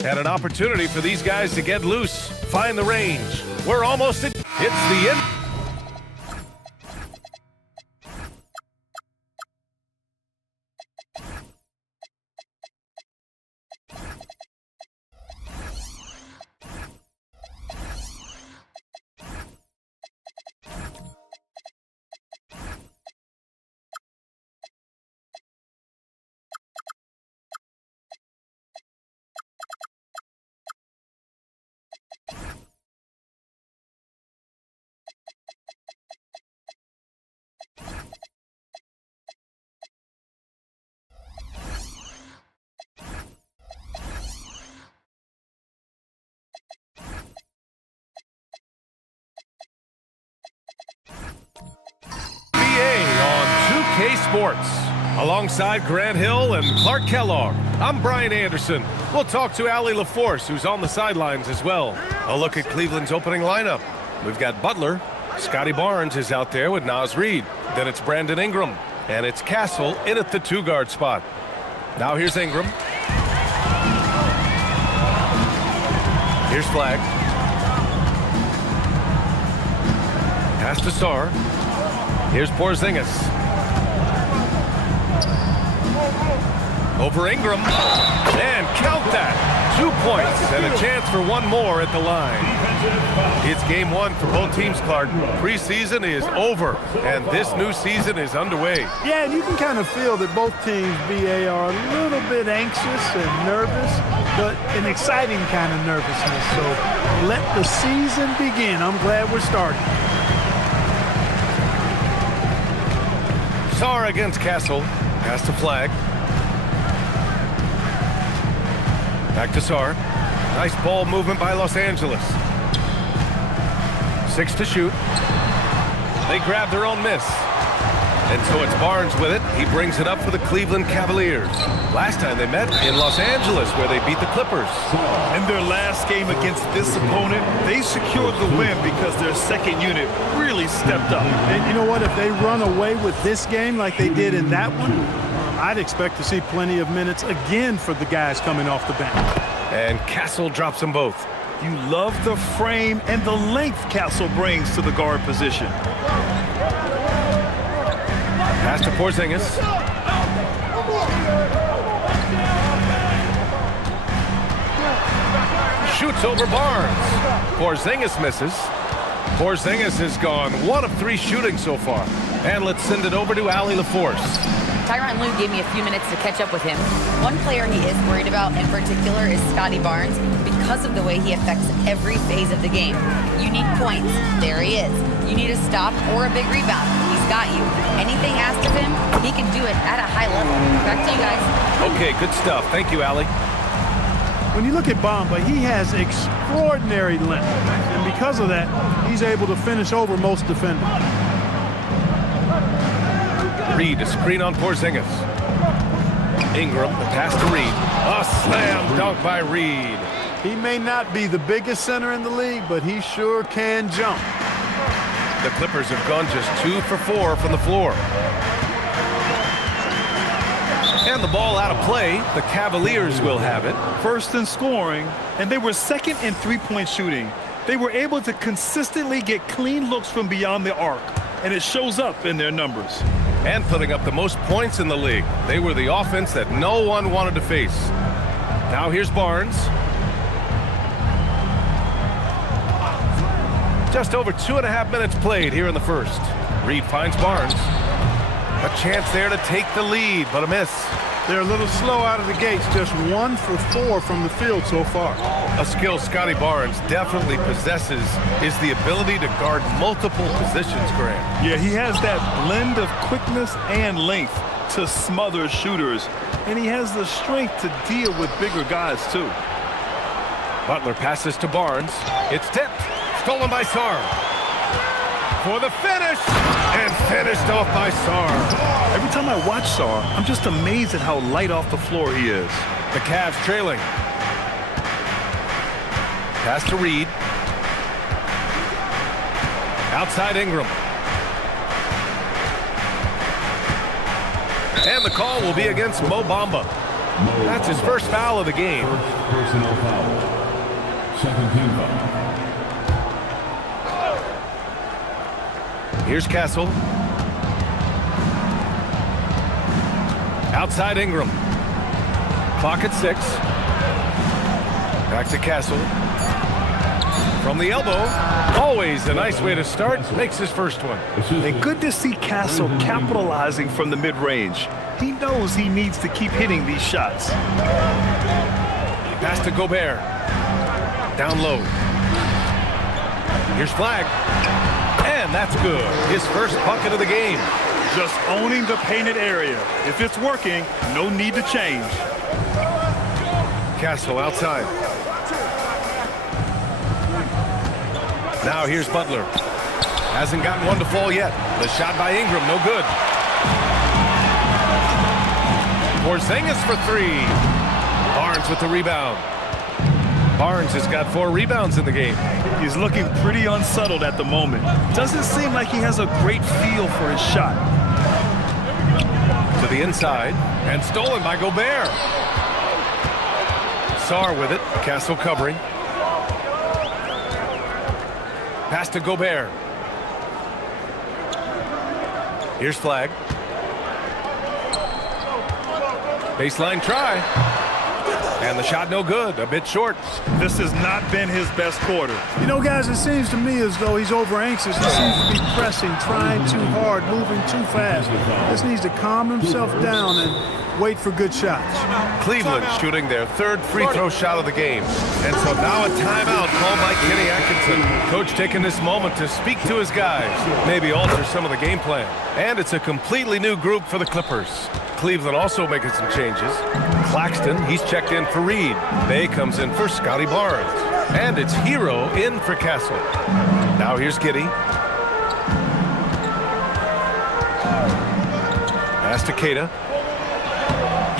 And an opportunity for these guys to get loose, find the range. We're almost at, it's the end. Sports. Alongside Grant Hill and Clark Kellogg, I'm Brian Anderson. We'll talk to Allie LaForce, who's on the sidelines as well. A look at Cleveland's opening lineup. We've got Butler. Scotty Barnes is out there with Naz Reid. Then it's Brandon Ingram. And it's Castle in at the two-guard spot. Now here's Ingram. Here's Flagg. Pass to Sarr. Here's Porzingis. Over Ingram, and count that. 2 points and a chance for one more at the line. It's game one for both teams, Clark. Preseason is over, and this new season is underway. Yeah, and you can kind of feel that both teams, BA, are a little bit anxious and nervous, but an exciting kind of nervousness. So let the season begin. I'm glad we're starting. Sarr against Castle. Pass to Flagg. Back to Sarr. Nice ball movement by Los Angeles. 6 to shoot. They grab their own miss. And so it's Barnes with it. He brings it up for the Cleveland Cavaliers. Last time they met in Los Angeles, where they beat the Clippers. In their last game against this opponent, they secured the win because their second unit really stepped up. And you know what? If they run away with this game like they did in that one, I'd expect to see plenty of minutes again for the guys coming off the bench. And Castle drops them both. You love the frame and the length Castle brings to the guard position. Pass to Porzingis. Shoots over Barnes. Porzingis misses. Porzingis has gone 1 of 3 shooting so far. And let's send it over to Allie LaForce. Tyronn Lue gave me a few minutes to catch up with him. One player he is worried about in particular is Scotty Barnes because of the way he affects every phase of the game. You need points. There he is. You need a stop or a big rebound. He's got you. Anything asked of him, he can do it at a high level. Back to you guys. Okay, good stuff. Thank you, Allie. When you look at Bamba, he has extraordinary length. And because of that, he's able to finish over most defenders. Reid, a screen on Porzingis. Ingram, the pass to Reid. A slam dunk by Reid. He may not be the biggest center in the league, but he sure can jump. The Clippers have gone just 2 for 4 from the floor. And the ball out of play. The Cavaliers will have it. First in scoring, and they were second in three-point shooting. They were able to consistently get clean looks from beyond the arc, and it shows up in their numbers. And putting up the most points in the league. They were the offense that no one wanted to face. Now here's Barnes. Just over 2.5 minutes played here in the first. Reed finds Barnes. A chance there to take the lead, but a miss. They're a little slow out of the gates, just 1 for 4 from the field so far. A skill Scotty Barnes definitely possesses is the ability to guard multiple positions, Grant. Yeah, he has that blend of quickness and length to smother shooters, and he has the strength to deal with bigger guys, too. Butler passes to Barnes. It's tipped. Stolen by Sarr. For the finish, and finished off by Sarr. Every time I watch Sarr, I'm just amazed at how light off the floor he is. The Cavs trailing. Pass to Reed. Outside Ingram. And the call will be against Mo Bamba. That's his first foul of the game. First personal foul. Second team foul. Here's Castle. Outside Ingram. Clock at 6. Back to Castle. From the elbow. Always a nice way to start. Makes his first one. And good to see Castle capitalizing from the mid-range. He knows he needs to keep hitting these shots. Pass to Gobert. Down low. Here's Flag. And that's good. His first bucket of the game. Just owning the painted area. If it's working, no need to change. Castle outside. Now here's Butler. Hasn't gotten one to fall yet. The shot by Ingram, no good. Porzingis for 3. Barnes with the rebound. Barnes has got 4 rebounds in the game. He's looking pretty unsettled at the moment. Doesn't seem like he has a great feel for his shot. To the inside, and stolen by Gobert. Sarr with it. Castle covering. Pass to Gobert. Here's Flag. Baseline try. And the shot no good, a bit short. This has not been his best quarter. You know, guys, it seems to me as though he's over-anxious. He seems to be pressing, trying too hard, moving too fast. Just needs to calm himself down and wait for good shots. Cleveland shooting their 3rd free throw shot of the game. And so now a timeout called by Kenny Atkinson. Coach taking this moment to speak to his guys, maybe alter some of the game plan. And it's a completely new group for the Clippers. Cleveland also making some changes. Claxton, he's checked in for Reed. Bay comes in for Scotty Barnes. And it's Hero in for Castle. Now here's Giddey. Pass to Keita.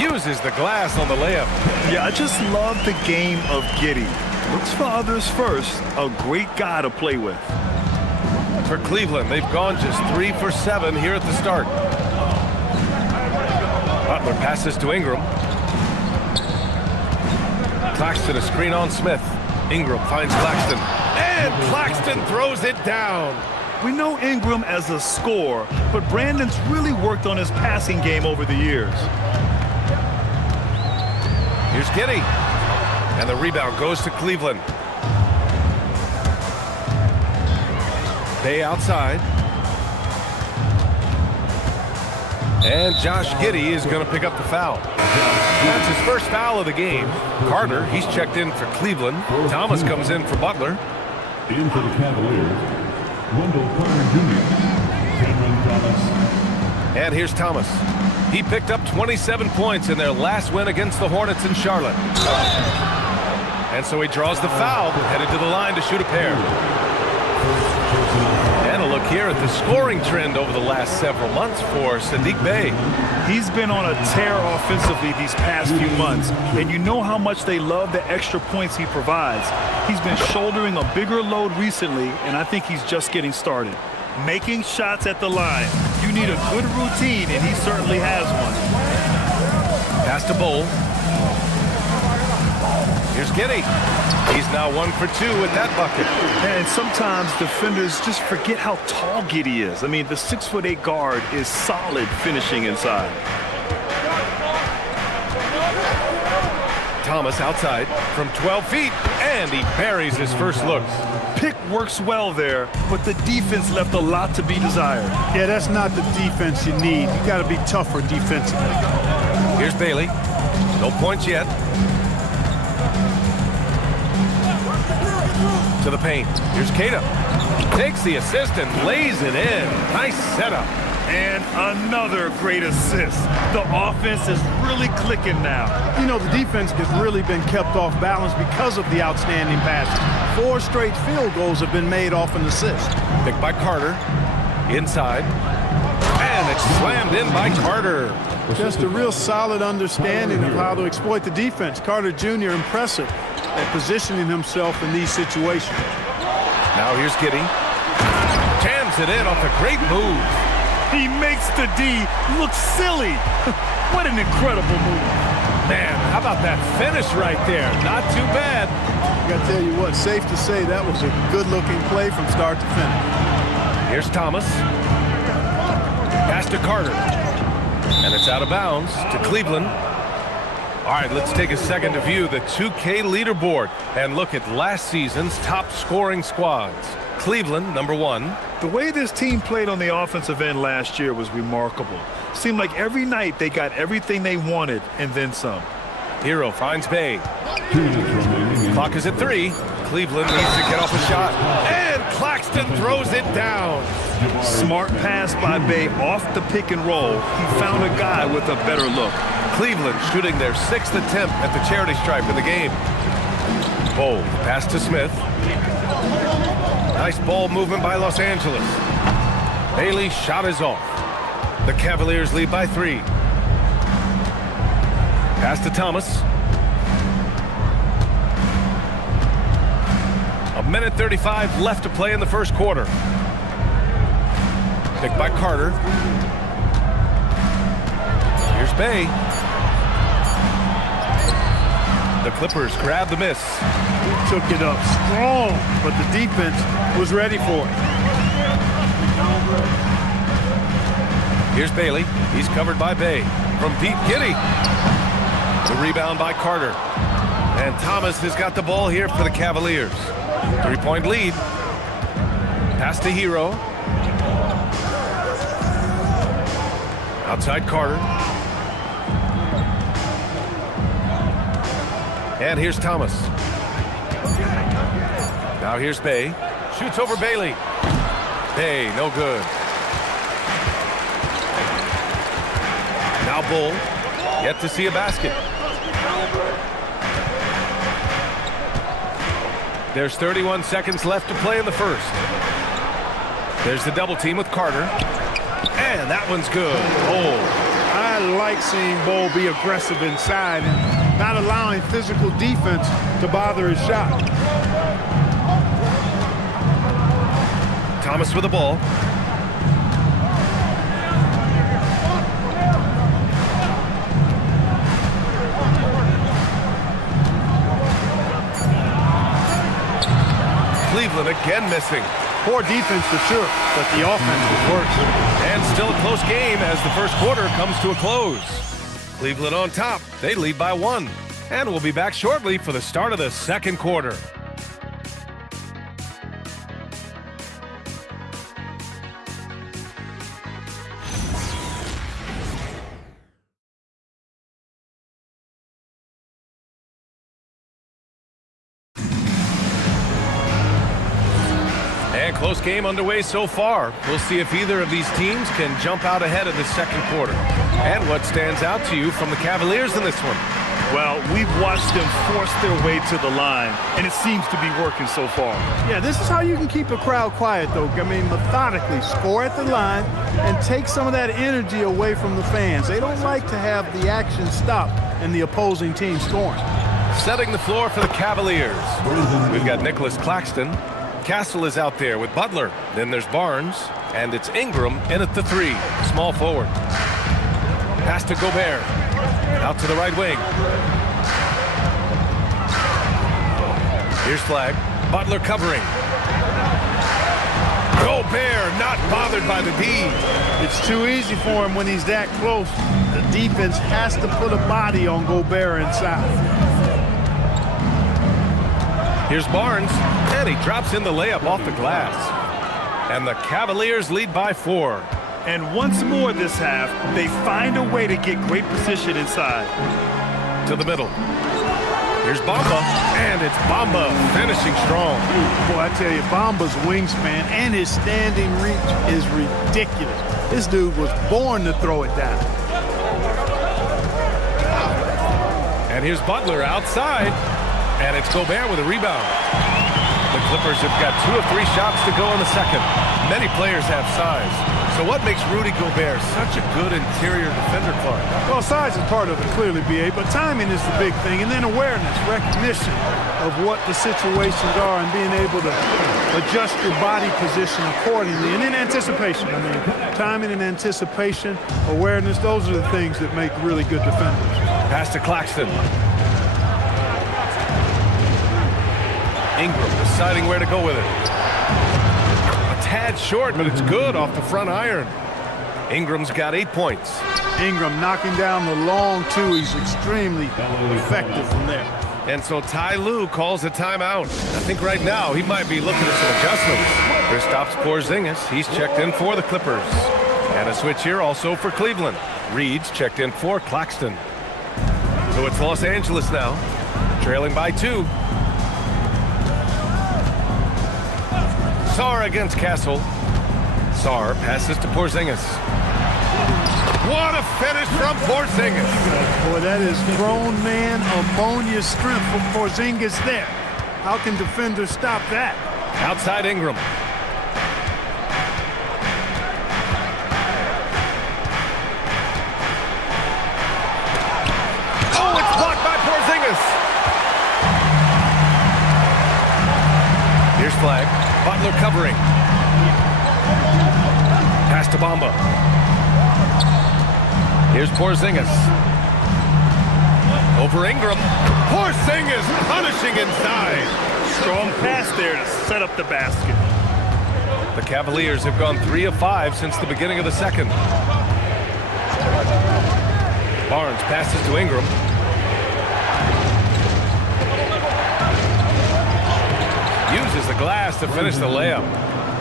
Uses the glass on the layup. Yeah, I just love the game of Giddey. Looks for others first. A great guy to play with. For Cleveland, they've gone just 3 for 7 here at the start. Butler passes to Ingram. Claxton a screen on Smith. Ingram finds Claxton. And Claxton throws it down. We know Ingram as a scorer, but Brandon's really worked on his passing game over the years. Here's Giddey. And the rebound goes to Cleveland. Bay outside. And Josh Giddey is going to pick up the foul. That's his first foul of the game. Carter, he's checked in for Cleveland. Thomas comes in for Butler. In for the Cavaliers, Wendell Carter Jr., Cameron Thomas. And here's Thomas. He picked up 27 points in their last win against the Hornets in Charlotte. And so he draws the foul, headed to the line to shoot a pair. And a look here at the scoring trend over the last several months for Saddiq Bey. He's been on a tear offensively these past few months, and you know how much they love the extra points he provides. He's been shouldering a bigger load recently, and I think he's just getting started. Making shots at the line. You need a good routine, and he certainly has one. Pass to Bowl. Here's Giddey. He's now 1 for 2 with that bucket. And sometimes defenders just forget how tall Giddey is. I mean, the 6'8" guard is solid finishing inside. Thomas outside from 12 feet, and he buries his first looks. Pick works well there, but the defense left a lot to be desired. Yeah, that's not the defense you need. You got to be tougher defensively. Here's Bailey. No points yet. To the paint. Here's Queta. Takes the assist and lays it in. Nice setup. And another great assist. The offense is really clicking now. You know, the defense has really been kept off balance because of the outstanding passes. 4 straight field goals have been made off an assist. Picked by Carter. Inside. And it's slammed in by Carter. Just a real solid understanding of how to exploit the defense. Carter Jr. impressive at positioning himself in these situations. Now here's Giddey. Jams it in off a great move. He makes the D look silly. What an incredible move. Man, how about that finish right there? Not too bad. I got to tell you what, safe to say that was a good-looking play from start to finish. Here's Thomas. Pass to Carter. And it's out of bounds to Cleveland. All right, let's take a second to view the 2K leaderboard and look at last season's top scoring squads. Cleveland, number 1. The way this team played on the offensive end last year was remarkable. Seemed like every night they got everything they wanted and then some. Hero finds Bey. 2 minutes remaining. Clock is at 3. Cleveland needs to get off a shot. And Claxton throws it down. Smart pass by Bey off the pick and roll. He found a guy with a better look. Cleveland shooting their 6th attempt at the charity stripe in the game. Bowl, pass to Smith. Nice ball movement by Los Angeles. Bailey's shot is off. The Cavaliers lead by 3. Pass to Thomas. 1:35 left to play in the first quarter. Picked by Carter. Here's Bey. The Clippers grab the miss. Took it up strong, but the defense was ready for it. Here's Bailey. He's covered by Bey. From deep, Giddey. The rebound by Carter. And Thomas has got the ball here for the Cavaliers. 3-point lead. Pass to Hero. Outside Carter. And here's Thomas. Now here's Bey. Shoots over Bailey. Bey, no good. Now Bull. Yet to see a basket. There's 31 seconds left to play in the first. There's the double team with Carter. And that one's good. Oh. I like seeing Bowl be aggressive inside and not allowing physical defense to bother his shot. Thomas with the ball. Cleveland again missing. Poor defense for sure, but the offense was worse. And still a close game as the first quarter comes to a close. Cleveland on top. They lead by 1. And we'll be back shortly for the start of the second quarter. And close game underway so far. We'll see if either of these teams can jump out ahead of the second quarter. And what stands out to you from the Cavaliers in this one? Well, we've watched them force their way to the line, and it seems to be working so far. Yeah, this is how you can keep a crowd quiet, though. I mean, methodically score at the line and take some of that energy away from the fans. They don't like to have the action stop and the opposing team scoring. Setting the floor for the Cavaliers. We've got Nicholas Claxton. Castle is out there with Butler. Then there's Barnes, and it's Ingram in at the 3, small forward. Pass to Gobert. Out to the right wing. Here's Flag. Butler covering. Gobert not bothered by the D. It's too easy for him when he's that close. The defense has to put a body on Gobert inside. Here's Barnes, and he drops in the layup off the glass. And the Cavaliers lead by 4. And once more this half, they find a way to get great position inside. To the middle. Here's Bamba, and it's Bamba finishing strong. Boy, I tell you, Bamba's wingspan and his standing reach is ridiculous. This dude was born to throw it down. And here's Butler outside, and it's Gobert with a rebound. The Clippers have got 2 of 3 shots to go in the second. Many players have size. So what makes Rudy Gobert such a good interior defender, Clark? Well, size is part of it, clearly, B.A., but timing is the big thing, and then awareness, recognition of what the situations are and being able to adjust your body position accordingly. And then anticipation. I mean, timing and anticipation, awareness, those are the things that make really good defenders. Pass to Claxton. Ingram deciding where to go with it. A tad short, but it's good off the front iron. Ingram's got 8 points. Ingram knocking down the long 2. He's extremely effective from there. And so Ty Lue calls a timeout. I think right now he might be looking at some adjustments. Kristaps Porzingis, he's checked in for the Clippers. And a switch here also for Cleveland. Reed's checked in for Claxton. So it's Los Angeles now, trailing by 2. Sarr against Castle. Sarr passes to Porzingis. What a finish from Porzingis. Boy, that is grown man ammonia strength for Porzingis there. How can defenders stop that? Outside Ingram. Oh, it's blocked by Porzingis. Here's Flag. Butler covering. Pass to Bamba. Here's Porzingis. Over Ingram. Porzingis punishing inside. Strong pass there to set up the basket. The Cavaliers have gone 3 of 5 since the beginning of the second. Barnes passes to Ingram. Uses the glass to finish the layup.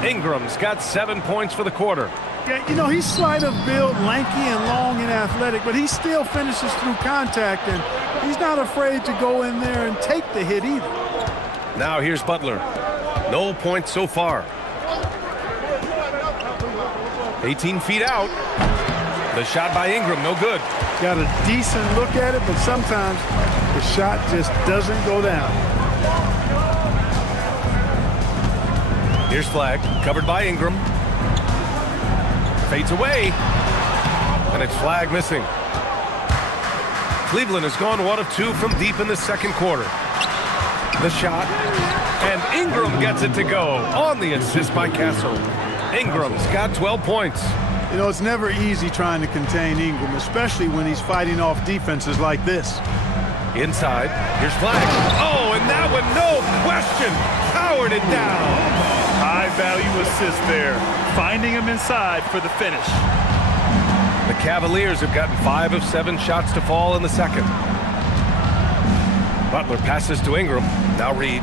Ingram's got 7 points for the quarter. Yeah, you know, he's slight of build, lanky and long and athletic, but he still finishes through contact, and he's not afraid to go in there and take the hit either. Now here's Butler. No points so far. 18 feet out. The shot by Ingram, no good. Got a decent look at it, but sometimes the shot just doesn't go down. Here's Flag, covered by Ingram. Fades away, and it's Flag missing. Cleveland has gone 1 of 2 from deep in the second quarter. The shot, and Ingram gets it to go on the assist by Castle. Ingram's got 12 points. You know, it's never easy trying to contain Ingram, especially when he's fighting off defenses like this. Inside, here's Flag. Oh, and that one, no question, powered it down. High-value assist there, finding him inside for the finish. The Cavaliers have gotten 5 of 7 shots to fall in the second. Butler passes to Ingram. Now Reed.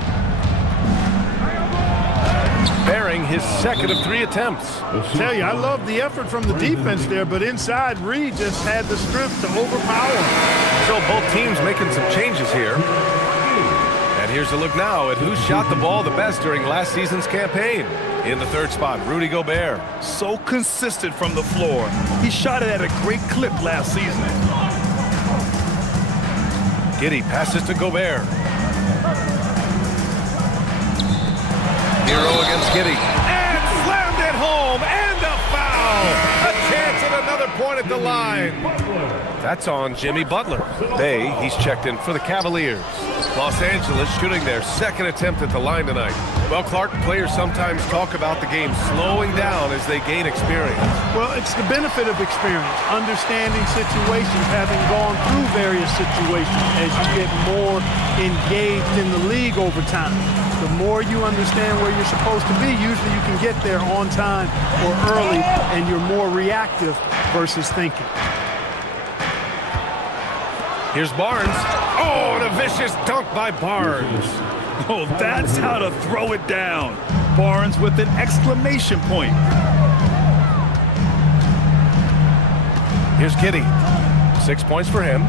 Bearing his second of 3 attempts. Tell you, I love the effort from the defense there, but inside, Reed just had the strength to overpower him. So both teams making some changes here. And here's a look now at who shot the ball the best during last season's campaign. In the third spot, Rudy Gobert. So consistent from the floor. He shot it at a great clip last season. Giddey passes to Gobert. Hero against Giddey. And slammed it home. And a foul. A chance at another point at the line. That's on Jimmy Butler. Bay, he's checked in for the Cavaliers. Los Angeles shooting their second attempt at the line tonight. Well, Clark, players sometimes talk about the game slowing down as they gain experience. Well, it's the benefit of experience, understanding situations, having gone through various situations as you get more engaged in the league over time. The more you understand where you're supposed to be, usually you can get there on time or early, and you're more reactive versus thinking. Here's Barnes. Oh, and a vicious dunk by Barnes. Oh, that's how to throw it down. Barnes with an exclamation point. Here's Giddey. 6 points for him.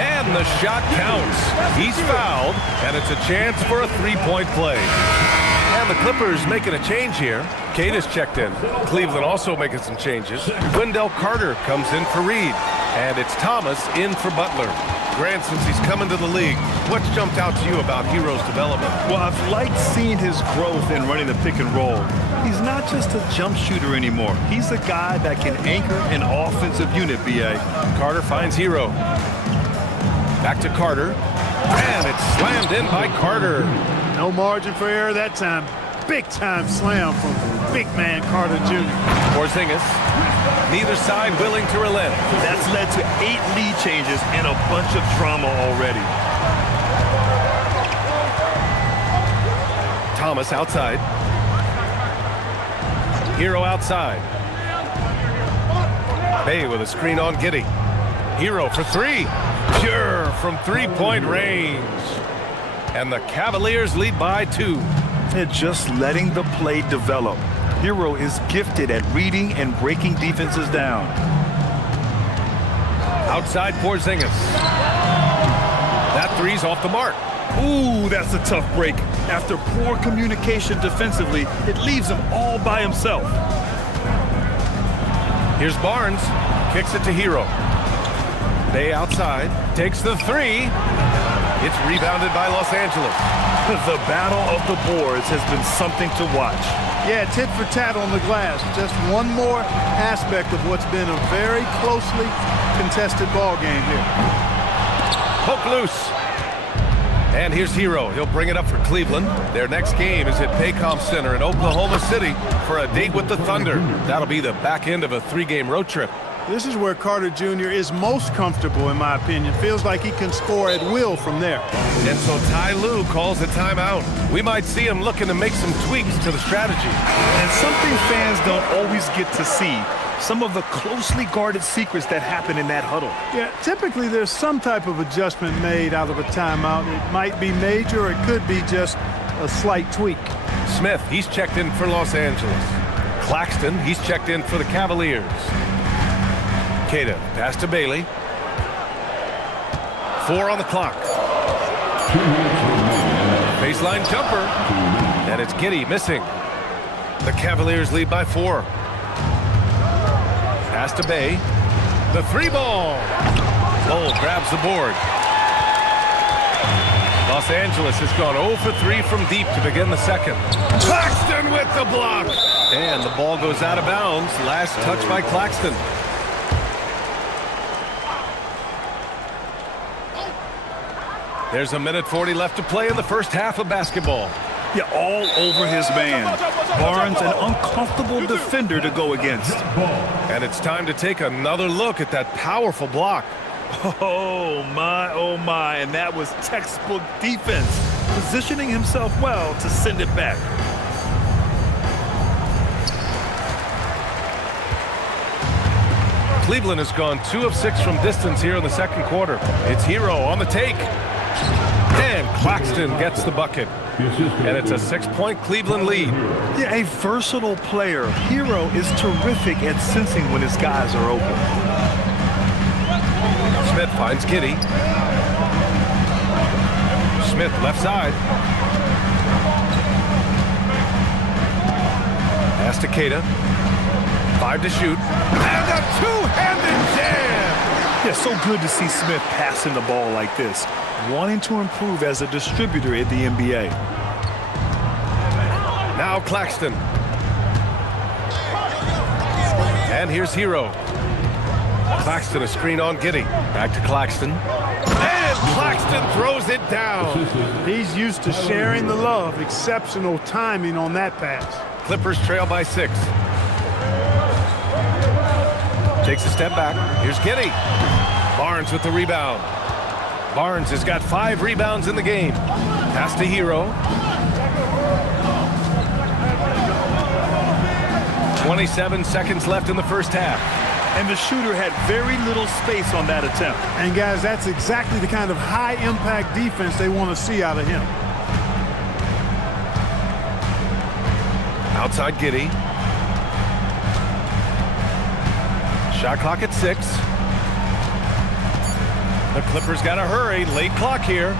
And the shot counts. He's fouled, and it's a chance for a three-point play. And the Clippers making a change here. Cade is checked in. Cleveland also making some changes. Wendell Carter comes in for Reed. And it's Thomas in for Butler. Grant, since he's come into the league, what's jumped out to you about Hero's development? Well, I've liked seeing his growth in running the pick and roll. He's not just a jump shooter anymore. He's a guy that can anchor an offensive unit, B.A. Carter finds Hero. Back to Carter. And it's slammed in by Carter. No margin for error that time. Big-time slam from big man Carter Jr. Porzingis. Neither side willing to relent. That's led to 8 lead changes and a bunch of drama already. Thomas outside. Hero outside. Bay with a screen on Giddey. Hero for three. Pure from three-point range. And the Cavaliers lead by 2. They're just letting the play develop. Hero is gifted at reading and breaking defenses down. Outside Porzingis. That three's off the mark. Ooh, that's a tough break. After poor communication defensively, it leaves him all by himself. Here's Barnes. Kicks it to Hero. Bay outside. Takes the three. It's rebounded by Los Angeles. The battle of the boards has been something to watch. Yeah, tit for tat on the glass. Just one more aspect of what's been a very closely contested ball game here. Poke loose. And here's Hero. He'll bring it up for Cleveland. Their next game is at Paycom Center in Oklahoma City for a date with the Thunder. That'll be the back end of a 3-game road trip. This is where Carter Jr. is most comfortable, in my opinion. Feels like he can score at will from there. And so Ty Lue calls a timeout. We might see him looking to make some tweaks to the strategy. And something fans don't always get to see. Some of the closely guarded secrets that happen in that huddle. Yeah, typically there's some type of adjustment made out of a timeout. It might be major, or it could be just a slight tweak. Smith, he's checked in for Los Angeles. Claxton, he's checked in for the Cavaliers. Queta, pass to Bailey. 4 on the clock. Baseline jumper. And it's Giddey missing. The Cavaliers lead by 4. Pass to Bay. The 3-ball. Lowell grabs the board. Los Angeles has gone 0 for 3 from deep to begin the second. Claxton with the block. And the ball goes out of bounds. Last touch by Claxton. There's a minute 40 left to play in the first half of basketball. Yeah, all over his man. Barnes, an uncomfortable defender to go against. And it's time to take another look at that powerful block. Oh, my, and that was textbook defense. Positioning himself well to send it back. Cleveland has gone 2 of 6 from distance here in the second quarter. It's Hero on the take. And Claxton gets the bucket. And it's a 6-point Cleveland lead. Yeah, a versatile player. Hero is terrific at sensing when his guys are open. Smith finds Giddey. Smith left side. Pass to Queta. 5 to shoot. And a two-handed jam! Yeah, so good to see Smith passing the ball like this, wanting to improve as a distributor in the NBA. Now Claxton. And here's Hero. Claxton, a screen on Giddey. Back to Claxton. And Claxton throws it down. He's used to sharing the love. Exceptional timing on that pass. Clippers trail by 6. Takes a step back. Here's Giddey. Barnes with the rebound. Barnes has got 5 rebounds in the game. Pass to Hero. 27 seconds left in the first half. And the shooter had very little space on that attempt. And guys, that's exactly the kind of high-impact defense they want to see out of him. Outside Giddey. Shot clock at 6. The Clippers got to hurry. Late clock here.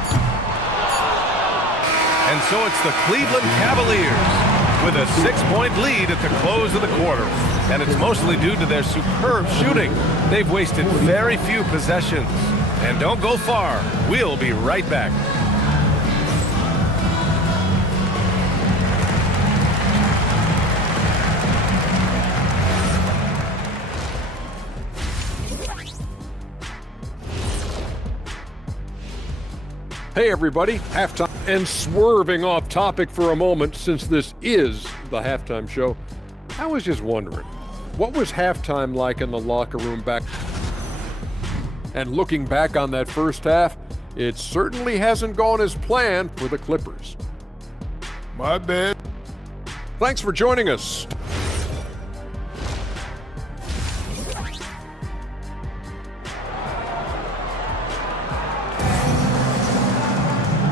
And so it's the Cleveland Cavaliers with a 6-point lead at the close of the quarter. And it's mostly due to their superb shooting. They've wasted very few possessions. And don't go far. We'll be right back. Hey everybody, halftime. And swerving off topic for a moment, since this is the halftime show, I was just wondering, what was halftime like in the locker room back? And looking back on that first half, it certainly hasn't gone as planned for the Clippers. My bad. Thanks for joining us.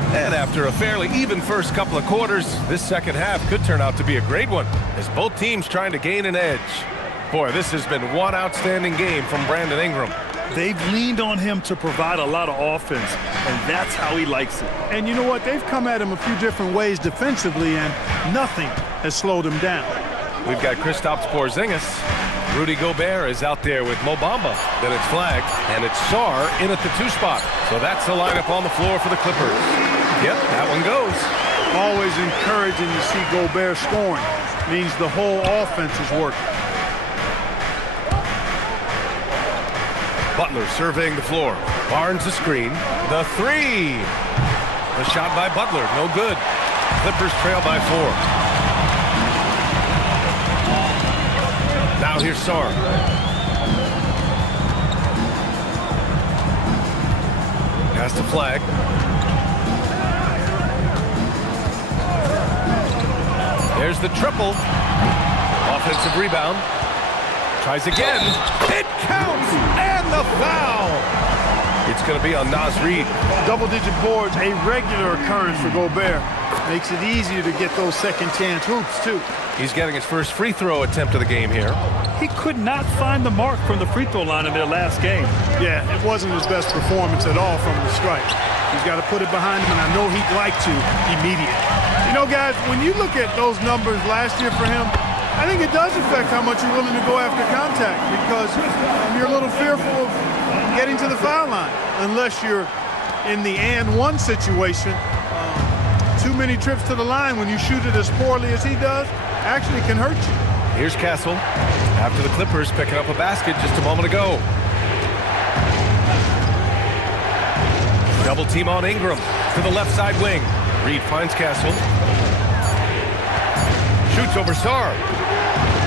And after a fairly even first couple of quarters, this second half could turn out to be a great one, as both teams trying to gain an edge. Boy, this has been one outstanding game from Brandon Ingram. They've leaned on him to provide a lot of offense, and that's how he likes it. And you know what? They've come at him a few different ways defensively, and nothing has slowed him down. We've got Kristaps Porzingis. Rudy Gobert is out there with Mo Bamba. Then it's flagged, and it's Sarr in at the 2 spot. So that's the lineup on the floor for the Clippers. Yep, that one goes. Always encouraging to see Gobert scoring. Means the whole offense is working. Butler surveying the floor. Barnes a screen. The 3. The shot by Butler, no good. Clippers trail by 4. Now here's Sarr. Pass the flag. There's the triple. Offensive rebound. Tries again. It counts! And the foul! It's going to be on Naz Reid. Double-digit boards, a regular occurrence for Gobert. Makes it easier to get those second-chance hoops, too. He's getting his first free throw attempt of the game here. He could not find the mark from the free throw line in their last game. Yeah, it wasn't his best performance at all from the stripe. He's got to put it behind him, and I know he'd like to immediately. You know, guys, when you look at those numbers last year for him, I think it does affect how much you're willing to go after contact, because you're a little fearful of getting to the foul line unless you're in the and one situation. Too many trips to the line when you shoot it as poorly as he does actually can hurt you. Here's Castle after the Clippers picking up a basket just a moment ago. Double team on Ingram to the left side wing. Reed finds Castle. Shoots over Sarr.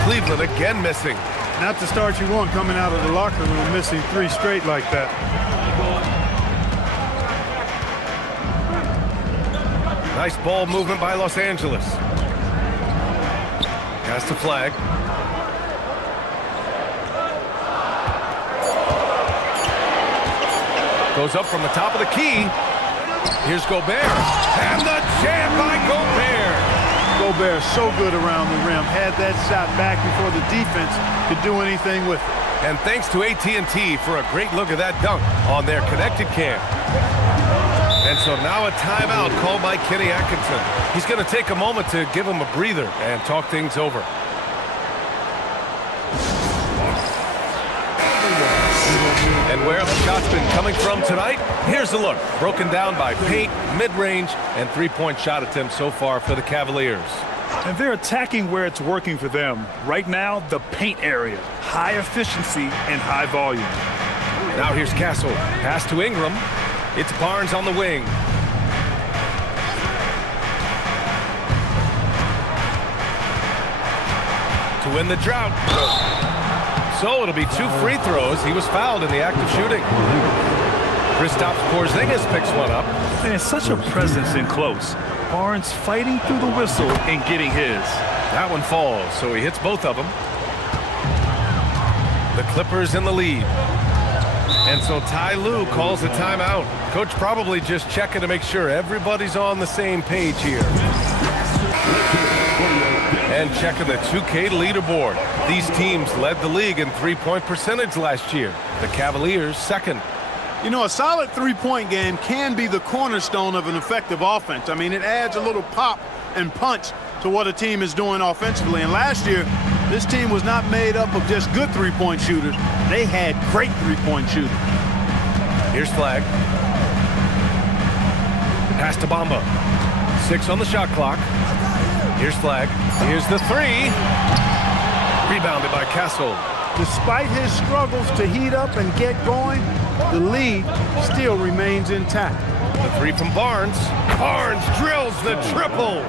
Cleveland again missing. Not the start you want coming out of the locker room, missing 3 straight like that. Nice ball movement by Los Angeles. Pass the flag. Goes up from the top of the key. Here's Gobert. And the jam by Gobert. Gobert so good around the rim. Had that shot back before the defense could do anything with it. And thanks to AT&T for a great look at that dunk on their connected cam. And so now a timeout called by Kenny Atkinson. He's going to take a moment to give him a breather and talk things over. And where the shot's been coming from tonight, here's a look. Broken down by paint, mid-range, and three-point shot attempts so far for the Cavaliers. And they're attacking where it's working for them. Right now, the paint area. High efficiency and high volume. Now here's Castle. Pass to Ingram. It's Barnes on the wing. To win the drought. So it'll be 2 free throws. He was fouled in the act of shooting. Kristaps Porzingis picks one up. And such a presence in close. Barnes fighting through the whistle and getting his. That one falls, so he hits both of them. The Clippers in the lead. And so Ty Lue calls a timeout. Coach probably just checking to make sure everybody's on the same page here. And checking the 2K leaderboard. These teams led the league in three-point percentage last year. The Cavaliers second. You know, a solid three-point game can be the cornerstone of an effective offense. I mean, it adds a little pop and punch to what a team is doing offensively. And last year, this team was not made up of just good three-point shooters. They had great three-point shooters. Here's Flag. Pass to Bamba. 6 on the shot clock. Here's Flag. Here's the 3. Rebounded by Castle. Despite his struggles to heat up and get going, the lead still remains intact. The 3 from Barnes. Barnes drills the triple.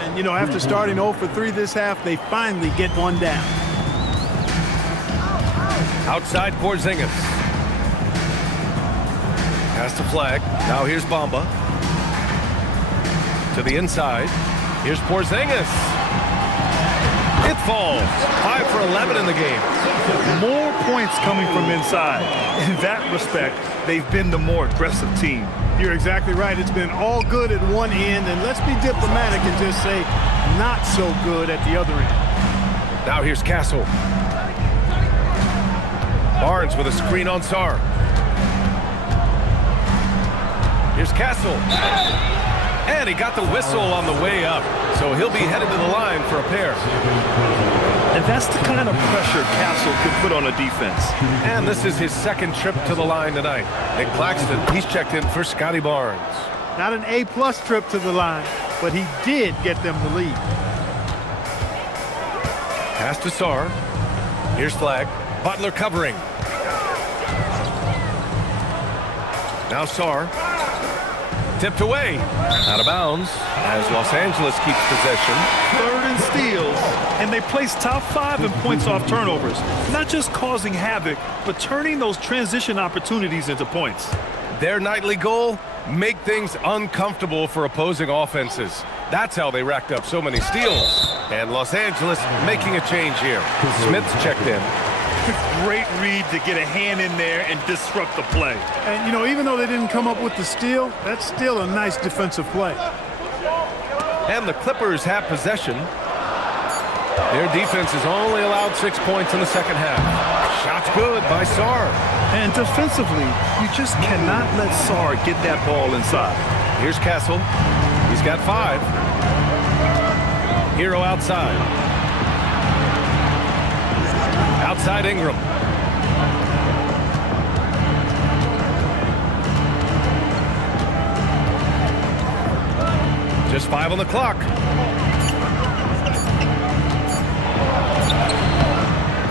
And, you know, after starting 0 for 3 this half, they finally get one down. Outside Porzingis. Pass to Flag. Now here's Bamba. To the inside. Here's Porzingis. It falls. 5 for 11 in the game. More points coming from inside. In that respect, they've been the more aggressive team. You're exactly right. It's been all good at one end, and let's be diplomatic and just say not so good at the other end. Now here's Castle. Barnes with a screen on Sarr. Here's Castle. And he got the whistle on the way up, so he'll be headed to the line for a pair. And that's the kind of pressure Castle could put on a defense. And this is his second trip to the line tonight. Nick Claxton, he's checked in for Scotty Barnes. Not an A-plus trip to the line, but he did get them the lead. Pass to Sarr. Here's Flag. Butler covering. Now Sarr. Tipped away. Out of bounds as Los Angeles keeps possession. 3rd and steals, and they place top 5 in points off turnovers. Not just causing havoc, but turning those transition opportunities into points. Their nightly goal, make things uncomfortable for opposing offenses. That's how they racked up so many steals. And Los Angeles making a change here. Smith's checked in. Great read to get a hand in there and disrupt the play. And, you know, even though they didn't come up with the steal, that's still a nice defensive play. And the Clippers have possession. Their defense has only allowed 6 points in the second half. Shot's good by Sarr. And defensively, you just cannot let Sarr get that ball inside. Here's Castle. He's got 5. Hero outside. Outside Ingram. Just 5 on the clock.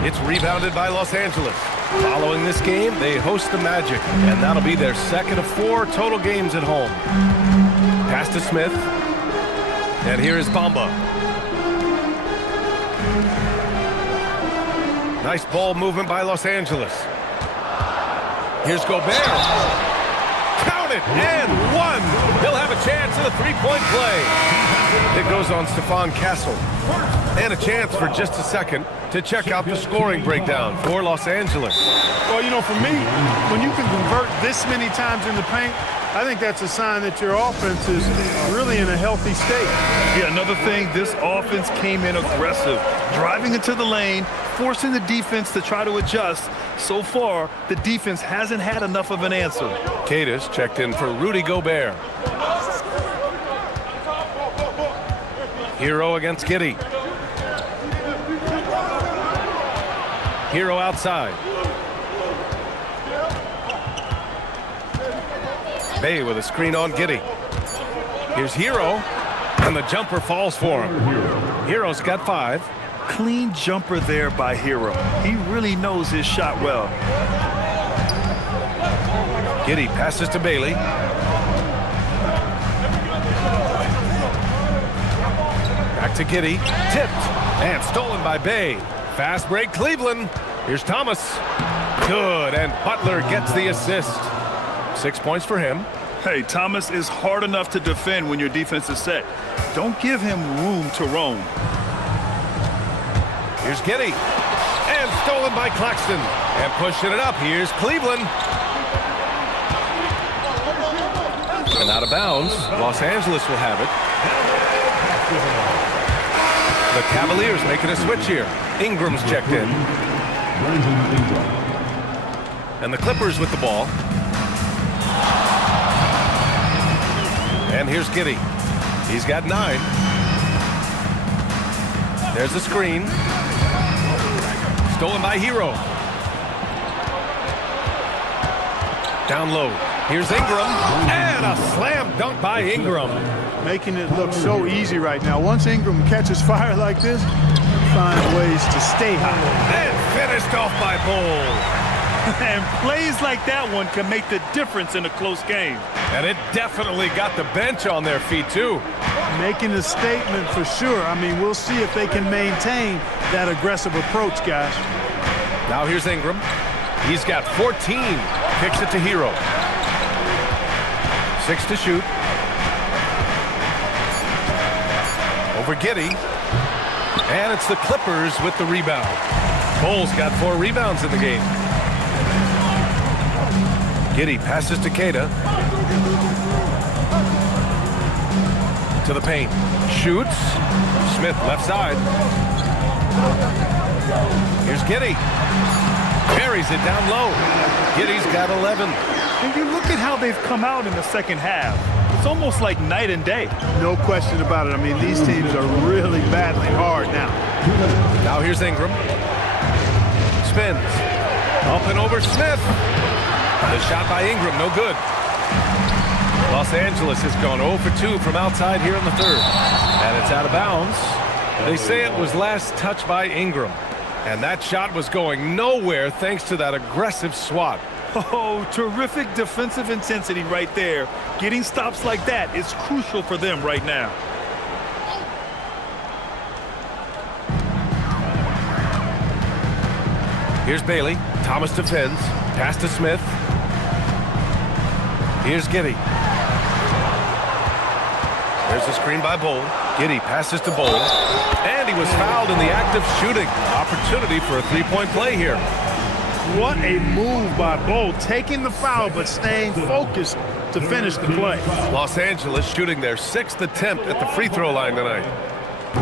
It's rebounded by Los Angeles. Following this game, they host the Magic, and that'll be their second of 4 total games at home. Pass to Smith. And here is Bamba. Nice ball movement by Los Angeles. Here's Gobert. Count it, and 1. He'll have a chance at a 3-point play. It goes on Stephon Castle. And a chance for just a second to check out the scoring breakdown for Los Angeles. Well, you know, for me, when you can convert this many times in the paint, I think that's a sign that your offense is really in a healthy state. Yeah, another thing, this offense came in aggressive, driving into the lane, forcing the defense to try to adjust. So far, the defense hasn't had enough of an answer. Cadis checked in for Rudy Gobert. Hero against Giddey. Hero outside. Bay with a screen on Giddey. Here's Hero, and the jumper falls for him. Hero's got 5. Clean jumper there by Hero. He really knows his shot well. Giddey passes to Bailey. Back to Giddey. Tipped and stolen by Bay. Fast break Cleveland. Here's Thomas. Good, and Butler gets the assist. 6 points for him. Hey, Thomas is hard enough to defend when your defense is set. Don't give him room to roam. Here's Giddey. And stolen by Claxton. And pushing it up. Here's Cleveland. And out of bounds. Los Angeles will have it. The Cavaliers making a switch here. Ingram's checked in. And the Clippers with the ball. And here's Giddey. He's got 9. There's the screen. Stolen by Hero. Down low. Here's Ingram. And a slam dunk by Ingram. Making it look so easy right now. Once Ingram catches fire like this, find ways to stay high. And finished off by Bol. And plays like that one can make the difference in a close game. And it definitely got the bench on their feet, too. Making a statement for sure. I mean, we'll see if they can maintain that aggressive approach, guys. Now here's Ingram. He's got 14. Kicks it to Hero. 6 to shoot. Over Giddey. And it's the Clippers with the rebound. Bol's got 4 rebounds in the game. Giddey passes to Queta. To the paint. Shoots. Smith left side. Here's Giddey. Carries it down low. Giddey's got 11. And you look at how they've come out in the second half. It's almost like night and day. No question about it. I mean, these teams are really battling hard now. Now here's Ingram. Spins. Up and over Smith. The shot by Ingram, no good. Los Angeles has gone 0 for 2 from outside here in the third. And it's out of bounds. They say it was last touched by Ingram. And that shot was going nowhere thanks to that aggressive swat. Oh, terrific defensive intensity right there. Getting stops like that is crucial for them right now. Here's Bailey. Thomas defends. Pass to Smith. Here's Giddey. There's a screen by Bol. Giddey passes to Bol. And he was fouled in the act of shooting. Opportunity for a 3-point play here. What a move by Bol, taking the foul but staying focused to finish the play. Los Angeles shooting their 6th attempt at the free throw line tonight.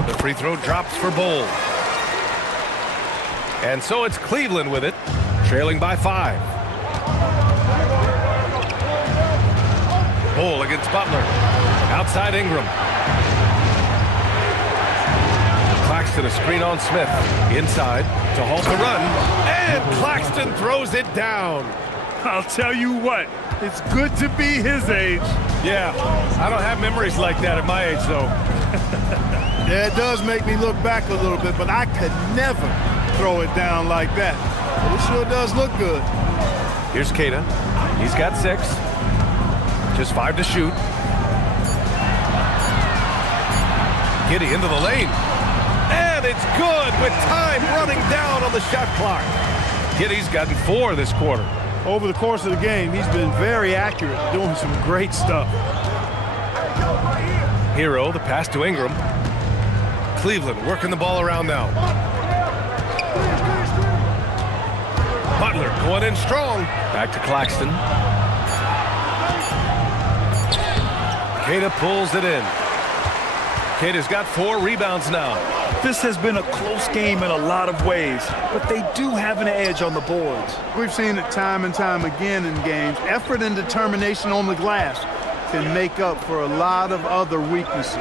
The free throw drops for Bol. And so it's Cleveland with it, trailing by 5. Bol against Butler. Outside Ingram. Claxton a screen on Smith. Inside to halt the run. And Claxton throws it down. I'll tell you what, it's good to be his age. Yeah, I don't have memories like that at my age, though. Yeah, it does make me look back a little bit, but I could never throw it down like that. But it sure does look good. Here's Queta. He's got 6. Just 5 to shoot. Giddey into the lane. And it's good with time running down on the shot clock. Giddey's gotten 4 this quarter. Over the course of the game, he's been very accurate, doing some great stuff. Hero, the pass to Ingram. Cleveland working the ball around now. Butler going in strong. Back to Claxton. Queta pulls it in. Queta's got 4 rebounds now. This has been a close game in a lot of ways, but they do have an edge on the boards. We've seen it time and time again in games. Effort and determination on the glass can make up for a lot of other weaknesses.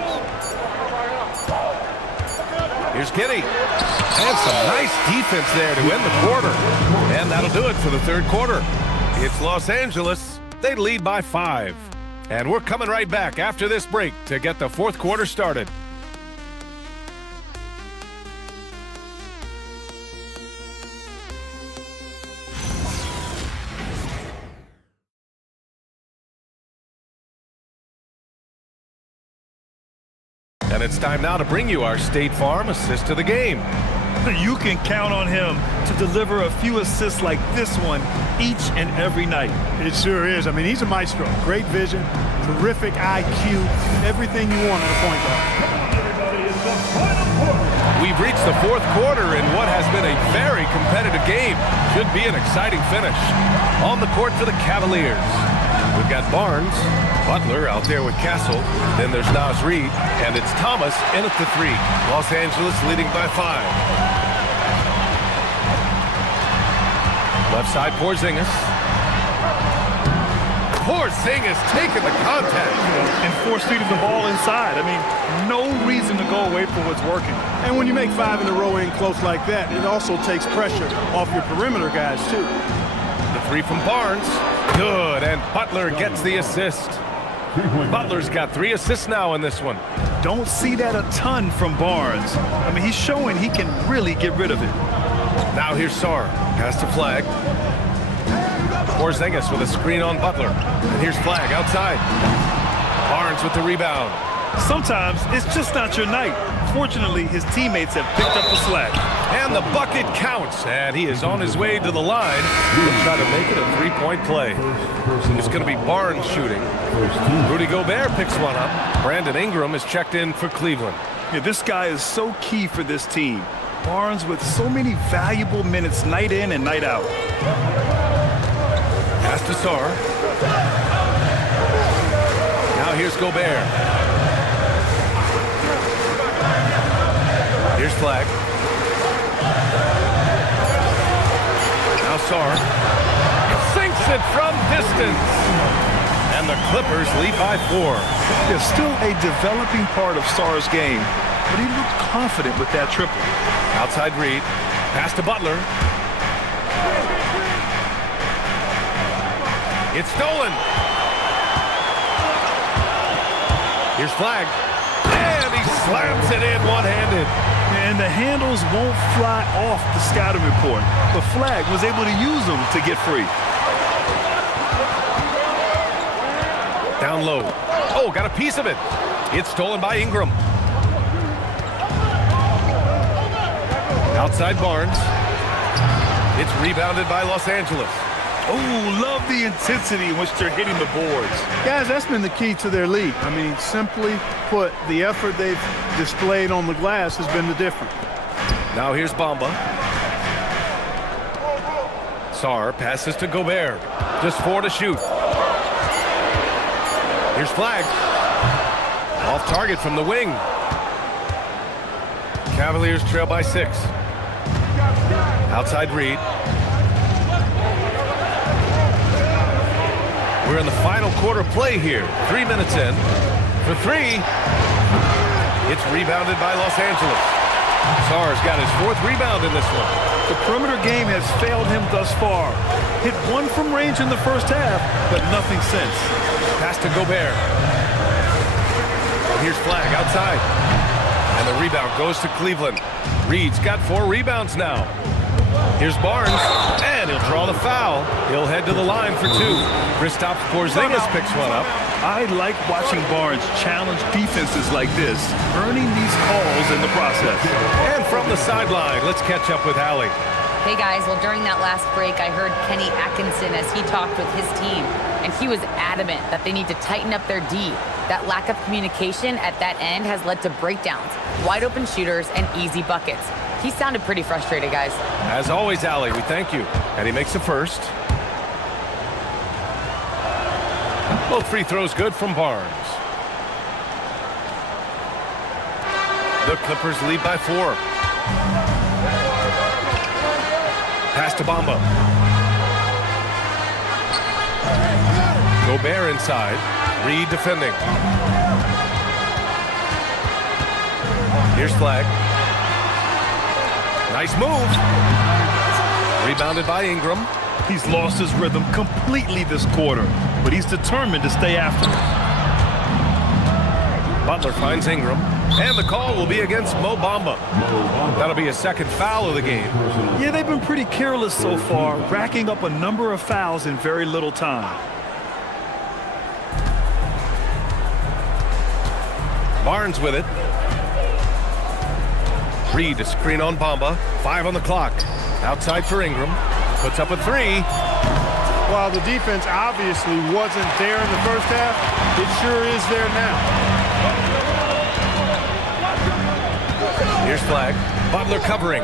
Here's Giddey. And some nice defense there to end the quarter. And that'll do it for the third quarter. It's Los Angeles They lead by 5. And we're coming right back after this break to get the fourth quarter started. And it's time now to bring you our State Farm assist of the game. You can count on him to deliver a few assists like this one each and every night. It sure is. I mean, he's a maestro. Great vision, terrific IQ, everything you want in a point guard. We've reached the fourth quarter in what has been a very competitive game. Should be an exciting finish. On the court for the Cavaliers, we've got Barnes, Butler out there with Castle. Then there's Naz Reid, and it's Thomas in at the 3. Los Angeles leading by 5. Left side, Porzingis. Porzingis taking the contact. And force feeding the ball inside. I mean, no reason to go away from what's working. And when you make 5 in a row in close like that, it also takes pressure off your perimeter guys, too. The 3 from Barnes. Good, and Butler gets the assist. Butler's got 3 assists now in this one. Don't see that a ton from Barnes. I mean, he's showing he can really get rid of it. Now here's Sarr. Pass to Flag. Porzingis with a screen on Butler. And here's Flag outside. Barnes with the rebound. Sometimes it's just not your night. Fortunately, his teammates have picked up the slack. And the bucket counts. And he is on his way to the line. He'll try to make it a 3-point play. It's going to be Barnes shooting. Rudy Gobert picks one up. Brandon Ingram is checked in for Cleveland. Yeah, this guy is so key for this team. Barnes with so many valuable minutes night in and night out. Pass to Sarr. Now here's Gobert. Here's Flag. Now Sarr sinks it from distance. And the Clippers lead by 4. There's still a developing part of Sarr's game, but he looked confident with that triple. Outside Reid. Pass to Butler. It's stolen. Here's Flag. And he slams it in one-handed. And the handles won't fly off the scouting report, but Flag was able to use them to get free. Down low. Oh, got a piece of it. It's stolen by Ingram. Outside Barnes. It's rebounded by Los Angeles. Oh, love the intensity in which they're hitting the boards. Guys, that's been the key to their lead. I mean, simply put, the effort they've displayed on the glass has been the difference. Now here's Bamba. Sarr passes to Gobert. Just 4 to shoot. Here's Flag. Off target from the wing. Cavaliers trail by 6. Outside Reid. We're in the final quarter play here. 3 minutes in. For 3. It's rebounded by Los Angeles. Sarr's got his 4th rebound in this one. The perimeter game has failed him thus far. Hit 1 from range in the first half, but nothing since. Pass to Gobert. Here's Flag outside. And the rebound goes to Cleveland. Reid's got 4 rebounds now. Here's Barnes, and he'll draw the foul. He'll head to the line for 2. Kristaps Porzingis picks one up. I like watching Barnes challenge defenses like this, earning these calls in the process. And from the sideline, let's catch up with Allie. Hey guys, well during that last break, I heard Kenny Atkinson as he talked with his team, and he was adamant that they need to tighten up their D. That lack of communication at that end has led to breakdowns, wide open shooters, and easy buckets. He sounded pretty frustrated, guys. As always, Allie, we thank you. And he makes the first. Both free throws good from Barnes. The Clippers lead by 4. Pass to Bamba. Gobert inside. Reid defending. Here's Flag. Nice move. Rebounded by Ingram. He's lost his rhythm completely this quarter, but he's determined to stay after it. Butler finds Ingram, and the call will be against Mo Bamba. That'll be a second foul of the game. Yeah, they've been pretty careless so far, racking up a number of fouls in very little time. Barnes with it. Reed to screen on Bamba. 5 on the clock. Outside for Ingram. Puts up a 3. While the defense obviously wasn't there in the first half, it sure is there now. Here's Flag. Butler covering.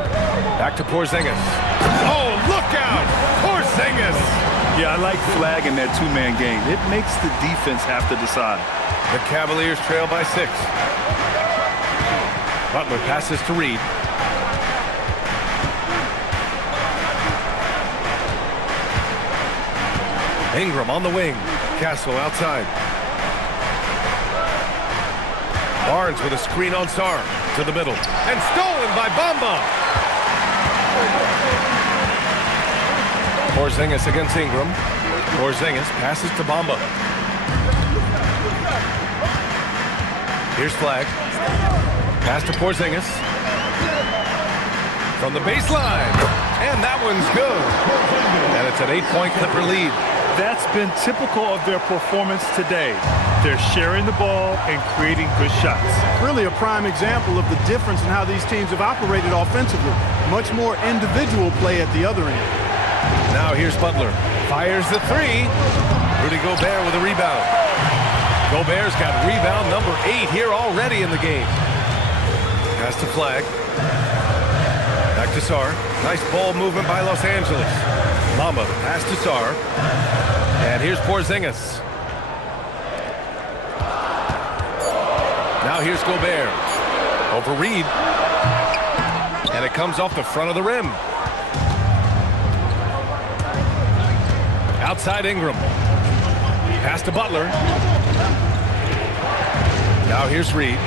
Back to Porzingis. Oh, look out! Porzingis! Yeah, I like Flag in that two-man game. It makes the defense have to decide. The Cavaliers trail by 6. Butler passes to Reed. Ingram on the wing. Castle outside. Barnes with a screen on Sarr. To the middle. And stolen by Bamba. Porzingis against Ingram. Porzingis passes to Bamba. Here's Flag. Pass to Porzingis. From the baseline. And that one's good. And it's an 8-point Clipper lead. That's been typical of their performance today. They're sharing the ball and creating good shots. Really a prime example of the difference in how these teams have operated offensively. Much more individual play at the other end. Now here's Butler. Fires the 3. Rudy Gobert with a rebound. Gobert's got rebound number 8 here already in the game. Pass to Flag. Back to Sarr. Nice ball movement by Los Angeles. Bamba pass to Sarr. And here's Porzingis. Now here's Gobert. Over Reed. And it comes off the front of the rim. Outside Ingram. Pass to Butler. Now here's Reed.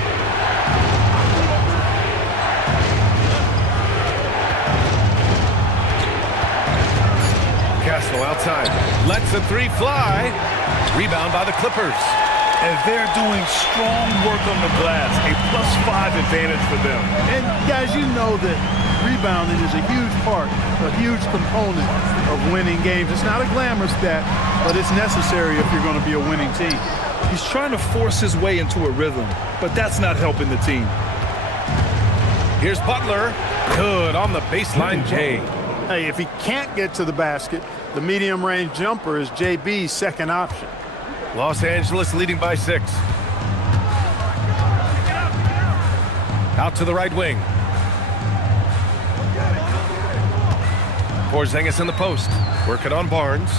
Castle outside. Lets the 3 fly. Rebound by the Clippers. And they're doing strong work on the glass. A +5 advantage for them. And guys, you know that rebounding is a huge part, a huge component of winning games. It's not a glamorous stat, but it's necessary if you're going to be a winning team. He's trying to force his way into a rhythm, but that's not helping the team. Here's Butler. Good on the baseline, Jay. Hey, if he can't get to the basket, the medium-range jumper is JB's second option. Los Angeles leading by 6. Out to the right wing. Porzingis in the post. Working on Barnes.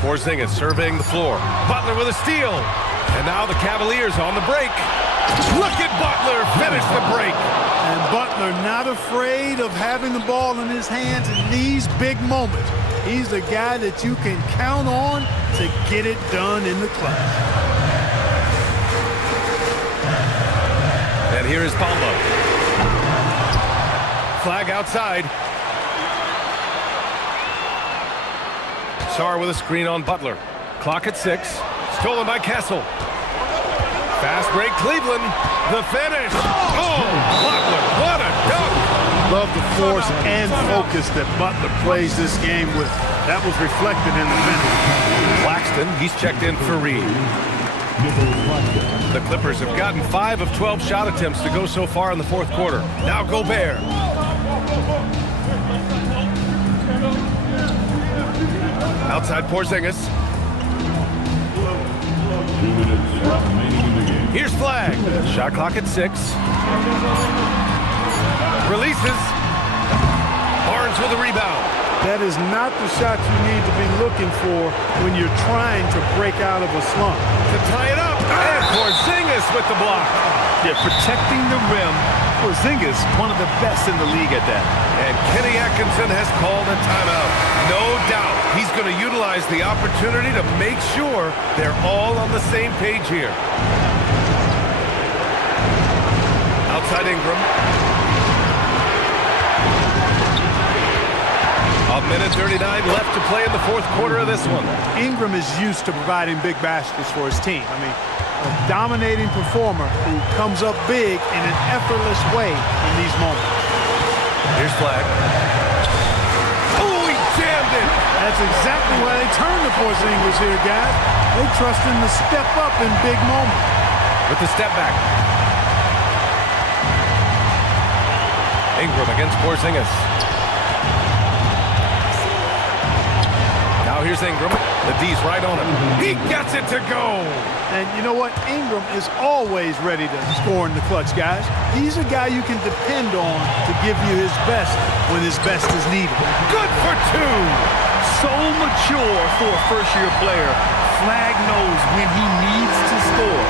Porzingis surveying the floor. Butler with a steal. And now the Cavaliers on the break. Look at Butler finish the break. And Butler not afraid of having the ball in his hands in these big moments. He's the guy that you can count on to get it done in the clutch. And here is Bamba. Flag outside. Sarr with a screen on Butler. Clock at 6. Stolen by Castle. Fast break Cleveland. The finish. Oh, Butler, what a dunk. Love the force and focus that Butler plays this game with. That was reflected in the finish. Claxton, he's checked in for Reed. The Clippers have gotten 5 of 12 shot attempts to go so far in the fourth quarter. Now Gobert. Outside Porzingis. 2 minutes remaining in the game. Here's Flag. Shot clock at 6. Releases. Barnes with a rebound. That is not the shot you need to be looking for when you're trying to break out of a slump. To tie it up. And Porzingis with the block. Yeah, protecting the rim. Porzingis, one of the best in the league at that. And Kenny Atkinson has called a timeout. No doubt he's going to utilize the opportunity to make sure they're all on the same page here. Outside Ingram. minute 39 left to play in the fourth quarter of this one. Ingram is used to providing big baskets for his team. I mean, a dominating performer who comes up big in an effortless way in these moments. Here's Flag. Oh, he jammed it! That's exactly why they turn to Porzingis here, guys. They trust him to step up in big moments. With the step back. Ingram against Porzingis. Now here's Ingram. The D's right on him. He gets it to go. And you know what? Ingram is always ready to score in the clutch, guys. He's a guy you can depend on to give you his best when his best is needed. Good for two. So mature for a first-year player. Flag knows when he needs to score.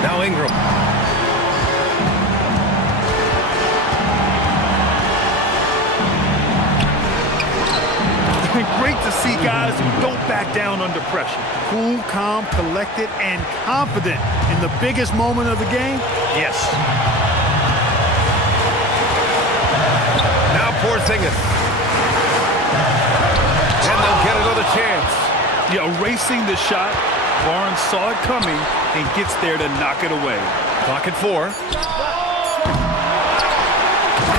Now Ingram. Great to see guys who don't back down under pressure. Cool, calm, collected, and confident in the biggest moment of the game? Yes. Now Porzingis. And they'll get another chance. Yeah, erasing the shot. Barnes saw it coming and gets there to knock it away. Clock at 4.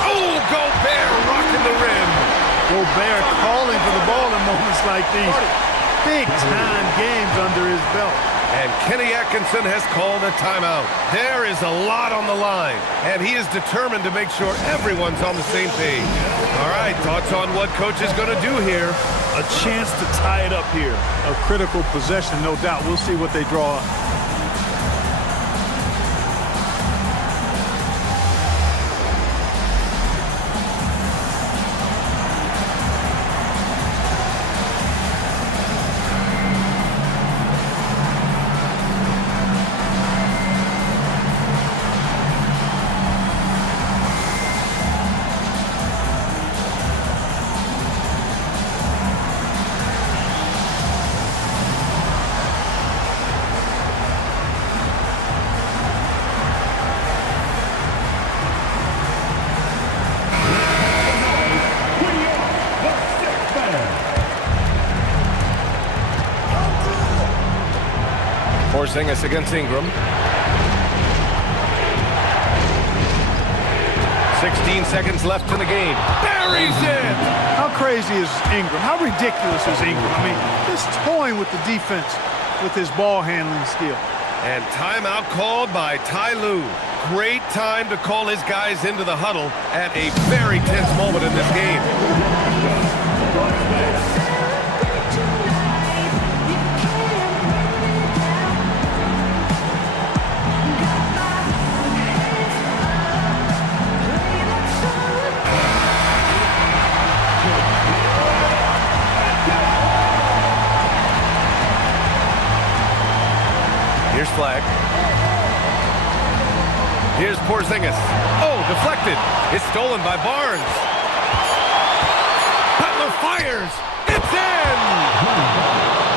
Oh, Gobert rocking the rim. Gobert calling for the ball in moments like these. Big-time games under his belt. And Kenny Atkinson has called a timeout. There is a lot on the line, and he is determined to make sure everyone's on the same page. All right, thoughts on what coach is going to do here? A chance to tie it up here. A critical possession, no doubt. We'll see what they draw up. Porzingis against Ingram. 16 seconds left in the game. Buries it! How crazy is Ingram? How ridiculous is Ingram? I mean, just toying with the defense with his ball handling skill. And timeout called by Ty Lue. Great time to call his guys into the huddle at a very tense moment in this game. Here's Flag. Here's Porzingis. Oh, deflected. It's stolen by Barnes. Butler fires. It's in!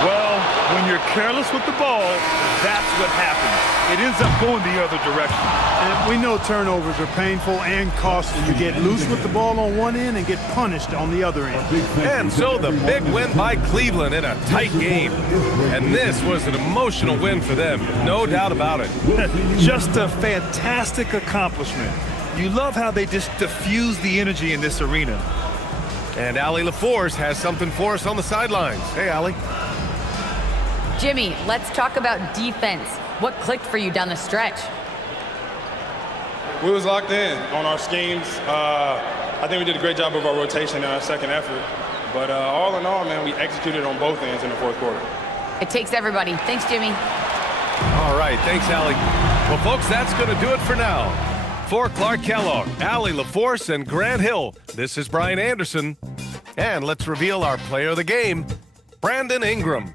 Well, when you're careless with the ball, that's what happens. It ends up going the other direction. And we know turnovers are painful and costly. You get loose with the ball on one end and get punished on the other end. And so the big win by Cleveland in a tight game. And this was an emotional win for them, no doubt about it. Just a fantastic accomplishment. You love how they just diffuse the energy in this arena. And Allie LaForce has something for us on the sidelines. Hey, Allie. Jimmy, let's talk about defense. What clicked for you down the stretch? We was locked in on our schemes. I think we did a great job of our rotation in our second effort. But all in all, man, we executed on both ends in the fourth quarter. It takes everybody. Thanks, Jimmy. All right, thanks, Allie. Well, folks, that's going to do it for now. For Clark Kellogg, Allie LaForce, and Grant Hill, this is Brian Anderson. And let's reveal our player of the game, Brandon Ingram.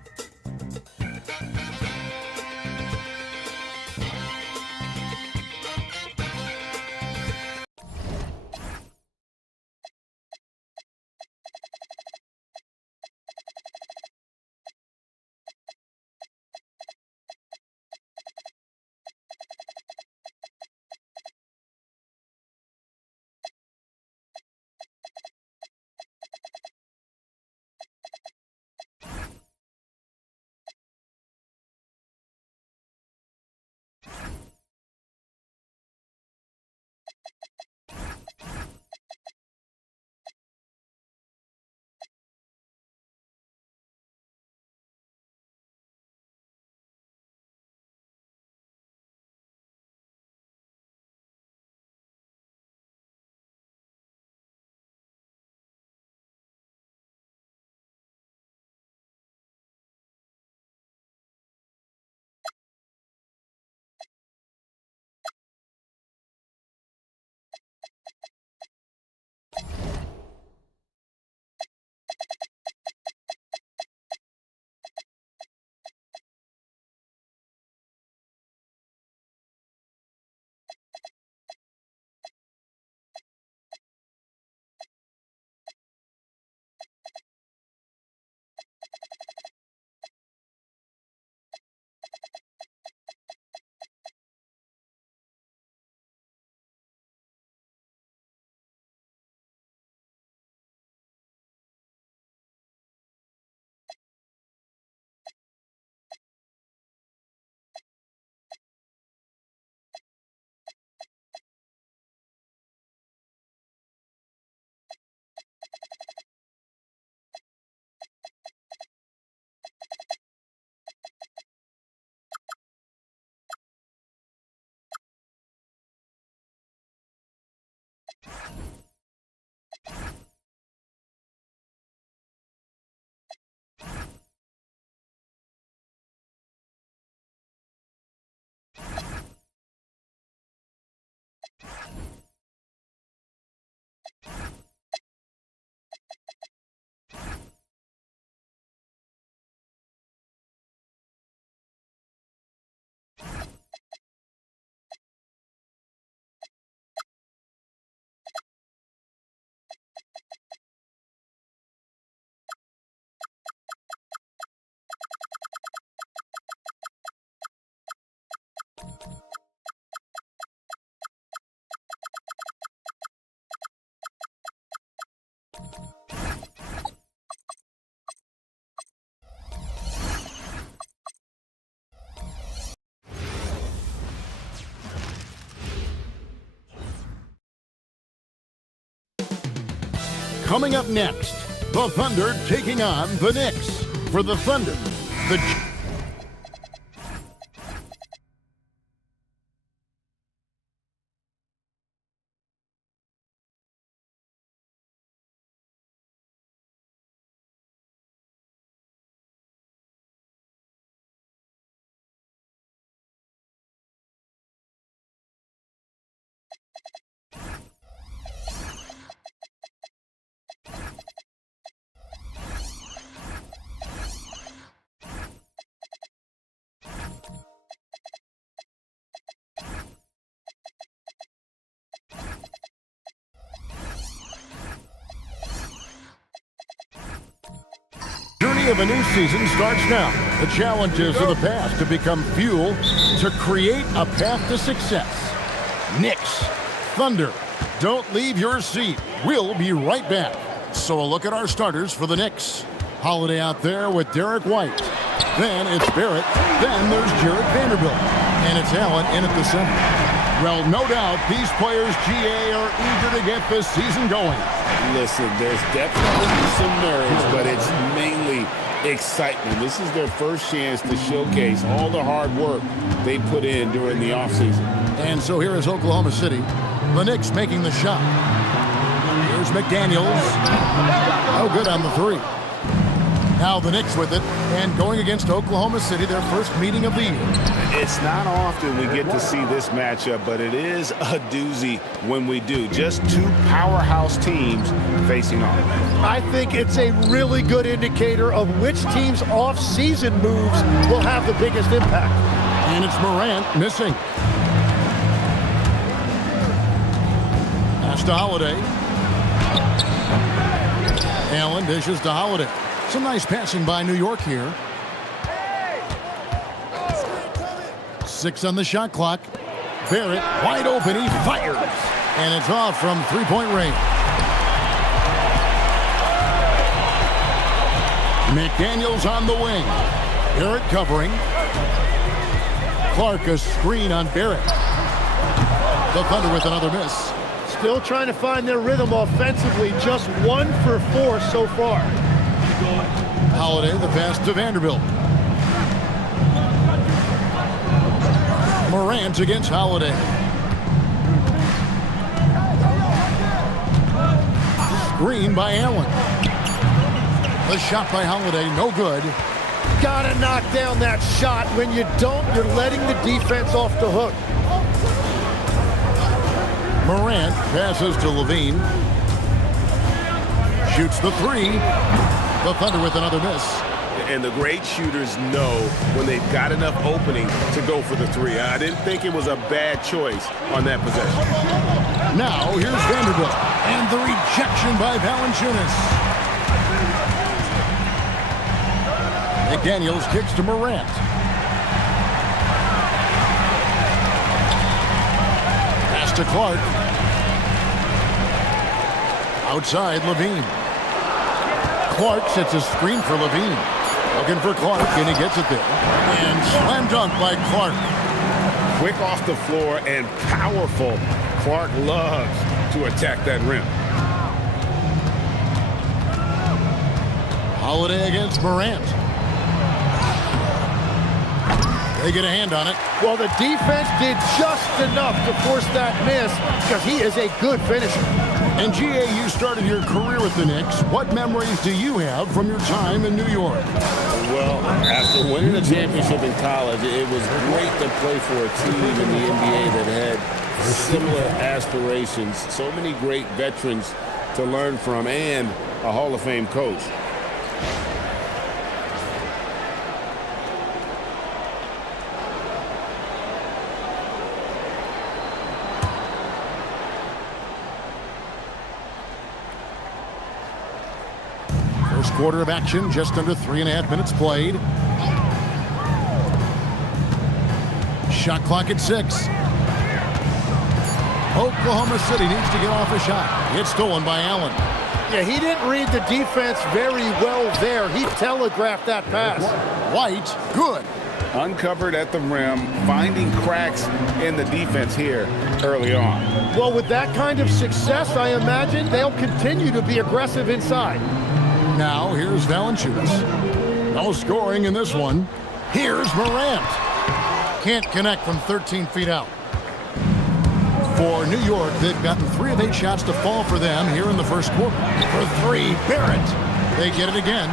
Coming up next, the Thunder taking on the Knicks. For the Thunder, the... journey of a new season starts now. The challenges of the past to become fuel to create a path to success. Knicks, Thunder, don't leave your seat. We'll be right back. So a look at our starters for the Knicks. Holiday out there with Derek White. Then it's Barrett. Then there's Jarred Vanderbilt. And it's Allen in at the center. Well, no doubt these players, GA, are eager to get this season going. Listen, there's definitely some nerves, but it's mainly excitement. This is their first chance to showcase all the hard work they put in during the offseason. And so here is Oklahoma City. The Knicks making the shot. Here's McDaniels. Oh, good on the three. Now the Knicks with it, and going against Oklahoma City, their first meeting of the year. It's not often we get to see this matchup, but it is a doozy when we do. Just two powerhouse teams facing off. I think it's a really good indicator of which team's off-season moves will have the biggest impact. And it's Morant missing. Pass to Holiday. Allen dishes to Holiday. Some nice passing by New York here. 6 on the shot clock. Barrett wide open. He fires. And it's off from three-point range. McDaniels on the wing. Barrett covering. Clark a screen on Barrett. The Thunder with another miss. Still trying to find their rhythm offensively. Just 1 for 4 so far. Holiday, the pass to Vanderbilt. Morant against Holiday. Screen by Allen. The shot by Holiday, no good. Gotta knock down that shot. When you don't, you're letting the defense off the hook. Morant passes to Levine. Shoots the three. The Thunder with another miss. And the great shooters know when they've got enough opening to go for the three. I didn't think it was a bad choice on that possession. Now here's Vanderbilt. And the rejection by Valanciunas. McDaniels kicks to Morant. Pass to Clark. Outside, Levine. Clark sets a screen for Levine. Looking for Clark, and he gets it there. And slam dunk by Clark. Quick off the floor and powerful. Clark loves to attack that rim. Holiday against Morant. They get a hand on it. Well, the defense did just enough to force that miss because he is a good finisher. And G.A., you started your career with the Knicks. What memories do you have from your time in New York? Well, after winning the championship in college, it was great to play for a team in the NBA that had similar aspirations, so many great veterans to learn from, and a Hall of Fame coach. First quarter of action, just under 3.5 minutes played. Shot clock at 6. Oklahoma City needs to get off a shot. It's stolen by Allen. Yeah, he didn't read the defense very well there. He telegraphed that pass. White, good. Uncovered at the rim, finding cracks in the defense here early on. Well, with that kind of success, I imagine they'll continue to be aggressive inside. Now, here's Valanciunas. No scoring in this one. Here's Morant. Can't connect from 13 feet out. For New York, they've gotten 3 of 8 shots to fall for them here in the first quarter. For 3, Barrett. They get it again.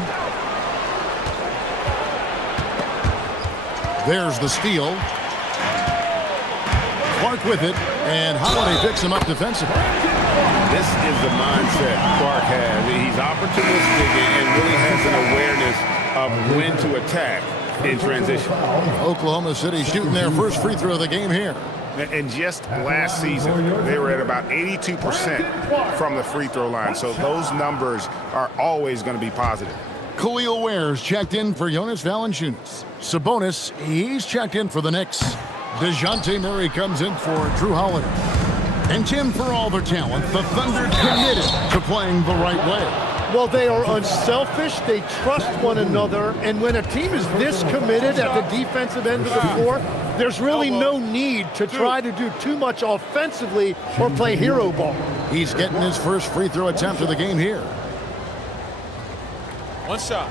There's the steal. Clark with it, and Holiday picks him up defensively. This is the mindset Clark has. He's opportunistic and really has an awareness of when to attack in transition. Oklahoma City shooting their first free throw of the game here. And just last season, they were at about 82% from the free throw line. So those numbers are always going to be positive. Khalil Ware's checked in for Jonas Valanciunas. Sabonis, he's checked in for the Knicks. DeJounte Murray comes in for Drew Holiday. And Tim, for all their talent, the Thunder committed to playing the right way. Well, they are unselfish. They trust one another. And when a team is this committed at the defensive end of the floor, there's really no need to try to do too much offensively or play hero ball. He's getting his first free throw attempt of the game here. One shot.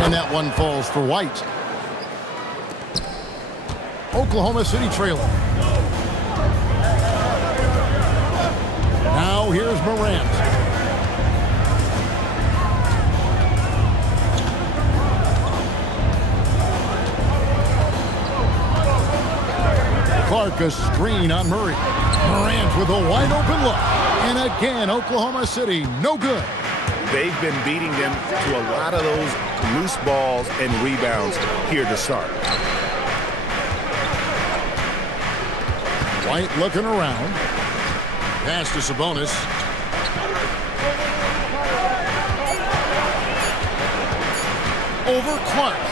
And that one falls for White. Oklahoma City trailing. Now here's Morant. Clark a screen on Murray. Morant with a wide open look. And again, Oklahoma City, no good. They've been beating them to a lot of those loose balls and rebounds here to start. White looking around. Pass to Sabonis. Over Clark.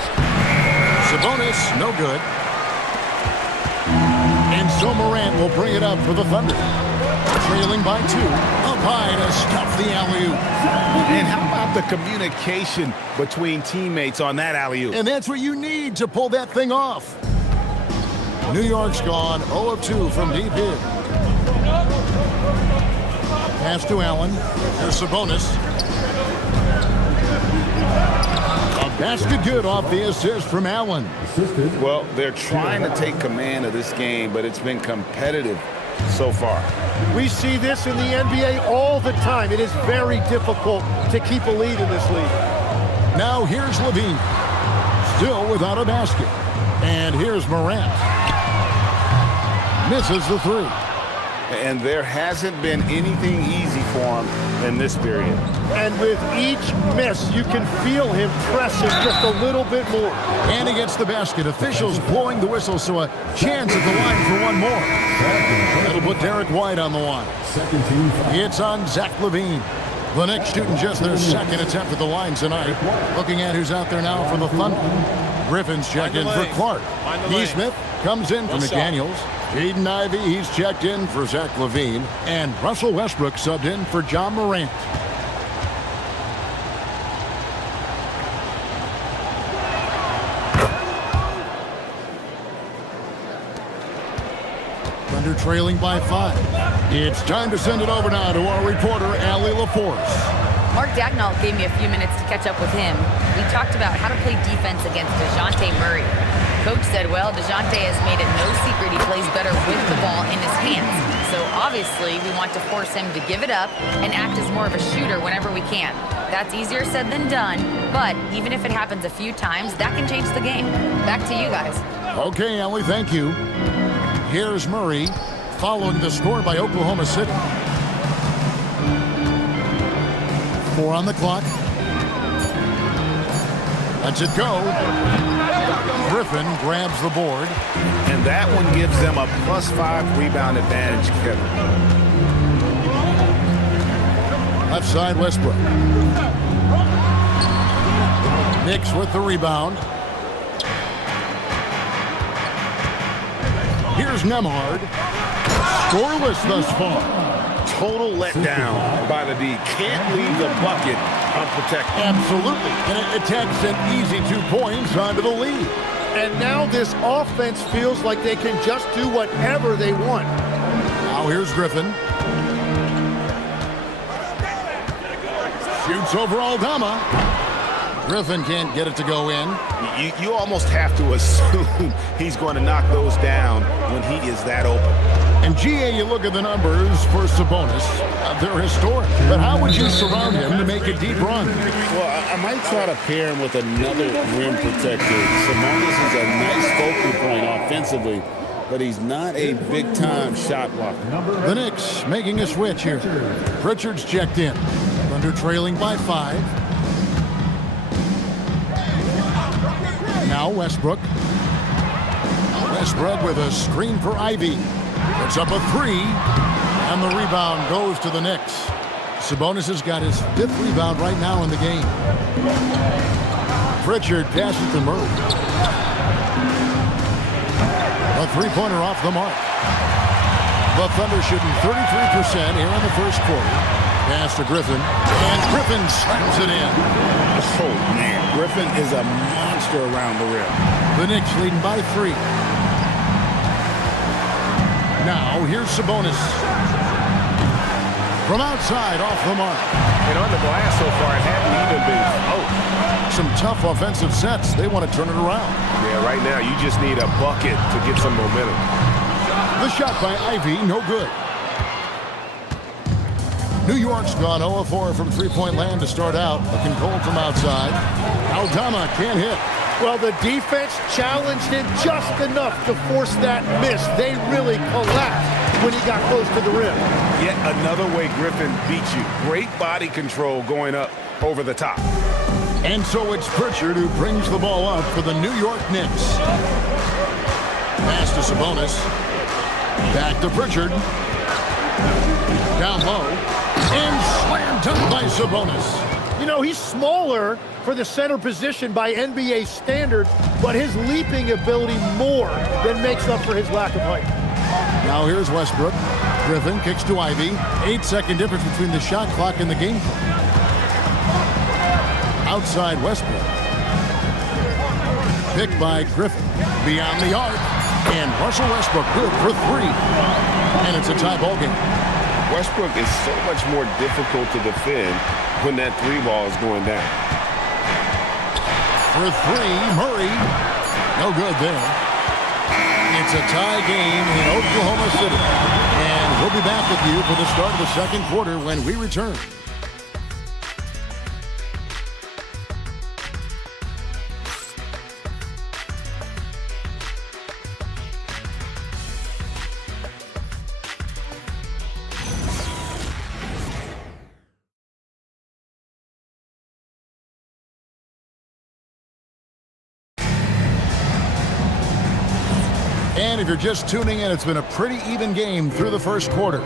Sabonis, no good. And so Morant will bring it up for the Thunder. Trailing by 2. Up high to stuff the alley-oop. And how about the communication between teammates on that alley-oop? And that's what you need to pull that thing off. New York's gone 0 of 2 from deep here. Pass to Allen. There's Sabonis. A basket good off the assist from Allen. Well, they're trying to take command of this game, but it's been competitive so far. We see this in the NBA all the time. It is very difficult to keep a lead in this league. Now here's Levine. Still without a basket. And here's Morant. Misses the 3. And there hasn't been anything easy for him in this period. And with each miss, you can feel him pressing just a little bit more. And he gets the basket. Officials blowing the whistle, so a chance at the line for one more. That'll put Derek White on the line. It's on Zach LaVine. The Knicks shooting just their second attempt at the line tonight. Looking at who's out there now for the Thunder. Griffin's checked in for Clark. Neesmith comes in for McDaniels. Jaden Ivey, he's checked in for Zach LaVine. And Russell Westbrook subbed in for John Morant. Thunder trailing by 5. It's time to send it over now to our reporter, Allie LaForce. Mark Dagnall gave me a few minutes to catch up with him. We talked about how to play defense against DeJounte Murray. Coach said, well, DeJounte has made it no secret he plays better with the ball in his hands. So obviously we want to force him to give it up and act as more of a shooter whenever we can. That's easier said than done, but even if it happens a few times, that can change the game. Back to you guys. Okay, Allie, thank you. Here's Murray following the score by Oklahoma City. 4 on the clock. Lets it go. Griffin grabs the board. And that one gives them a +5 rebound advantage, Kevin. Left side, Westbrook. Knicks with the rebound. Here's Nembhard. Scoreless thus far. Total letdown by the D. Can't leave the bucket unprotected. Absolutely. And it attacks an easy 2 points onto the lead. And now this offense feels like they can just do whatever they want. Now here's Griffin. Shoots over Aldama. Griffin can't get it to go in. You almost have to assume he's going to knock those down when he is that open. And GA, you look at the numbers for Sabonis. They're historic. But how would you surround him to make a deep run? Well, I might try to pair him with another rim protector. Sabonis is a nice focal point offensively, but he's not a big-time shot blocker. The Knicks making a switch here. Pritchard's checked in. Thunder trailing by 5. Now Westbrook. Westbrook with a screen for Ivy. Puts up a 3, and the rebound goes to the Knicks. Sabonis has got his 5th rebound right now in the game. Pritchard passes to Murray. A 3-pointer off the mark. The Thunder shooting 33% here in the first quarter. Pass to Griffin, and Griffin slams it in. Oh, man. Griffin is a monster around the rim. The Knicks leading by 3. Now, here's Sabonis. From outside, off the mark. And on the glass so far, it hadn't even been close. Some tough offensive sets. They want to turn it around. Yeah, right now, you just need a bucket to get some momentum. The shot by Ivy, no good. New York's gone 0-4 from three-point land to start out. Looking cold from outside. Aldama can't hit. Well, the defense challenged him just enough to force that miss. They really collapsed when he got close to the rim. Yet another way Griffin beats you. Great body control going up over the top. And so it's Pritchard who brings the ball up for the New York Knicks. Pass to Sabonis. Back to Pritchard. Down low. And slam dunk by Sabonis. You know, he's smaller for the center position by NBA standards, but his leaping ability more than makes up for his lack of height. Now here's Westbrook. Griffin kicks to Ivy. 8-second difference between the shot clock and the game clock. Outside Westbrook. Picked by Griffin. Beyond the arc. And Russell Westbrook good for 3. And it's a tie ball game. Westbrook is so much more difficult to defend when that 3 ball is going down. For 3, Murray. No good there. It's a tie game in Oklahoma City. And we'll be back with you for the start of the second quarter when we return. And if you're just tuning in, it's been a pretty even game through the first quarter.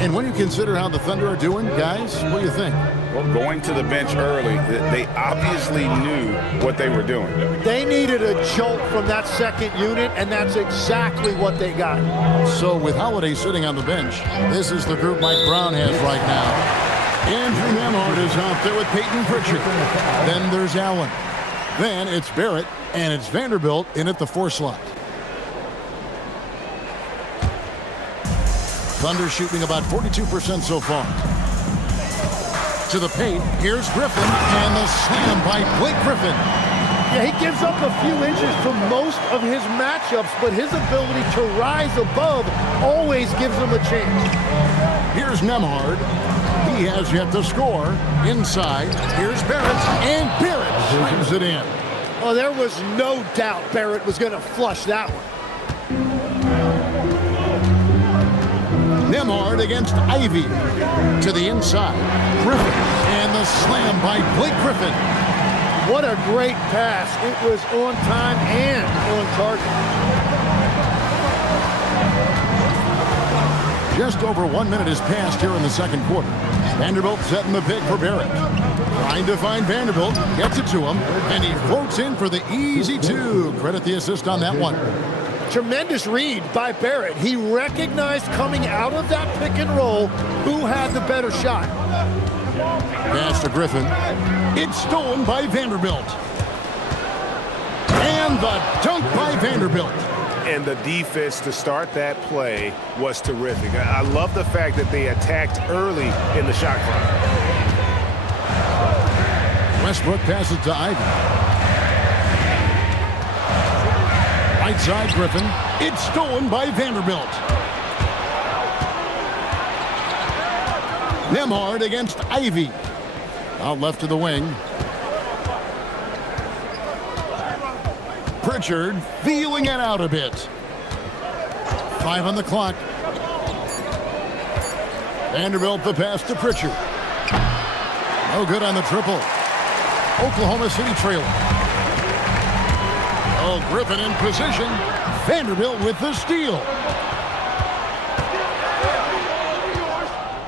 And when you consider how the Thunder are doing, guys, what do you think? Well, going to the bench early, they obviously knew what they were doing. They needed a jolt from that second unit, and that's exactly what they got. So with Holiday sitting on the bench, this is the group Mike Brown has right now. Andrew Nembhard is out there with Peyton Pritchard. Then there's Allen. Then it's Barrett, and it's Vanderbilt in at the 4 slot. Thunder shooting about 42% so far. To the paint, here's Griffin, and the slam by Blake Griffin. Yeah, he gives up a few inches for most of his matchups, but his ability to rise above always gives him a chance. Here's Nembhard. He has yet to score. Inside, here's Barrett, and Barrett slams it in. Oh, there was no doubt Barrett was going to flush that one. Nembhard against Ivy. To the inside, Griffin, and the slam by Blake Griffin. What a great pass. It was on time and on target. Just over 1 minute has passed here in the second quarter. Vanderbilt setting the pick for Barrett. Trying to find Vanderbilt, gets it to him, and he floats in for the easy two. Credit the assist on that one. Tremendous read by Barrett. He recognized coming out of that pick and roll who had the better shot. Pass to Griffin. It's stolen by Vanderbilt. And the dunk by Vanderbilt. And the defense to start that play was terrific. I love the fact that they attacked early in the shot clock. Westbrook passes to Ivy. Right side Griffin. It's stolen by Vanderbilt. Nembhard against Ivy. Out left to the wing. Pritchard feeling it out a bit. 5 on the clock. Vanderbilt the pass to Pritchard. No good on the triple. Oklahoma City trailing. Oh, Griffin in position. Vanderbilt with the steal.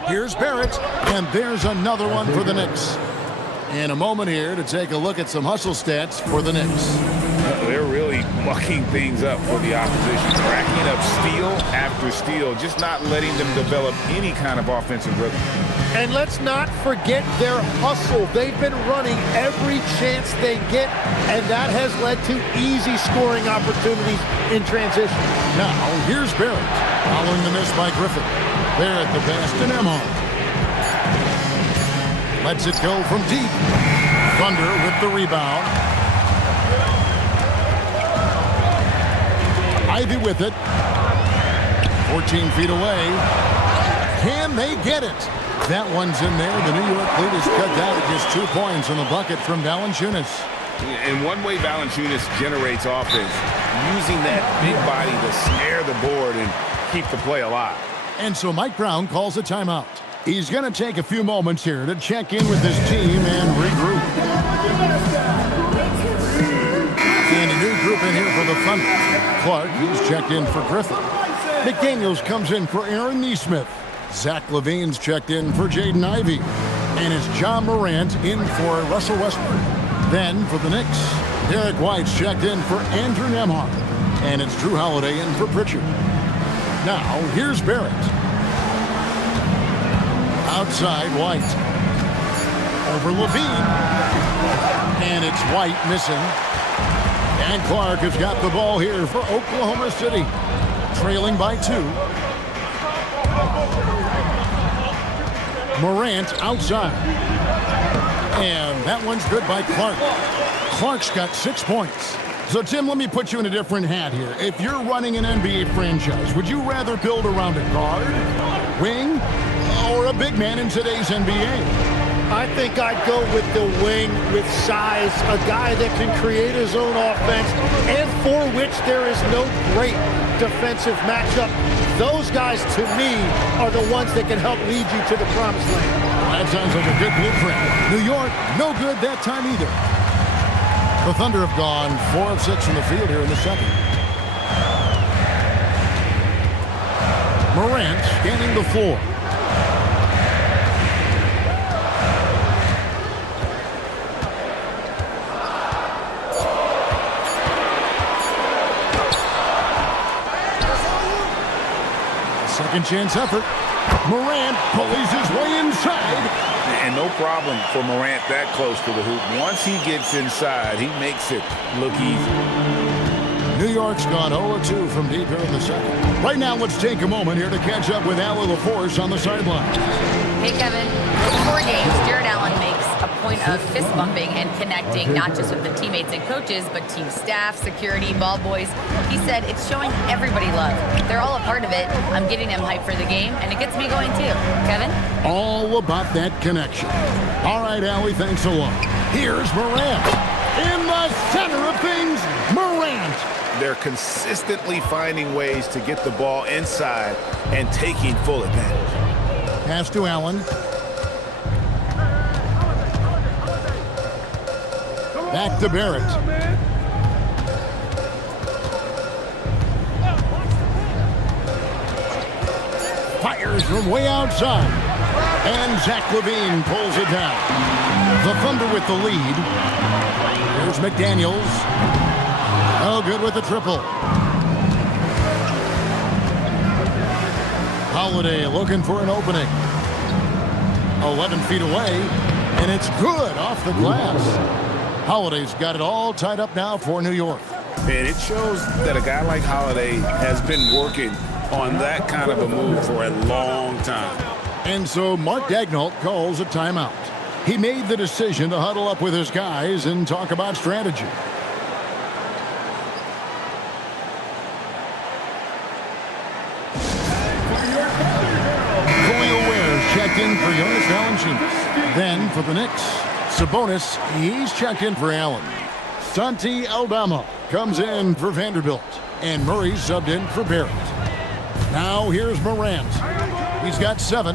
Here's Barrett, and there's another one for the Knicks. In a moment here to take a look at some hustle stats for the Knicks. They're really mucking things up for the opposition, racking up steal after steal, just not letting them develop any kind of offensive rhythm. And let's not forget their hustle. They've been running every chance they get, and that has led to easy scoring opportunities in transition. Now, here's Barrett, following the miss by Griffin. Barrett the pass to Nembhard. Lets it go from deep. Thunder with the rebound. Ivy with it. 14 feet away. Can they get it? That one's in there. The New York lead is cut down to just 2 points on the bucket from Valanciunas. And one way Valanciunas generates offense, using that big body to snare the board and keep the play alive. And so Mike Brown calls a timeout. He's going to take a few moments here to check in with his team and regroup. And a new group in here for the Thunder. Clark, he's checked in for Griffin. McDaniels comes in for Aaron Nesmith. Zach LaVine's checked in for Jaden Ivey. And it's John Morant in for Russell Westbrook. Then for the Knicks, Derek White's checked in for Andrew Nembhard. And it's Drew Holiday in for Pritchard. Now, here's Barrett. Outside White. Over LaVine. And it's White missing. And Clark has got the ball here for Oklahoma City. Trailing by 2. Morant outside. And that one's good by Clark. Clark's got 6 points. So, Tim, let me put you in a different hat here. If you're running an NBA franchise, would you rather build around a guard, wing, or a big man in today's NBA? I think I'd go with the wing with size, a guy that can create his own offense and for which there is no great defensive matchup. Those guys, to me, are the ones that can help lead you to the promised land. That sounds like a good blueprint. New York, no good that time either. The Thunder have gone 4 of 6 from the field here in the second. Morant scanning the floor. Second chance effort. Morant pulls his way inside. And no problem for Morant that close to the hoop. Once he gets inside, he makes it look easy. New York's gone 0-2 from deep here in the second. Right now, let's take a moment here to catch up with Allie LaForce on the sideline. Hey, Kevin. Before games, Jared Allen makes a point of fist bumping and connecting, not just with the teammates and coaches, but team staff, security, ball boys. He said it's showing everybody love. They're all a part of it. I'm getting them hyped for the game, and it gets me going too. Kevin? All about that connection. All right, Allie, thanks a lot. Here's Morant. In the center of things, Morant. They're consistently finding ways to get the ball inside and taking full advantage. Pass to Allen. Back to Barrett. Fires from way outside. And Zach LaVine pulls it down. The Thunder with the lead. Here's McDaniels. Oh, good with the triple. Holiday looking for an opening. 11 feet away, and it's good off the glass. Holiday's got it all tied up now for New York. And it shows that a guy like Holiday has been working on that kind of a move for a long time. And so Mark Daigneault calls a timeout. He made the decision to huddle up with his guys and talk about strategy. Checked in for Jonas Valanciunas. Then for the Knicks, Sabonis, he's checked in for Allen. Santi Aldama comes in for Vanderbilt. And Murray subbed in for Barrett. Now here's Morant. He's got 7.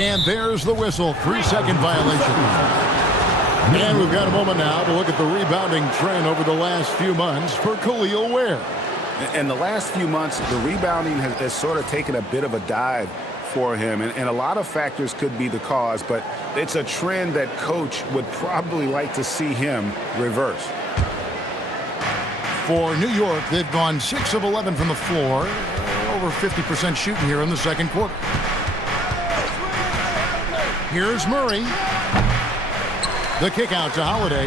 And there's the whistle. 3-second violation. And we've got a moment now to look at the rebounding trend over the last few months for Khalil Ware. In the last few months, the rebounding has sort of taken a bit of a dive for him. And a lot of factors could be the cause, but it's a trend that coach would probably like to see him reverse. For New York, they've gone 6 of 11 from the floor. Over 50% shooting here in the second quarter. Here's Murray. The kick out to Holiday.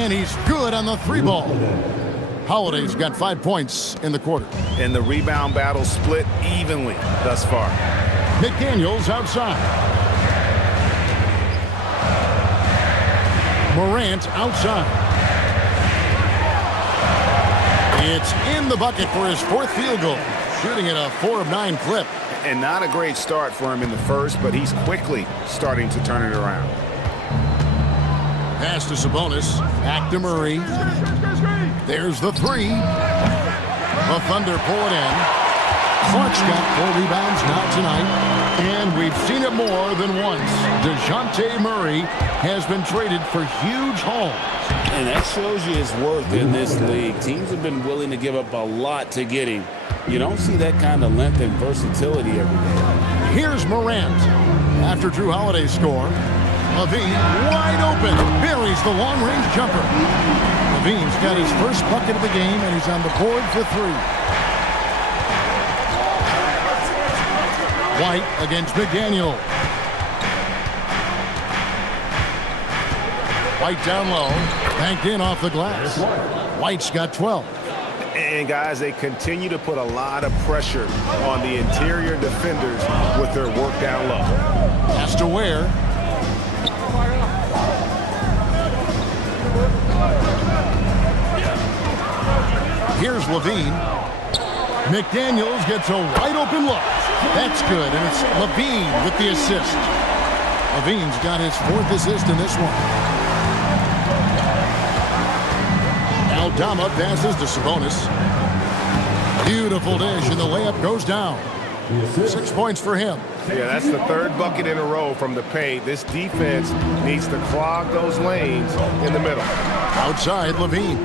And he's good on the 3-ball. Holiday's got 5 points in the quarter. And the rebound battle split evenly thus far. McDaniels outside. Morant outside. It's in the bucket for his 4th field goal. Shooting at a 4 of 9 clip. And not a great start for him in the first, but he's quickly starting to turn it around. Pass to Sabonis. Back to Murray. There's the 3. The Thunder pull it in. Clark's got 4 rebounds now tonight. And we've seen it more than once. DeJounte Murray has been traded for huge hauls. And that shows you his worth in this league. Teams have been willing to give up a lot to get him. You don't see that kind of length and versatility every day. Here's Morant. After Drew Holiday's score, LaVine wide open. Buries the long-range jumper. LaVine's got his first bucket of the game, and he's on the board for 3. White against McDaniel. White down low. Banked in off the glass. White's got 12. And guys, they continue to put a lot of pressure on the interior defenders with their work down low. Has to Ware. Here's LaVine. McDaniels gets a wide open look. That's good, and it's LaVine with the assist. LaVine's got his 4th assist in this one. Aldama passes to Sabonis. Beautiful dish, and the layup goes down. 6 points for him. Yeah, that's the 3rd bucket in a row from the paint. This defense needs to clog those lanes in the middle. Outside, LaVine.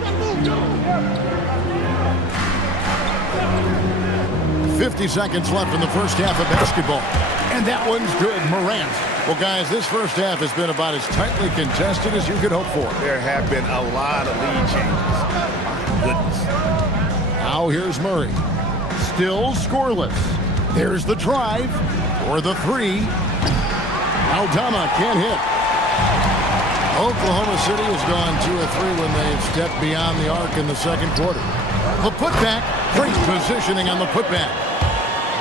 50 seconds left in the first half of basketball. And that one's good. Morant. Well, guys, this first half has been about as tightly contested as you could hope for. There have been a lot of lead changes. My goodness. Now here's Murray. Still scoreless. There's the drive for the 3. Aldama can't hit. Oklahoma City has gone 2 of 3 when they've stepped beyond the arc in the second quarter. The putback, great positioning on the putback.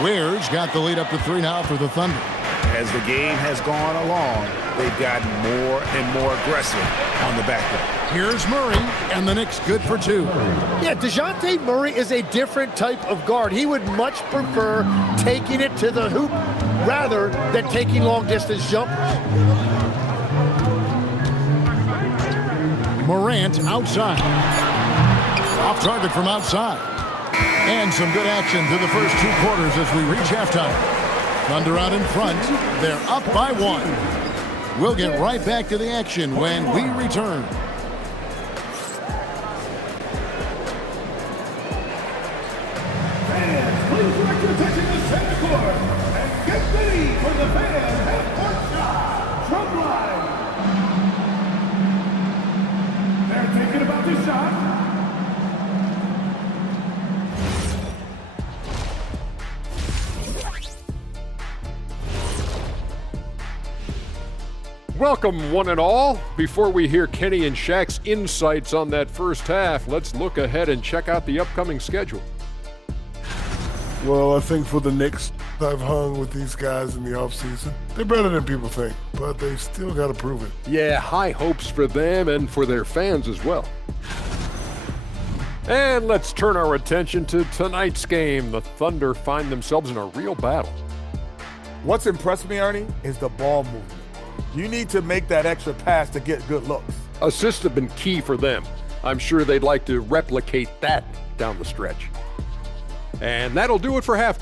Ware's got the lead up to 3 now for the Thunder. As the game has gone along, they've gotten more and more aggressive on the back end. Here's Murray, and the Knicks good for 2. Yeah, DeJounte Murray is a different type of guard. He would much prefer taking it to the hoop rather than taking long-distance jumpers. Morant outside. Off target from outside. And some good action through the first 2 quarters as we reach halftime. Thunder out in front. They're up by 1. We'll get right back to the action when we return. Fans, please direct your attention to center court and get ready for the fan half-court shot. Drum line. They're thinking about this shot. Welcome, one and all. Before we hear Kenny and Shaq's insights on that first half, let's look ahead and check out the upcoming schedule. Well, I think for the Knicks, I've hung with these guys in the offseason. They're better than people think, but they still got to prove it. Yeah, high hopes for them and for their fans as well. And let's turn our attention to tonight's game. The Thunder find themselves in a real battle. What's impressed me, Ernie, is the ball movement. You need to make that extra pass to get good looks. Assists have been key for them. I'm sure they'd like to replicate that down the stretch. And that'll do it for half.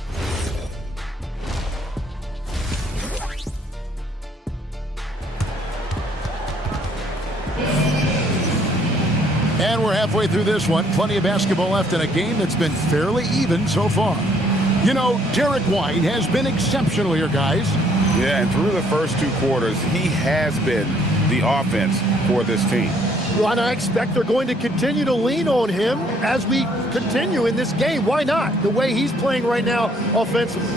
And we're halfway through this one. Plenty of basketball left in a game that's been fairly even so far. You know, Derek White has been exceptional here, guys. Yeah, and through the first 2 quarters, he has been the offense for this team. Well, and I expect they're going to continue to lean on him as we continue in this game. Why not? The way he's playing right now offensively.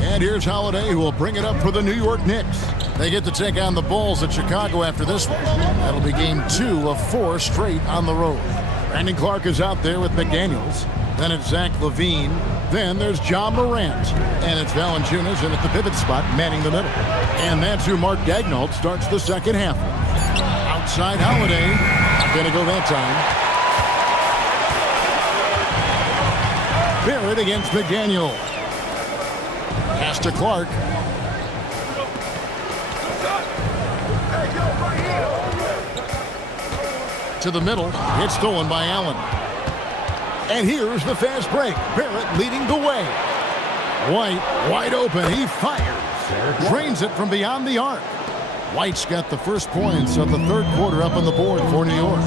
And here's Holiday, who will bring it up for the New York Knicks. They get to take on the Bulls at Chicago after this one. That'll be game 2 of 4 straight on the road. Brandon Clark is out there with McDaniels. Then it's Zach LaVine. Then there's John Morant. And it's Valanciunas in at the pivot spot, manning the middle. And that's who Mark Daigneault starts the second half. Outside Holiday. Not going to go that time. Barrett against McDaniel. Pass to Clark. To the middle. It's stolen by Allen. And here's the fast break. Barrett leading the way. White wide open. He fires. Drains it from beyond the arc. White's got the first points of the third quarter up on the board for New York.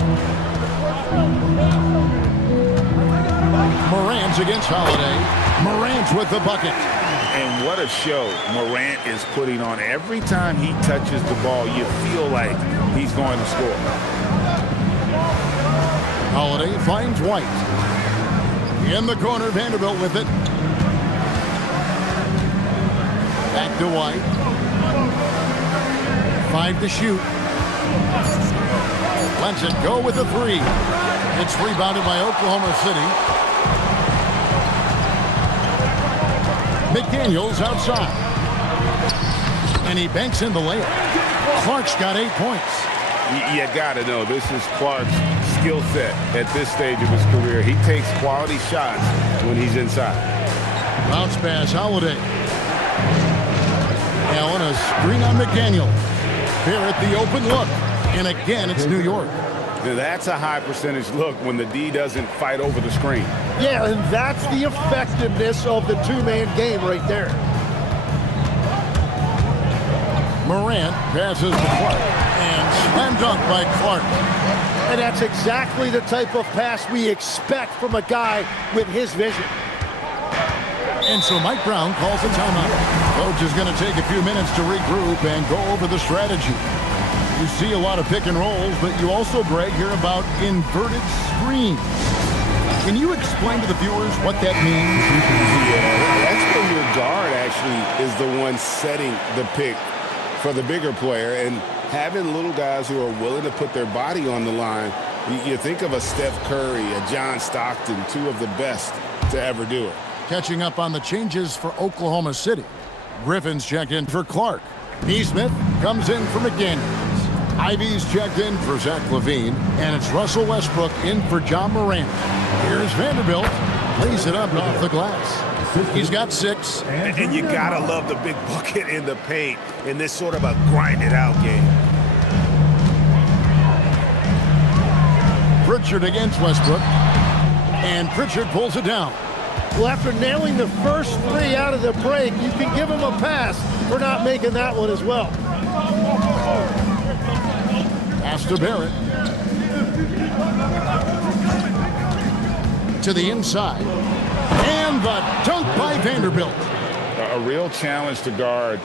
Morant's against Holiday. Morant's with the bucket. And what a show Morant is putting on. Every time he touches the ball, you feel like he's going to score. Holiday finds White. In the corner, Vanderbilt with it. Back to White. 5 to shoot. Lets it go with a 3. It's rebounded by Oklahoma City. McDaniels outside. And he banks in the layup. Clark's got 8 points. You got to know, this is Clark's skill set at this stage of his career. He takes quality shots when he's inside. Bounce pass, Holiday. Allen, a screen on McDaniel. Barrett, the open look. And again, it's New York. Now, that's a high percentage look when the D doesn't fight over the screen. Yeah, and that's the effectiveness of the two-man game right there. Morant passes to Clark. And slam dunk by Clark. And that's exactly the type of pass we expect from a guy with his vision. And so Mike Brown calls a timeout. Coach is going to take a few minutes to regroup and go over the strategy. You see a lot of pick and rolls, but you also, Greg, hear about inverted screens. Can you explain to the viewers what that means? Yeah, that's when your guard actually is the one setting the pick for the bigger player, and having little guys who are willing to put their body on the line. You think of a Steph Curry, a John Stockton, two of the best to ever do it. Catching up on the changes for Oklahoma City. Griffin's checked in for Clark. Neesmith comes in for McDaniels. Ivy's checked in for Zach LaVine. And it's Russell Westbrook in for John Morant. Here's Vanderbilt. Lays it up off the glass. He's got 6. And you gotta love the big bucket in the paint in this sort of a grind-it-out game. Pritchard against Westbrook. And Pritchard pulls it down. Well, after nailing the first 3 out of the break, you can give him a pass for not making that one as well. Pass to Barrett. To the inside. And the dunk by Vanderbilt. A real challenge to guard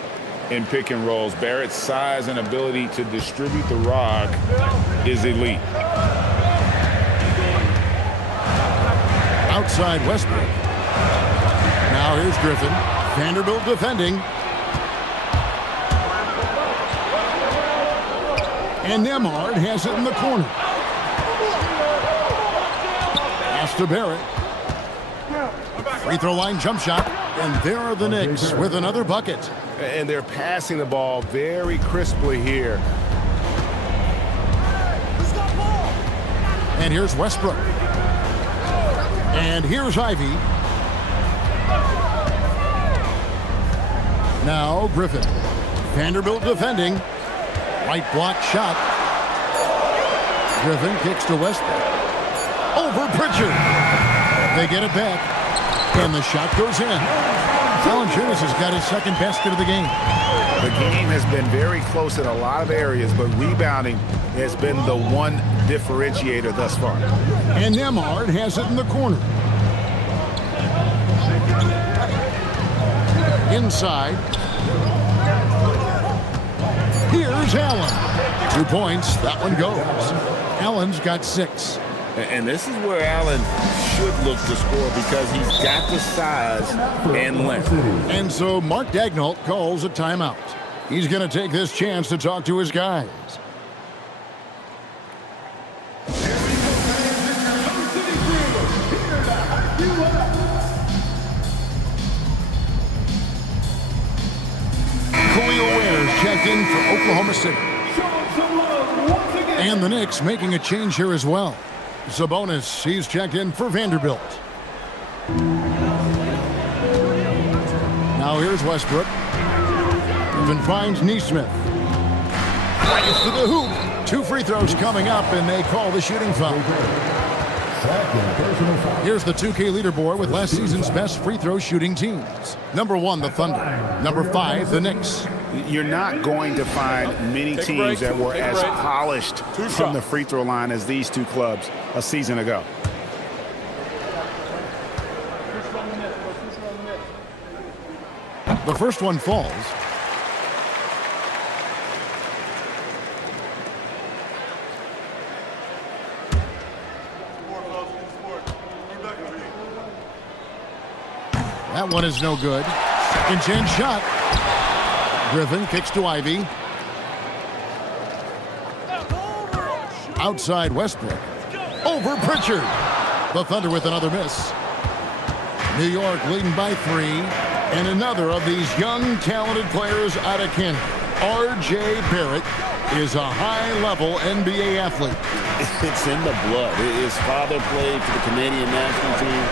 in pick and rolls. Barrett's size and ability to distribute the rock is elite. Outside Westbrook. Now here's Griffin. Vanderbilt defending. And Nembhard has it in the corner. Pass to Barrett. Free throw line jump shot. And there are the Knicks with another bucket. And they're passing the ball very crisply here. And here's Westbrook. And here's Ivy. Now Griffin. Vanderbilt defending. Right block shot. Griffin kicks to Westbrook. Over Pritchard. They get it back. And the shot goes in. Valanciunas has got his second basket of the game. The game has been very close in a lot of areas, but rebounding has been the one differentiator thus far. And Nembhard has it in the corner. Inside. Here's Allen. 2 points. That one goes. Allen's got 6. And this is where Allen should look to score because he's got the size and length. And so Mark Daigneault calls a timeout. He's going to take this chance to talk to his guys. Khalil Ware's checked in for Oklahoma City. And the Knicks making a change here as well. Sabonis, he's checked in for Vanderbilt. Now here's Westbrook. Griffin finds Neesmith. Fires to the hoop. 2 free throws coming up, and they call the shooting foul. Here's the 2K leaderboard with last season's best free throw shooting teams. Number 1, the Thunder. Number 5, the Knicks. You're not going to find many teams that were as polished from the free throw line as these two clubs a season ago. The first one falls. That one is no good. Second chance shot. Griffin kicks to Ivy. Outside Westbrook. Over Pritchard. The Thunder with another miss. New York leading by 3. And another of these young, talented players out of Canada. R.J. Barrett is a high-level NBA athlete. It's in the blood. His father played for the Canadian national team.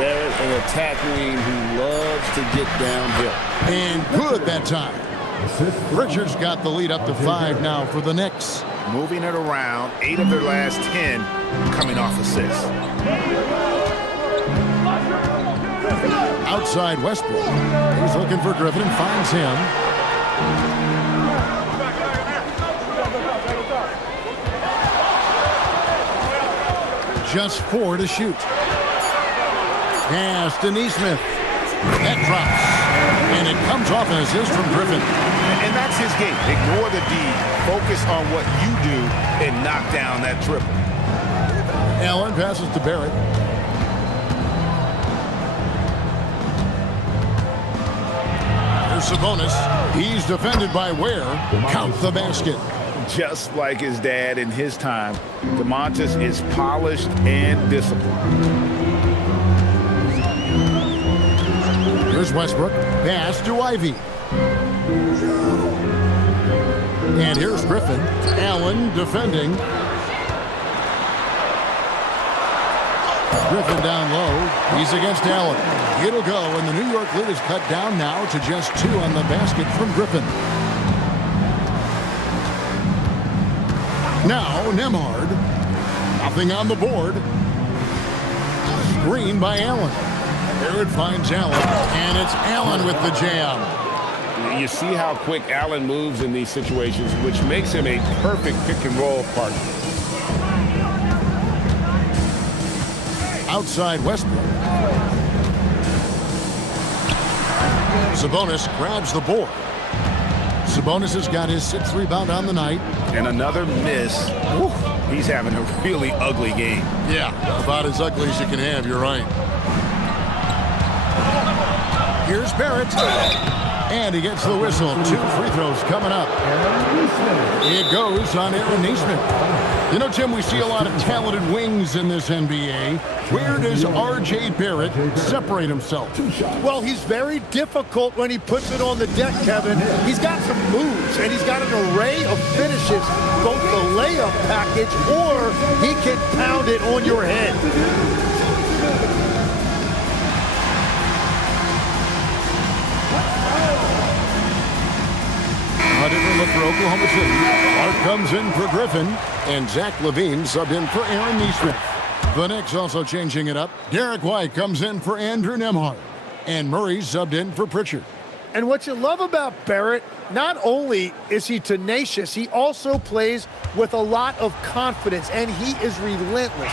Barrett, an attack wing who loves to get downhill. And good that time. Pritchard's got the lead up to 5 now for the Knicks. Moving it around, 8 of their last 10 coming off assists. Outside Westbrook. He's looking for Griffin and finds him. Just 4 to shoot. Pass to Neesmith. That drops. And it comes off an assist from Griffin. And that's his game. Ignore the D. Focus on what you do and knock down that triple. Allen passes to Barrett. Sabonis. He's defended by Ware. Count the basket. Just like his dad in his time, Domantas is polished and disciplined. Here's Westbrook. Pass to Ivy. And here's Griffin. Allen defending. Griffin down low. He's against Allen. It'll go, and the New York lead is cut down now to just 2 on the basket from Griffin. Now Nembhard. Nothing on the board. Screen by Allen. There it finds Allen, and it's Allen with the jam. You see how quick Allen moves in these situations, which makes him a perfect pick-and-roll partner. Outside Westbrook. Sabonis grabs the board. Sabonis has got his 6th rebound on the night. And another miss. Woo. He's having a really ugly game. Yeah, about as ugly as you can have, you're right. Here's Barrett. And he gets the whistle. 2 free throws coming up. It goes on Aaron Nesmith. You know, Tim, we see a lot of talented wings in this NBA. Where does R.J. Barrett separate himself? Well, he's very difficult when he puts it on the deck, Kevin. He's got some moves, and he's got an array of finishes, both the layup package, or he can pound it on your head. A different look for Oklahoma City. Clark comes in for Griffin, and Zach LaVine subbed in for Aaron Nesmith. The Knicks also changing it up. Derek White comes in for Andrew Nembhard, and Murray subbed in for Pritchard. And what you love about Barrett, not only is he tenacious, he also plays with a lot of confidence, and he is relentless.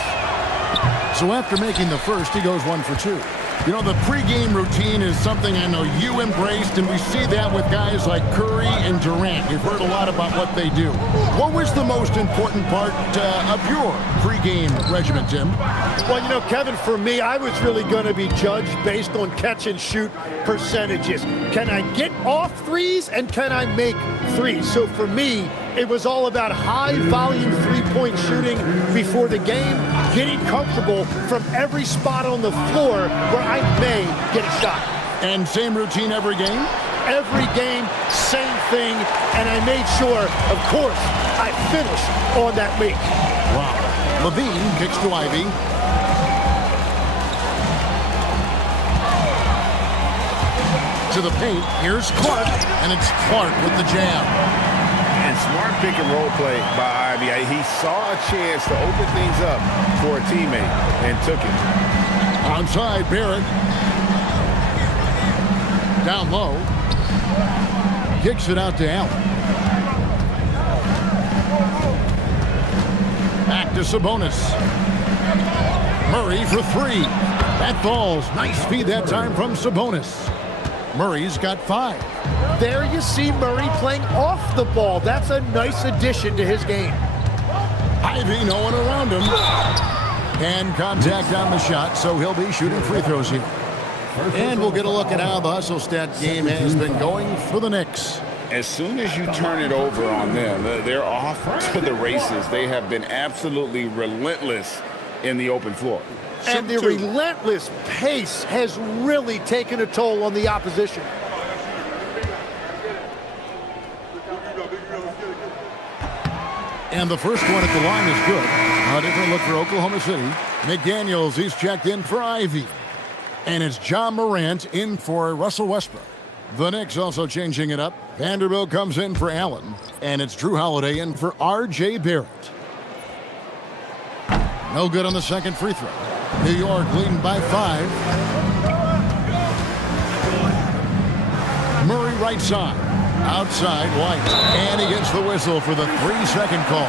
So after making the first, he goes 1 for 2. You know, the pregame routine is something I know you embraced, and we see that with guys like Curry and Durant. You've heard a lot about what they do. What was the most important part of your pregame regimen, Tim? Well, you know, Kevin, for me, I was really going to be judged based on catch-and-shoot percentages. Can I get off threes, and can I make threes? So for me, it was all about high-volume three-point shooting before the game, getting comfortable from every spot on the floor where I may get a shot. And same routine every game? Every game, same thing, and I made sure, of course, I finished on that make. Wow. LaVine kicks to Ivy. To the paint, here's Clark, and it's Clark with the jam. And smart pick-and-roll play by Ivy. He saw a chance to open things up for a teammate and took it. Outside, Barrett. Down low. Kicks it out to Allen. Back to Sabonis. Murray for 3. That falls. Nice feed that time from Sabonis. Murray's got 5. There you see Murray playing off the ball. That's a nice addition to his game. Ivy, no one around him. And contact on the shot, so he'll be shooting free throws here. And we'll get a look at how the hustle stat game has been going for the Knicks. As soon as you turn it over on them, they're off to the races. They have been absolutely relentless in the open floor. And the relentless pace has really taken a toll on the opposition. And the first one at the line is good. A different look for Oklahoma City. McDaniels, he's checked in for Ivy. And it's John Morant in for Russell Westbrook. The Knicks also changing it up. Vanderbilt comes in for Allen. And it's Drew Holiday in for R.J. Barrett. No good on the second free throw. New York leading by 5. Murray right side. Outside White. And he gets the whistle for the 3-second call.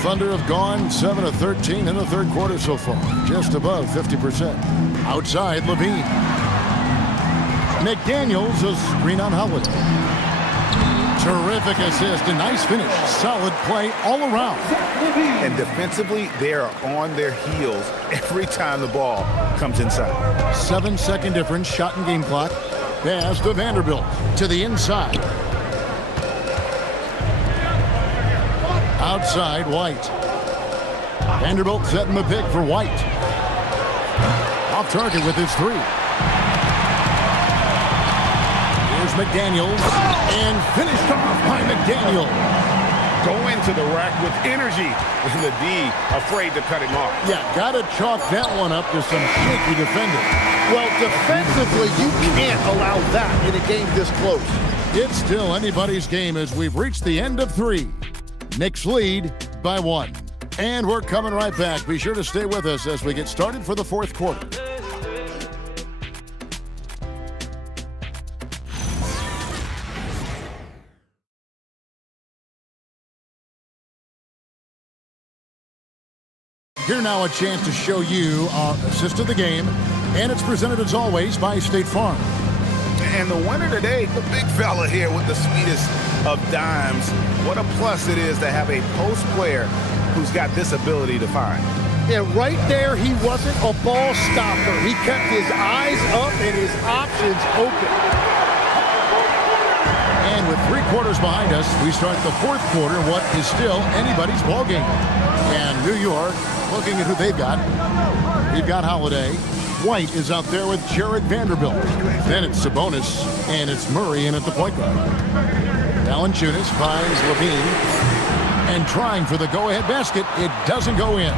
Thunder have gone 7 of 13 in the third quarter so far. Just above 50%. Outside LaVine. McDaniels, a screen on Holiday. Terrific assist, a nice finish. Solid play all around. And defensively, they are on their heels every time the ball comes inside. 7-second difference, shot and game clock. Pass to Vanderbilt to the inside. Outside, White. Vanderbilt setting the pick for White. Off target with his three. Here's McDaniels, and finished off by McDaniels. Go into the rack with energy, and the D afraid to cut him off. Yeah, got to chalk that one up to some shaky defending. Well, defensively, you can't allow that in a game this close. It's still anybody's game as we've reached the end of 3. Knicks lead by 1. And we're coming right back. Be sure to stay with us as we get started for the 4th quarter. Here now a chance to show you our assist of the game, and it's presented as always by State Farm. And the winner today, the big fella here with the sweetest of dimes. What a plus it is to have a post player who's got this ability to find. Yeah, right there, he wasn't a ball stopper. He kept his eyes up and his options open. And with 3 quarters behind us, we start the 4th quarter, what is still anybody's ball game. And New York, looking at who they've got. We've got Holiday. White is out there with Jared Vanderbilt. Then it's Sabonis, and it's Murray in at the point guard. Valanciunas finds Levine, and trying for the go-ahead basket. It doesn't go in.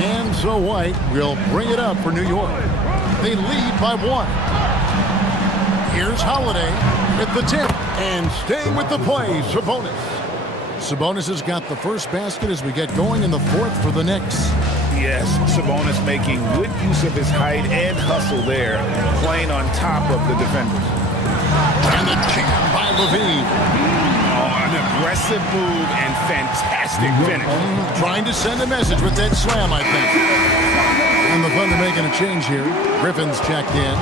And so White will bring it up for New York. They lead by 1. Here's Holiday at the tip, and staying with the play, Sabonis. Sabonis has got the first basket as we get going in the 4th for the Knicks. Yes, Sabonis making good use of his height and hustle there, playing on top of the defenders. And the jam by Levine. Oh, an aggressive move and fantastic finish. Trying to send a message with that slam, I think. And the Thunder making a change here. Griffin's checked in.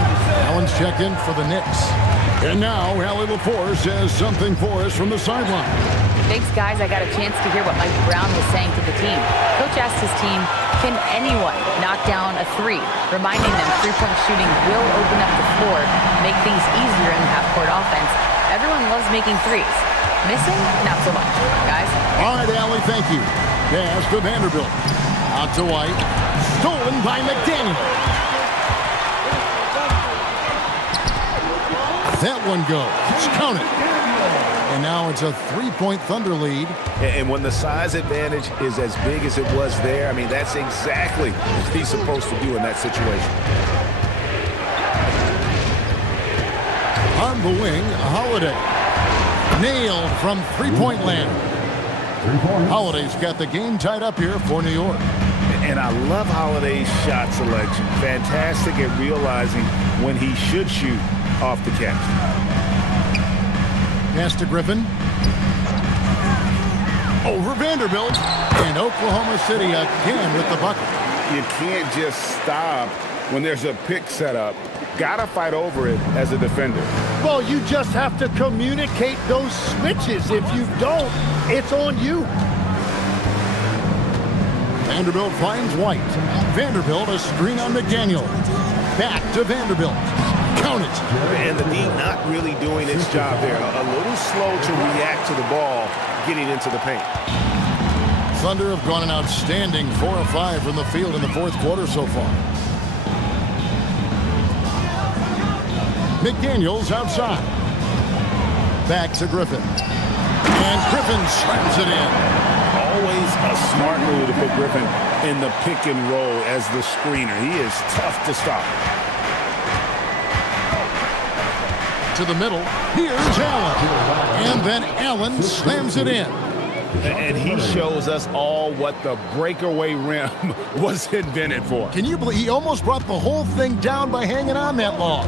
Allen's checked in for the Knicks. And now, Allie LaForce has something for us from the sideline. Thanks, guys. I got a chance to hear what Mike Brown was saying to the team. Coach asked his team, can anyone knock down a 3? Reminding them 3-point shooting will open up the floor, make things easier in the half-court offense. Everyone loves making 3s. Missing? Not so much. Guys? All right, Allie, thank you. Pass to Vanderbilt. Out to White. Stolen by McDaniel. That one goes. Count it. And now it's a 3-point Thunder lead. And when the size advantage is as big as it was there, I mean, that's exactly what he's supposed to do in that situation. On the wing, Holiday. Nailed from 3-point land. Holiday's got the game tied up here for New York. And I love Holiday's shot selection. Fantastic at realizing when he should shoot off the catch. Pass to Griffin. Over Vanderbilt. And Oklahoma City again with the bucket. You can't just stop when there's a pick set up. Gotta fight over it as a defender. Well, you just have to communicate those switches. If you don't, it's on you. Vanderbilt finds White. Vanderbilt a screen on McDaniel. Back to Vanderbilt. Count it. And the D not really doing its job there. A little slow to react to the ball getting into the paint. Thunder have gone an outstanding 4 of 5 from the field in the 4th quarter so far. McDaniels outside. Back to Griffin. And Griffin slams it in. Always a smart move to put Griffin in the pick and roll as the screener. He is tough to stop. To the middle. Here's Allen. And then Allen slams it in. And he shows us all what the breakaway rim was invented for. Can you believe he almost brought the whole thing down by hanging on that long?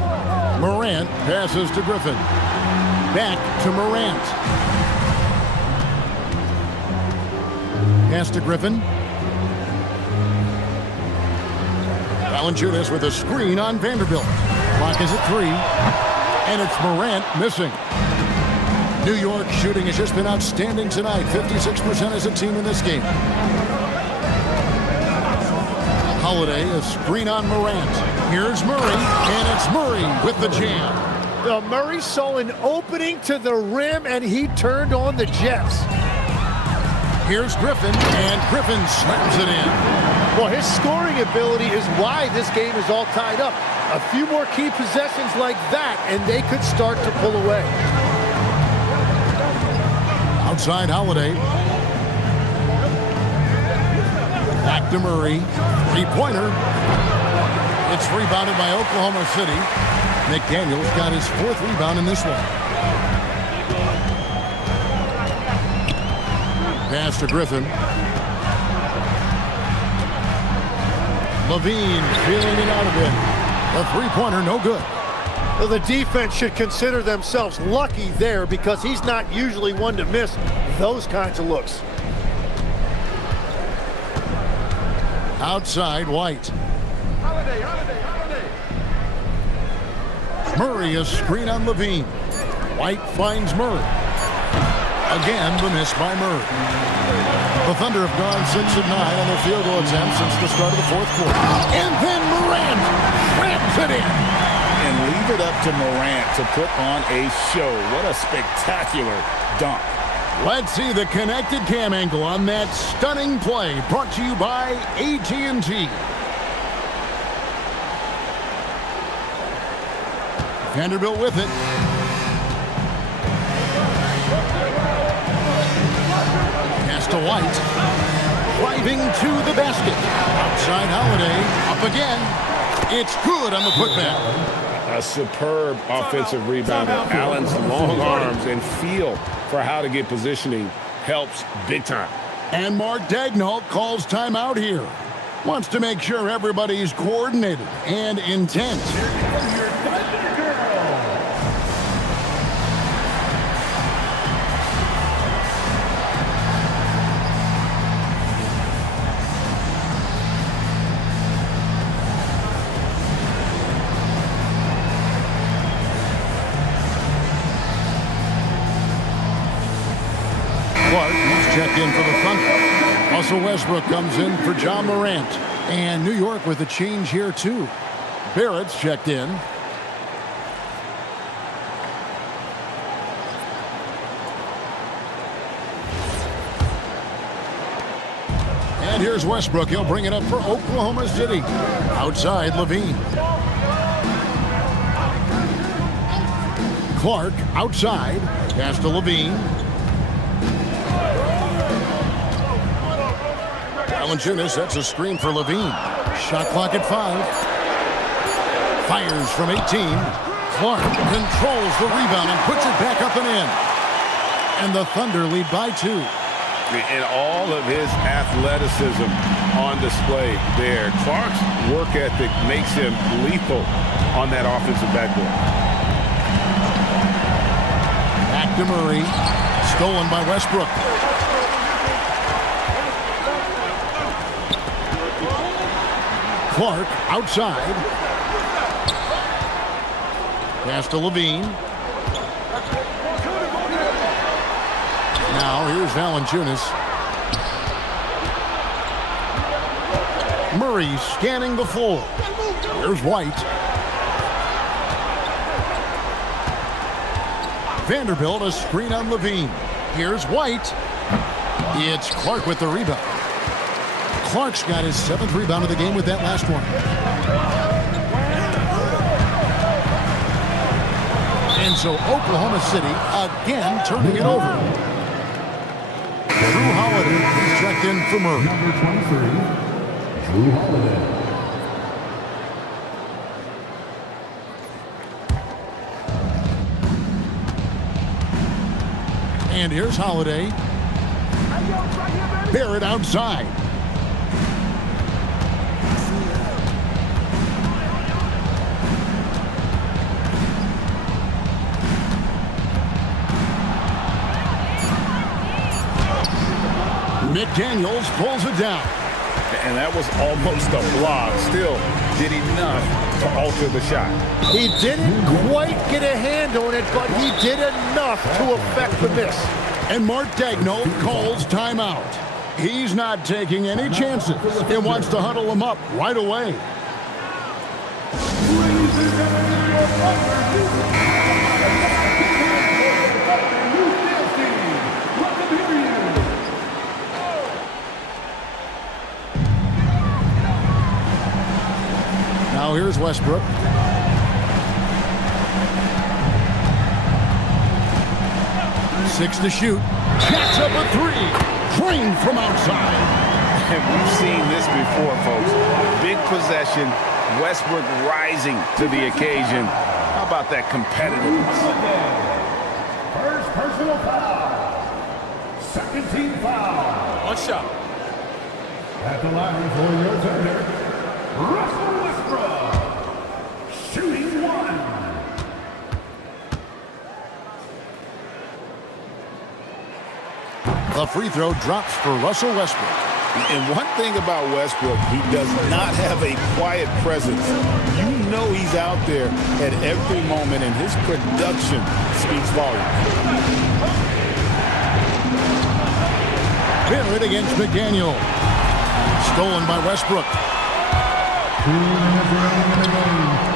Morant passes to Griffin. Back to Morant. Pass to Griffin. Valanciunas with a screen on Vanderbilt. Clock is at 3. And it's Morant missing. New York shooting has just been outstanding tonight. 56% as a team in this game. Holiday, a screen on Morant. Here's Murray, and it's Murray with the jam. Murray saw an opening to the rim, and he turned on the Jets. Here's Griffin, and Griffin slams it in. Well, his scoring ability is why this game is all tied up. A few more key possessions like that, and they could start to pull away. Outside Holiday. Back to Murray. Three-pointer. It's rebounded by Oklahoma City. McDaniels got his 4th rebound in this one. Pass to Griffin. Levine feeling it out a bit. A three-pointer, no good. Well, the defense should consider themselves lucky there because he's not usually one to miss those kinds of looks. Outside, White. Murray, a screen on Levine. White finds Murray. Again, the miss by Murray. The Thunder have gone 6 of 9 on their field goal attempts since the start of the 4th quarter. And then Morant rams it in. And leave it up to Morant to put on a show. What a spectacular dunk. Let's see the connected cam angle on that stunning play, brought to you by AT&T. Vanderbilt with it. Pass to White. Driving to the basket. Outside Holiday. Up again. It's good on the putback. A superb offensive rebound. Allen's long arms and feel for how to get positioning helps big time. And Mark Daigneault calls timeout here. Wants to make sure everybody's coordinated and intent. Clark, he's checked in for the Thunder. Russell Westbrook comes in for John Morant. And New York with a change here, too. Barrett's checked in. And here's Westbrook. He'll bring it up for Oklahoma City. Outside, Levine. Clark outside. Pass to Levine. Valanciunas, that's a screen for Levine. Shot clock at 5. Fires from 18. Clark controls the rebound and puts it back up and in. And the Thunder lead by 2. And all of his athleticism on display there. Clark's work ethic makes him lethal on that offensive backboard. Back to Murray. Stolen by Westbrook. Clark outside. Pass to Levine. Now here's Valanciunas. Murray scanning the floor. Here's White. Vanderbilt, a screen on Levine. Here's White. It's Clark with the rebound. Clark's got his 7th rebound of the game with that last one. And so Oklahoma City again turning it over. Drew Holiday is checked in for Murray. Number 23, Drew Holiday. And here's Holiday. Barrett outside. McDaniels pulls it down. And that was almost a block. Still did enough to alter the shot. He didn't quite get a hand on it, but he did enough to affect the miss. And Mark Daigneault calls timeout. He's not taking any chances. He wants to huddle him up right away. Now here's Westbrook. Six to shoot. Jacks up a three. Drained from outside. And we've seen this before, folks. Big possession. Westbrook rising to the occasion. How about that competitiveness? First personal foul. Second team foul. One shot. At the line for your turner, Russell Westbrook. Shooting one. The free throw drops for Russell Westbrook. And one thing about Westbrook, he does not have a quiet presence. You know he's out there at every moment, and his production speaks volumes. Barrett against McDaniel. Stolen by Westbrook.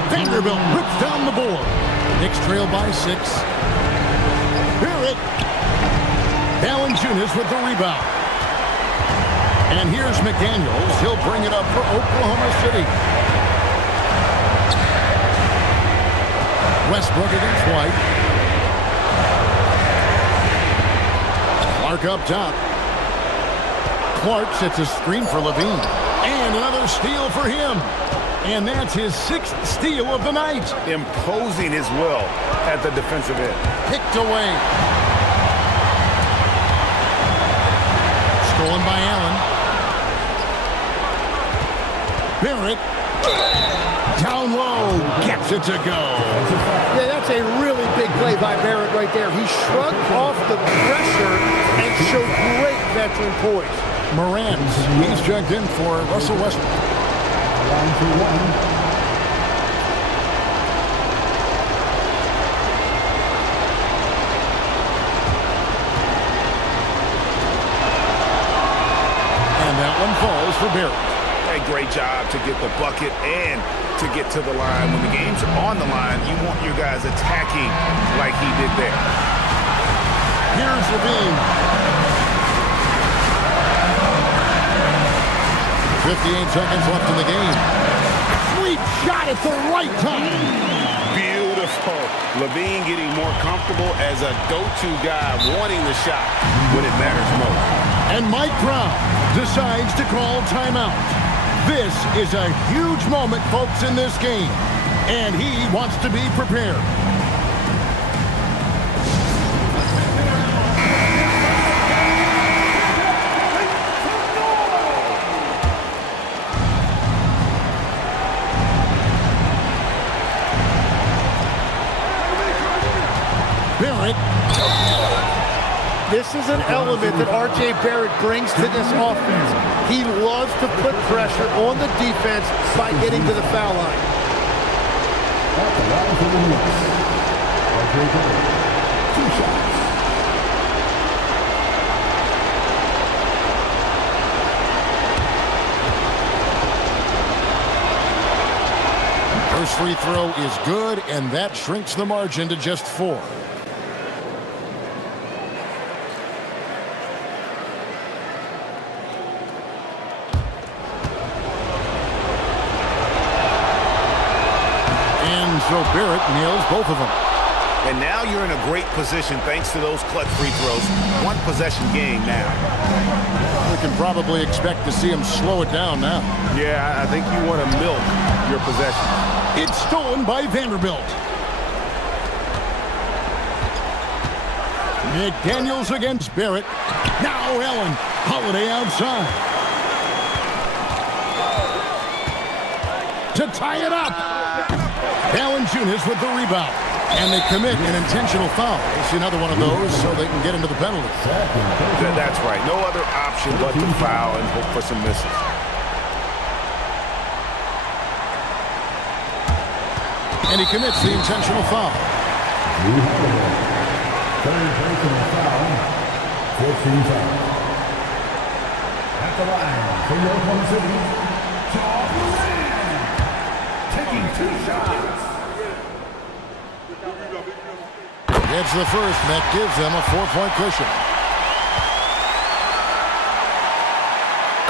Vanderbilt rips down the board. Knicks trail by 6. Barrett. Valanciunas with the rebound. And here's McDaniels. He'll bring it up for Oklahoma City. Westbrook against White. Clark up top. Clark sets a screen for Levine. And another steal for him. And that's his 6th steal of the night. Imposing his will at the defensive end. Picked away. Stolen by Allen. Barrett. Down low. Gets it to go. Yeah, that's a really big play by Barrett right there. He shrugged off the pressure and showed great veteran poise. Morant. He's checked in for Russell Westbrook. Line for one. Falls for Barrett. A great job to get the bucket and to get to the line. When the game's on the line, you want your guys attacking like he did there. Here's Levine. 58 seconds left in the game. Sweet shot at the right time. Beautiful. Levine getting more comfortable as a go-to guy, wanting the shot when it matters most. And Mike Brown decides to call timeout. This is a huge moment, folks, in this game. And he wants to be prepared. Barrett. This is an element that R.J. Barrett brings to this offense. He loves to put pressure on the defense by getting to the foul line. At the line for the Knicks, R.J. Barrett, 2 shots. First free throw is good, and that shrinks the margin to just 4. So Barrett nails both of them. And now you're in a great position thanks to those clutch free throws. 1 possession game now. We can probably expect to see him slow it down now. Yeah, I think you want to milk your possession. It's stolen by Vanderbilt. McDaniels against Barrett. Now Allen. Holiday outside. To tie it up. Valanciunas with the rebound. And they commit an intentional foul. We'll see another one of those so they can get into the penalty. That's right. No other option but to foul and hope for some misses. And he commits the intentional foul. Third personal foul. 14 foul. At the line for your Oklahoma City, Ja Morant. Taking 2 shots. Gets the first, and that gives them a 4-point cushion.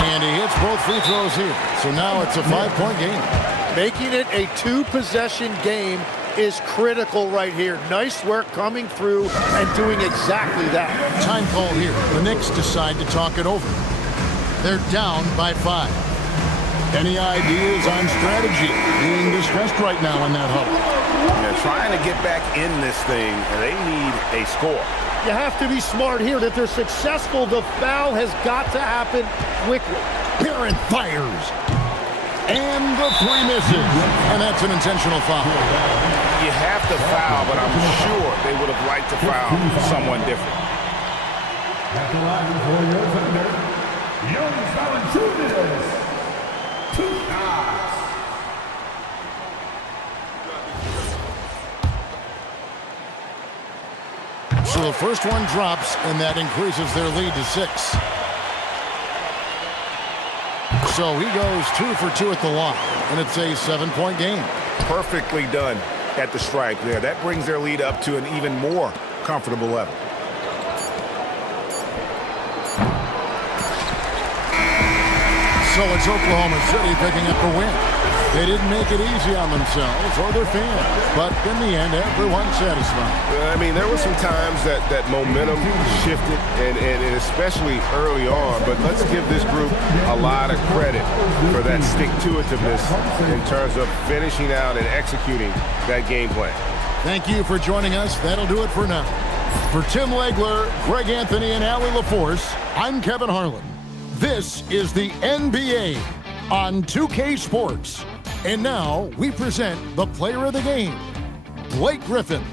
And he hits both free throws here. So now it's a 5-point game. Making it a 2-possession game is critical right here. Nice work coming through and doing exactly that. Time call here. The Knicks decide to talk it over. They're down by 5. Any ideas on strategy being discussed right now in that huddle? They're trying to get back in this thing, and they need a score. You have to be smart here. If they're successful, the foul has got to happen quickly. Barron fires. And the 3 misses. And that's an intentional foul. You have to foul, but I'm sure they would have liked to foul someone different. At the line for your Thunder, Jonas Valanciunas. 2 shots. So the first one drops, and that increases their lead to 6. So he goes 2 for 2 at the line, and it's a 7-point game. Perfectly done at the stripe there. That brings their lead up to an even more comfortable level. So it's Oklahoma City picking up the win. They didn't make it easy on themselves or their fans, but in the end, everyone's satisfied. I mean, there were some times that momentum shifted, and especially early on, but let's give this group a lot of credit for that stick-to-itiveness in terms of finishing out and executing that game plan. Thank you for joining us. That'll do it for now. For Tim Legler, Greg Anthony, and Allie LaForce, I'm Kevin Harlan. This is the NBA on 2K Sports. And now we present the player of the game, Blake Griffin.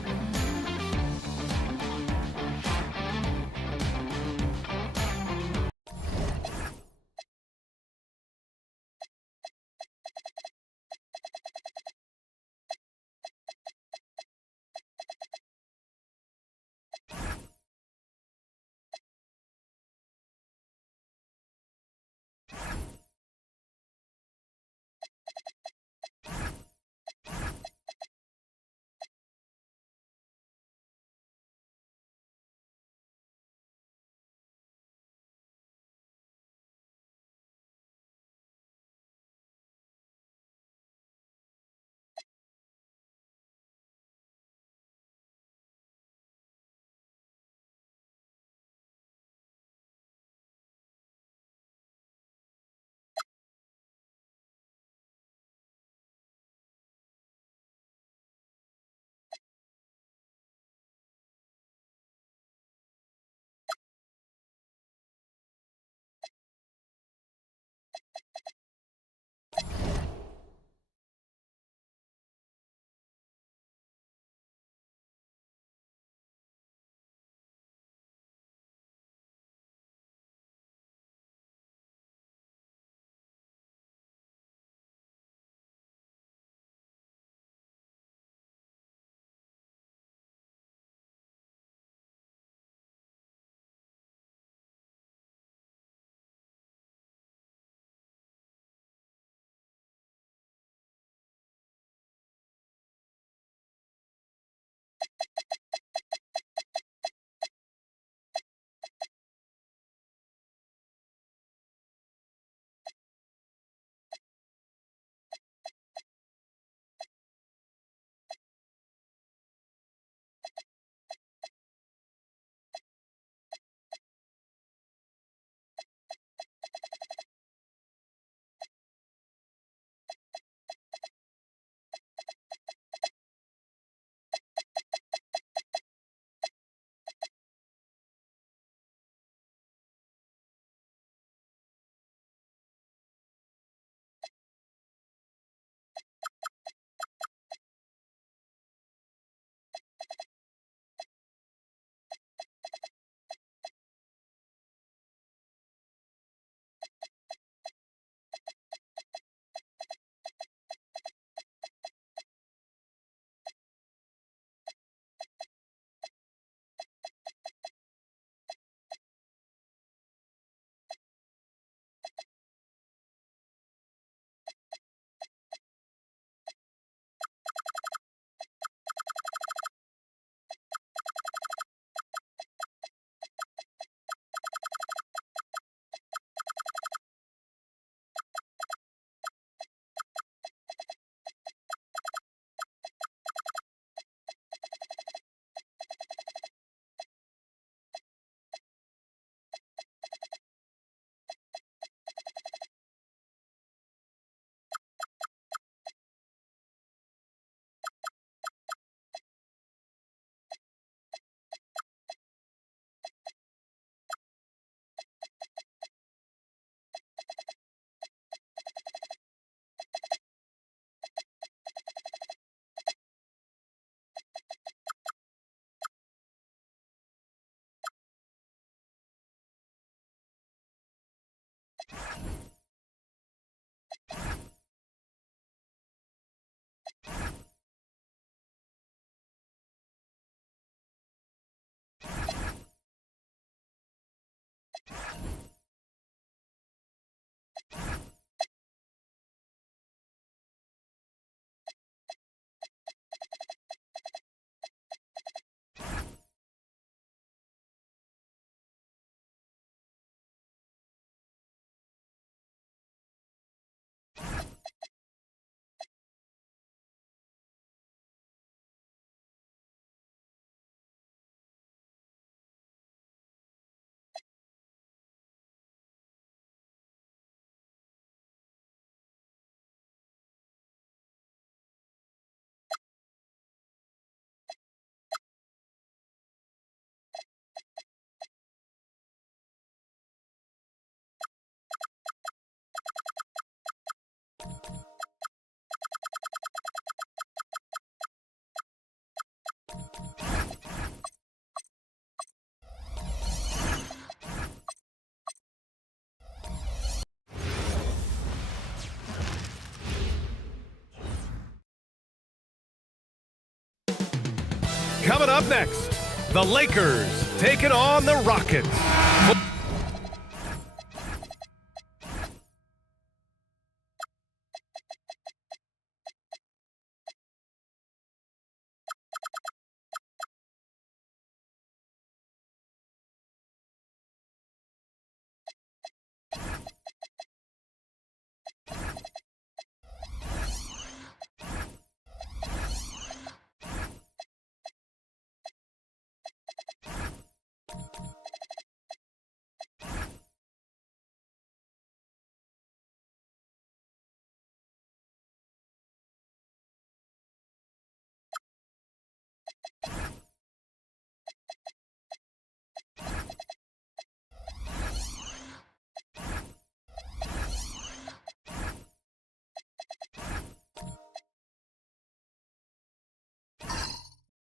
Coming up next, the Lakers taking on the Rockets.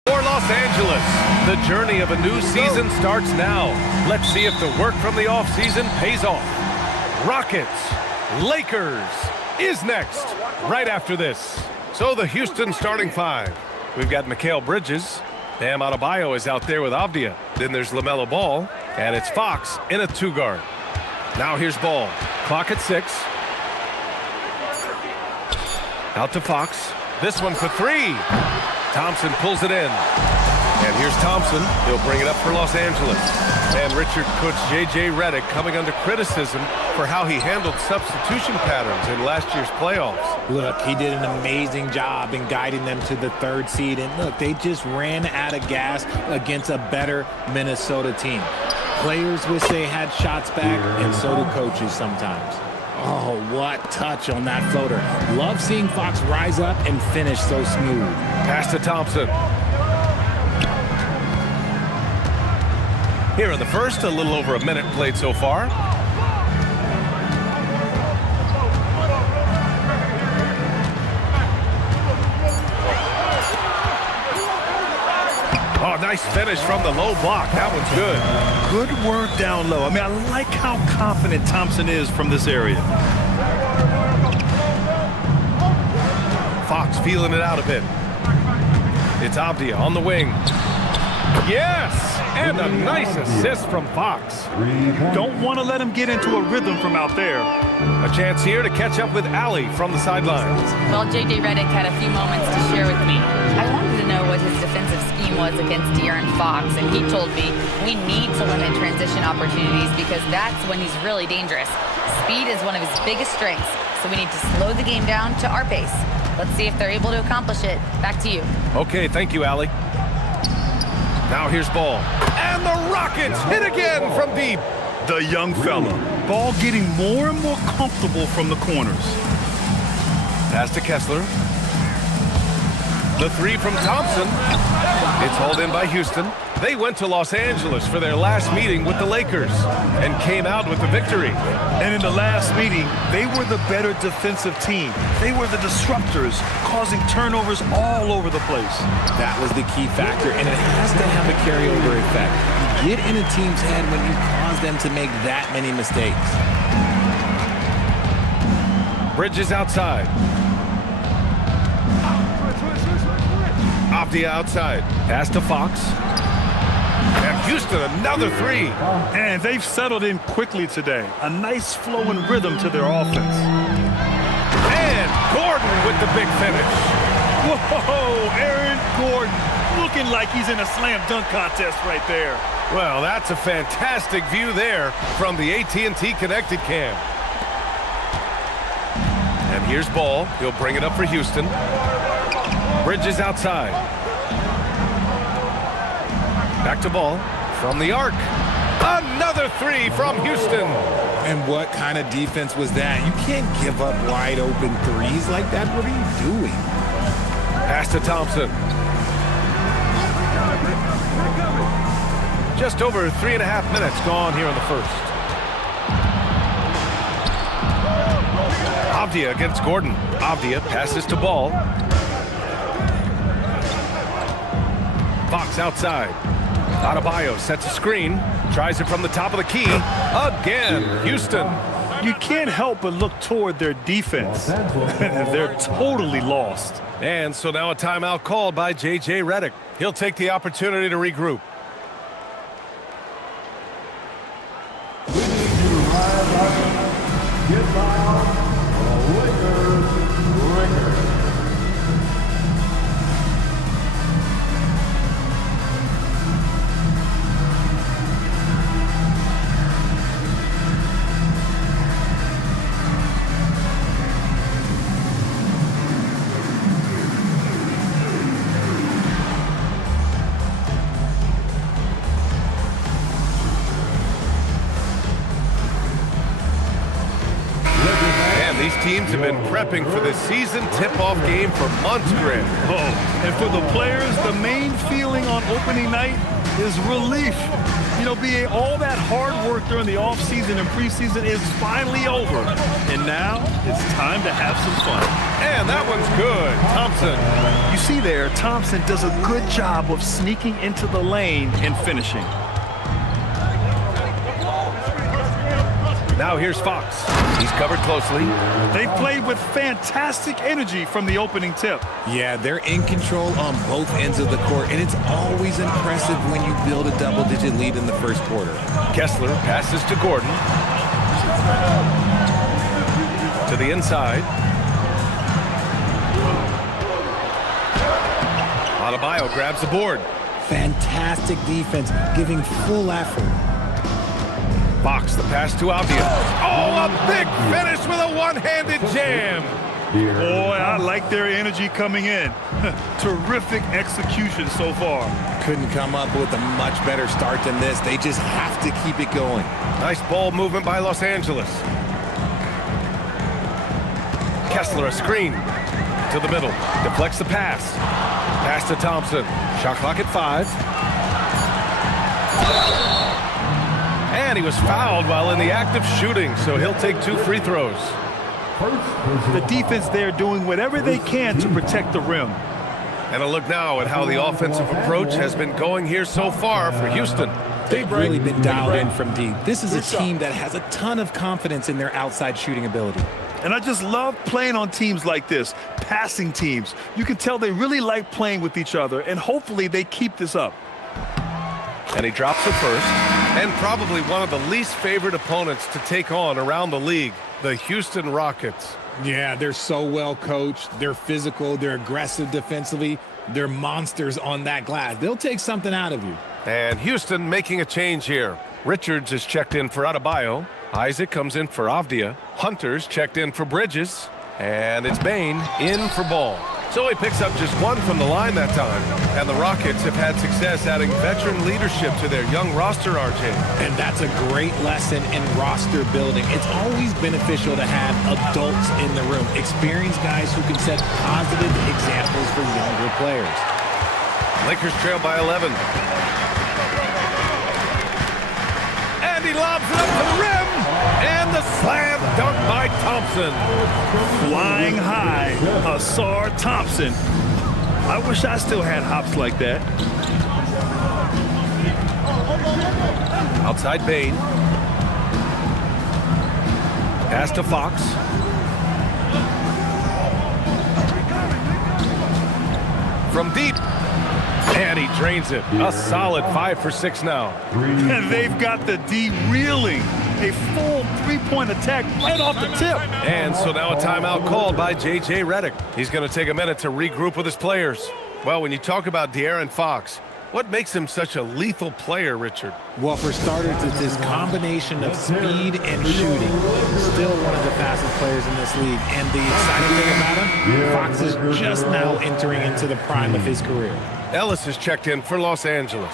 For Los Angeles, the journey of a new season starts now. Let's see if the work from the offseason pays off. Rockets, Lakers is next, right after this. So the Houston starting five. We've got Mikal Bridges. Bam Adebayo is out there with Avdia. Then there's LaMelo Ball, and it's Fox in a two-guard. Now here's Ball. Clock at 6. Out to Fox. This one for 3. Thompson pulls it in. And here's Thompson. He'll bring it up for Los Angeles. And Richard Coach J.J. Redick coming under criticism for how he handled substitution patterns in last year's playoffs. Look, he did an amazing job in guiding them to the 3rd seed. And look, they just ran out of gas against a better Minnesota team. Players wish they had shots back, and so do coaches sometimes. Oh, what touch on that floater. Love seeing Fox rise up and finish so smooth. Pass to Thompson. Here in the first, a little over a minute played so far. Oh, nice finish from the low block. That one's good. Good work down low. I mean, I like how confident Thompson is from this area. Fox feeling it out a bit. It's Avdia on the wing. Yes! And a nice assist from Fox. Don't want to let him get into a rhythm from out there. A chance here to catch up with Allie from the sidelines. Well, J.J. Redick had a few moments to share with me. I wanted to know what his defensive scheme was against De'Aaron Fox, and he told me we need to limit transition opportunities because that's when he's really dangerous. Speed is one of his biggest strengths, so we need to slow the game down to our pace. Let's see if they're able to accomplish it. Back to you. Okay, thank you, Allie. Now here's Ball. And the Rockets hit again from deep. The young fella. Ball getting more and more comfortable from the corners. Pass to Kessler. The 3 from Thompson. It's hauled in by Houston. They went to Los Angeles for their last meeting with the Lakers and came out with the victory. And in the last meeting, they were the better defensive team. They were the disruptors, causing turnovers all over the place. That was the key factor, and it has to have a carryover effect. You get in a team's head when you cause them to make that many mistakes. Bridges outside. Avdia outside. Pass to Fox. And Houston, another three. And they've settled in quickly today. A nice flowing rhythm to their offense. And Gordon with the big finish. Whoa, Aaron Gordon looking like he's in a slam dunk contest right there. Well, that's a fantastic view there from the AT&T Connected Cam. And here's Ball. He'll bring it up for Houston. Bridges outside. Back to Ball from the arc. Another three from Houston. And what kind of defense was that? You can't give up wide open threes like that. What are you doing? Pass to Thompson. Just over 3.5 minutes gone here in the first. Avdia against Gordon. Avdia passes to Ball. Fox outside. Adebayo sets a screen. Tries it from the top of the key. Again, Houston. You can't help but look toward their defense. They're totally lost. And so now a timeout called by J.J. Redick. He'll take the opportunity to regroup. Teams have been prepping for this season tip-off game for months, Grant. Oh, and for the players, the main feeling on opening night is relief. You know, BA, all that hard work during the offseason and preseason is finally over. And now it's time to have some fun. And that one's good. Thompson. You see there, Thompson does a good job of sneaking into the lane and finishing. Now here's Fox. He's covered closely. They played with fantastic energy from the opening tip. Yeah, they're in control on both ends of the court, and it's always impressive when you build a double-digit lead in the first quarter. Kessler passes to Gordon. To the inside. Adebayo grabs the board. Fantastic defense, giving full effort. Fox, the pass to Avdia. Oh, a big finish with a one-handed jam. Boy, I like their energy coming in. Terrific execution so far. Couldn't come up with a much better start than this. They just have to keep it going. Nice ball movement by Los Angeles. Kessler, a screen to the middle. Deflects the pass. Pass to Thompson. Shot clock at 5. And he was fouled while in the act of shooting, so he'll take 2 free throws. The defense there doing whatever they can to protect the rim. And a look now at how the offensive approach has been going here so far for Houston. They've really been dialed in from deep. This is a team that has a ton of confidence in their outside shooting ability. And I just love playing on teams like this, passing teams. You can tell they really like playing with each other, and hopefully they keep this up. And he drops the first, and probably one of the least favorite opponents to take on around the league, the Houston Rockets. Yeah, they're so well coached. They're physical. They're aggressive defensively. They're monsters on that glass. They'll take something out of you. And Houston making a change here. Richards is checked in for Adebayo. Isaac comes in for Avdia. Hunter's checked in for Bridges. And it's Bane in for Ball. So he picks up just 1 from the line that time. And the Rockets have had success adding veteran leadership to their young roster, RJ. And that's a great lesson in roster building. It's always beneficial to have adults in the room, experienced guys who can set positive examples for younger players. Lakers trail by 11. And he lobs it up to the rim. And the slam dunk by Thompson. Flying high, Ausar Thompson. I wish I still had hops like that. Outside Bane. Pass to Fox. from deep. And he drains it. A solid 5 for 6 now. And they've got the D reeling. A full three-point attack right off the tip. And so now a timeout called by J.J. Redick. He's going to take a minute to regroup with his players. Well, when you talk about De'Aaron Fox, what makes him such a lethal player, Richard? Well, for starters, it's this combination of speed and shooting. Still one of the fastest players in this league. And the exciting thing about him, Fox is just now entering into the prime of his career. Ellis is checked in for Los Angeles.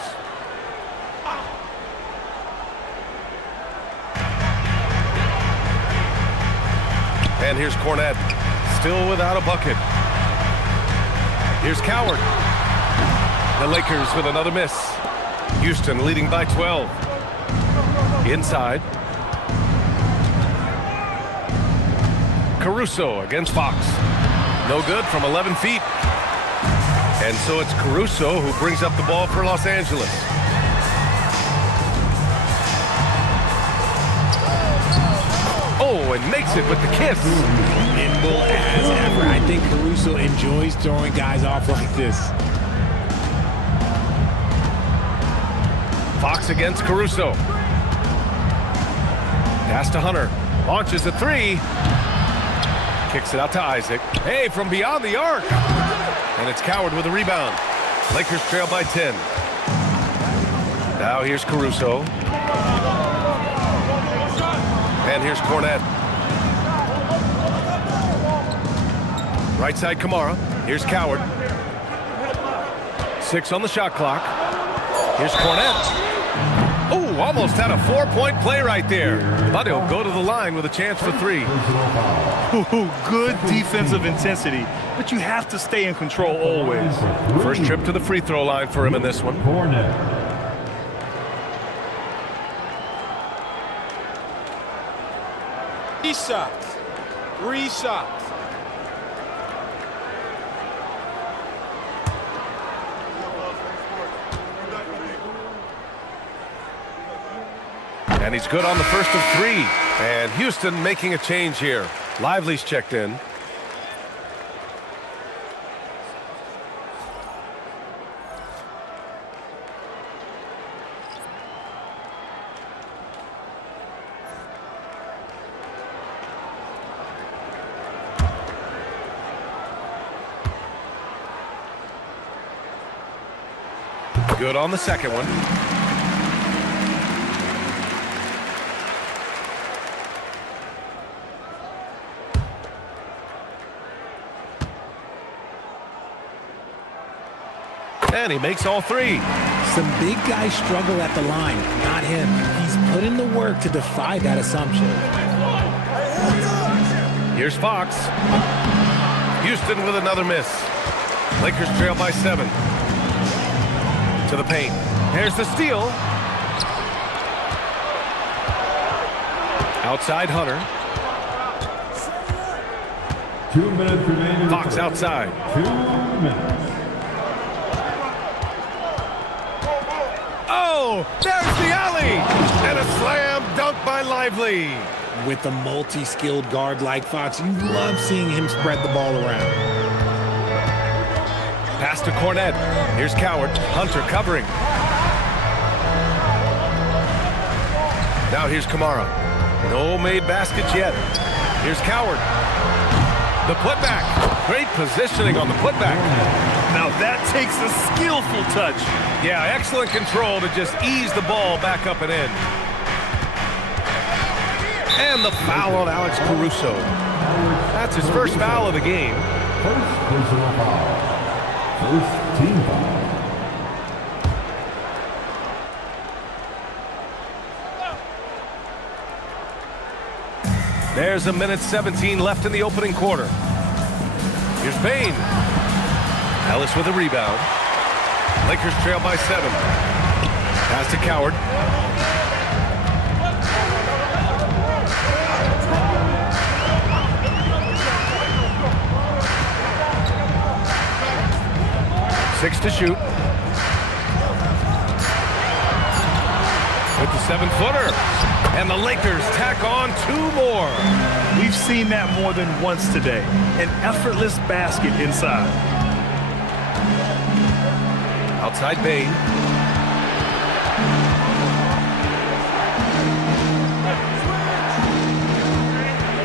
And here's Cornette, still without a bucket. Here's Coward. The Lakers with another miss. Houston leading by 12. Inside. Caruso against Fox. No good from 11 feet. And so it's Caruso who brings up the ball for Los Angeles. Oh, and makes it with the kiss. Nimble as ever. I think Caruso enjoys throwing guys off like this. Fox against Caruso. Pass to Hunter. Launches a three. Kicks it out to Isaac. Hey, from beyond the arc. And it's Coward with a rebound. Lakers trail by 10. Now here's Caruso. And here's Cornette. Right side Kamara. Here's Coward. 6 on the shot clock. Here's Cornette. Oh, almost had a 4-point play right there. But he'll go to the line with a chance for 3. Good defensive intensity, but you have to stay in control always. First trip to the free throw line for him in this one. 3 shots. 3 shots. And he's good on the first of 3. And Houston making a change here. Lively's checked in. Good on the second one. And he makes all 3. Some big guys struggle at the line, not him. He's put in the work to defy that assumption. Here's Fox. Houston with another miss. Lakers trail by 7. To the paint. Here's the steal. Outside Hunter. 2 minutes remaining. Fox outside. 2 minutes. Oh, there's the alley! And a slam dunk by Lively. With a multi-skilled guard like Fox, you love seeing him spread the ball around. Pass to Cornette. Here's Coward. Hunter covering. Now here's Kamara. No made baskets yet. Here's Coward. The putback. Great positioning on the putback. Now that takes a skillful touch. Yeah, excellent control to just ease the ball back up and in. And the foul on Alex Caruso. That's his first foul of the game. First personal foul. First team foul. There's a minute 17 left in the opening quarter. Here's Bane. Ellis with a rebound. Lakers trail by 7. Pass to Coward. Six to shoot. With the 7-footer. And the Lakers tack on 2 more. We've seen that more than once today. An effortless basket inside. Outside Bain.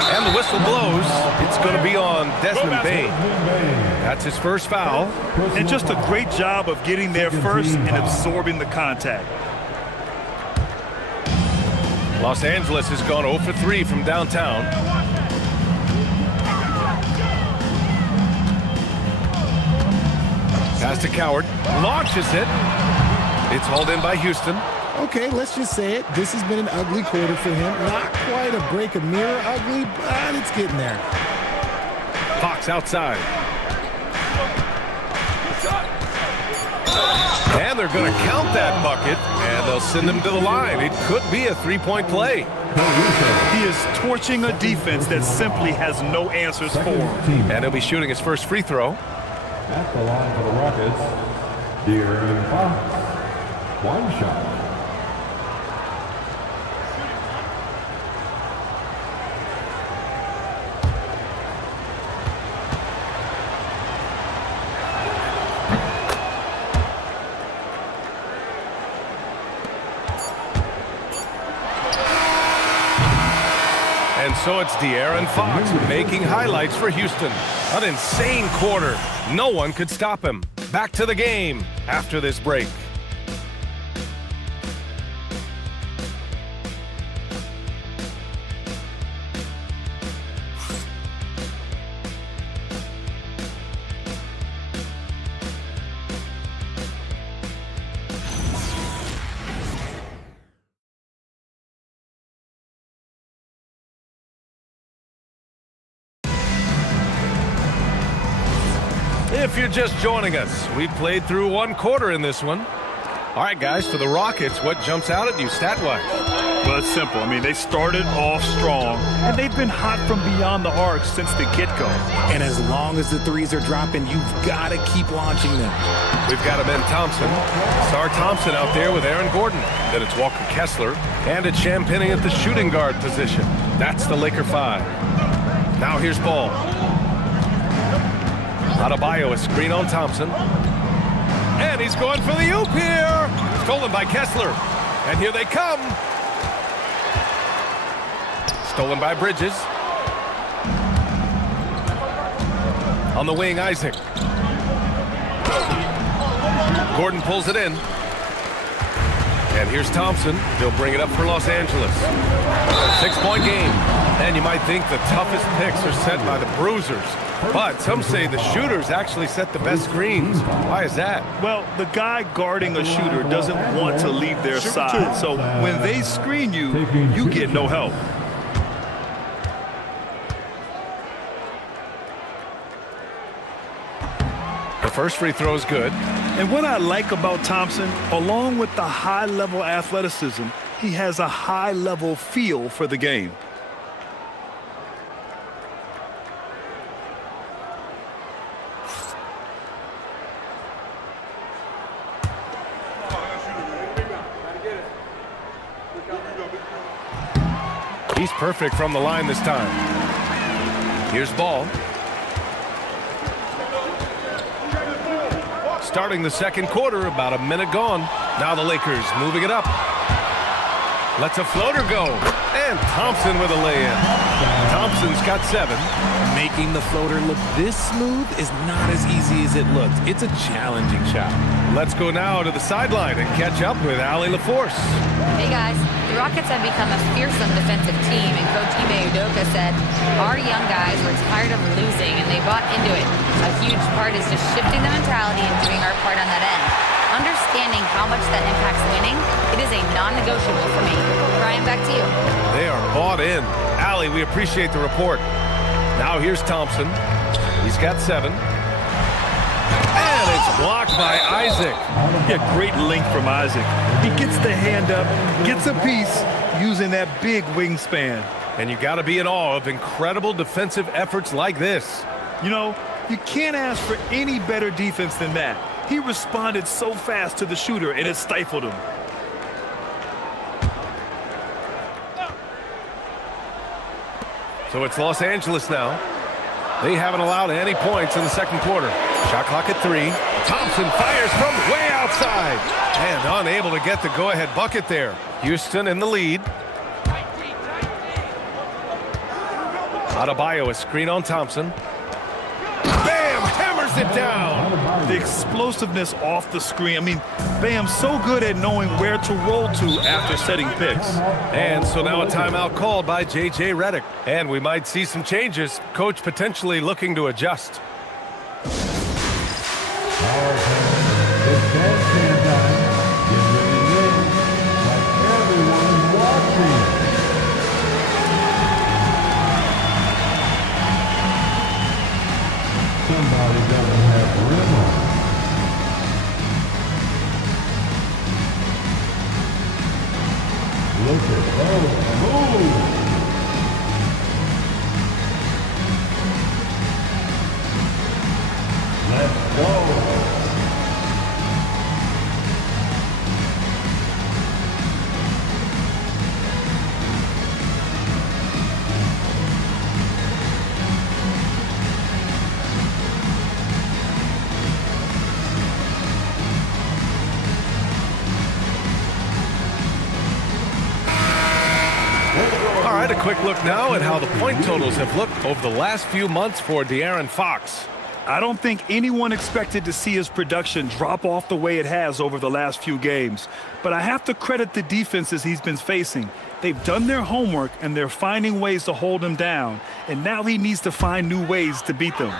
And the whistle blows. It's going to be on Desmond Bain. That's his first foul. And just a great job of getting there first and absorbing the contact. Los Angeles has gone 0 for 3 from downtown. Pass to Coward. Launches it. It's hauled in by Houston. Okay, let's just say it. This has been an ugly quarter for him. Not quite a break a mirror ugly, but it's getting there. Fox outside. And they're going to count that bucket, and they'll send him to the line. It could be a three-point play. He is torching a defense that simply has no answers for him. And he'll be shooting his first free throw. At the line for the Rockets, De'Aaron Fox. One shot. And so it's De'Aaron Fox making highlights for Houston. An insane quarter. No one could stop him. Back to the game after this break. If you're just joining us, we played through one quarter in this one. All right, guys, for the Rockets, what jumps out at you stat-wise? Well, it's simple. I mean, they started off strong, and they've been hot from beyond the arc since the get-go. And as long as the threes are dropping, you've got to keep launching them. We've got him in Thompson. Sar Thompson out there with Aaron Gordon. Then it's Walker Kessler. And it's Champagnie at the shooting guard position. That's the Laker 5. Now here's Ball. Adebayo, a screen on Thompson. And he's going for the oop here. Stolen by Kessler. And here they come. Stolen by Bridges. On the wing, Isaac. Gordon pulls it in. And here's Thompson. He'll bring it up for Los Angeles. 6-point game. And you might think the toughest picks are set by the bruisers. But some say the shooters actually set the best screens. Why is that? Well, the guy guarding a shooter doesn't want to leave their side. So when they screen you, you get no help. The first free throw is good. And what I like about Thompson, along with the high-level athleticism, he has a high-level feel for the game. He's perfect from the line this time. Here's Ball. Starting the second quarter, about a minute gone. Now the Lakers moving it up. Lets a floater go. And Thompson with a lay-in. Thompson's got 7. Making the floater look this smooth is not as easy as it looked. It's a challenging shot. Let's go now to the sideline and catch up with Allie LaForce. Hey guys, the Rockets have become a fearsome defensive team, and Coach Ime Udoka said, our young guys were tired of losing and they bought into it. A huge part is just shifting the mentality and doing our part on that end. Understanding how much that impacts winning, it is a non-negotiable for me. Brian, back to you. They are bought in. Allie, we appreciate the report. Now here's Thompson. He's got 7. And it's blocked by Isaac. Yeah, great length from Isaac. He gets the hand up, gets a piece, using that big wingspan. And you got to be in awe of incredible defensive efforts like this. You know, you can't ask for any better defense than that. He responded so fast to the shooter, and it stifled him. So it's Los Angeles now. They haven't allowed any points in the second quarter. Shot clock at 3. Thompson fires from way outside. And unable to get the go-ahead bucket there. Houston in the lead. Adebayo, a screen on Thompson. Bam! Hammers it down. The explosiveness off the screen. I mean, Bam so good at knowing where to roll to after setting picks. And so now a timeout called by J.J. Redick. And we might see some changes. Coach potentially looking to adjust. Somebody doesn't have rim on. Look at those moves. Let's go. A quick look now at how the point totals have looked over the last few months for De'Aaron Fox. I don't think anyone expected to see his production drop off the way it has over the last few games. But I have to credit the defenses he's been facing. They've done their homework, and they're finding ways to hold him down. And now he needs to find new ways to beat them.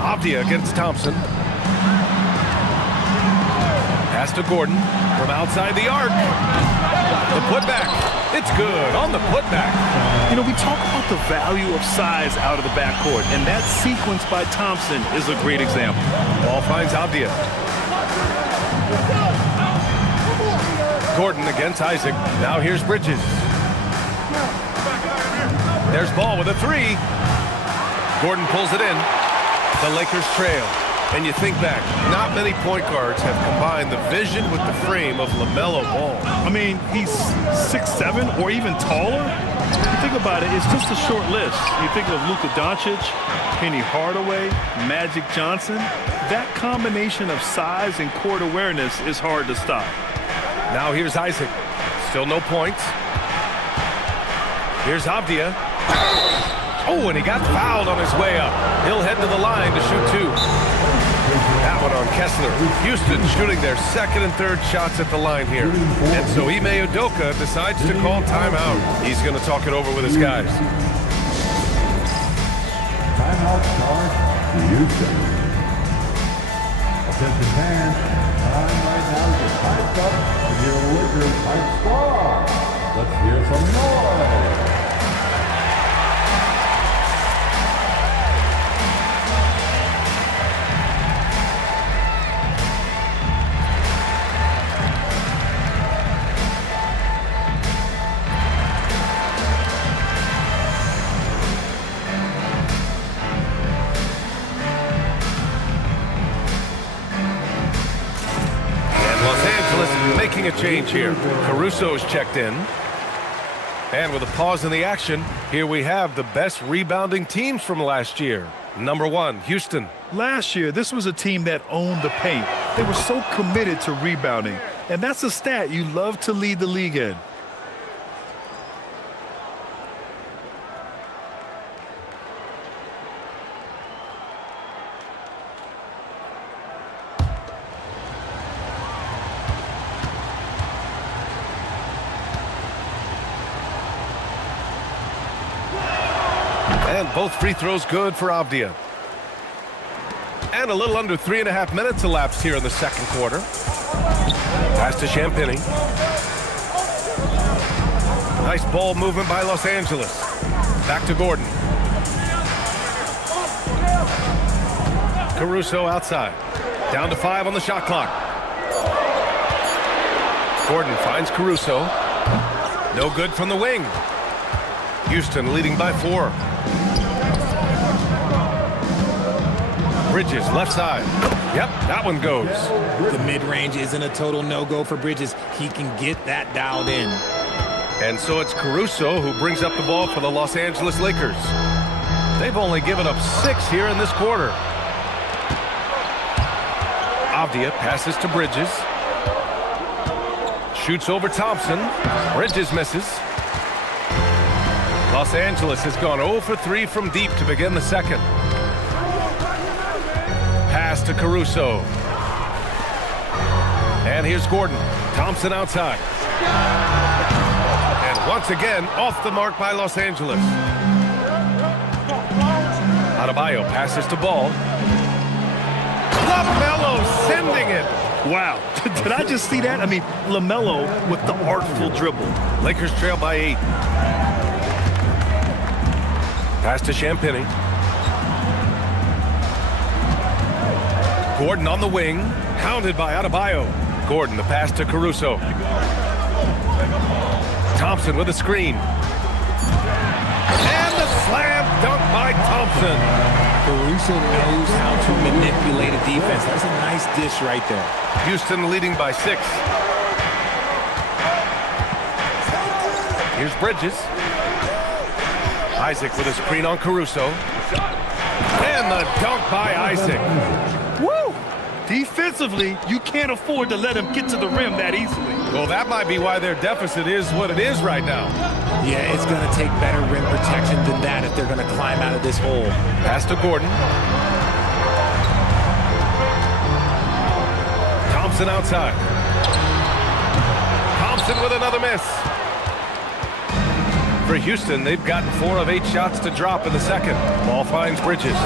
Avdia against Thompson. Pass to Gordon from outside the arc. The putback. It's good on the putback. You know, we talk about the value of size out of the backcourt, and that sequence by Thompson is a great example. Ball finds Avdia. Gordon against Isaac. Now here's Bridges. There's Ball with a 3. Gordon pulls it in. The Lakers trail. And you think back, not many point guards have combined the vision with the frame of LaMelo Ball. I mean, he's 6'7" or even taller. You think about it, it's just a short list. You think of Luka Doncic, Penny Hardaway, Magic Johnson. That combination of size and court awareness is hard to stop. Now here's Isaac. Still no points. Here's Avdia. Oh, and he got fouled on his way up. He'll head to the line to shoot 2. That one on Kessler. Houston shooting their second and third shots at the line here. And so Ime Udoka decides to call timeout. He's going to talk it over with his guys. Timeout charge to Houston. Attention fans, time right now to get hyped up to your Lakers hype squad. Let's hear some noise. A change here. Caruso's checked in. And with a pause in the action, here we have the best rebounding teams from last year. Number 1, Houston. Last year, this was a team that owned the paint. They were so committed to rebounding. And that's a stat you love to lead the league in. And both free throws good for Avdia. And a little under 3.5 minutes elapsed here in the second quarter. Pass to Champagnie. Nice ball movement by Los Angeles. Back to Gordon. Caruso outside. Down to 5 on the shot clock. Gordon finds Caruso. No good from the wing. Houston leading by 4. Bridges, left side. Yep, that one goes. The mid-range isn't a total no-go for Bridges. He can get that dialed in. And so it's Caruso who brings up the ball for the Los Angeles Lakers. They've only given up 6 here in this quarter. Avdia passes to Bridges. Shoots over Thompson. Bridges misses. Los Angeles has gone 0 for 3 from deep to begin the second. Pass to Caruso. And here's Gordon. Thompson outside. And once again, off the mark by Los Angeles. Adebayo passes to Ball. LaMelo sending it. Wow. Did I just see that? I mean, LaMelo with the artful dribble. Lakers trail by 8. Pass to Champagnie. Gordon on the wing. Hounded by Adebayo. Gordon, the pass to Caruso. Thompson with a screen. And the slam dunk by Thompson. Caruso knows how to manipulate a defense. That's a nice dish right there. Houston leading by 6. Here's Bridges. Isaac with a screen on Caruso. And the dunk by Isaac. Woo! Defensively, you can't afford to let him get to the rim that easily. Well, that might be why their deficit is what it is right now. Yeah, it's going to take better rim protection than that if they're going to climb out of this hole. Pass to Gordon. Thompson outside. Thompson with another miss. For Houston, they've gotten 4 of 8 shots to drop in the second. Ball finds Bridges.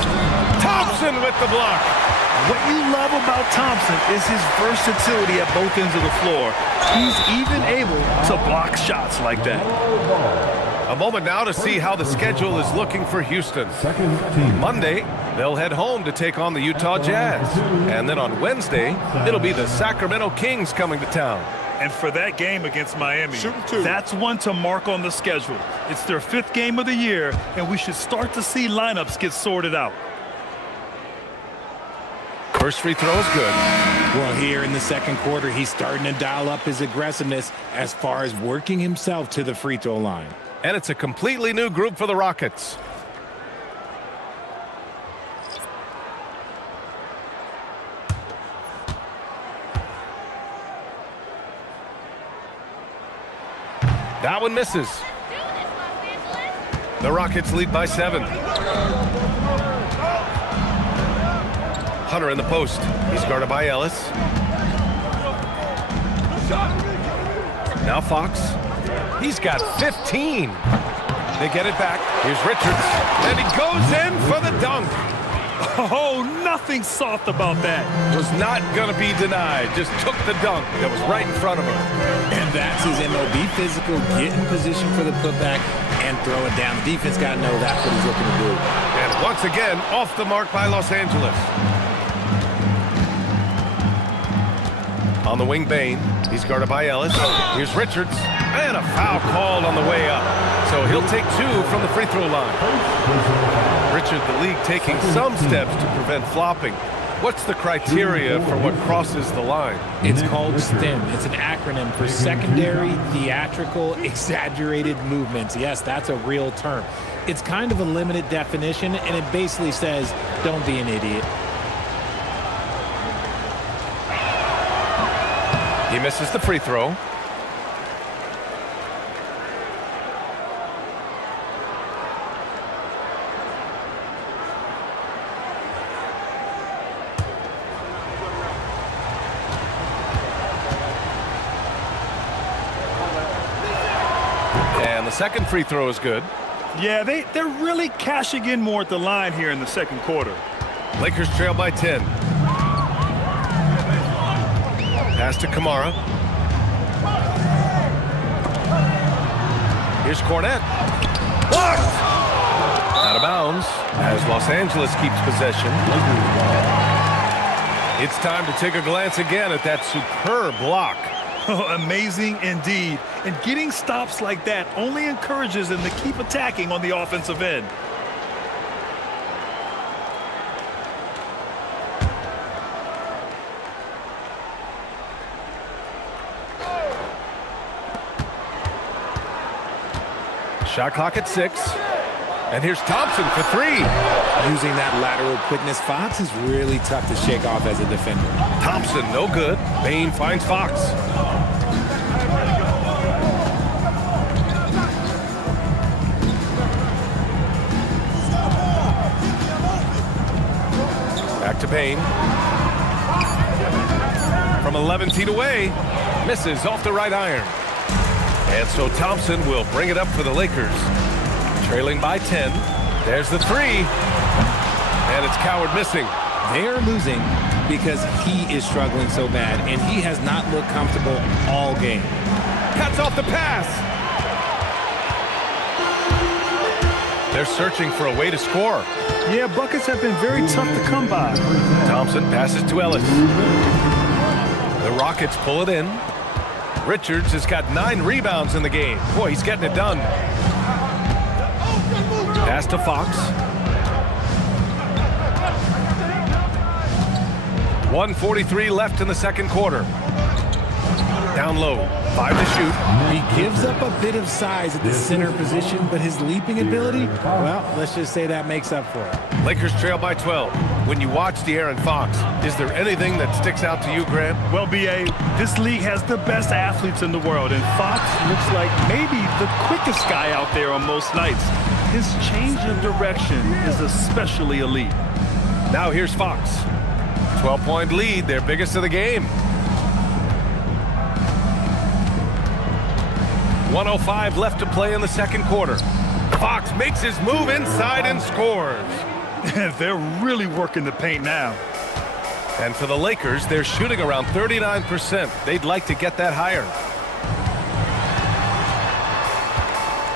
Thompson with the block. What you love about Thompson is his versatility at both ends of the floor. He's even able to block shots like that. A moment now to see how the schedule is looking for Houston. Monday, they'll head home to take on the Utah Jazz. And then on Wednesday, it'll be the Sacramento Kings coming to town. And for that game against Miami, that's one to mark on the schedule. It's their 5th game of the year, and we should start to see lineups get sorted out. First free throw is good. Well, here in the second quarter, he's starting to dial up his aggressiveness as far as working himself to the free throw line. And it's a completely new group for the Rockets. That one misses. The Rockets lead by 7. Hunter in the post. He's guarded by Ellis. Now Fox. He's got 15. They get it back. Here's Richards. And he goes in for the dunk. Oh, nothing soft about that. Was not going to be denied. Just took the dunk that was right in front of him. And that's his MO. Be physical, get in position for the putback, and throw it down. The defense got to know that's what he's looking to do. And once again, off the mark by Los Angeles. On the wing, Bane. He's guarded by Ellis. Here's Richards. And a foul called on the way up. So he'll take 2 from the free throw line. Richard, the league taking some steps to prevent flopping. What's the criteria for what crosses the line? It's called STEM. It's an acronym for secondary, theatrical, exaggerated movements. Yes, that's a real term. It's kind of a limited definition, and it basically says, don't be an idiot. He misses the free throw. And the second free throw is good. Yeah, they're really cashing in more at the line here in the second quarter. Lakers trail by 10. Pass to Kamara. Here's Cornette. Blocked! Out of bounds as Los Angeles keeps possession. It's time to take a glance again at that superb block. Amazing indeed. And getting stops like that only encourages them to keep attacking on the offensive end. Shot clock at 6. And here's Thompson for 3. Using that lateral quickness, Fox is really tough to shake off as a defender. Thompson, no good. Bane finds Fox. Back to Bane. From 11 feet away. Misses off the right iron. And so Thompson will bring it up for the Lakers. Trailing by 10. There's the 3. And it's Coward missing. They're losing because he is struggling so bad, and he has not looked comfortable all game. Cuts off the pass. They're searching for a way to score. Yeah, buckets have been very tough to come by. Thompson passes to Ellis. The Rockets pull it in. Richards has got 9 rebounds in the game. Boy, he's getting it done. Pass to Fox. 1:43 left in the second quarter. Down low, 5 to shoot. He gives up a bit of size at the center position, but his leaping ability, well, let's just say that makes up for it. Lakers trail by 12. When you watch De'Aaron Fox, is there anything that sticks out to you, Grant? Well, B.A., this league has the best athletes in the world, and Fox looks like maybe the quickest guy out there on most nights. His change of direction is especially elite. Now here's Fox. 12-point lead, their biggest of the game. 1:05 left to play in the second quarter. Fox makes his move inside and scores. They're really working the paint now. And for the Lakers, they're shooting around 39%. They'd like to get that higher.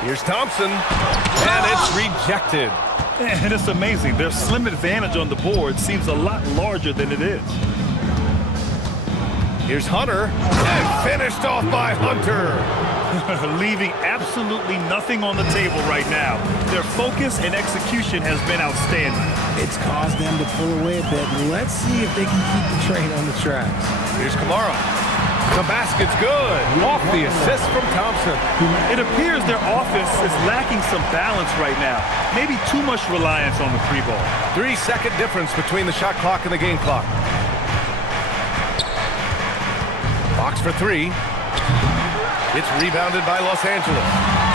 Here's Thompson, and it's rejected. And it's amazing. Their slim advantage on the board seems a lot larger than it is. Here's Hunter, and finished off by Hunter. Leaving absolutely nothing on the table right now. Their focus and execution has been outstanding. It's caused them to pull away a bit. Let's see if they can keep the train on the tracks. Here's Kamara. The basket's good. Off the assist from Thompson. It appears their offense is lacking some balance right now. Maybe too much reliance on the 3 ball. 3-second difference between the shot clock and the game clock. Fox for 3. It's rebounded by Los Angeles.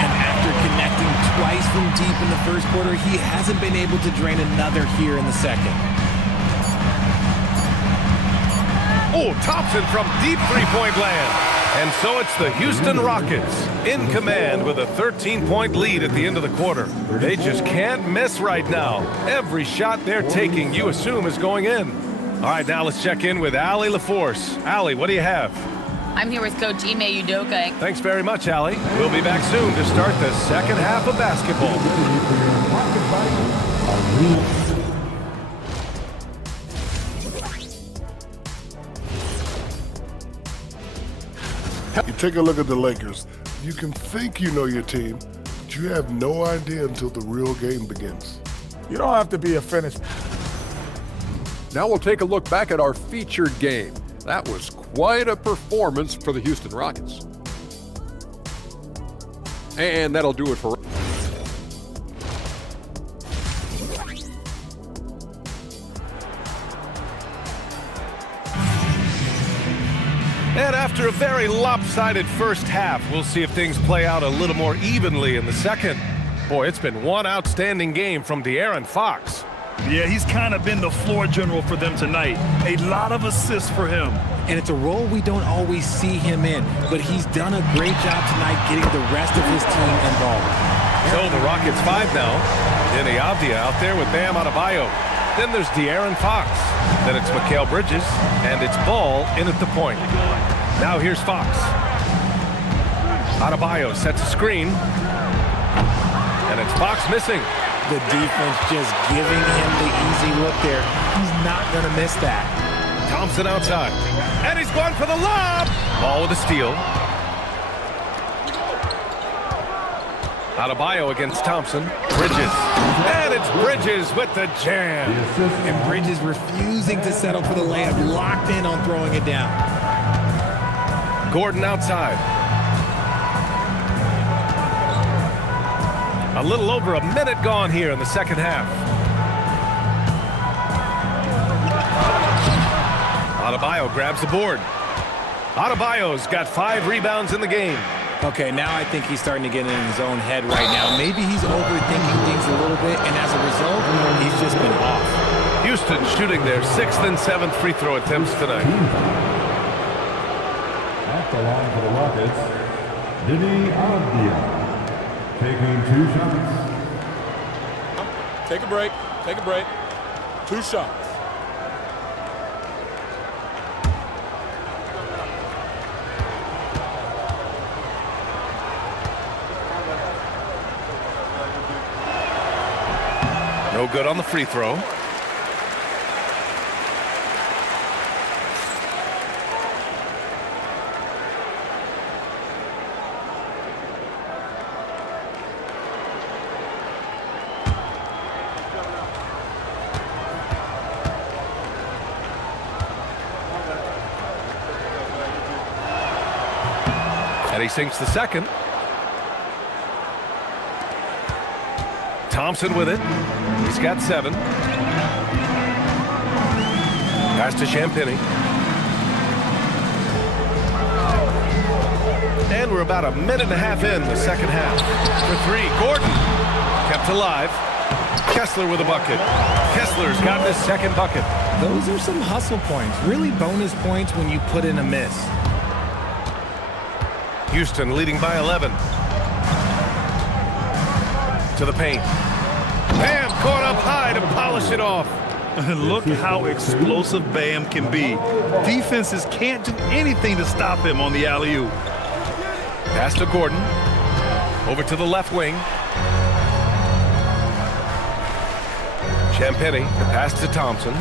And after connecting twice from deep in the first quarter, he hasn't been able to drain another here in the second. Oh, Thompson from deep three-point land. And so it's the Houston Rockets in command with a 13-point lead at the end of the quarter. They just can't miss right now. Every shot they're taking, you assume, is going in. All right, now let's check in with Allie LaForce. Allie, what do you have? I'm here with Coach Ime Udoka. Thanks very much, Allie. We'll be back soon to start the second half of basketball. You take a look at the Lakers. You can think you know your team, but you have no idea until the real game begins. You don't have to be a finished. Now we'll take a look back at our featured game. That was quite a performance for the Houston Rockets. And that'll do it for... And after a very lopsided first half, we'll see if things play out a little more evenly in the second. Boy, it's been one outstanding game from De'Aaron Fox. Yeah, he's kind of been the floor general for them tonight. A lot of assists for him. And it's a role we don't always see him in, but he's done a great job tonight getting the rest of his team involved. So the Rockets 5 now. Denny Avdia out there with Bam Adebayo. Then there's De'Aaron Fox. Then it's Mikal Bridges, and it's Ball in at the point. Now here's Fox. Adebayo sets a screen, and it's Fox missing. The defense just giving him the easy look there. He's not going to miss that. Thompson outside, and he's going for the lob. Ball with a steal. Adebayo against Thompson. Bridges. And it's Bridges with the jam. And Bridges refusing to settle for the layup. Locked in on throwing it down. Gordon outside. A little over a minute gone here in the second half. Adebayo grabs the board. Adebayo's got 5 rebounds in the game. Okay, now I think he's starting to get in his own head right now. Maybe he's overthinking things a little bit, and as a result, he's just been off. Houston shooting their 6th and 7th free throw attempts tonight. At the line for the Rockets, Deni Avdija, taking 2 shots. Take a break. Take a break. 2 shots. No good on the free throw. And he sinks the second. Thompson with it. He's got 7. Pass to Champagnie. And we're about a minute and a half in the second half. For 3, Gordon kept alive. Kessler with a bucket. Kessler's got his second bucket. Those are some hustle points, really bonus points when you put in a miss. Houston leading by 11. To the paint. Bam caught up high to polish it off. Look how explosive Bam can be. Defenses can't do anything to stop him on the alley-oop. Pass to Gordon. Over to the left wing. Champagnie, the pass to Thompson.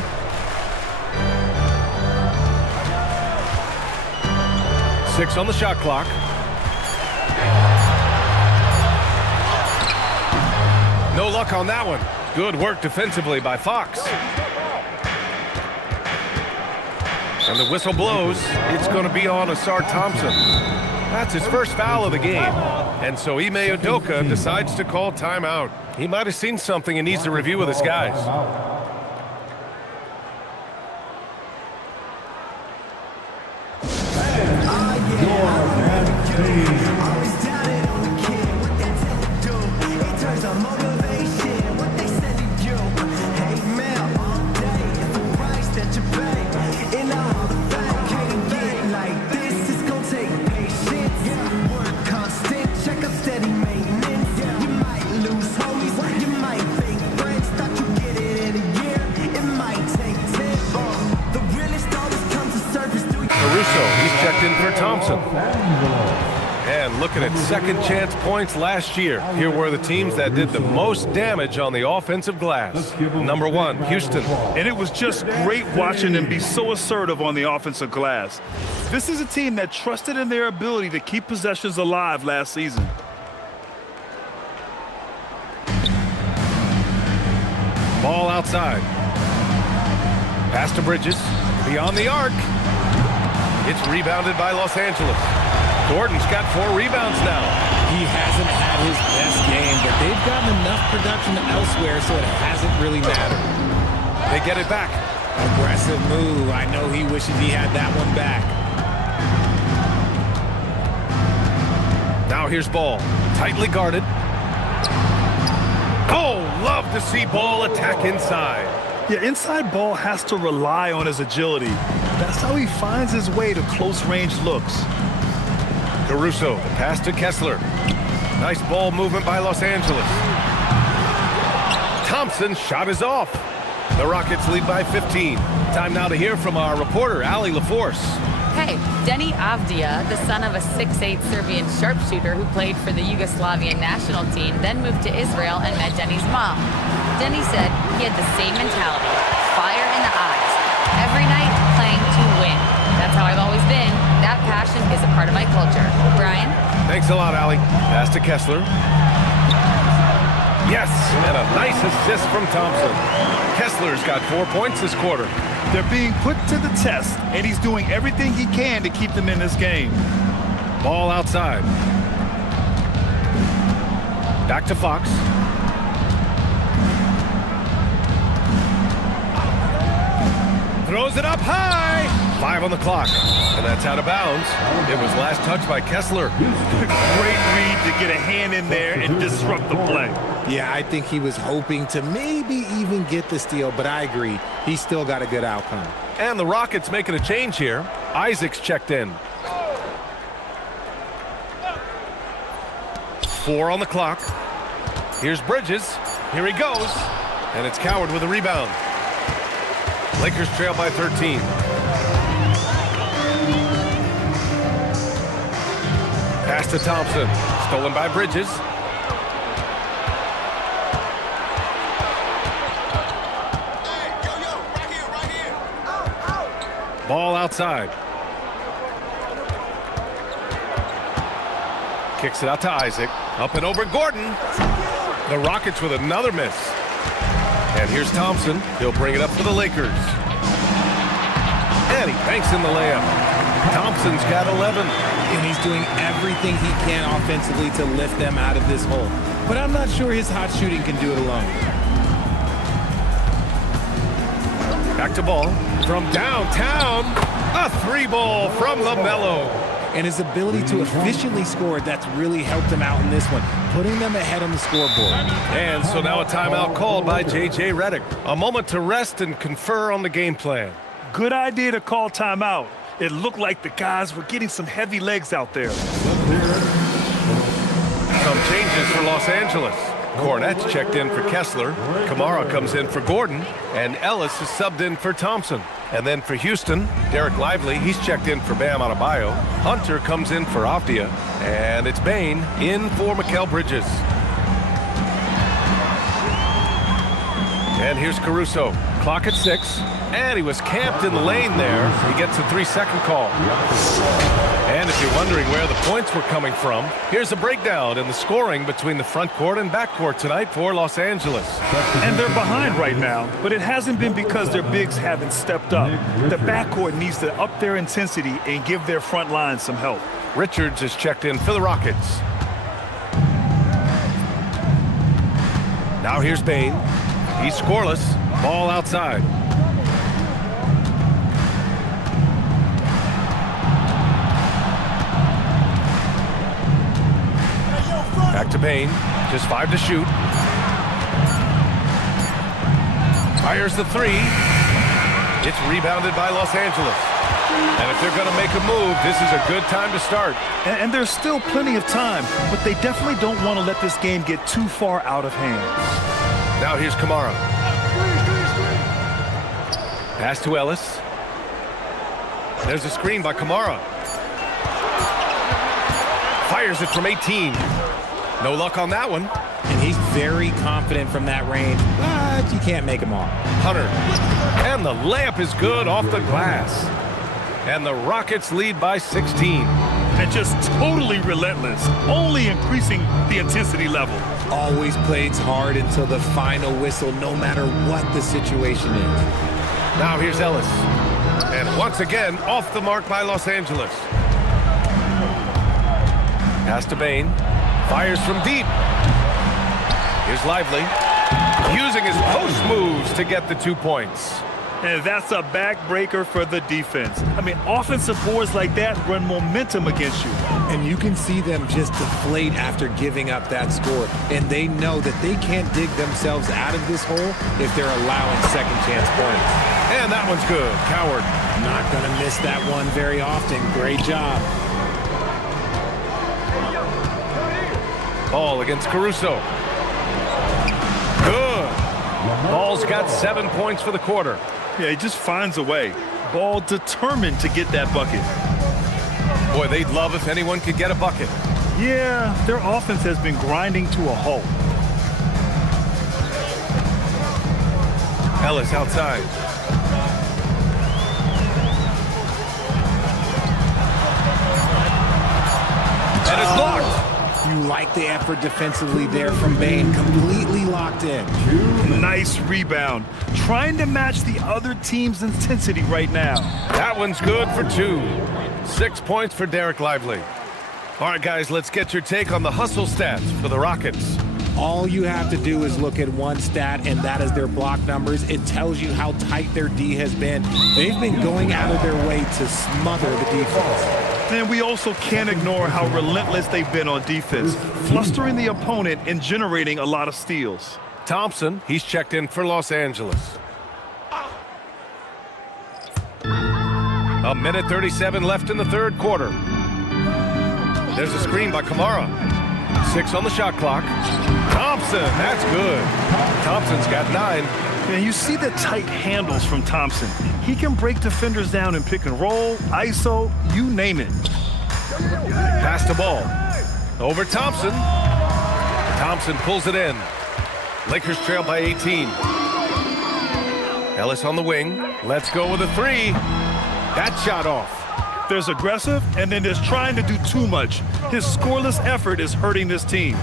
Six on the shot clock. No luck on that one. Good work defensively by Fox. And the whistle blows. It's going to be on Ausar Thompson. That's his first foul of the game. And so Ime Udoka decides to call timeout. He might have seen something and needs to review with his guys. And looking at second chance points last year, here were the teams that did the most damage on the offensive glass. Number 1, Houston. And it was just great watching them be so assertive on the offensive glass. This is a team that trusted in their ability to keep possessions alive last season. Ball outside. Pass to Bridges. Beyond the arc. It's rebounded by Los Angeles. Gordon's got 4 rebounds now. He hasn't had his best game, but they've gotten enough production elsewhere, so it hasn't really mattered. They get it back. Aggressive move. I know he wishes he had that one back. Now here's Ball. Tightly guarded. Oh, love to see Ball attack inside. Yeah, inside Ball has to rely on his agility. That's how he finds his way to close-range looks. Caruso, the pass to Kessler. Nice ball movement by Los Angeles. Thompson's shot is off. The Rockets lead by 15. Time now to hear from our reporter, Allie LaForce. Hey, Deni Avdija, the son of a 6'8" Serbian sharpshooter who played for the Yugoslavian national team, then moved to Israel and met Deni's mom. Deni said he had the same mentality, fire in the eyes. Every night, playing to win. That's how I've always been. That passion is a part of my culture. Brian? Thanks a lot, Allie. Pass to Kessler. Yes, and a nice assist from Thompson. Kessler's got 4 points this quarter. They're being put to the test, and he's doing everything he can to keep them in this game. Ball outside. Back to Fox. Throws it up high. 5 on the clock. And that's out of bounds. It was last touched by Kessler. Great read to get a hand in there and disrupt the play. Yeah, I think he was hoping to maybe even get the steal, but I agree. He still got a good outcome. And the Rockets making a change here. Isaac's checked in. 4 on the clock. Here's Bridges. Here he goes. And it's Coward with a rebound. Lakers trail by 13. Pass to Thompson. Stolen by Bridges. Ball outside. Kicks it out to Isaac. Up and over Gordon. The Rockets with another miss. And here's Thompson. He'll bring it up for the Lakers. And he banks in the layup. Thompson's got 11. And he's doing everything he can offensively to lift them out of this hole. But I'm not sure his hot shooting can do it alone. Back to Ball. From downtown, a 3-ball from LaMelo. And his ability to efficiently score, that's really helped him out in this one, putting them ahead on the scoreboard. And so now a timeout called by J.J. Redick. A moment to rest and confer on the game plan. Good idea to call timeout. It looked like the guys were getting some heavy legs out there. Some changes for Los Angeles. Cornette's checked in for Kessler. Kamara comes in for Gordon. And Ellis is subbed in for Thompson. And then for Houston, Derek Lively, he's checked in for Bam Adebayo. Hunter comes in for Avdia. And it's Bane in for Mikal Bridges. And here's Caruso. Clock at 6. And he was camped in the lane there. He gets a 3-second call. And if you're wondering where the points were coming from, here's a breakdown in the scoring between the front court and back court tonight for Los Angeles. And they're behind right now, but it hasn't been because their bigs haven't stepped up. The backcourt needs to up their intensity and give their front line some help. Richards is checked in for the Rockets. Now here's Bane. He's scoreless. Ball outside. Back to Bane. Just 5 to shoot. Fires the 3. It's rebounded by Los Angeles. And if they're going to make a move, this is a good time to start. And there's still plenty of time, but they definitely don't want to let this game get too far out of hand. Now here's Kamara. Pass to Ellis. There's a screen by Kamara. Fires it from 18. No luck on that one. And he's very confident from that range, but you can't make him all. Hunter. And the layup is good off the glass. And the Rockets lead by 16. And just totally relentless, only increasing the intensity level. Always plays hard until the final whistle, no matter what the situation is. Now here's Ellis. And once again, off the mark by Los Angeles. Pass to Bane. Fires from deep. Here's Lively. Using his post moves to get the 2 points. And that's a backbreaker for the defense. I mean, offensive boards like that run momentum against you. And you can see them just deflate after giving up that score. And they know that they can't dig themselves out of this hole if they're allowing second chance points. And that one's good. Coward. Not going to miss that one very often. Great job. Ball against Caruso. Good. Ball's got 7 points for the quarter. Yeah, he just finds a way. Ball determined to get that bucket. Boy, they'd love if anyone could get a bucket. Yeah, their offense has been grinding to a halt. Ellis outside. And it's blocked. You like the effort defensively there from Bane, completely locked in. Nice rebound. Trying to match the other team's intensity right now. That one's good for 2. 6 points for Derek Lively. All right, guys, let's get your take on the hustle stats for the Rockets. All you have to do is look at one stat, and that is their block numbers. It tells you how tight their D has been. They've been going out of their way to smother the defense. And we also can't ignore how relentless they've been on defense, flustering the opponent and generating a lot of steals. Thompson, he's checked in for Los Angeles. A minute 37 left in the third quarter. There's a screen by Kamara. 6 on the shot clock. Thompson, that's good. Thompson's got 9. And you see the tight handles from Thompson. He can break defenders down in pick and roll, ISO, you name it. Pass the ball. Over Thompson. Thompson pulls it in. Lakers trail by 18. Ellis on the wing. Let's go with a 3. That shot off. There's aggressive, and then there's trying to do too much. His scoreless effort is hurting this team.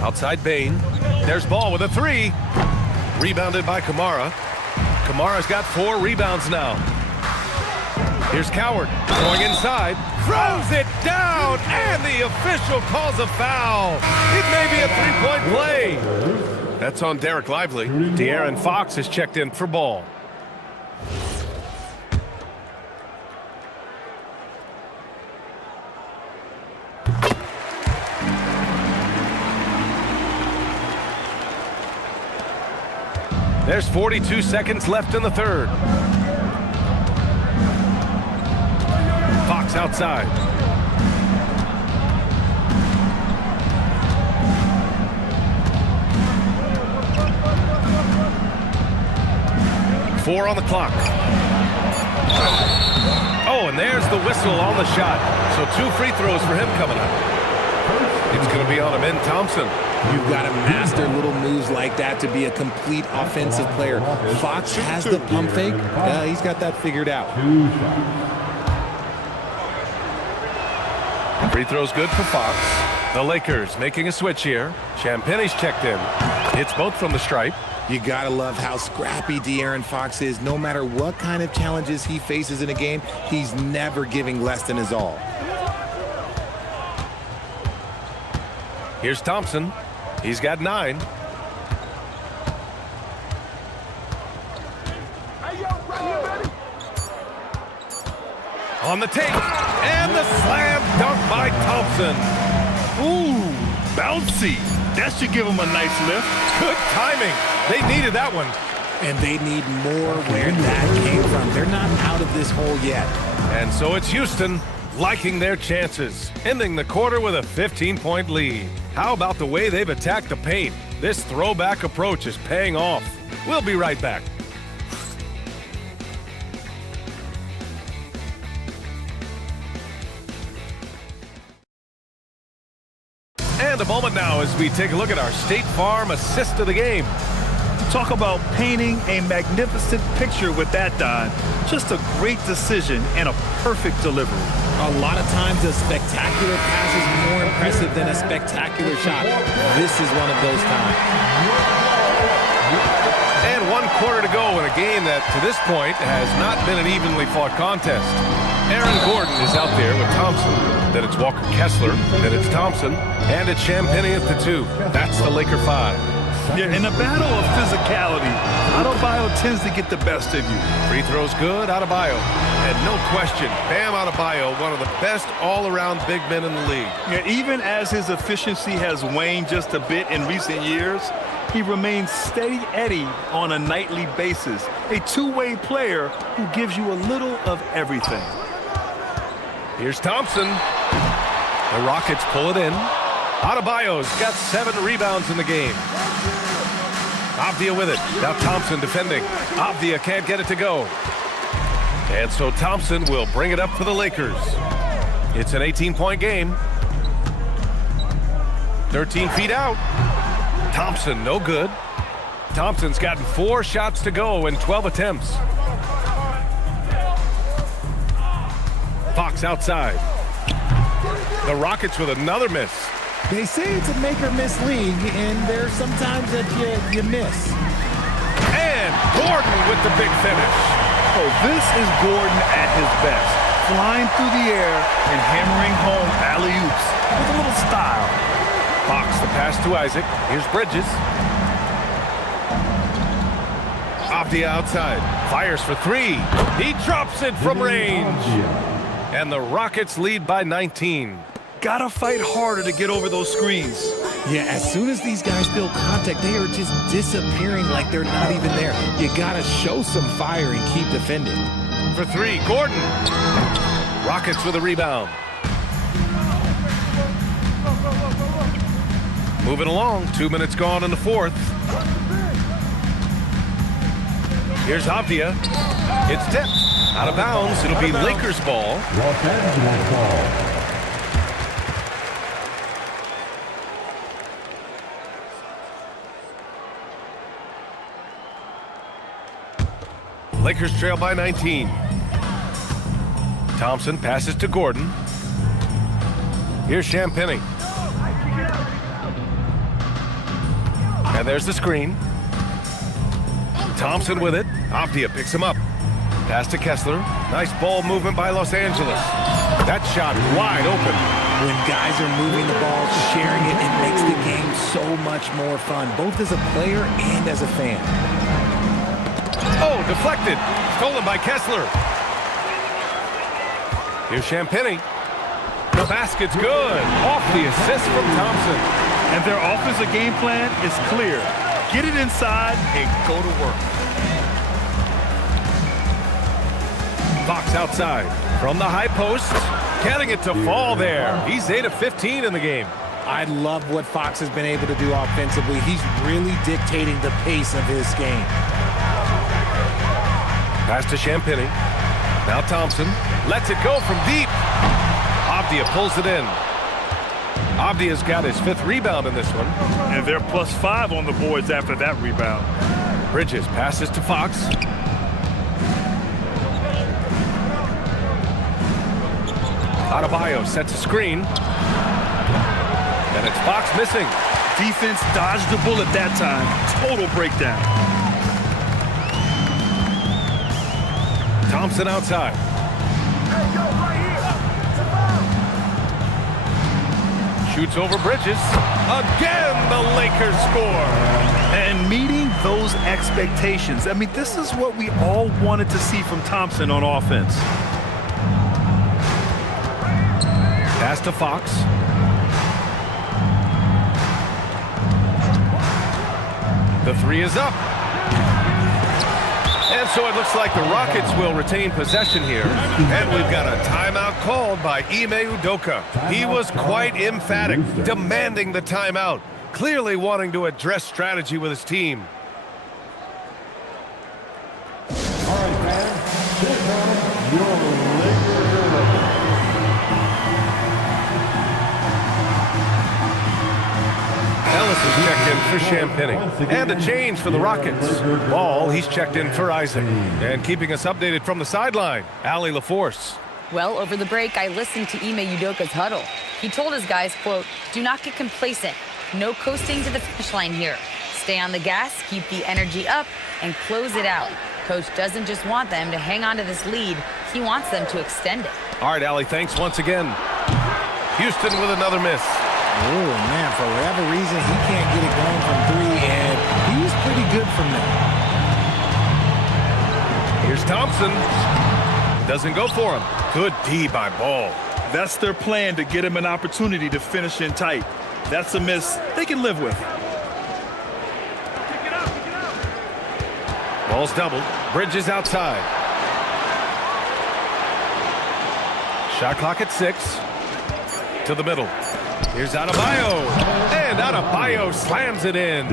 Outside Bane. There's Ball with a 3. Rebounded by Kamara. Kamara's got 4 rebounds now. Here's Coward going inside. Throws it down, and the official calls a foul. It may be a 3-point play. That's on Derek Lively. De'Aaron Fox is checked in for Ball. There's 42 seconds left in the third. Fox outside. Four on the clock. Oh, and there's the whistle on the shot. So 2 free throws for him coming up. It's going to be on Amin Thompson. You've got to master little moves like that to be a complete offensive player. Fox has the pump fake. He's got that figured out. Free throw's good for Fox. The Lakers making a switch here. Champagne's checked in. Hits both from the stripe. You got to love how scrappy De'Aaron Fox is. No matter what kind of challenges he faces in a game, he's never giving less than his all. Here's Thompson. He's got 9. On the take. And the slam dunk by Thompson. Ooh, bouncy. That should give him a nice lift. Good timing. They needed that one. And they need more where that came from. They're not out of this hole yet. And so it's Houston liking their chances, ending the quarter with a 15-point lead. How about the way they've attacked the paint? This throwback approach is paying off. We'll be right back. And a moment now as we take a look at our State Farm assist of the game. Talk about painting a magnificent picture with that dive. Just a great decision and a perfect delivery. A lot of times a spectacular pass is more impressive than a spectacular shot. This is one of those times. And 1 quarter to go in a game that, to this point, has not been an evenly fought contest. Aaron Gordon is out there with Thompson. Then it's Walker Kessler. Then it's Thompson. And it's Champagnie at the 2. That's the Laker 5. Yeah, in a battle of physicality, Adebayo tends to get the best of you. Free throws good, Adebayo. And no question, Bam Adebayo, one of the best all-around big men in the league. Yeah, even as his efficiency has waned just a bit in recent years, he remains steady Eddie on a nightly basis. A two-way player who gives you a little of everything. Here's Thompson. The Rockets pull it in. Adebayo's got 7 rebounds in the game. Avdia with it. Now Thompson defending. Avdia can't get it to go. And so Thompson will bring it up for the Lakers. It's an 18-point game. 13 feet out. Thompson, no good. Thompson's gotten 4 shots to go in 12 attempts. Fox outside. The Rockets with another miss. They say it's a make-or-miss league, and there's sometimes that you miss. And Gordon with the big finish. Oh, this is Gordon at his best. flying through the air and hammering home alley-oops with a little style. Fox the pass to Isaac. Here's Bridges. Avdia outside. Fires for three. He drops it from range. And the Rockets lead by 19. Gotta fight harder to get over those screens. Yeah, as soon as these guys feel contact, they are just disappearing like they're not even there. You gotta show some fire and keep defending. For three, Gordon. Rockets with a rebound. Moving along, 2 minutes gone in the fourth. Here's Avdia. It's tipped. Out of bounds. It'll be Lakers ball. Los Angeles ball. Lakers trail by 19. Thompson passes to Gordon. Here's Champagnie. And there's the screen. Thompson with it. Avdia picks him up. Pass to Kessler. Nice ball movement by Los Angeles. That shot wide open. When guys are moving the ball, sharing it, it makes the game so much more fun, both as a player and as a fan. Oh, deflected. Stolen by Kessler. Here's Champagnie. The basket's good. Off the assist from Thompson. And their offensive game plan is clear. Get it inside and go to work. Fox outside. From the high post. Getting it to fall there. He's 8 of 15 in the game. I love what Fox has been able to do offensively. He's really dictating the pace of his game. Pass to Champagnie. Now Thompson lets it go from deep. Avdia pulls it in. Avdia's got his 5th rebound in this one. And they're +5 on the boards after that rebound. Bridges passes to Fox. Adebayo sets a screen. And it's Fox missing. Defense dodged the bullet that time. Total breakdown. Thompson outside. Shoots over Bridges. Again, the Lakers score. And meeting those expectations. I mean, this is what we all wanted to see from Thompson on offense. Pass to Fox. The three is up. And so it looks like the Rockets will retain possession here. And we've got a timeout called by Ime Udoka. He was quite emphatic, demanding the timeout, clearly wanting to address strategy with his team. All right, fans, here comes your Lakers over. Ellis is checked in for Champagnie. And a change for the Rockets. Ball, he's checked in for Isaac. And keeping us updated from the sideline, Allie LaForce. Well, over the break, I listened to Ime Udoka's huddle. He told his guys, quote, "Do not get complacent. No coasting to the finish line here. Stay on the gas, keep the energy up, and close it out." Coach doesn't just want them to hang on to this lead. He wants them to extend it. All right, Allie, thanks once again. Houston with another miss. Oh, man, for whatever reason, he can't get it going from 3, and he was pretty good from there. Here's Thompson. Doesn't go for him. Good D by Ball. That's their plan, to get him an opportunity to finish in tight. That's a miss they can live with. Ball's doubled. Bridges outside. Shot clock at 6. To the middle. Here's Adebayo. And Adebayo slams it in.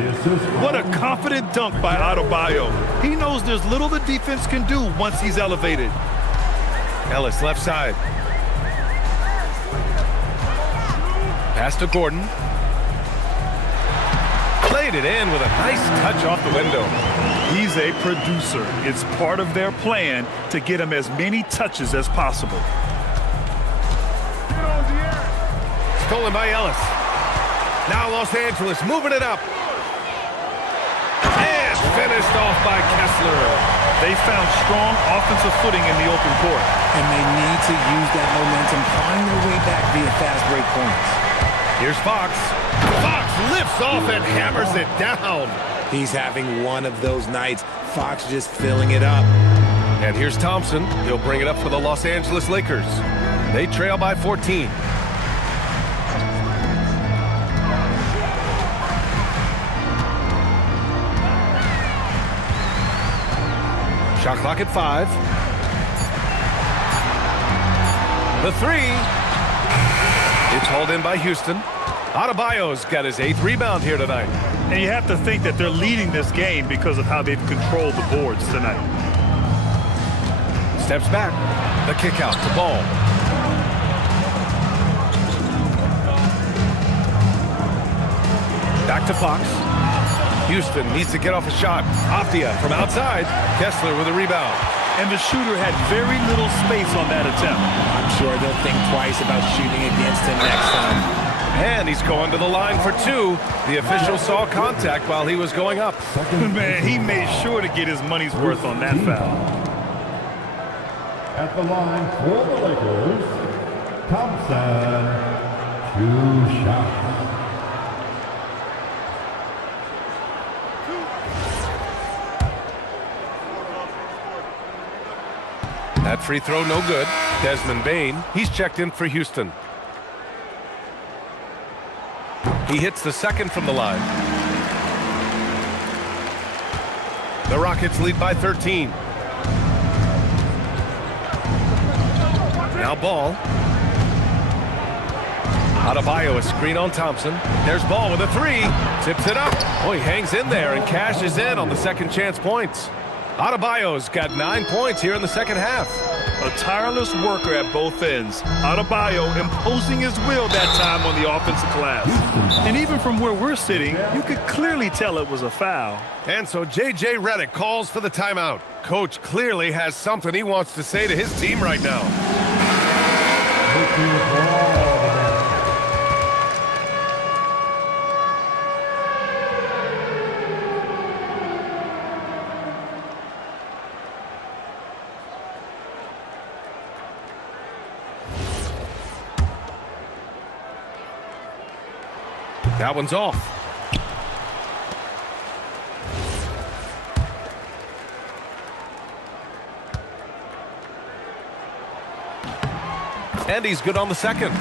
What a confident dunk by Adebayo. He knows there's little the defense can do once he's elevated. Ellis left side. Pass to Gordon. Played it in with a nice touch off the window. He's a producer. It's part of their plan to get him as many touches as possible. Stolen by Ellis. Now Los Angeles moving it up. And finished off by Kessler. They found strong offensive footing in the open court. And they need to use that momentum, find their way back via fast break points. Here's Fox. Fox lifts off and hammers it down. He's having one of those nights. Fox just filling it up. And here's Thompson. He'll bring it up for the Los Angeles Lakers. They trail by 14. Shot clock at 5. The 3. It's hauled in by Houston. Adebayo's got his 8th rebound here tonight. And you have to think that they're leading this game because of how they've controlled the boards tonight. Steps back. The kick out to Ball. Back to Fox. Houston needs to get off a shot. Afdia from outside. Kessler with a rebound. And the shooter had very little space on that attempt. I'm sure they'll think twice about shooting against him next time. And he's going to the line for 2. The official saw contact while he was going up. Man, he made sure to get his money's worth on that foul. At the line for the Lakers, Thompson, 2 shots. That free throw no good. Desmond Bane, he's checked in for Houston. He hits the second from the line. The Rockets lead by 13. Now Ball. Adebayo, a screen on Thompson. There's Ball with a 3. Tips it up. Oh, he hangs in there and cashes in on the second chance points. Adebayo's got 9 points here in the second half. A tireless worker at both ends. Adebayo imposing his will that time on the offensive glass. And even from where we're sitting, you could clearly tell it was a foul. And so J.J. Redick calls for the timeout. Coach clearly has something he wants to say to his team right now. That one's off. And he's good on the second.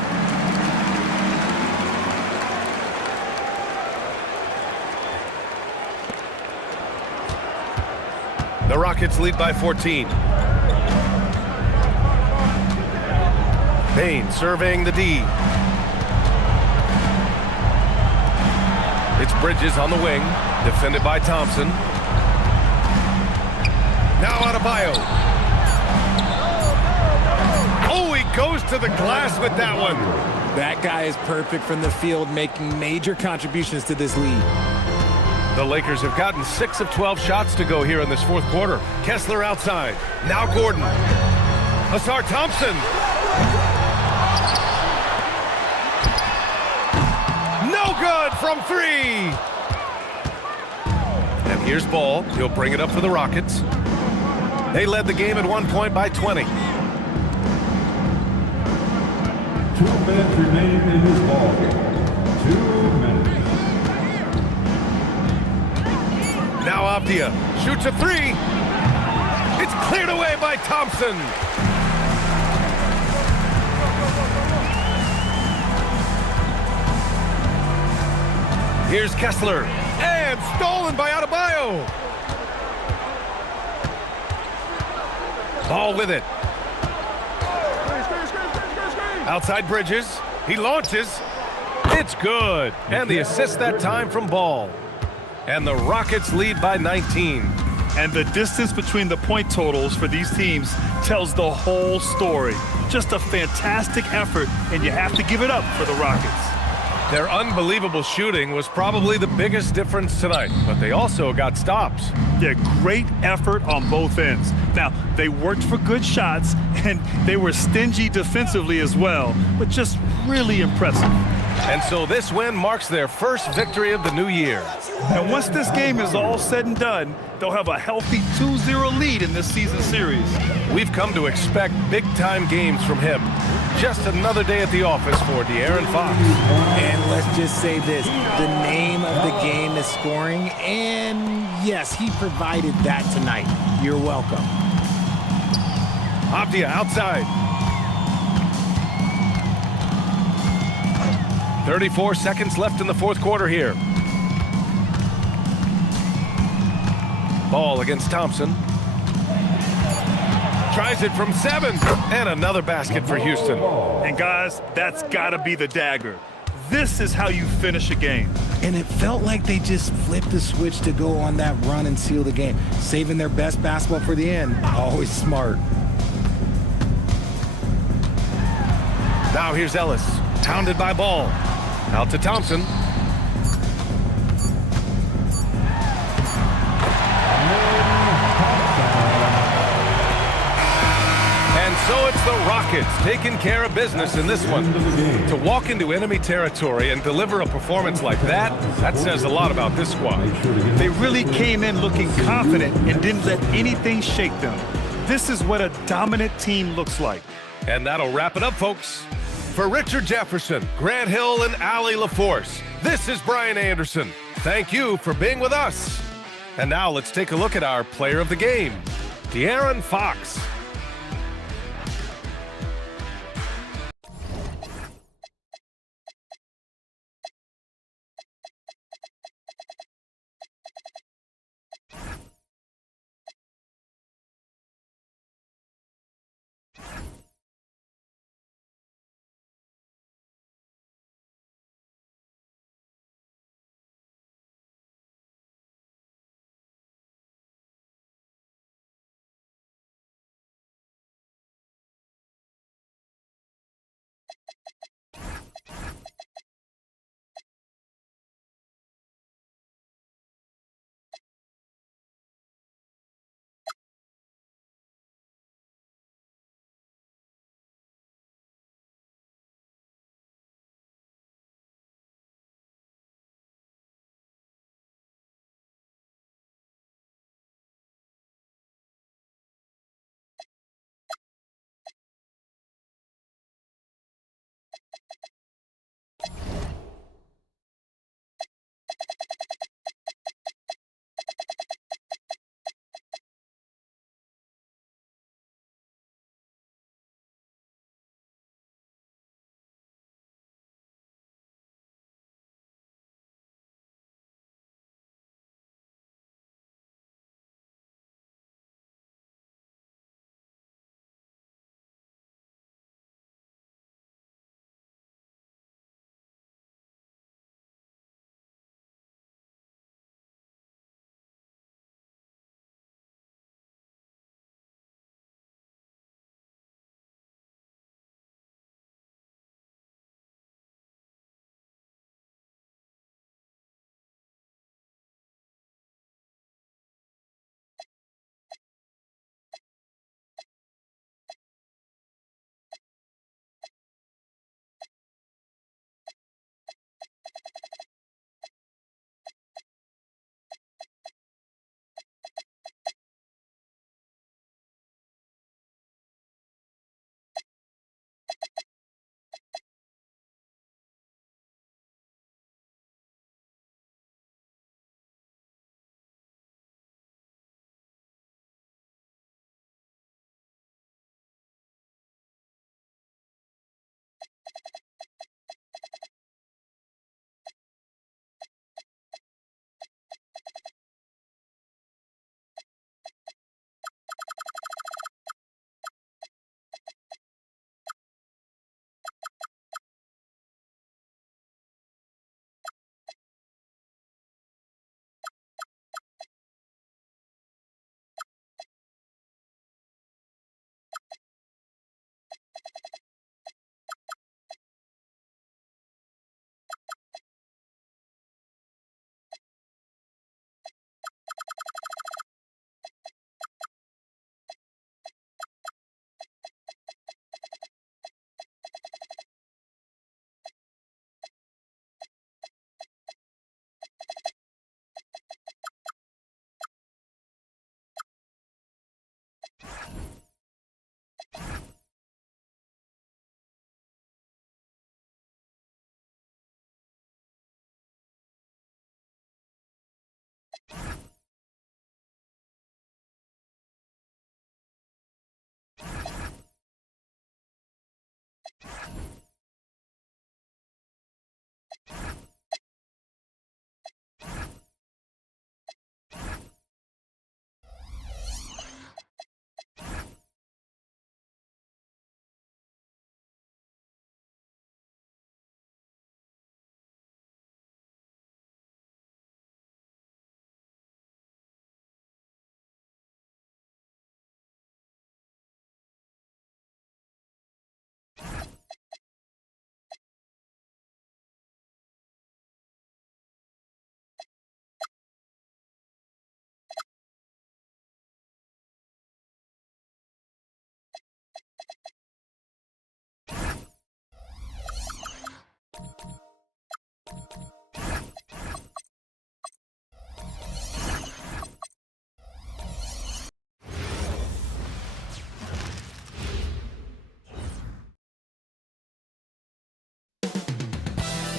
The Rockets lead by 14. Bane serving the D. It's Bridges on the wing, defended by Thompson. Now Adebayo. Oh, he goes to the glass with that one. That guy is perfect from the field, making major contributions to this lead. The Lakers have gotten 6 of 12 shots to go here in this fourth quarter. Kessler outside. Now Gordon. Ausar Thompson. No good from 3. And here's Ball. He'll bring it up for the Rockets. They led the game at 1 point by 20. 2 minutes remain in this ball game. 2 minutes. Now Avdia shoots a 3. It's cleared away by Thompson. Here's Kessler. And stolen by Adebayo. Ball with it. Outside Bridges. He launches. It's good. And the assist that time from Ball. And the Rockets lead by 19. And the distance between the point totals for these teams tells the whole story. Just a fantastic effort, and you have to give it up for the Rockets. Their unbelievable shooting was probably the biggest difference tonight, but they also got stops. Yeah, great effort on both ends. Now, they worked for good shots, and they were stingy defensively as well, but just really impressive. And so this win marks their first victory of the new year. And once this game is all said and done, they'll have a healthy 2-0 lead in this season series. We've come to expect big-time games from him. Just another day at the office for De'Aaron Fox. And let's just say this, the name of the game is scoring, and yes, he provided that tonight. You're welcome. Avdia outside. 34 seconds left in the fourth quarter here. Ball against Thompson. Tries it from 7. And another basket for Houston. And guys, that's got to be the dagger. This is how you finish a game. And it felt like they just flipped the switch to go on that run and seal the game, saving their best basketball for the end. Always smart. Now here's Ellis, pounded by Ball. Out to Thompson. And so it's the Rockets taking care of business in this one. To walk into enemy territory and deliver a performance like that says a lot about this squad. They really came in looking confident and didn't let anything shake them. This is what a dominant team looks like. And that'll wrap it up, folks. For Richard Jefferson, Grant Hill, and Allie LaForce, this is Brian Anderson. Thank you for being with us. And now let's take a look at our player of the game, De'Aaron Fox.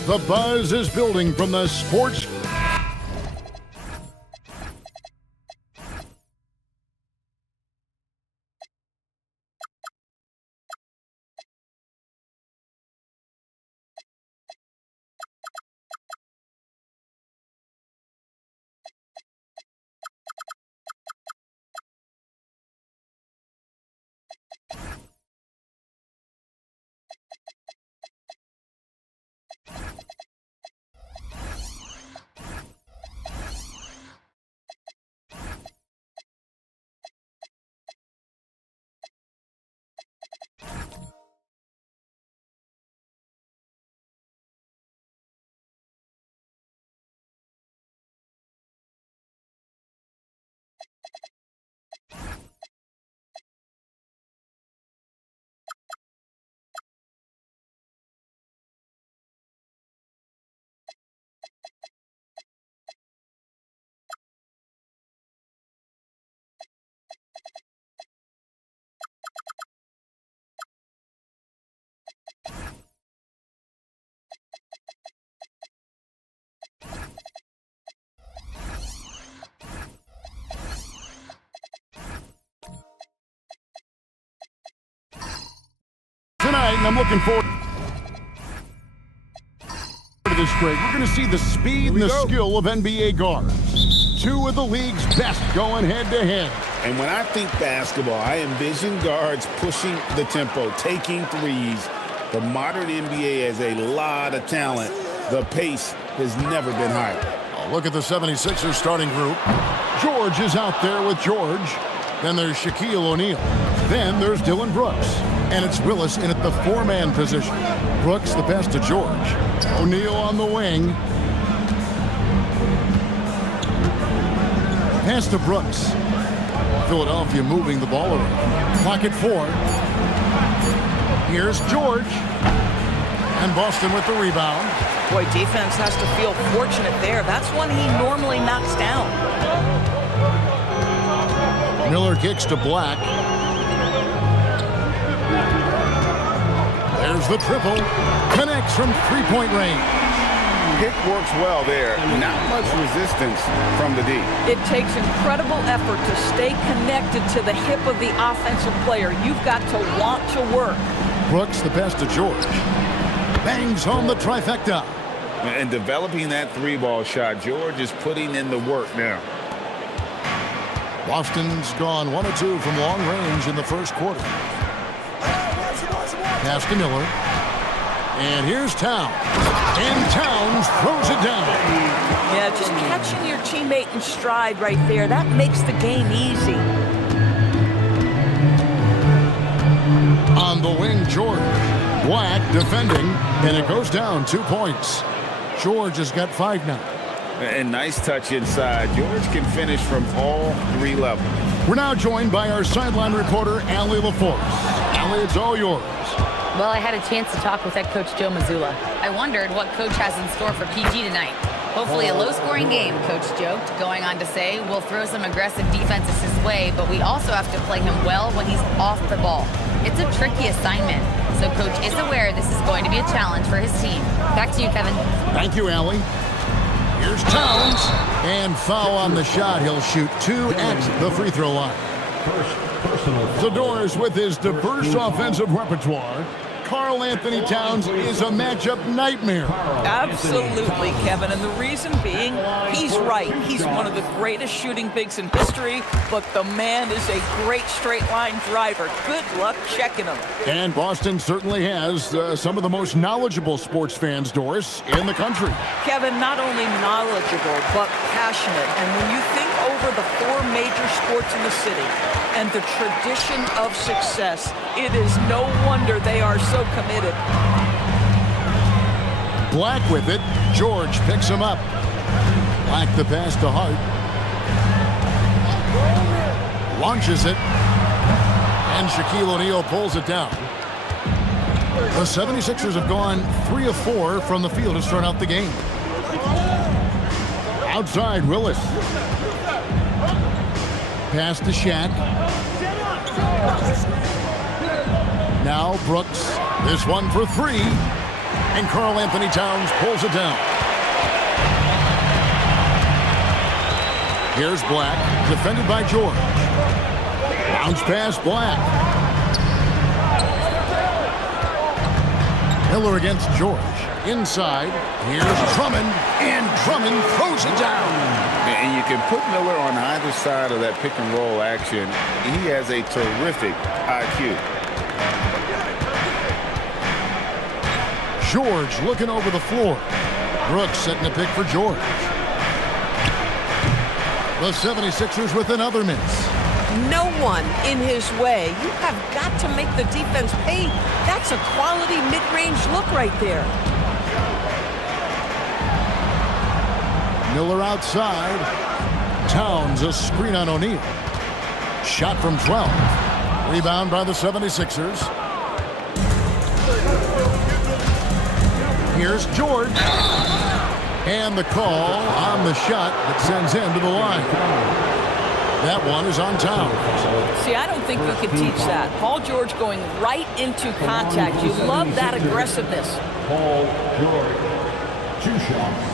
The buzz is building from the sports. Tonight, and I'm looking forward to this break. We're going to see the speed and the skill of NBA guards. Two of the league's best going head-to-head. And when I think basketball, I envision guards pushing the tempo, taking threes. The modern NBA has a lot of talent. The pace has never been higher. Look at the 76ers starting group. George is out there with George. Then there's Shaquille O'Neal. Then there's Dylan Brooks. And it's Willis in at the four-man position. Brooks the pass to George. O'Neal on the wing. Pass to Brooks. Philadelphia moving the ball around. Clock at 4. Here's George. And Boston with the rebound. Boy, defense has to feel fortunate there. That's one he normally knocks down. Miller kicks to Black. There's the triple. Connects from three-point range. Pick works well there. Not much resistance from the D. It takes incredible effort to stay connected to the hip of the offensive player. You've got to want to work. Brooks the pass to George. Bangs home the trifecta. And developing that three-ball shot, George is putting in the work now. Boston's gone 1 of 2 from long range in the first quarter. Pass to Miller. And here's Towns. And Towns throws it down. Yeah, just catching your teammate in stride right there. That makes the game easy. On the wing, George. Black defending, and it goes down 2 points. George has got 5 now. And nice touch inside. George can finish from all 3 levels. We're now joined by our sideline reporter, Allie LaForce. Allie, it's all yours. Well, I had a chance to talk with head coach Joe Mazzulla. I wondered what coach has in store for PG tonight. Hopefully a low-scoring game, coach joked, going on to say, we'll throw some aggressive defenses his way, but we also have to play him well when he's off the ball. It's a tricky assignment, so coach is aware this is going to be a challenge for his team. Back to you, Kevin. Thank you, Allie. Here's Towns. And foul on the shot. He'll shoot 2 at the free throw line. Zador's with his diverse offensive repertoire Karl Anthony Towns is a matchup nightmare. Absolutely, Kevin. And the reason being, he's right. He's one of the greatest shooting bigs in history, but the man is a great straight-line driver. Good luck checking him. And Boston certainly has some of the most knowledgeable sports fans, Doris, in the country. Kevin, not only knowledgeable, but passionate. And when you think over the 4 major sports in the city and the tradition of success, it is no wonder they are so committed. Black with it. George picks him up. Black the pass to Hart. Launches it. And Shaquille O'Neal pulls it down. The 76ers have gone 3 of 4 from the field to start out the game. Outside, Willis. Pass to Shaq. Now Brooks. This one for 3. And Karl Anthony Towns pulls it down. Here's Black, defended by George. Bounce pass, Black. Miller against George. Inside, here's Drummond, and Drummond throws it down. And you can put Miller on either side of that pick and roll action. He has a terrific IQ. George looking over the floor. Brooks setting a pick for George. The 76ers with another miss. No one in his way. You have got to make the defense pay. That's a quality mid-range look right there. Miller outside. Towns a screen on O'Neal. Shot from 12. Rebound by the 76ers. Here's George. And the call on the shot that sends him to the line. That one is on Towns. See, I don't think you can teach that. Paul George going right into contact. You love that aggressiveness. Paul George, 2 shots.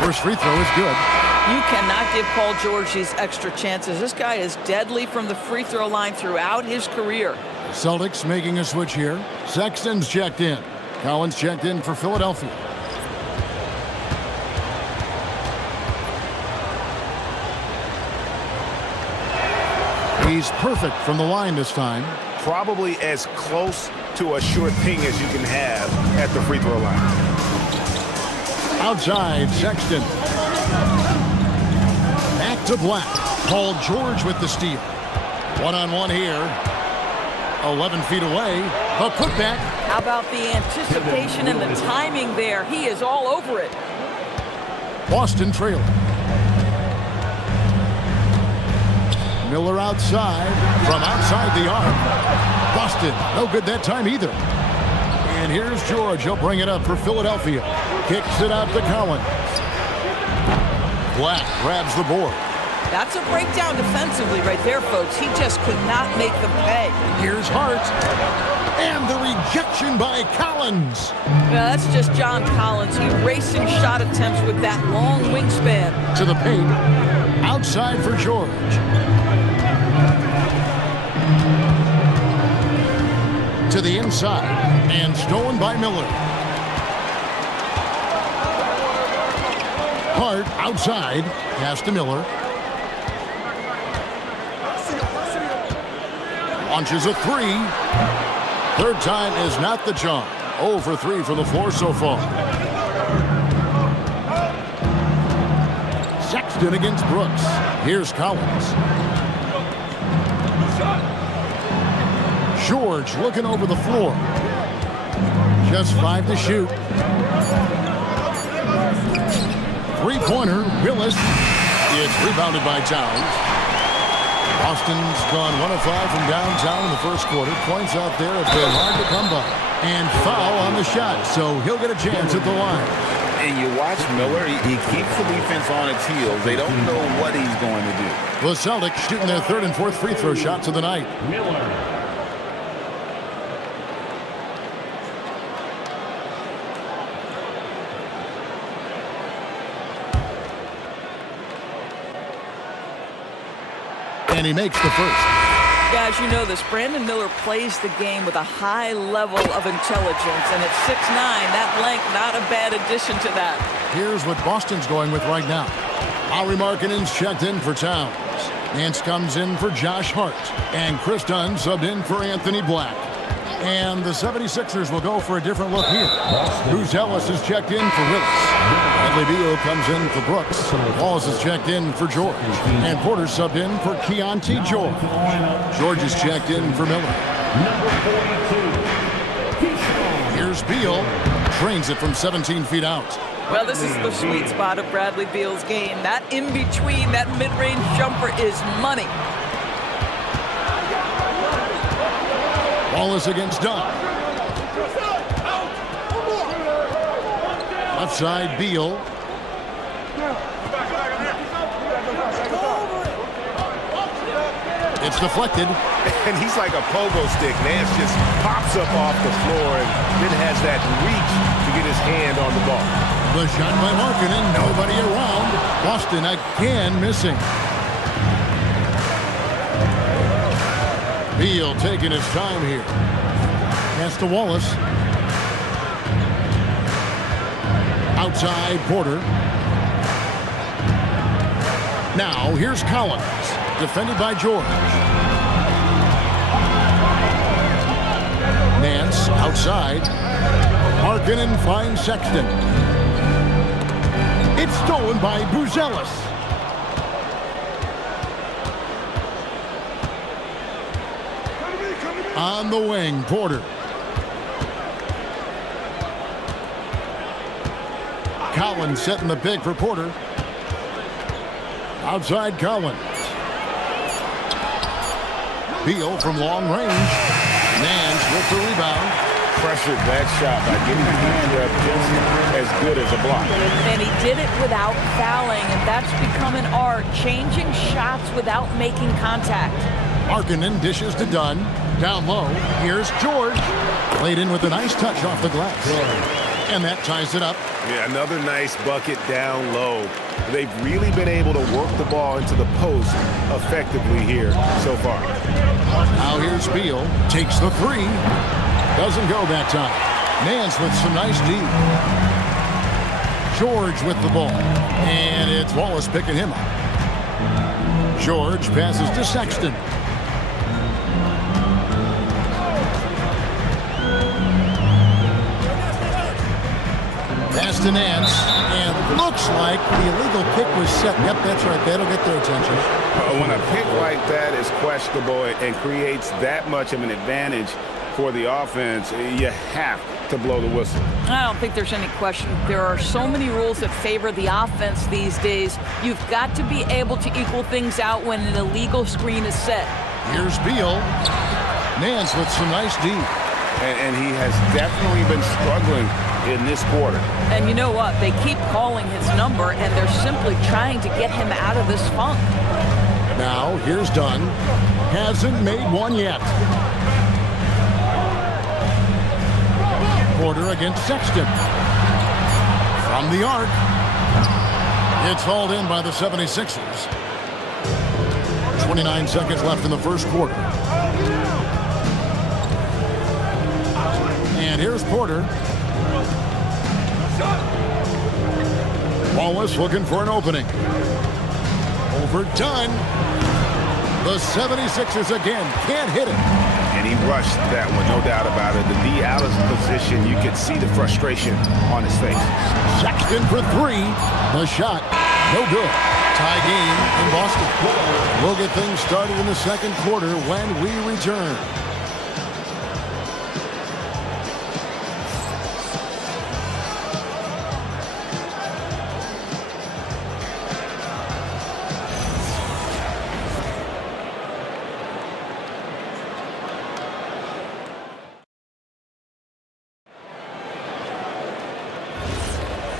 First free throw is good. You cannot give Paul George these extra chances. This guy is deadly from the free throw line throughout his career. Celtics making a switch here. Sexton's checked in. Collins checked in for Philadelphia. He's perfect from the line this time. Probably as close to a sure thing as you can have at the free throw line. Outside, Sexton. Back to Black. Paul George with the steal. One-on-one here. 11 feet away. A putback. How about the anticipation and the timing there? He is all over it. Boston trailing. Miller outside. From outside the arc. Boston, no good that time either. And here's George. He'll bring it up for Philadelphia. Kicks it out to Collins. Black grabs the board. That's a breakdown defensively right there, folks. He just could not make them pay. Here's Hart. And the rejection by Collins. Yeah, that's just John Collins erasing shot attempts with that long wingspan. To the paint. Outside for George. To the inside. And stolen by Miller. Hart outside. Pass to Miller. Launches a 3. Third time is not the charm. 0 for 3 from the floor so far. Sexton against Brooks. Here's Collins. George looking over the floor. Just 5 to shoot. Three-pointer, Willis. It's rebounded by Towns. Boston's gone 1 of 5 from downtown in the first quarter. Points out there have been hard to come by. And foul on the shot, so he'll get a chance at the line. And you watch Miller, he keeps the defense on its heels. They don't know what he's going to do. The Celtics shooting their 3rd and 4th free throw shots of the night. Miller. And he makes the first. Guys, you know this. Brandon Miller plays the game with a high level of intelligence, and at 6'9", that length, not a bad addition to that. Here's what Boston's going with right now. Lauri Markkanen's checked in for Towns. Nance comes in for Josh Hart. And Chris Dunn subbed in for Anthony Black. And the 76ers will go for a different look here. Buzelis is checked in for Willis. Bradley Beal comes in for Brooks. Wallace is checked in for George. And Porter subbed in for Keontae George. George is checked in for Miller. Here's Beal. Trains it from 17 feet out. Well, this is the sweet spot of Bradley Beal's game. That in-between, that mid-range jumper is money. Wallace against Dunn. Left side, Beal. It's deflected. And he's like a pogo stick. Nance just pops up off the floor and then has that reach to get his hand on the ball. The shot by Markkanen, nobody around. Boston again missing. Beal taking his time here. Pass to Wallace. Outside, Porter. Now, here's Collins. Defended by George. Nance outside. Markkanen finds Sexton. It's stolen by Buzelis. On the wing, Porter. Collins setting the pick for Porter. Outside Collins. Beal from long range. Nance with the rebound. Pressured that shot by getting the hand up just as good as a block. And he did it without fouling, and that's become an art, changing shots without making contact. Markkanen dishes to Dunn. Down low, here's George. Laid in with a nice touch off the glass. And that ties it up. Yeah, another nice bucket down low. They've really been able to work the ball into the post effectively here so far. Now here's Beal. Takes the three. Doesn't go that time. Nance with some nice D. George with the ball. And it's Wallace picking him up. George passes to Sexton. Pass to Nance, and looks like the illegal kick was set. Yep, that's right. That'll get their attention. When a pick like that is questionable and creates that much of an advantage for the offense, you have to blow the whistle. I don't think there's any question. There are so many rules that favor the offense these days. You've got to be able to equal things out when an illegal screen is set. Here's Beal. Nance with some nice D. And he has definitely been struggling in this quarter. And you know what? They keep calling his number, and they're simply trying to get him out of this funk. Now, here's Dunn. Hasn't made one yet. Porter against Sexton. From the arc. It's hauled in by the 76ers. 29 seconds left in the first quarter. And here's Porter. Wallace looking for an opening. Over Dunn. The 76ers again can't hit it. And he rushed that one, no doubt about it. To be out of position, you could see the frustration on his face. Sexton for three. The shot, no good. Tie game in Boston. We'll get things started in the second quarter when we return.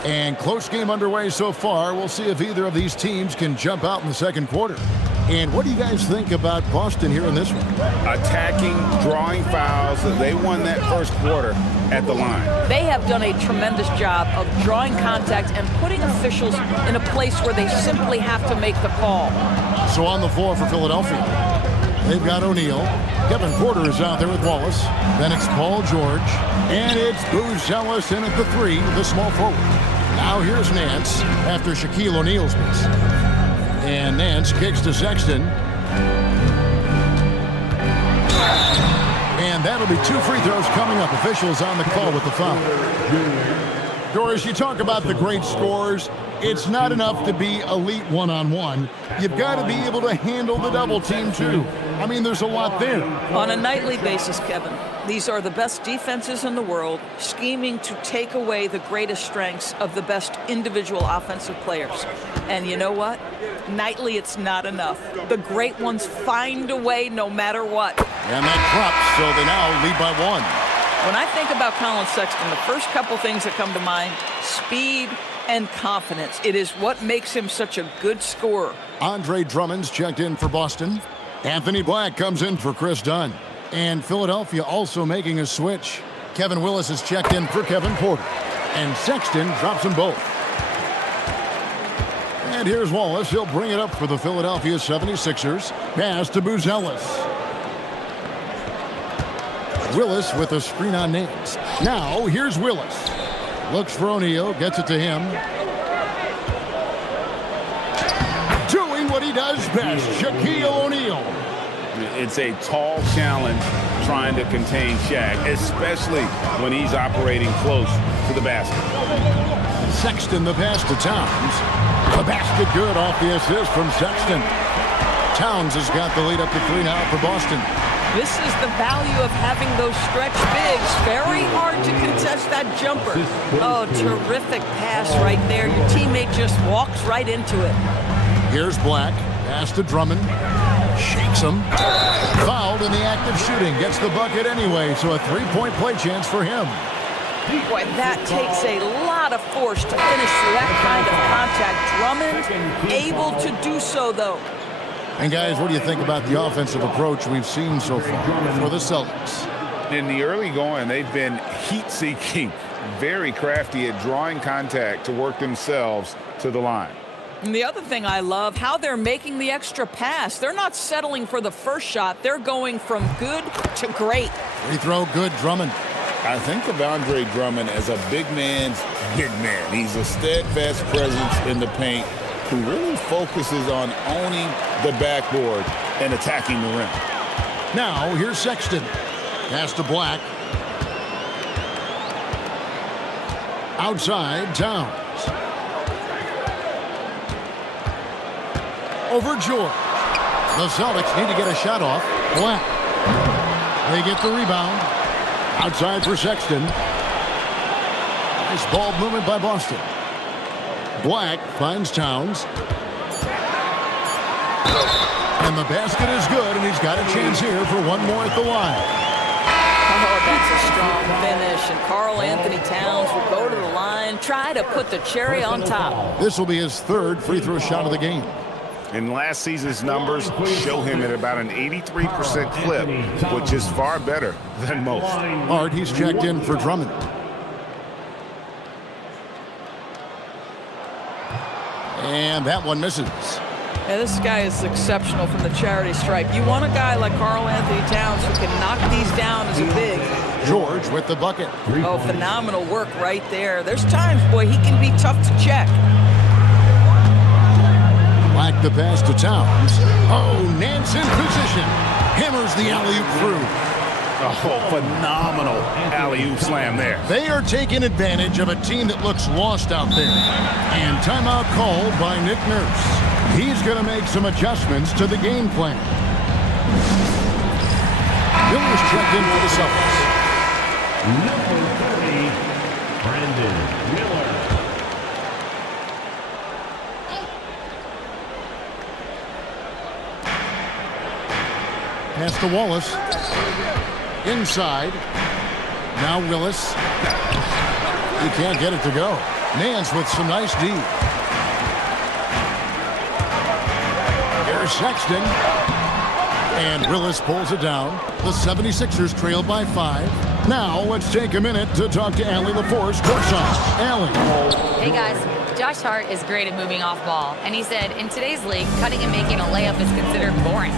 And close game underway so far. We'll see if either of these teams can jump out in the second quarter. And what do you guys think about Boston here in this one? Attacking, drawing fouls. They won that first quarter. at the line. They have done a tremendous job of drawing contact and putting officials in a place where they simply have to make the call. So on the floor for Philadelphia, they've got O'Neal. Kevin Porter is out there with Wallace. Then it's Paul George. And it's Booz Ellis in at the 3, the small forward. Now here's Nance after Shaquille O'Neal's miss. And Nance kicks to Sexton. And that'll be 2 free throws coming up. Officials on the call with the foul. Doris, you talk about the great scores. It's not enough to be elite one-on-one. You've got to be able to handle the double team, too. I mean, there's a lot there. On a nightly basis, Kevin, these are the best defenses in the world, scheming to take away the greatest strengths of the best individual offensive players. And you know what? Nightly, it's not enough. The great ones find a way no matter what. And that drops, so they now lead by 1. When I think about Colin Sexton, the first couple things that come to mind, speed and confidence. It is what makes him such a good scorer. Andre Drummond's checked in for Boston. Anthony Black comes in for Chris Dunn. And Philadelphia also making a switch. Kevin Willis is checked in for Kevin Porter. And Sexton drops them both. And here's Wallace. He'll bring it up for the Philadelphia 76ers. Pass to Booz Ellis. Willis with a screen on Nance. Now, here's Willis. Looks for O'Neal, gets it to him. Doing what he does best, Shaquille O'Neal. It's a tall challenge trying to contain Shaq, especially when he's operating close to the basket. Sexton, the pass to Towns. The basket good off the assist from Sexton. Towns has got the lead up to 3 now for Boston. This is the value of having those stretch bigs. Very hard to contest that jumper. Oh, terrific pass right there. Your teammate just walks right into it. Here's Black. Pass to Drummond. Shakes him. Fouled in the act of shooting. Gets the bucket anyway, so a 3-point play chance for him. Boy, that takes a lot of force to finish through that kind of contact. Drummond able to do so, though. And guys, what do you think about the offensive approach we've seen so far for the Celtics? In the early going, they've been heat-seeking, very crafty at drawing contact to work themselves to the line. And the other thing I love, how they're making the extra pass. They're not settling for the first shot. They're going from good to great. Free throw good, Drummond. I think of Andre Drummond as a big man's big man. He's a steadfast presence in the paint who really focuses on owning the backboard and attacking the rim. Now, here's Sexton. Pass to Black. Outside, Towns. Over George. The Celtics need to get a shot off. Black. They get the rebound. Outside for Sexton. Nice ball movement by Boston. Black finds Towns. And the basket is good, and he's got a chance here for one more at the line. Oh, that's a strong finish, and Karl Anthony Towns will go to the line, try to put the cherry on top. This will be his 3rd free throw shot of the game. And last season's numbers show him at about an 83% clip, which is far better than most. Hart, he's checked in for Drummond. And that one misses. Yeah, this guy is exceptional from the charity stripe. You want a guy like Karl Anthony Towns who can knock these down as a big. George with the bucket. Oh, phenomenal work right there. There's times, boy, he can be tough to check. Black the pass to Towns. Oh, Nance in position. Hammers the alley-oop through. Oh, phenomenal alley-oop slam there. They are taking advantage of a team that looks lost out there. And timeout called by Nick Nurse. He's going to make some adjustments to the game plan. Miller's checked in for the Celtics. Number 30, Brandon Miller. Pass to Wallace. Inside. Now Willis. He can't get it to go. Nance with some nice D. Here's Sexton. And Willis pulls it down. The 76ers trail by 5. Now, let's take a minute to talk to Allie LaForce, courtside. Allie. Hey guys, Josh Hart is great at moving off ball, and he said, in today's league, cutting and making a layup is considered boring.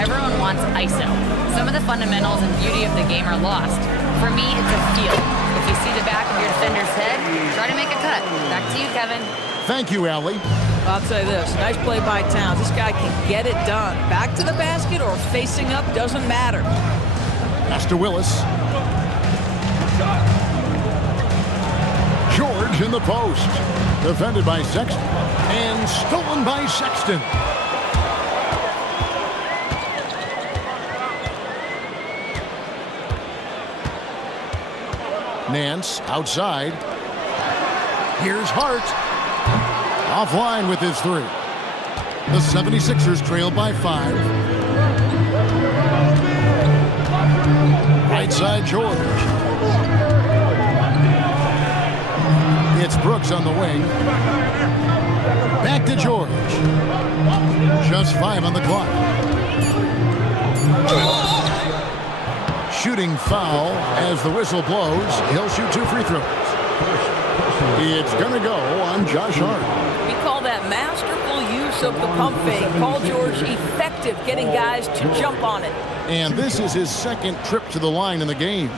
Everyone wants ISO. Some of the fundamentals and beauty of the game are lost. For me, it's a feel. If you see the back of your defender's head, try to make a cut. Back to you, Kevin. Thank you, Allie. I'll say this, nice play by Towns. This guy can get it done. Back to the basket or facing up, doesn't matter. Pass to Willis. George in the post. Defended by Sexton. And stolen by Sexton. Nance outside. Here's Hart. Offline with his three. The 76ers trail by 5. Right side, George. It's Brooks on the wing. Back to George. Just 5 on the clock. Shooting foul as the whistle blows. He'll shoot 2 free throws. It's going to go on Josh Hart. We call that masterful use of the pump fake. Paul George effective getting guys to jump on it. And this is his second trip to the line in the game.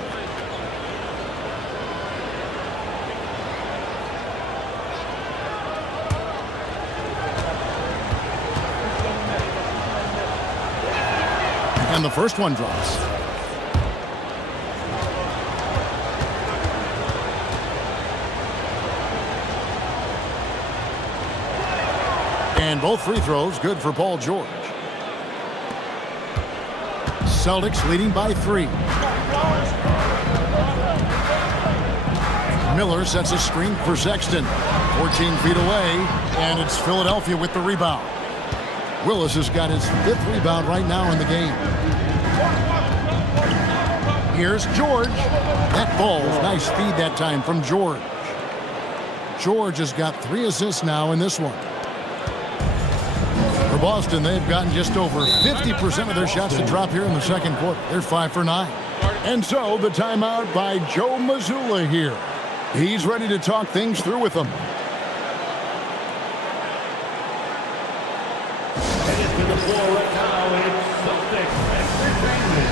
And the first one drops. And both free throws good for Paul George. Celtics leading by 3. Miller sets a screen for Sexton. 14 feet away, and it's Philadelphia with the rebound. Willis has got his 5th rebound right now in the game. Here's George. That ball's nice feed that time from George. George has got 3 assists now in this one. For Boston, they've gotten just over 50% of their shots to drop here in the second quarter. They're 5 for 9. And so the timeout by Joe Mazzulla here. He's ready to talk things through with them. Headed to the floor right now, it's Celtics Entertainment.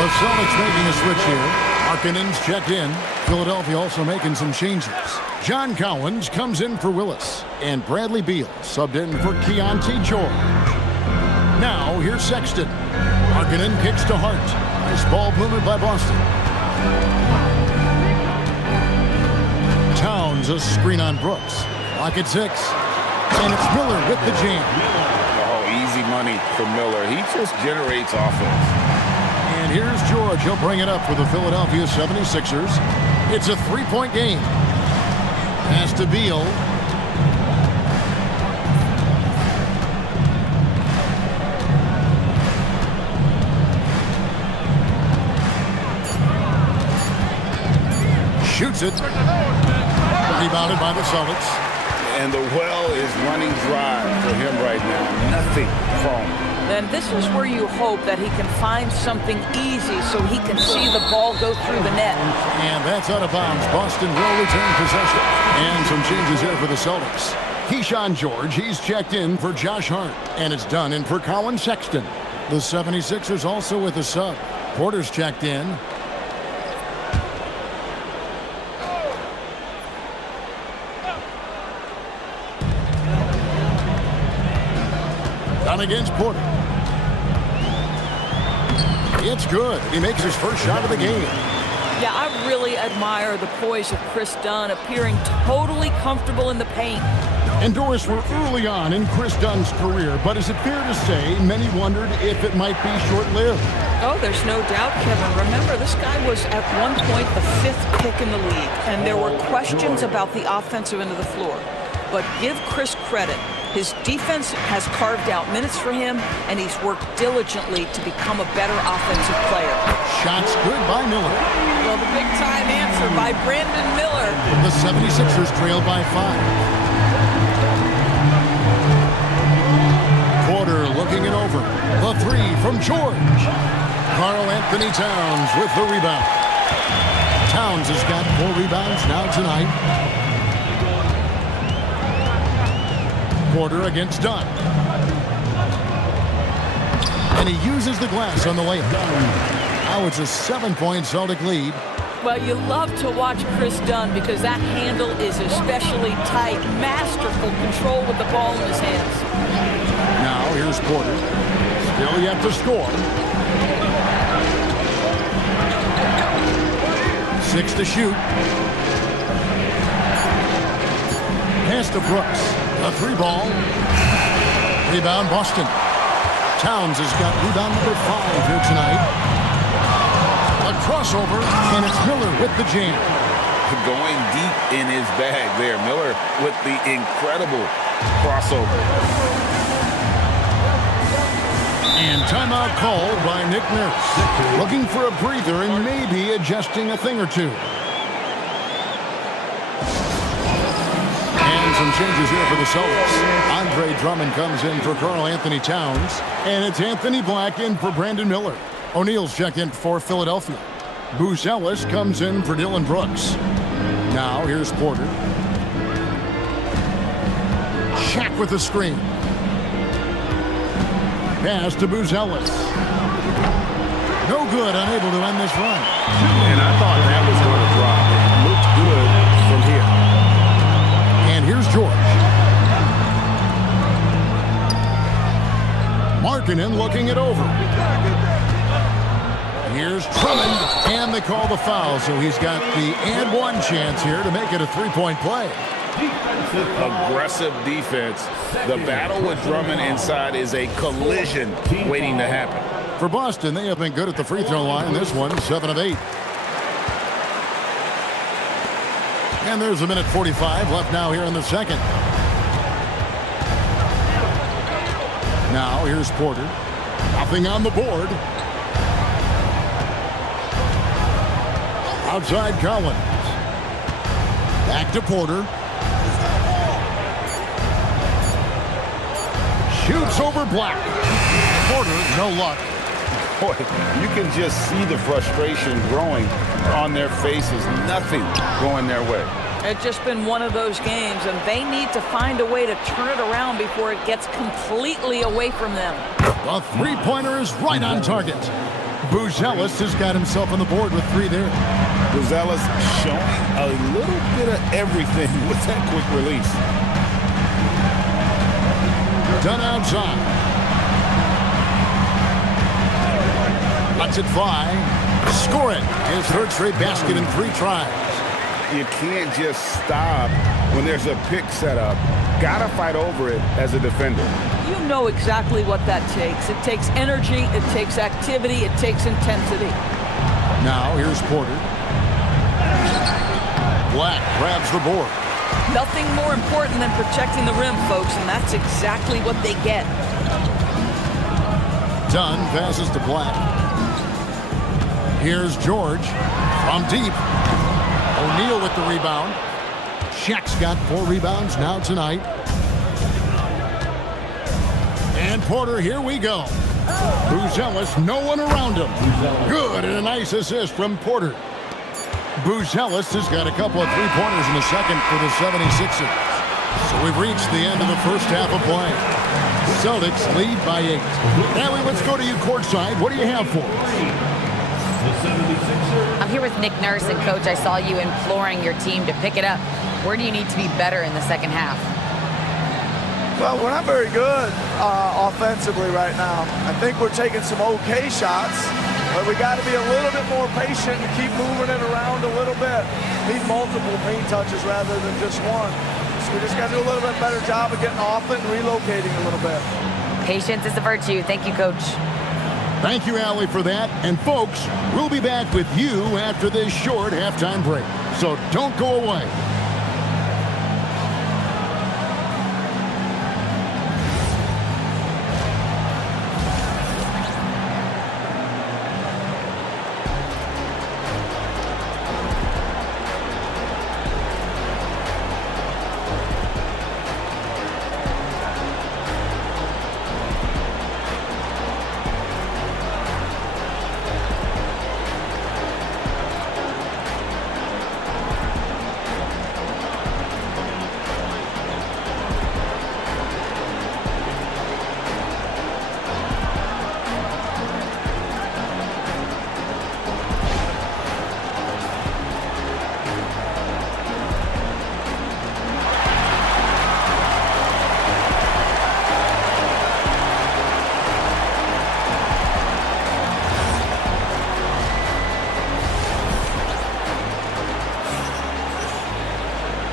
The Celtics making a switch here. Markkanen's checked in. Philadelphia also making some changes. John Collins comes in for Willis. And Bradley Beal subbed in for Keontae George. Now here's Sexton. Markkanen kicks to Hart. Nice ball movement by Boston. Towns a screen on Brooks. Clock at 6. And it's Miller with the jam. Oh, easy money for Miller. He just generates offense. And here's George. He'll bring it up for the Philadelphia 76ers. It's a 3-point game. Pass to Beal. Shoots it. Rebounded by the Celtics. And the well is running dry for him right now. Nothing falling. Then this is where you hope that he can find something easy so he can see the ball go through the net. And that's out of bounds. Boston will return possession. And some changes here for the Celtics. Keyshawn George, he's checked in for Josh Hart. And it's done in for Colin Sexton. The 76ers also with a sub. Porter's checked in. Done against Porter. It's good. He makes his first shot of the game. Yeah, I really admire the poise of Chris Dunn, appearing totally comfortable in the paint. And Doris, we're early on in Chris Dunn's career, but is it fair to say many wondered if it might be short-lived? Oh, there's no doubt, Kevin. Remember, this guy was at one point the 5th pick in the league, and there were questions about the offensive end of the floor. But give Chris credit. His defense has carved out minutes for him, and he's worked diligently to become a better offensive player. Shots good by Miller. Well, the big-time answer by Brandon Miller. The 76ers trail by 5. Porter looking it over. The 3 from George. Karl Anthony Towns with the rebound. Towns has got 4 rebounds now tonight. Porter against Dunn. And he uses the glass on the layup. Now it's a 7-point Celtic lead. Well, you love to watch Chris Dunn because that handle is especially tight. Masterful control with the ball in his hands. Now here's Porter. Still yet to score. 6 to shoot. Pass to Brooks. A 3 ball. Rebound Boston. Towns has got rebound number 5 here tonight. A crossover, and it's Miller with the jam. Going deep in his bag there. Miller with the incredible crossover. And timeout called by Nick Nurse. Looking for a breather and maybe adjusting a thing or two. And some changes here for the Celtics. Andre Drummond comes in for Karl Anthony Towns. And it's Anthony Black in for Brandon Miller. O'Neal's checked in for Philadelphia. Booz Ellis comes in for Dylan Brooks. Now here's Porter. Shaq with the screen. Pass to Booz Ellis. No good, unable to end this run. And I thought that was going to drop. It looked good from here. And here's George. Markkanen looking it over. Here's Drummond, and they call the foul, so he's got the and one chance here to make it a 3-point play. Aggressive defense. The battle with Drummond inside is a collision waiting to happen. For Boston, they have been good at the free throw line. This one, 7 of 8. And there's a minute 45 left now here in the second. Now here's Porter. Nothing on the board. Outside Collins. Back to Porter. Shoots over Black. Porter, no luck. Boy, you can just see the frustration growing on their faces. Nothing going their way. It's just been one of those games, and they need to find a way to turn it around before it gets completely away from them. The three-pointer is right on target. Booz Ellis has got himself on the board with 3 there. Booz Ellis showing a little bit of everything with that quick release. Done outside. Lets it fly. Score it. His third straight basket in 3 tries. You can't just stop when there's a pick set up. Gotta fight over it as a defender. You know exactly what that takes. It takes energy, it takes activity, it takes intensity. Now here's Porter. Black grabs the board. Nothing more important than protecting the rim, folks, and that's exactly what they get. Dunn passes to Black. Here's George from deep. O'Neal with the rebound. Shaq's got 4 rebounds now tonight. And Porter, here we go. Booz Ellis, no one around him. Good, and a nice assist from Porter. Booz Ellis has got a couple of 3-pointers in the second for the 76ers. So we've reached the end of the first half of play. Celtics lead by 8. Allie, let's go to you courtside. What do you have for us? I'm here with Nick Nurse, and Coach, I saw you imploring your team to pick it up. Where do you need to be better in the second half? Well, we're not very good offensively right now. I think we're taking some okay shots, But we got to be a little bit more patient and keep moving it around a little bit. Need multiple paint touches rather than just one. So we just got to do a little bit better job of getting off it and relocating a little bit. Patience is a virtue. Thank you, Coach. Thank you, Allie, for that. And folks, we'll be back with you after this short halftime break. So don't go away.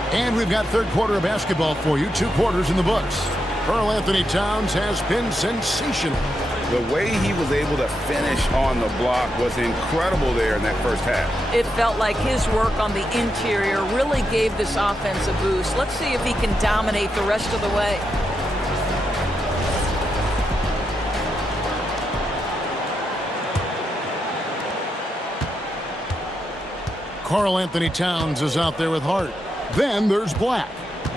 And we've got third quarter of basketball for you. 2 quarters in the books. Karl-Anthony Towns has been sensational. The way he was able to finish on the block was incredible there in that first half. It felt like his work on the interior really gave this offense a boost. Let's see if he can dominate the rest of the way. Karl-Anthony Towns is out there with Hart. Then there's Black.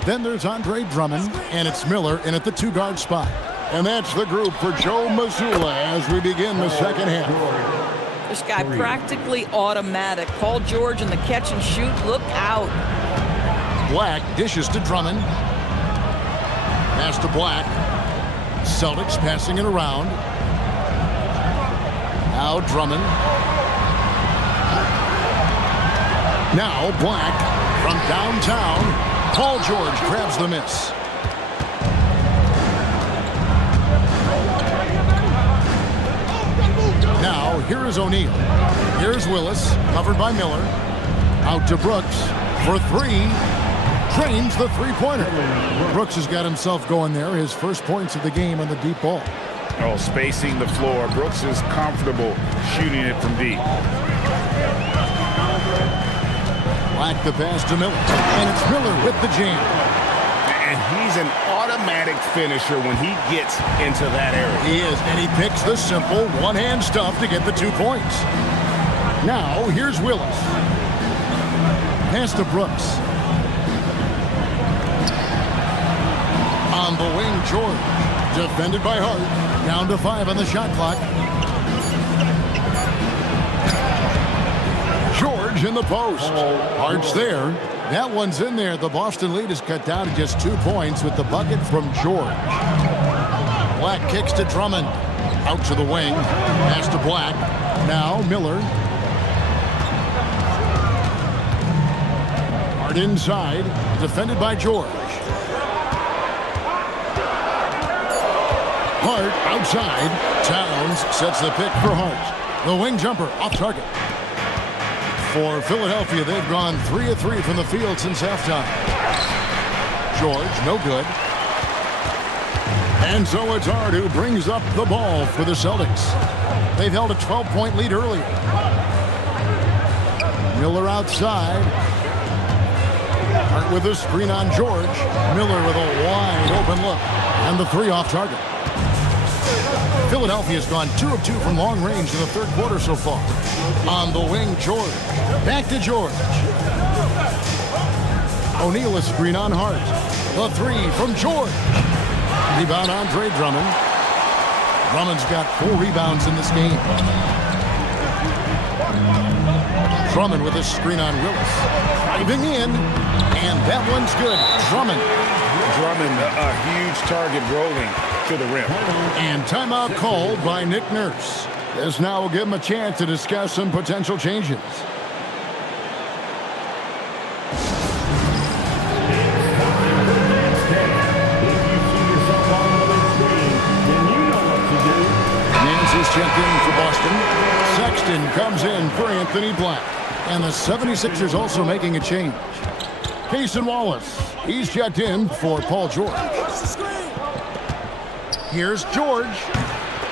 Then there's Andre Drummond, and it's Miller in at the 2-guard spot. And that's the group for Joe Mazzulla as we begin the second half. This guy practically automatic. Paul George in the catch and shoot. Look out. Black dishes to Drummond. Pass to Black. Celtics passing it around. Now Drummond. Now Black. From downtown, Paul George grabs the miss. Now, here is O'Neal. Here's Willis, covered by Miller. Out to Brooks for 3. Drains the three-pointer. Brooks has got himself going there. His first points of the game on the deep ball. Oh, spacing the floor. Brooks is comfortable shooting it from deep. Black the pass to Miller, and it's Miller with the jam. And he's an automatic finisher when he gets into that area. He is, and he picks the simple one-hand stuff to get the 2 points. Now, here's Willis. Pass to Brooks. On the wing, George. Defended by Hart. Down to 5 on the shot clock. George in the post. Hart's there. That one's in there. The Boston lead is cut down to just 2 points with the bucket from George. Black kicks to Drummond. Out to the wing. Pass to Black. Now Miller. Hart inside. Defended by George. Hart outside. Towns sets the pick for Hart. The wing jumper off target. For Philadelphia, they've gone 3 of 3 from the field since halftime. George, no good. And so it's Hart who brings up the ball for the Celtics. They've held a 12-point lead earlier. Miller outside. Hart with a screen on George. Miller with a wide open look. And the 3 off target. Philadelphia's gone 2 of 2 from long range in the third quarter so far. On the wing, George. Back to George. O'Neal a screen on Hart. The 3 from George. Rebound Andre Drummond. Drummond's got 4 rebounds in this game. Drummond with a screen on Willis. Driving in. And that one's good. Drummond, a huge target rolling to the rim. And timeout called by Nick Nurse. This now will give him a chance to discuss some potential changes. Nance is checked in for Boston. Sexton comes in for Anthony Black. And the 76ers also making a change. Cason Wallace, he's checked in for Paul George. Here's George.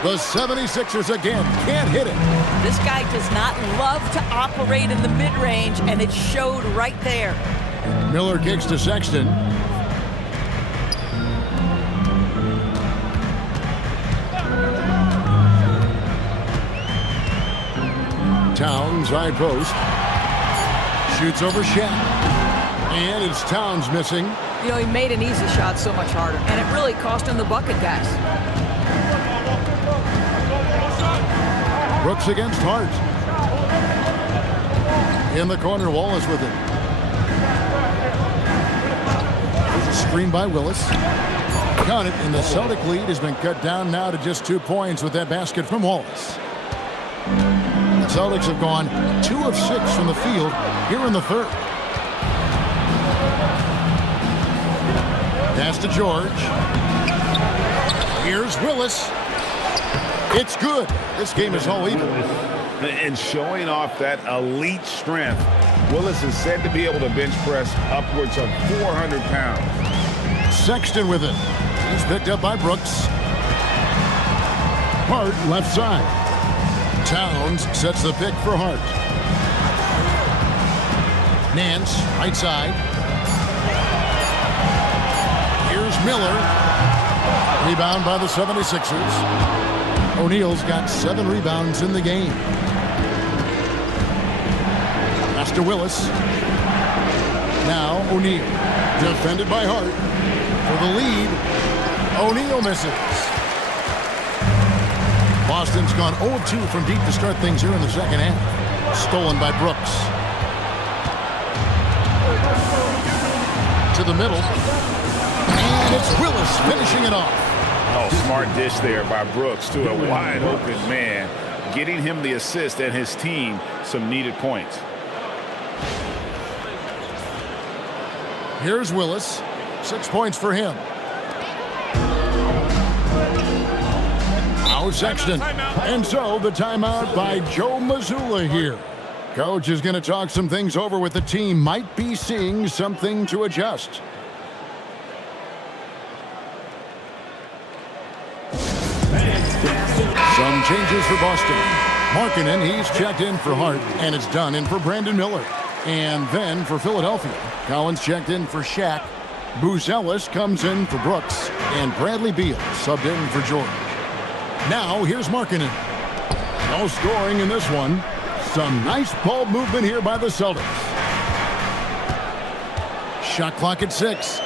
The 76ers again can't hit it. This guy does not love to operate in the mid-range, and it showed right there. Miller kicks to Sexton. Towns, high post. Shoots over Shaq. And it's Towns missing. You know, he made an easy shot so much harder, and it really cost him the bucket, guys. Brooks against Hart. In the corner, Wallace with it. There's a screen by Willis. Got it, and the Celtic lead has been cut down now to just 2 points with that basket from Wallace. The Celtics have gone 2 of 6 from the field here in the third. Pass to George. Here's Willis. It's good. This game is all even. And showing off that elite strength, Willis is said to be able to bench press upwards of 400 pounds. Sexton with it. He's picked up by Brooks. Hart left side. Towns sets the pick for Hart. Nance, right side. Here's Miller. Rebound by the 76ers. O'Neal's got 7 rebounds in the game. Pass to Willis. Now O'Neal. Defended by Hart. For the lead. O'Neal misses. Boston's gone 0-2 from deep to start things here in the second half. Stolen by Brooks. To the middle. And it's Willis finishing it off. Oh, smart dish there by Brooks to a wide open man, getting him the assist and his team some needed points. Here's Willis. 6 points for him. Now Sexton. And so the timeout by Joe Mazzulla here. Coach is going to talk some things over with the team. Might be seeing something to adjust. Some changes for Boston. Markkanen, he's checked in for Hart, and it's done in for Brandon Miller. And then for Philadelphia, Collins checked in for Shaq. Booz Ellis comes in for Brooks, and Bradley Beal subbed in for George. Now here's Markkanen. No scoring in this one. Some nice ball movement here by the Celtics. Shot clock at 6.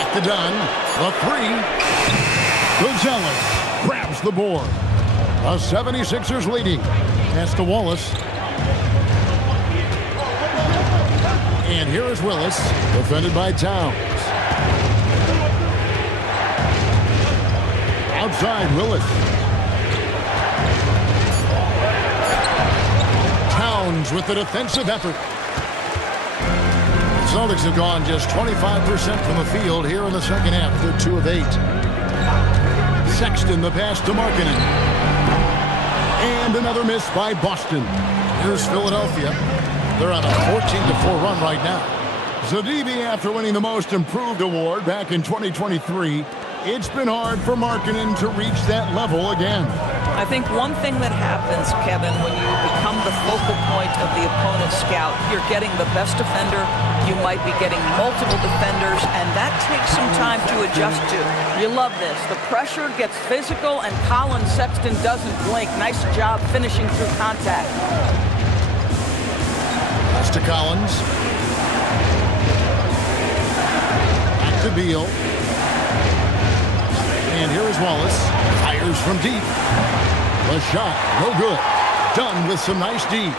At the done. The 3. Gonzalez grabs the board. The 76ers leading. Pass to Wallace. And here is Willis, defended by Towns. Outside, Willis. Towns with the defensive effort. The Celtics have gone just 25% from the field here in the second half. They're 2 of 8. Sexton, the pass to Markkanen. And another miss by Boston. Here's Philadelphia. They're on a 14-4 run right now. Zadibi, after winning the Most Improved award back in 2023, it's been hard for Markkanen to reach that level again. I think one thing that happens, Kevin, when you become the focal point of the opponent's scout, you're getting the best defender, you might be getting multiple defenders, and that takes some time to adjust to. You love this. The pressure gets physical, and Colin Sexton doesn't blink. Nice job finishing through contact. Pass to Collins. Back to Beal. And here is Wallace. Fires from deep. The shot, no good. Done with some nice D.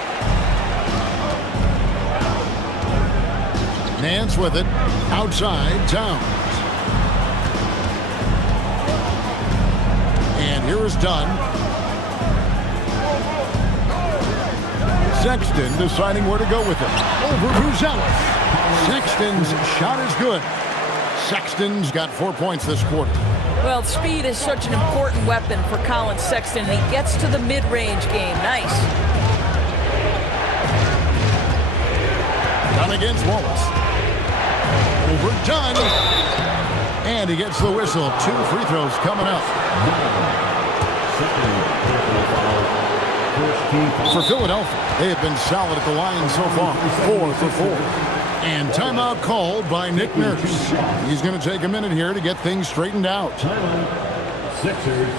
Nance with it. Outside, Towns. And here is Dunn. Sexton deciding where to go with it. Over Booz Ellis. Sexton's shot is good. Sexton's got 4 points this quarter. Well, speed is such an important weapon for Colin Sexton, and he gets to the mid-range game. Nice. Done against Wallace. Overdone. And he gets the whistle. 2 free throws coming up. For Philadelphia, they have been solid at the line so far. 4 for 4. And timeout called by Nick Nurse. He's going to take a minute here to get things straightened out. Sixers.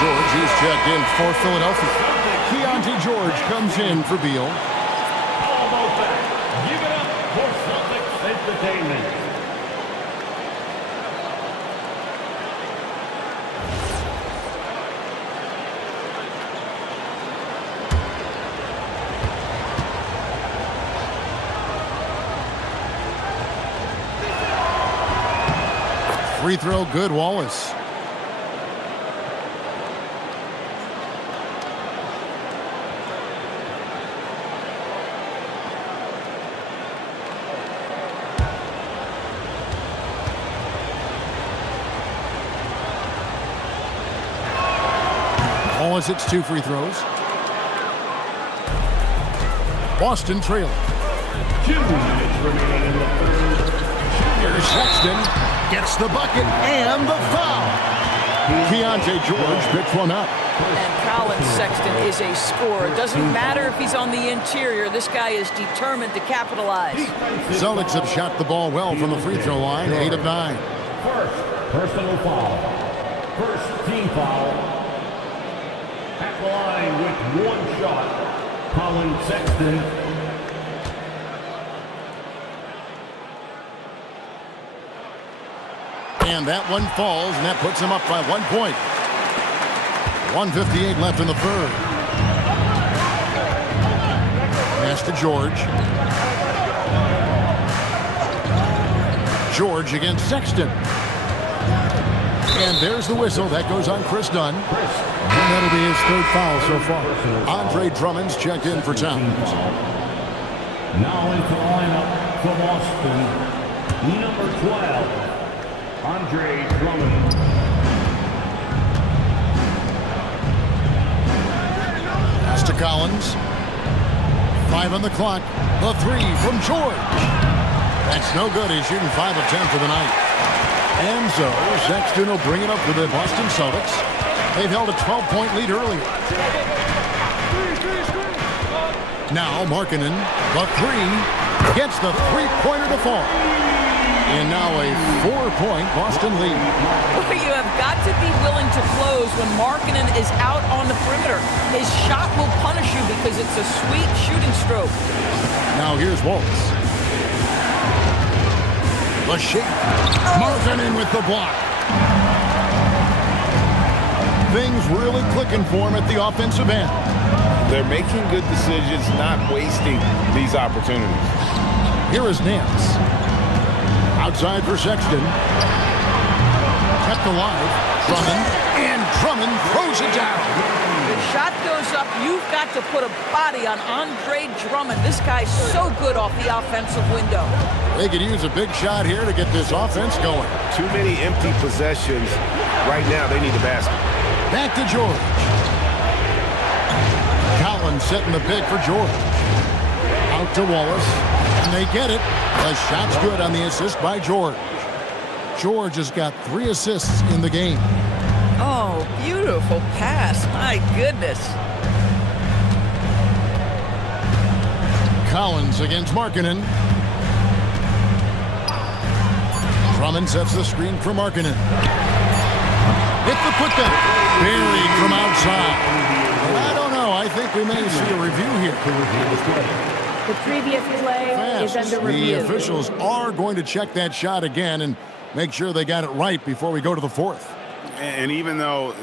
George is checked in for Philadelphia. Keontae George comes in for Beal. Almost back. Give it up for Celtics Entertainment. Free throw good, Wallace. Wallace hits 2 free throws. Boston trailing. 2 minutes remaining in the third. Here's Sexton. Gets the bucket and the foul. Keontae George picks one up. And Colin Sexton is a scorer. It doesn't matter if he's on the interior. This guy is determined to capitalize. Celtics have shot the ball well from the free throw line. 8 of 9. First personal foul. First team foul. At the line with 1 shot. Colin Sexton. And that one falls, and that puts him up by 1 point. 1:58 left in the third. Pass to George. George against Sexton. And there's the whistle. That goes on Chris Dunn. And that'll be his 3rd foul so far. Andre Drummond's checked in for Towns. Now into the lineup for Boston. Number 12. Andre Drummond. Pass to Collins. 5 on the clock. The 3 from George. That's no good. He's shooting 5 of 10 for the night. And so Sexton will bring it up for the Boston Celtics. They've held a 12-point lead earlier. Now Markkanen, the 3, gets the 3-pointer to fall. And now a 4-point Boston lead. Well, you have got to be willing to close when Markkanen is out on the perimeter. His shot will punish you because it's a sweet shooting stroke. Now here's Wallace. The shake. Markkanen with the block. Things really clicking for him at the offensive end. They're making good decisions, not wasting these opportunities. Here is Nance. Outside for Sexton. Kept alive. Drummond. And Drummond throws it down. The shot goes up. You've got to put a body on Andre Drummond. This guy's so good off the offensive window. They could use a big shot here to get this offense going. Too many empty possessions Right now, they need the basket. Back to George. Collins setting the pick for George. Out to Wallace. And they get it. The shot's good on the assist by George. George has got 3 assists in the game. Oh, beautiful pass. My goodness. Collins against Markkanen. Drummond sets the screen for Markkanen. Hit the putback. Buried from outside. But I don't know. I think we may see a review here. The previous play is under review. The officials are going to check that shot again and make sure they got it right before we go to the 4th. And even though,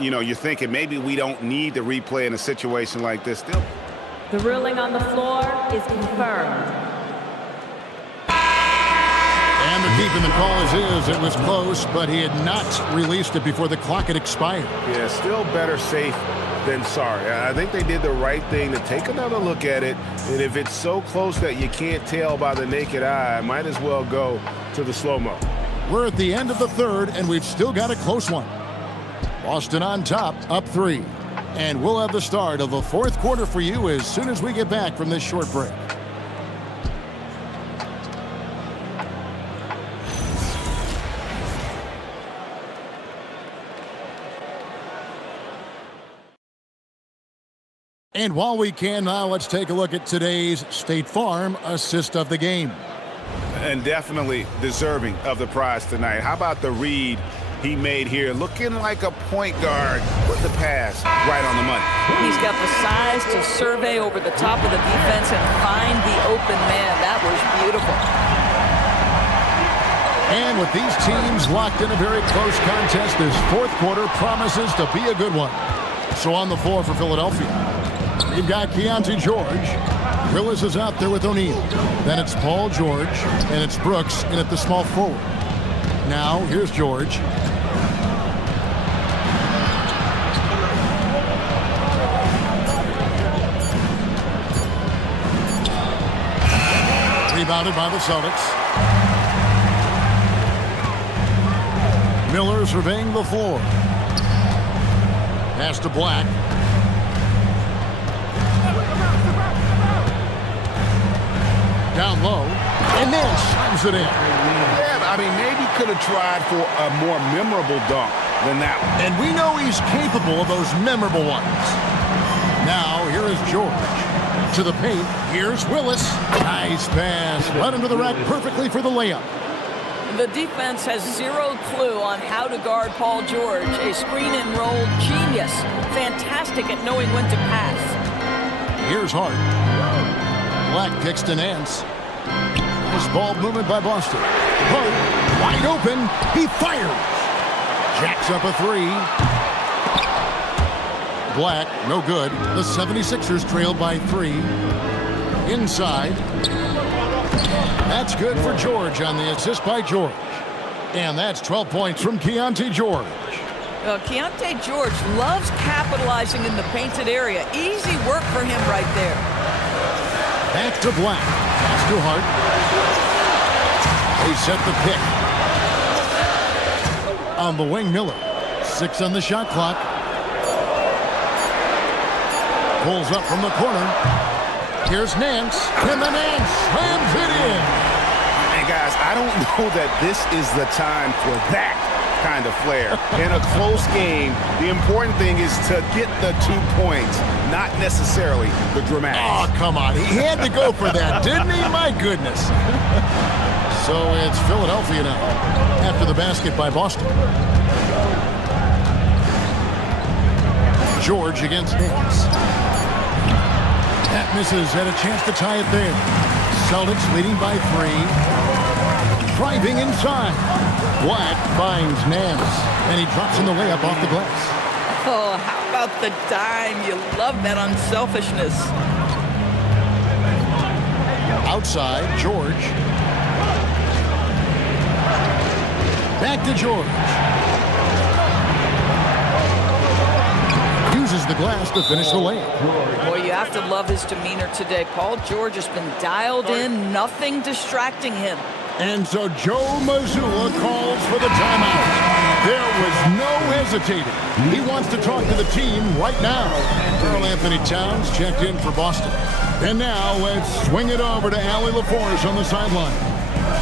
you're thinking maybe we don't need the replay in a situation like this, still. The ruling on the floor is confirmed. And the keep in the call is it was close, but he had not released it before the clock had expired. Yeah, still better safe than sorry. I think they did the right thing to take another look at it, and if it's so close that you can't tell by the naked eye, might as well go to the slow-mo. We're at the end of the 3rd, and we've still got a close one. Boston on top, up 3. And we'll have the start of the 4th quarter for you as soon as we get back from this short break. And while we can now, let's take a look at today's State Farm assist of the game. And definitely deserving of the prize tonight. How about the read he made here? Looking like a point guard with the pass right on the money. He's got the size to survey over the top of the defense and find the open man. That was beautiful. And with these teams locked in a very close contest, this 4th quarter promises to be a good one. So on the floor for Philadelphia, you've got Keontae George. Willis is out there with O'Neal. Then it's Paul George, and it's Brooks in at the small forward. Now, here's George. Rebounded by the Celtics. Miller surveying the floor. Pass to Black. Down low, and then slams it in. Yeah, I mean, maybe could have tried for a more memorable dunk than that one. And we know he's capable of those memorable ones. Now, here is George. To the paint, here's Willis. Nice pass. Right under the rack perfectly for the layup. The defense has zero clue on how to guard Paul George. A screen and roll genius. Fantastic at knowing when to pass. Here's Hart. Black kicks to Nance. Nice ball movement by Boston. Hart, wide open. He fires. Jacks up a 3. Black, no good. The 76ers trailed by 3. Inside. That's good for George on the assist by George. And that's 12 points from Keontae George. Keontae George loves capitalizing in the painted area. Easy work for him right there. Back to Black. Pass to Hart. They set the pick. On the wing, Miller. 6 on the shot clock. Pulls up from the corner. Here's Nance. And the Nance slams it in. Hey, guys, I don't know that this is the time for that kind of flair. In a close game, the important thing is to get the 2 points, not necessarily the dramatics. Oh, come on. He had to go for that, didn't he? My goodness. So it's Philadelphia now after the basket by Boston. George against Nance. That misses. Had a chance to tie it there. Celtics leading by 3. Driving inside. Black finds Nance, and he drops in the layup off the glass. Oh, how about the dime? You love that unselfishness. Outside, George. Back to George. Uses the glass to finish the layup. Boy, you have to love his demeanor today. Paul George has been dialed in, nothing distracting him. And so Joe Mazzulla calls for the timeout. There was no hesitating. He wants to talk to the team right now. Karl Anthony Towns checked in for Boston. And now let's swing it over to Allie LaForce on the sideline.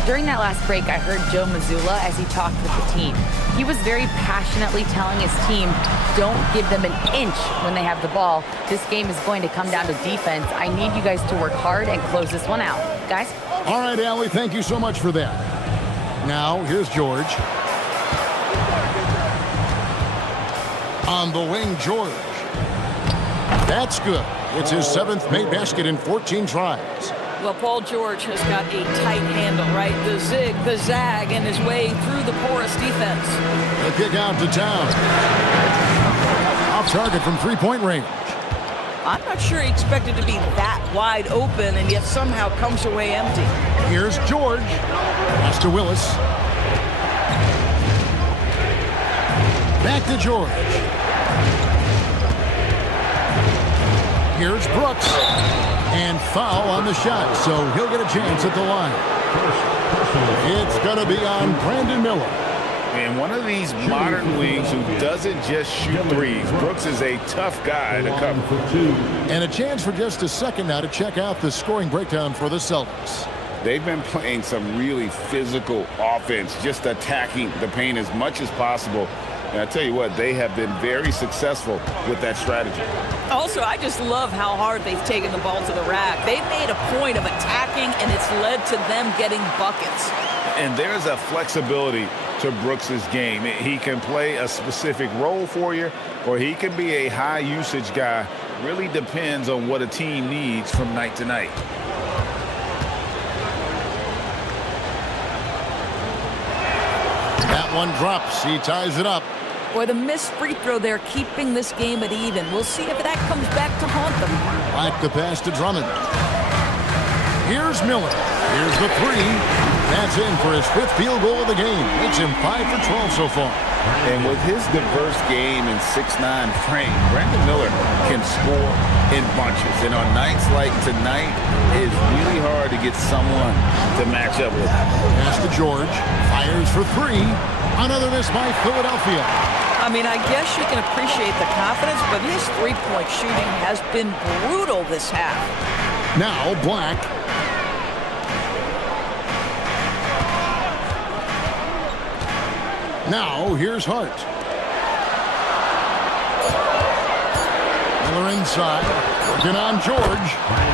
During that last break, I heard Joe Mazzulla as he talked with the team. He was very passionately telling his team, don't give them an inch when they have the ball. This game is going to come down to defense. I need you guys to work hard and close this one out. Guys? All right, Allie, thank you so much for that. Now, here's George. On the wing, George. That's good. It's his 7th made basket in 14 tries. Well, Paul George has got a tight handle, right? The zig, the zag, and his way through the porous defense. The kick out to Towns. Off target from three-point range. I'm not sure he expected to be that wide open, and yet somehow comes away empty. Here's George. Pass to Willis. Back to George. Here's Brooks. And foul on the shot, so he'll get a chance at the line. It's going to be on Brandon Miller. And one of these modern wings who doesn't just shoot threes. Brooks is a tough guy to cover. And a chance for just a second now to check out the scoring breakdown for the Celtics. They've been playing some really physical offense, just attacking the paint as much as possible. And I tell you what, they have been very successful with that strategy. Also, I just love how hard they've taken the ball to the rack. They've made a point of attacking, and it's led to them getting buckets. And there's a flexibility to Brooks's game. He can play a specific role for you, or he can be a high-usage guy. Really depends on what a team needs from night to night. That one drops. He ties it up. Boy, the missed free throw there, keeping this game at even. We'll see if that comes back to haunt them. Like the pass to Drummond. Here's Miller. Here's the three. That's in for his 5th field goal of the game. Makes him 5 for 12 so far. And with his diverse game and 6'9" frame, Brandon Miller can score in bunches. And on nights like tonight, it's really hard to get someone to match up with him. Pass to George. Fires for 3. Another miss by Philadelphia. I mean, I guess you can appreciate the confidence, but his three-point shooting has been brutal this half. Now Black. Now here's Hart. Miller inside. Working on George.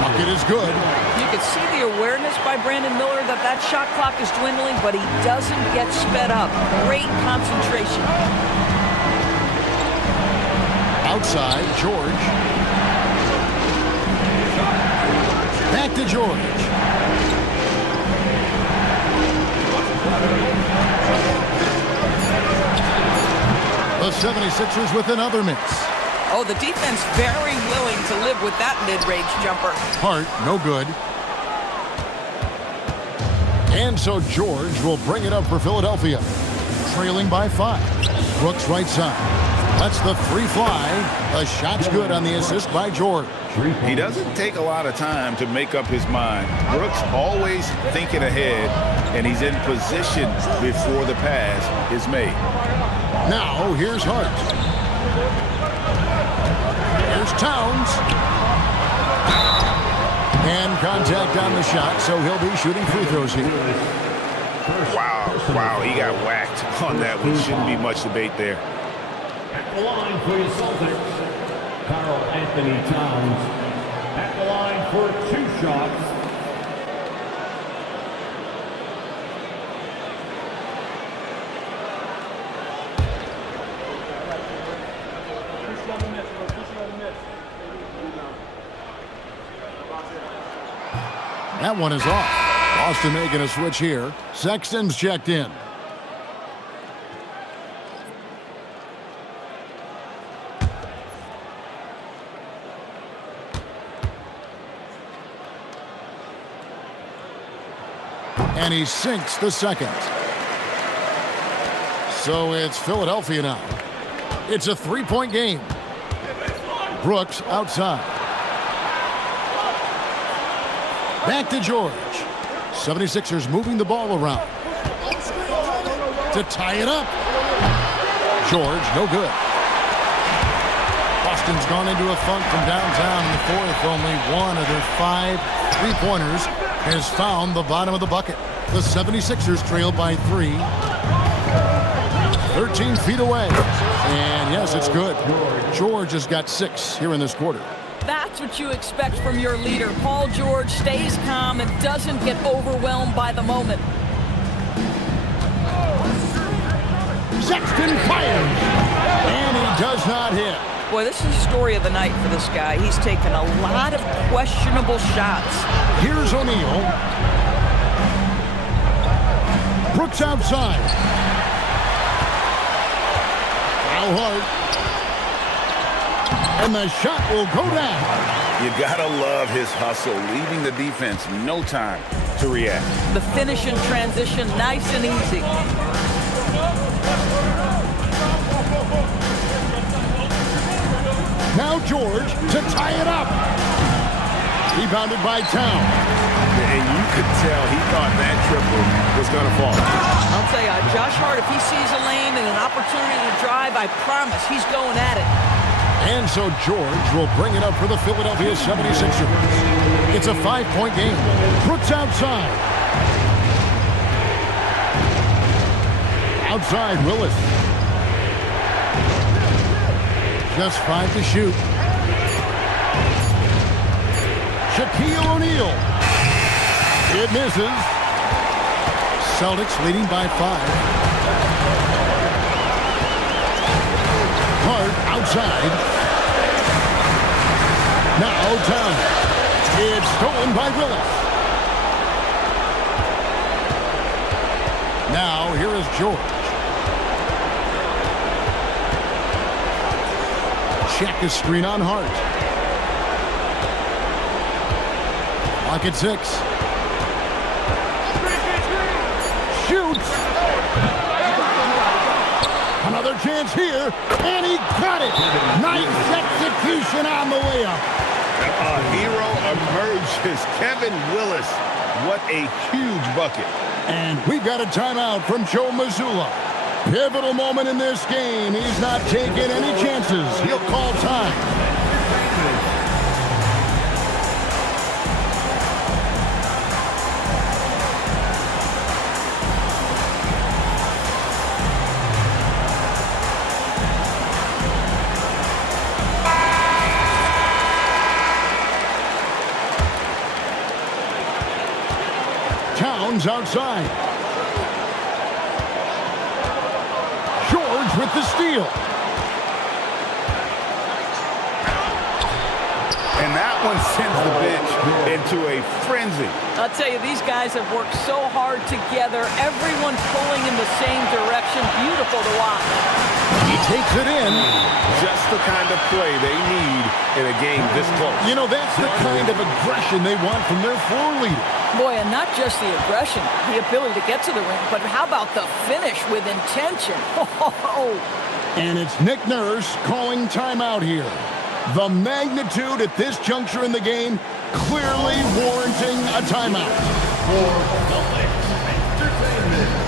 Bucket is good. You can see the awareness by Brandon Miller that shot clock is dwindling, but he doesn't get sped up. Great concentration. Outside, George. Back to George. The 76ers with another miss. Oh, the defense very willing to live with that mid-range jumper. Hart, no good. And so George will bring it up for Philadelphia. Trailing by 5. Brooks right side. Lets the 3 fly. The shot's good on the assist by George. He doesn't take a lot of time to make up his mind. Brooks always thinking ahead, and he's in position before the pass is made. Now here's Hart. Here's Towns. And contact on the shot, so he'll be shooting free throws here. Wow, he got whacked on that one. Shouldn't be much debate there. At the line for your Celtics, Karl Anthony Towns. At the line for 2 shots. That one is off. Boston making a switch here. Sexton's checked in. And he sinks the second. So it's Philadelphia now. It's a 3-point game. Brooks outside. Back to George. 76ers moving the ball around. To tie it up. George, no good. Boston's gone into a funk from downtown in the fourth. Only one of their 5 3-pointers has found the bottom of the bucket. The 76ers trail by 3. 13 feet away. And yes, it's good. George has got 6 here in this quarter. That's what you expect from your leader. Paul George stays calm and doesn't get overwhelmed by the moment. Sexton fires. And he does not hit. Boy, this is the story of the night for this guy. He's taken a lot of questionable shots. Here's O'Neal. Brooks outside. Al Hart. And the shot will go down. You gotta love his hustle, leaving the defense no time to react. The finish in transition, nice and easy. Now George to tie it up. Rebounded by Town. And you could tell he thought that triple was going to fall. I'll tell you, Josh Hart, if he sees a lane and an opportunity to drive, I promise he's going at it. And so George will bring it up for the Philadelphia 76ers. It's a 5-point game. Brooks outside. Outside, Willis. Just 5 to shoot. Shaquille O'Neal. It misses. Celtics leading by 5. Hart outside. Now Town. It's stolen by Willis. Now here is George. Check his screen on Hart. Clock at 6. Shoots. Another chance here, and he got it. Nice execution on the layup. A hero emerges. Kevin Willis. What a huge bucket. And we've got a timeout from Joe Mazzulla. Pivotal moment in this game. He's not taking any chances. He'll call time. Towns outside. George with the steal. And that one sends the bench into a frenzy. I'll tell you, these guys have worked so hard together. Everyone pulling in the same direction. Beautiful to watch. He takes it in. Just the kind of play they need in a game this close. You know, that's the kind of aggression they want from their floor leader. Boy, and not just the aggression, the ability to get to the ring, but how about the finish with intention? And it's Nick Nurse calling timeout here. The magnitude at this juncture in the game clearly warranting a timeout. For entertainment.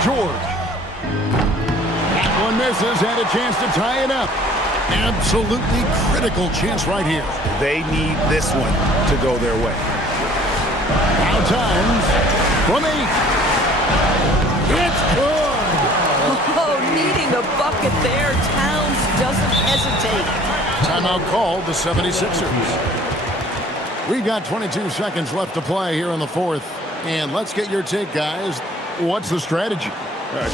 George. That one misses, and a chance to tie it up. Absolutely critical chance right here. They need this one to go their way. Now Towns from 8. It's good. Oh, needing a bucket there. Towns doesn't hesitate. Timeout called the 76ers. We've got 22 seconds left to play here in the fourth. And let's get your take, guys. What's the strategy?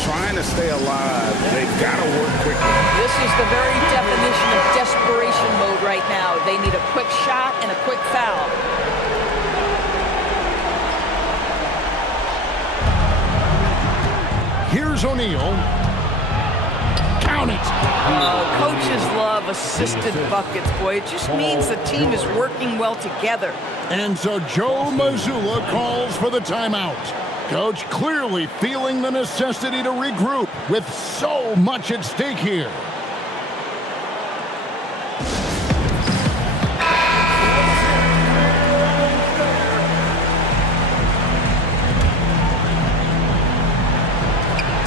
Trying to stay alive. They've got to work quickly. This is the very definition of desperation mode right now. They need a quick shot and a quick foul. Here's O'Neal. Count it. Oh, coaches love assisted buckets, boy. It just means the team is working well together. And so Joe Mazzulla calls for the timeout. Coach clearly feeling the necessity to regroup with so much at stake here.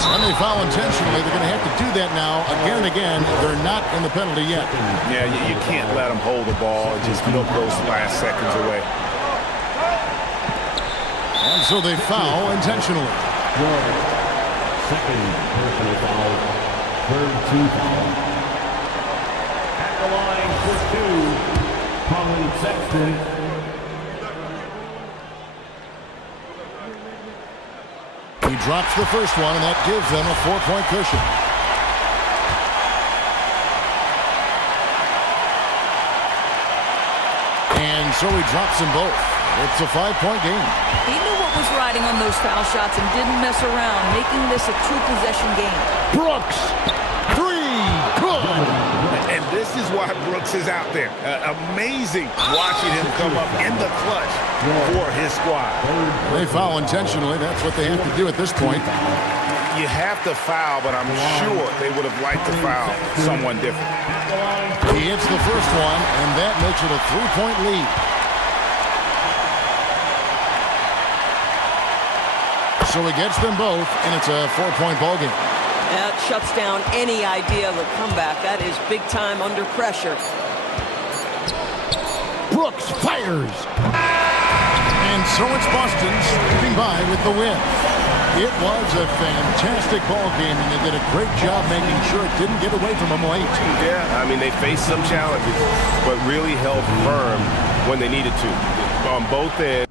And they foul intentionally. They're going to have to do that now again and again. They're not in the penalty yet. Yeah, you can't let them hold the ball and just milk those last seconds away. And so they foul intentionally. Second personal foul. Third team foul. At the line for two, Colin Sexton. He drops the first one, and that gives them a 4-point cushion. And so he drops them both. It's a 5-point game. He knew what was riding on those foul shots and didn't mess around, making this a 2-possession game. Brooks, 3, good. And this is why Brooks is out there. Amazing watching him come up in the clutch for his squad. They foul intentionally. That's what they have to do at this point. You have to foul, but I'm sure they would have liked to foul someone different. He hits the first one, and that makes it a 3-point lead. So he gets them both, and it's a 4-point ball game. That shuts down any idea of a comeback. That is big time under pressure. Brooks fires. And so it's Boston scraping by with the win. It was a fantastic ball game, and they did a great job making sure it didn't get away from them late. Yeah, I mean, they faced some challenges, but really held firm when they needed to on both ends.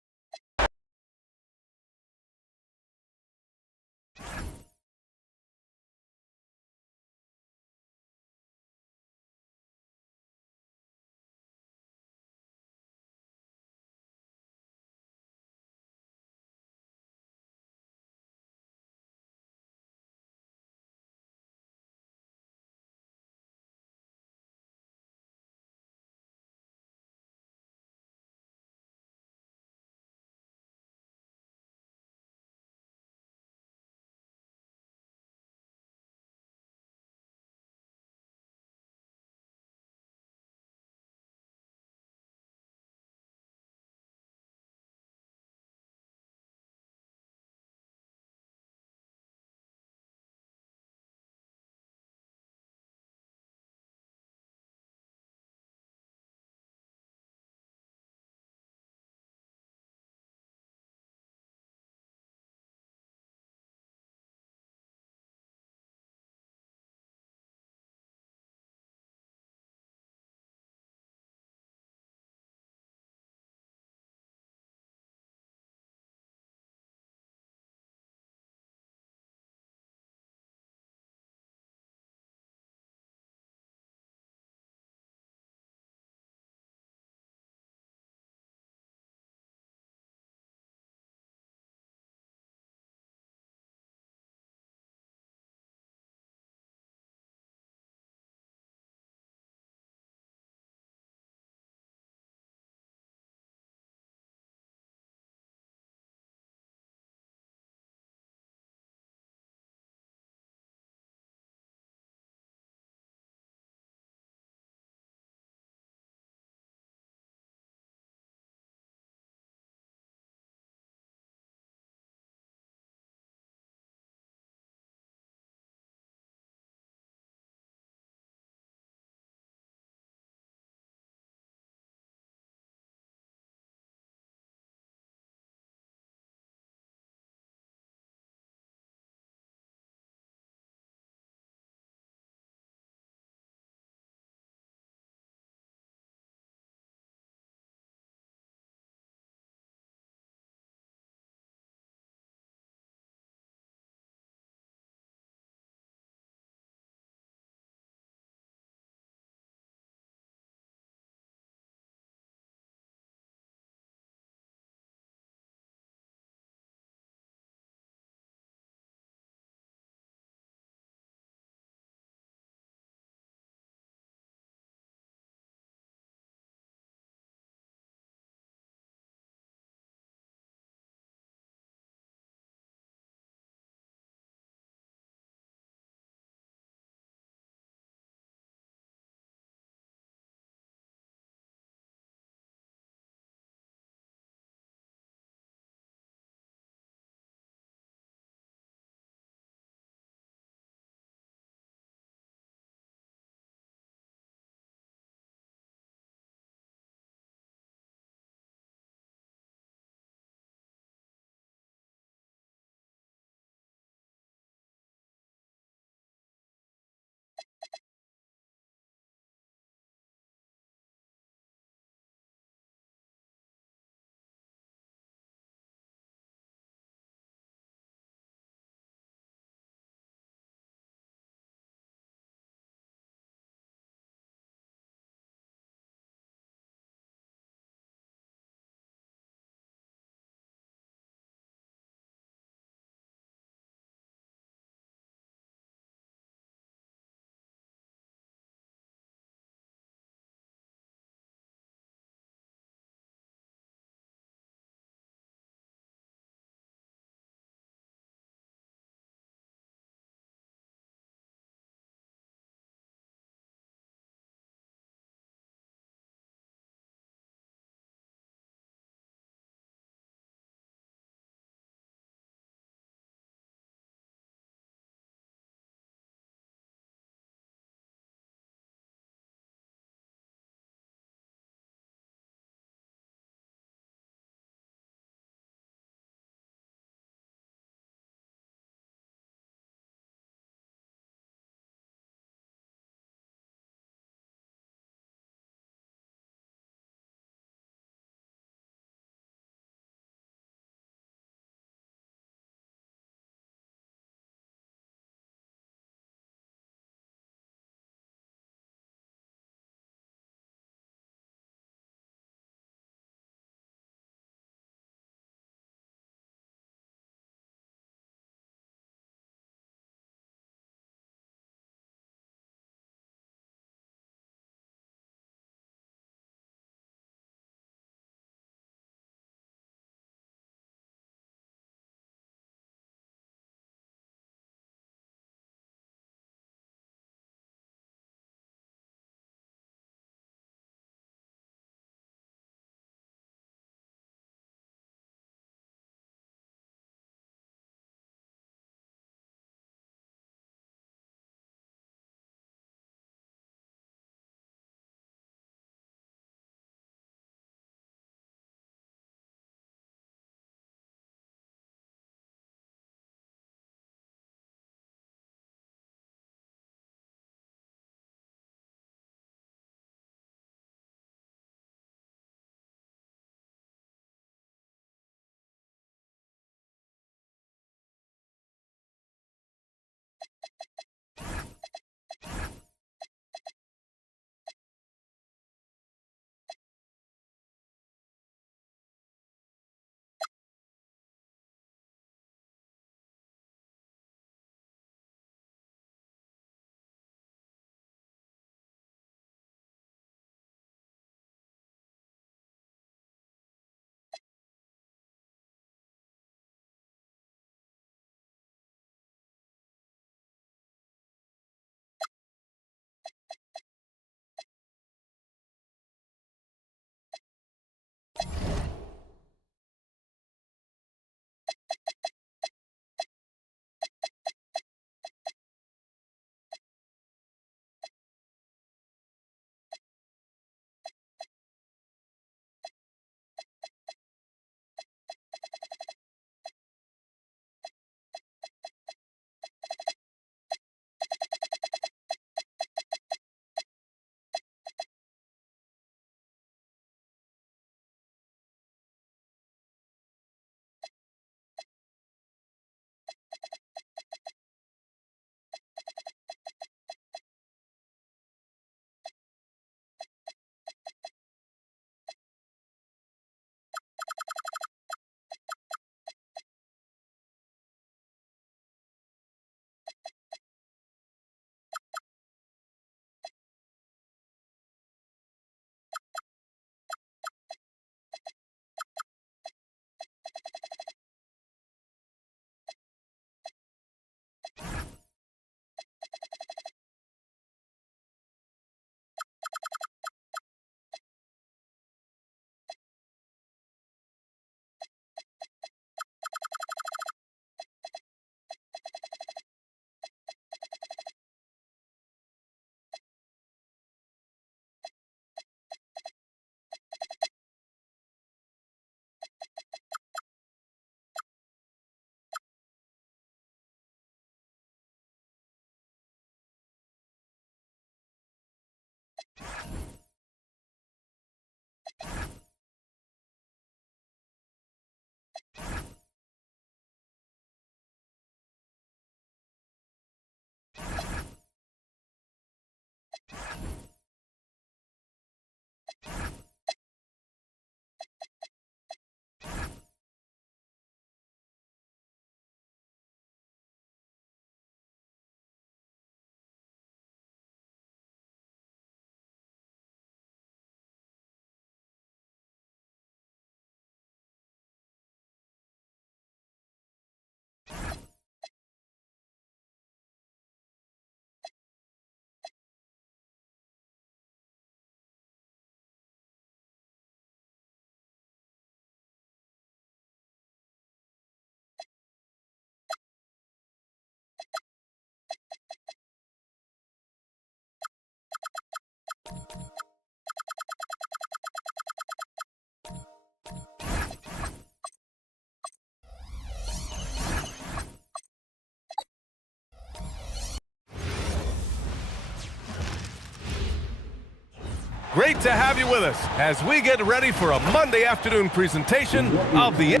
Great to have you with us as we get ready for a Monday afternoon presentation of the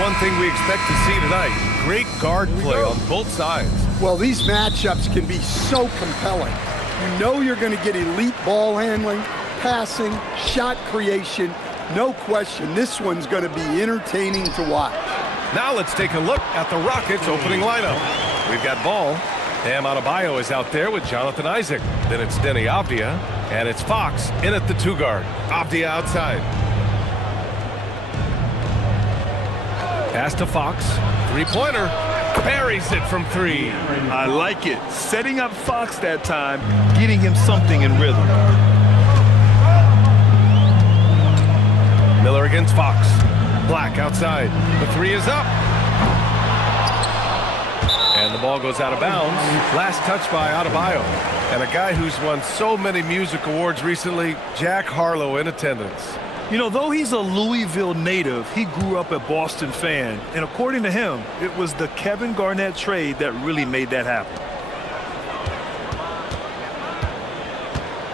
one thing we expect to see tonight. Great guard play on both sides. Well, these matchups can be so compelling. You know you're going to get elite ball handling, passing, shot creation. No question, this one's going to be entertaining to watch. Now let's take a look at the Rockets opening lineup. We've got Ball. Bam Adebayo is out there with Jonathan Isaac. Then it's Denny Avdia, and it's Fox in at the 2 guard. Avdia outside. Pass to Fox. Three-pointer. Buries it from 3. I like it. Setting up Fox that time, getting him something in rhythm. Miller against Fox. Black outside. The 3 is up. And the ball goes out of bounds. Last touch by Adebayo. And a guy who's won so many music awards recently, Jack Harlow in attendance. You know, though he's a Louisville native, he grew up a Boston fan. And according to him, it was the Kevin Garnett trade that really made that happen.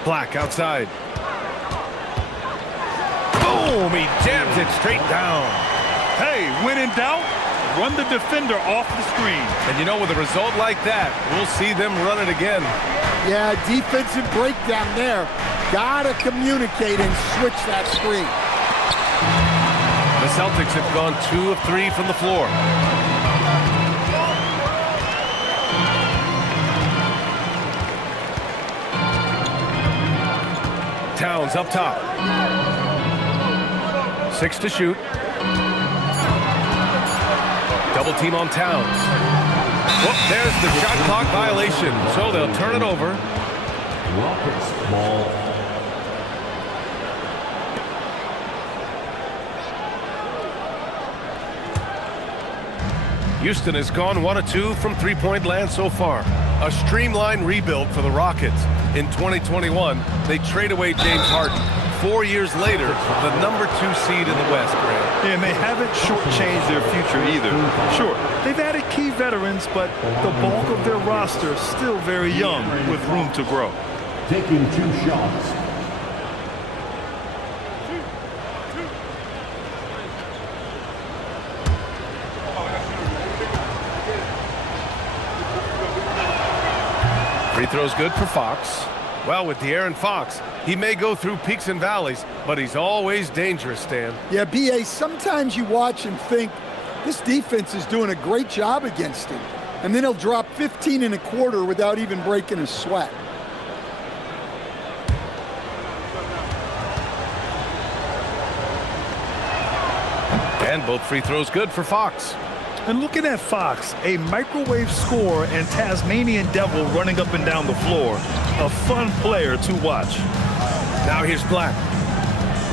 Black outside. Boom! He jams it straight down. Hey, when in doubt, run the defender off the screen. And you know, with a result like that, we'll see them run it again. Yeah, defensive breakdown there. Gotta communicate and switch that screen. The Celtics have gone 2 of 3 from the floor. Towns up top. 6 to shoot. Double team on Towns. Whoop, there's the shot clock violation, so they'll turn it over. Rockets ball. Houston has gone 1 of 2 from three-point land so far. A streamlined rebuild for the Rockets. In 2021, they trade away James Harden. 4 years later, the number 2 seed in the West, Grant. And they haven't shortchanged their future either. Sure, they've added key veterans, but the bulk of their roster is still very young with room to grow. Taking 2 shots. Free throw's good for Fox. Well, with De'Aaron Fox, he may go through peaks and valleys, but he's always dangerous, Stan. Yeah, B.A., sometimes you watch and think, this defense is doing a great job against him. And then he'll drop 15 and a quarter without even breaking a sweat. And both free throws good for Fox. And looking at Fox, a microwave scorer and Tasmanian devil running up and down the floor. A fun player to watch. Now here's Black.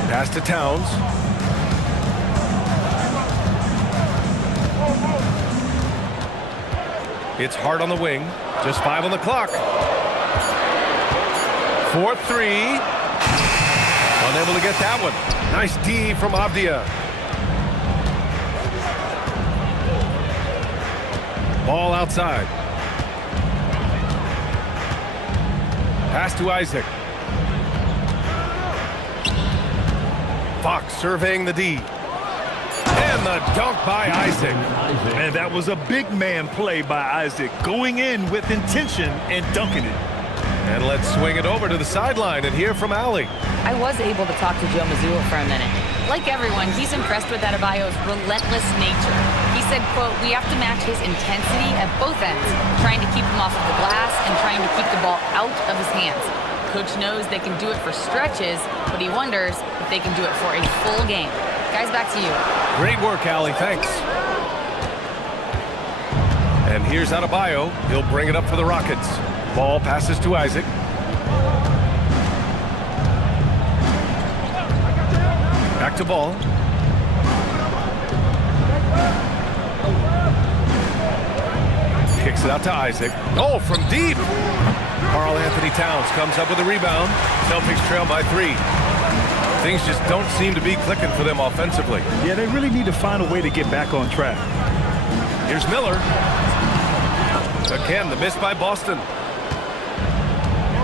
Pass to Towns. It's Hart on the wing. Just 5 on the clock. 4-3. Unable to get that one. Nice D from Avdia. Ball outside. Pass to Isaac. Fox surveying the D. And the dunk by Isaac. And that was a big man play by Isaac, going in with intention and dunking it. And let's swing it over to the sideline and hear from Allie. I was able to talk to Joe Mazzulla for a minute. Like everyone, he's impressed with Adebayo's relentless nature. He said, quote, "We have to match his intensity at both ends, trying to keep him off of the glass and trying to keep the ball out of his hands. Coach knows they can do it for stretches, but he wonders if they can do it for a full game." Guys, back to you. Great work, Allie. Thanks. And here's Adebayo. He'll bring it up for the Rockets. Ball passes to Isaac. Back to Ball. Kicks it out to Isaac. Oh, from deep. Karl Anthony Towns comes up with a rebound. Celtics trail by 3. Things just don't seem to be clicking for them offensively. Yeah, they really need to find a way to get back on track. Here's Miller. Again, the miss by Boston.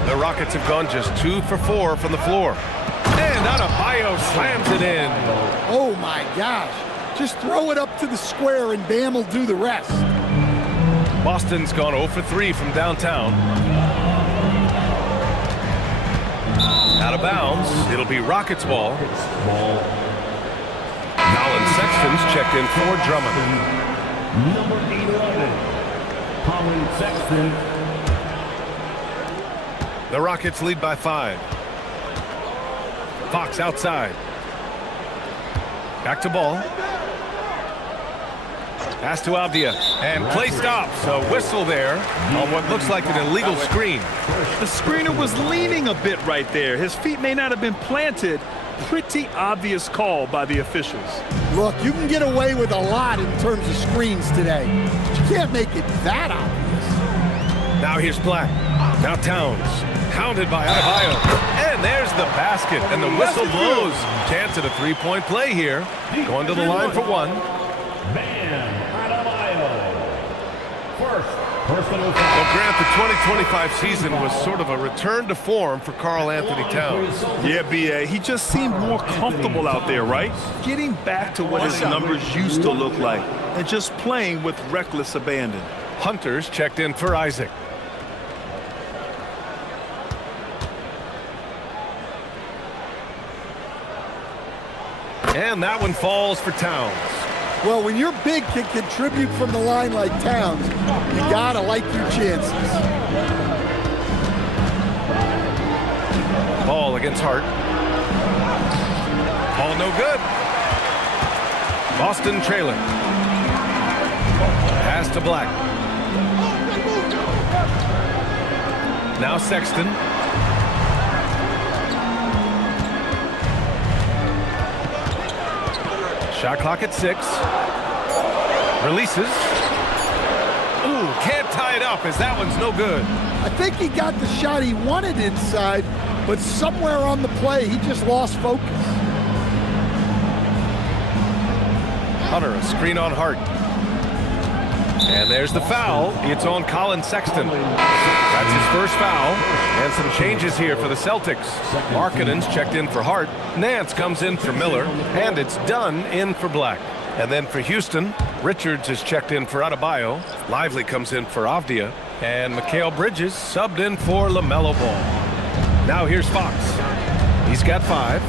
The Rockets have gone just 2 for 4 from the floor. And Adebayo slams it in. Oh, my gosh. Just throw it up to the square and Bam will do the rest. Boston's gone 0 for 3 from downtown. Out of bounds. It'll be Rockets ball. Colin Sexton's checked in for Drummond. Number 11, Colin Sexton. The Rockets lead by 5. Fox outside. Back to Ball. Pass to Avdia. And play stops. A whistle there on what looks like an illegal screen. The screener was leaning a bit right there. His feet may not have been planted. Pretty obvious call by the officials. Look, you can get away with a lot in terms of screens today. But you can't make it that obvious. Now here's Black. Now Towns. Hounded by Adebayo. And there's the basket. And the whistle blows. Chance at a 3-point play here. Going to the line for 1. Bam Adebayo. First personal foul. Well, Grant, the 2025 season was sort of a return to form for Karl Anthony Towns. Yeah, B.A. He just seemed more comfortable out there, right? Getting back to what his numbers used to look like and just playing with reckless abandon. Hunter's checked in for Isaac. And that one falls for Towns. Well, when your big can contribute from the line like Towns, you gotta like your chances. Ball against Hart. Ball no good. Boston trailing. Pass to Black. Now Sexton. Shot clock at 6. Releases. Ooh, can't tie it up as that one's no good. I think he got the shot he wanted inside, but somewhere on the play, he just lost focus. Hunter, a screen on Hart. And there's the foul. It's on Colin Sexton. That's his first foul. And some changes here for the Celtics. Markkanen's checked in for Hart. Nance comes in for Miller. And it's Dunn in for Black. And then for Houston, Richards is checked in for Adebayo. Lively comes in for Avdia. And Mikal Bridges subbed in for LaMelo Ball. Now here's Fox. He's got 5.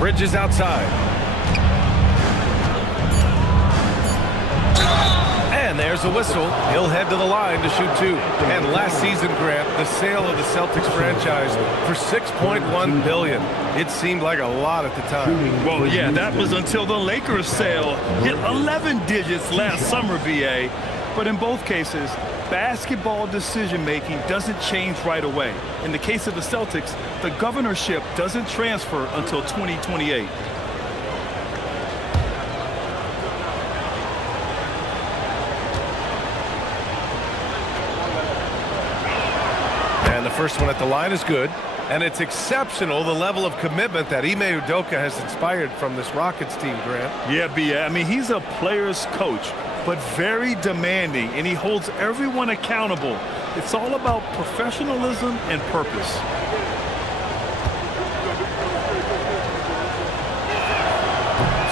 Bridges outside. And there's a whistle. He'll head to the line to shoot 2. And last season, Grant, the sale of the Celtics franchise for $6.1 billion. It seemed like a lot at the time. Well, yeah, that was until the Lakers sale hit 11 digits last summer, BA. But in both cases, basketball decision-making doesn't change right away. In the case of the Celtics, the governorship doesn't transfer until 2028. And the first one at the line is good. And it's exceptional, the level of commitment that Ime Udoka has inspired from this Rockets team, Grant. Yeah, B.A. I mean, he's a player's coach, but very demanding, and he holds everyone accountable. It's all about professionalism and purpose.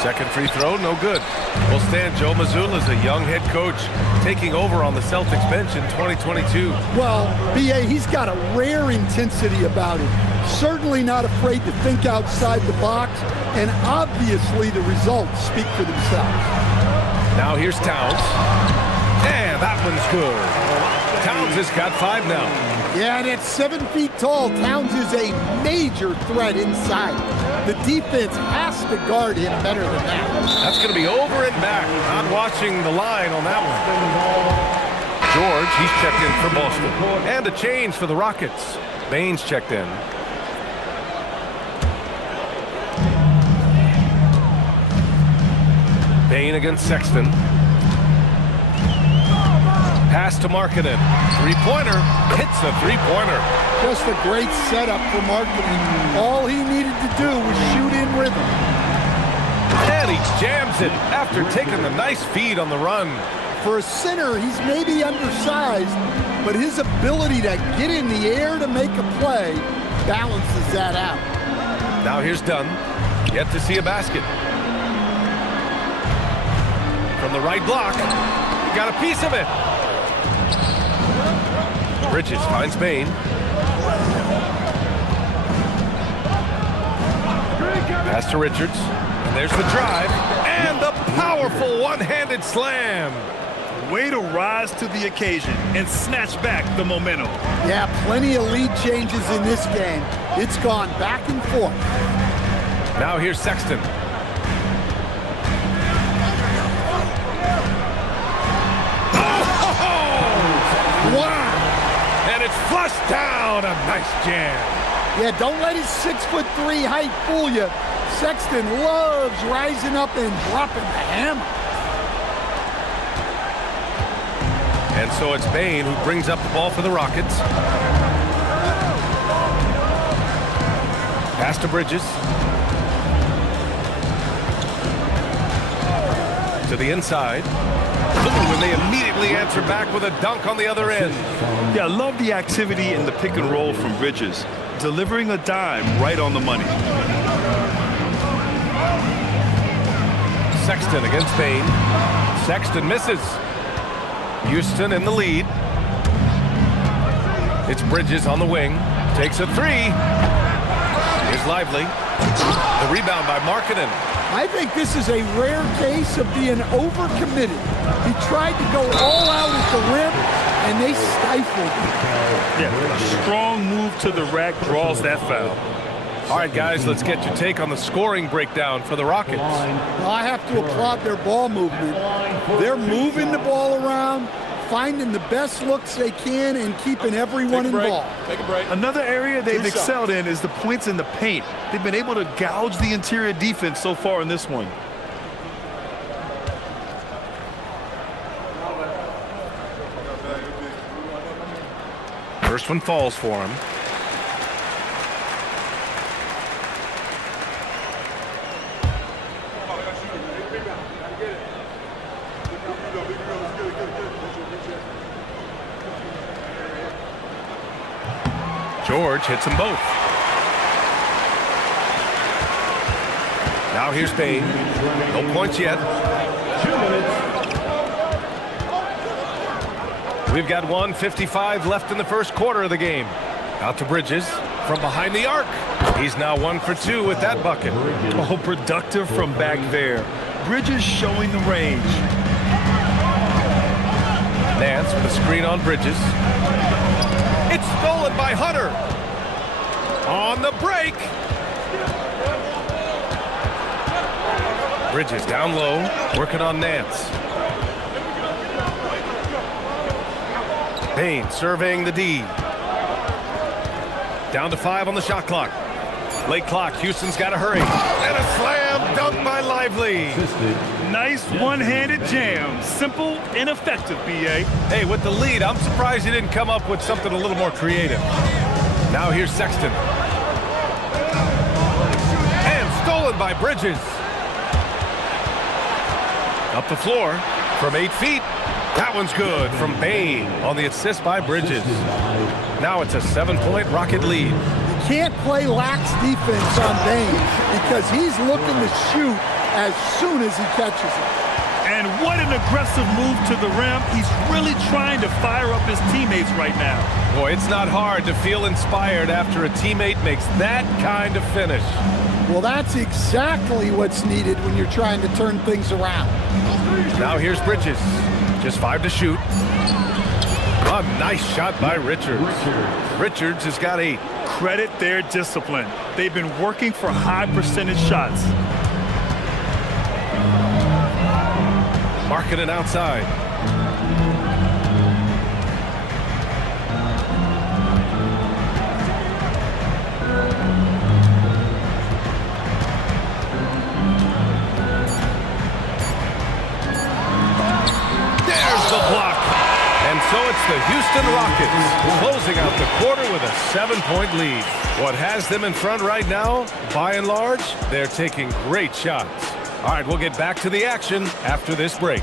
Second free throw, no good. Well, Stan, Joe Mazzulla is a young head coach taking over on the Celtics bench in 2022. Well, B.A., he's got a rare intensity about him. Certainly not afraid to think outside the box, and obviously the results speak for themselves. Now here's Towns. And that one's good. Towns has got 5 now. Yeah, and at 7 feet tall, Towns is a major threat inside. The defense has to guard him better than that. That's going to be over and back. Not watching the line on that one. George, he's checked in for Boston. And a change for the Rockets. Baines checked in. Bane against Sexton. Pass to Markkanen. Three-pointer. Hits a three-pointer. Just a great setup for Markkanen. All he needed to do was shoot in rhythm. And he jams it after taking the nice feed on the run. For a center, he's maybe undersized, but his ability to get in the air to make a play balances that out. Now here's Dunn. Yet to see a basket. From the right block. He got a piece of it. Bridges finds Bane. Pass to Richards. And there's the drive. And the powerful one-handed slam. Way to rise to the occasion and snatch back the momentum. Yeah, plenty of lead changes in this game. It's gone back and forth. Now here's Sexton. Wow! And it's flushed down. A nice jam. Yeah, don't let his 6'3" height fool you. Sexton loves rising up and dropping the hammer. And so it's Bane who brings up the ball for the Rockets. Pass to Bridges. To the inside. And they immediately answer back with a dunk on the other end. Yeah, I love the activity in the pick and roll from Bridges, delivering a dime right on the money. Sexton against Bane. Sexton misses. Houston in the lead. It's Bridges on the wing. Takes a three. Here's Lively. The rebound by Markkanen. I think this is a rare case of being overcommitted. He tried to go all out at the rim, and they stifled him. Yeah, a strong move to the rack draws that foul. All right, guys, let's get your take on the scoring breakdown for the Rockets. Well, I have to applaud their ball movement. They're moving the ball around, finding the best looks they can, and keeping everyone involved. Take a break. Another area they've excelled in is the points in the paint. They've been able to gouge the interior defense so far in this one. First one falls for him. George hits them both. Now here's Bane. No points yet. We've got 1:55 left in the first quarter of the game. Out to Bridges from behind the arc. He's now 1 for 2 with that bucket. Oh, productive from back there. Bridges showing the range. Nance with a screen on Bridges. It's stolen by Hunter. On the break. Bridges down low, working on Nance. Payne surveying the D. Down to 5 on the shot clock. Late clock, Houston's got to hurry. And a slam dunk by Lively. Nice one-handed jam. Simple and effective, B.A. Hey, with the lead, I'm surprised he didn't come up with something a little more creative. Now here's Sexton. And stolen by Bridges. Up the floor from 8 feet. That one's good from Payne on the assist by Bridges. Now it's a 7-point Rocket lead. You can't play lax defense on Payne because he's looking to shoot as soon as he catches it. And what an aggressive move to the rim. He's really trying to fire up his teammates right now. Boy, it's not hard to feel inspired after a teammate makes that kind of finish. Well, that's exactly what's needed when you're trying to turn things around. Now here's Bridges. Just 5 to shoot. A nice shot by Richards. Richards has got 8. Credit their discipline. They've been working for high percentage shots. Marking it outside. There's the block. And so it's the Houston Rockets closing out the quarter with a 7-point lead. What has them in front right now, by and large, they're taking great shots. All right, we'll get back to the action after this break.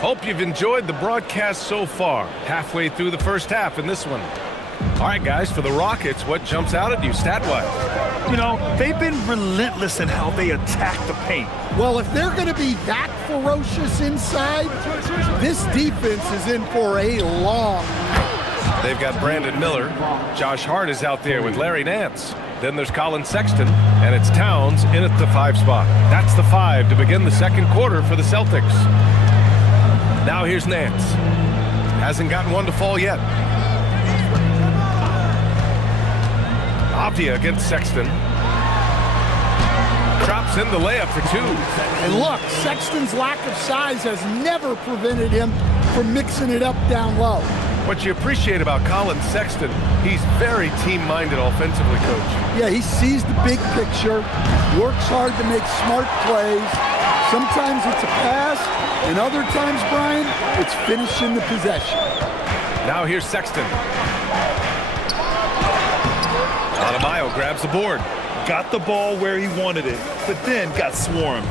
Hope you've enjoyed the broadcast so far. Halfway through the first half in this one. All right, guys, for the Rockets, what jumps out at you stat-wise? You know, they've been relentless in how they attack the paint. Well, if they're going to be that ferocious inside, this defense is in for a long night. They've got Brandon Miller. Josh Hart is out there with Larry Nance. Then there's Colin Sexton, and it's Towns in at the 5 spot. That's the 5 to begin the second quarter for the Celtics. Now here's Nance. Hasn't gotten one to fall yet. Avdia against Sexton. Drops in the layup for 2. And look, Sexton's lack of size has never prevented him from mixing it up down low. What you appreciate about Colin Sexton, he's very team-minded offensively, Coach. Yeah, he sees the big picture, works hard to make smart plays. Sometimes it's a pass, and other times, Brian, it's finishing the possession. Now here's Sexton. Adebayo grabs the board. Got the ball where he wanted it, but then got swarmed.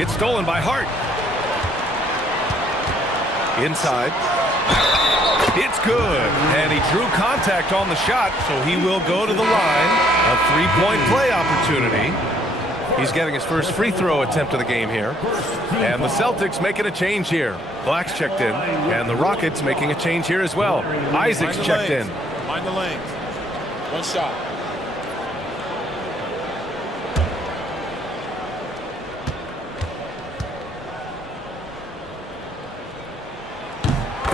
It's stolen by Hart. Inside. It's good. And he drew contact on the shot, so he will go to the line. A 3-point play opportunity. He's getting his first free throw attempt of the game here. And the Celtics making a change here. Black's checked in, and the Rockets making a change here as well. Isaac's checked in. Mind the lanes. One shot.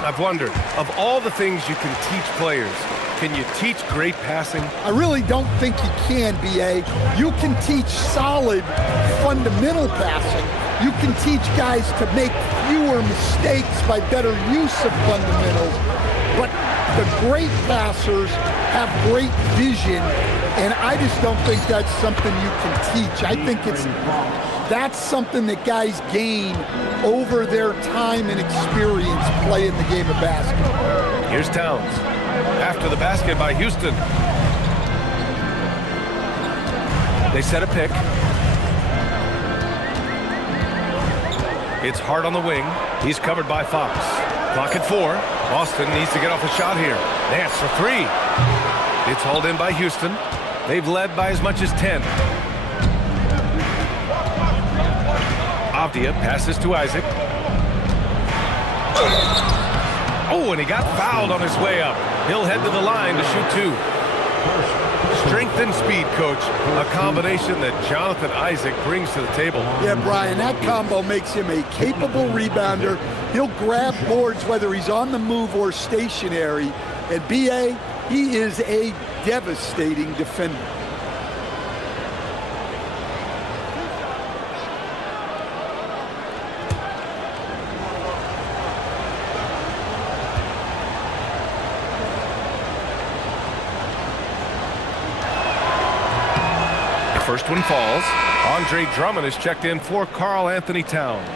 I've wondered, of all the things you can teach players, can you teach great passing? I really don't think you can, B.A. You can teach solid, fundamental passing. You can teach guys to make fewer mistakes by better use of fundamentals. But the great passers have great vision, and I just don't think that's something you can teach. I think that's something that guys gain over their time and experience playing the game of basketball. Here's Towns. After the basket by Houston. They set a pick. It's Hart on the wing. He's covered by Fox. Clock at 4. Boston needs to get off a shot here. Nance for 3. It's hauled in by Houston. They've led by as much as 10. Avdia passes to Isaac. Oh, and he got fouled on his way up. He'll head to the line to shoot 2. Strength and speed, Coach. A combination that Jonathan Isaac brings to the table. Yeah, Brian, that combo makes him a capable rebounder. He'll grab boards whether he's on the move or stationary. And B.A., he is a devastating defender. First one falls. Andre Drummond is checked in for Karl Anthony Towns.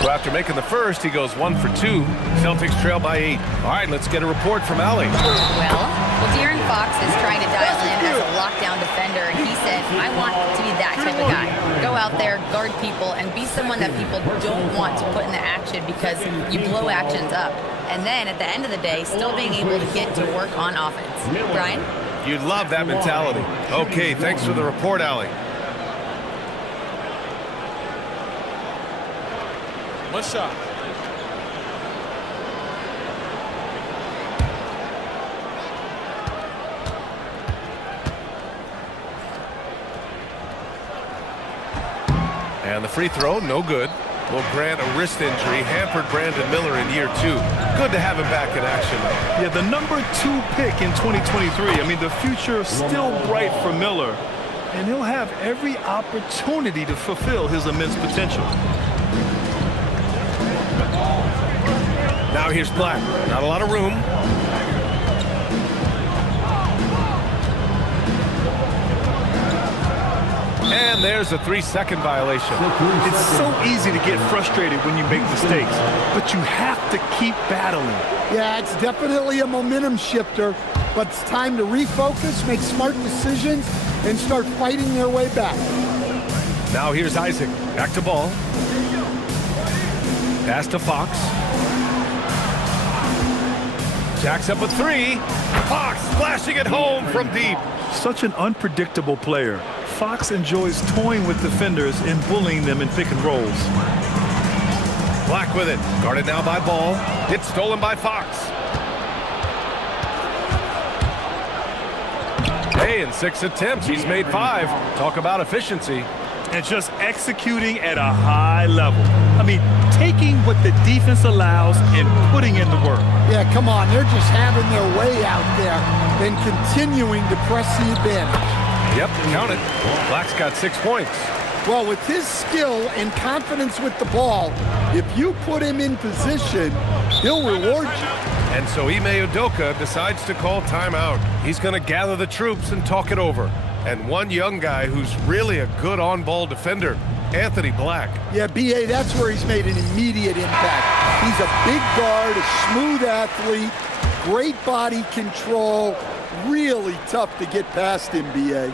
So after making the first, he goes 1 for 2. Celtics trail by 8. All right, let's get a report from Allie. Well, De'Aaron Fox is trying to dial in as a lockdown defender, and he said, I want to be that type of guy. Go out there, guard people, and be someone that people don't want to put in the action because you blow actions up. And then at the end of the day, still being able to get to work on offense. Brian? You'd love that mentality. Okay, thanks for the report, Allie. One shot. And the free throw, no good. Will grant a wrist injury, hampered Brandon Miller in year 2. Good to have him back in action, though. Yeah, the number 2 pick in 2023. I mean, the future is still bright for Miller, and he'll have every opportunity to fulfill his immense potential. Now here's Black. Not a lot of room. And there's a 3-second violation. It's so easy to get frustrated when you make mistakes, but you have to keep battling. Yeah, it's definitely a momentum shifter, but it's time to refocus, make smart decisions, and start fighting their way back. Now here's Isaac. Back to ball. Pass to Fox. Jacks up a 3. Fox splashing it home from deep. Such an unpredictable player. Fox enjoys toying with defenders and bullying them in pick and rolls. Black with it. Guarded now by Ball. It's stolen by Fox. Hey, in 6 attempts, he's made 5. Talk about efficiency. And just executing at a high level. I mean, taking what the defense allows and putting in the work. Yeah, come on. They're just having their way out there and continuing to press the advantage. Yep, count it. Black's got 6 points. Well, with his skill and confidence with the ball, if you put him in position, he'll reward you. And so Ime Udoka decides to call timeout. He's going to gather the troops and talk it over. And one young guy who's really a good on-ball defender, Anthony Black. Yeah, B.A., that's where he's made an immediate impact. He's a big guard, a smooth athlete, great body control, really tough to get past him, B.A.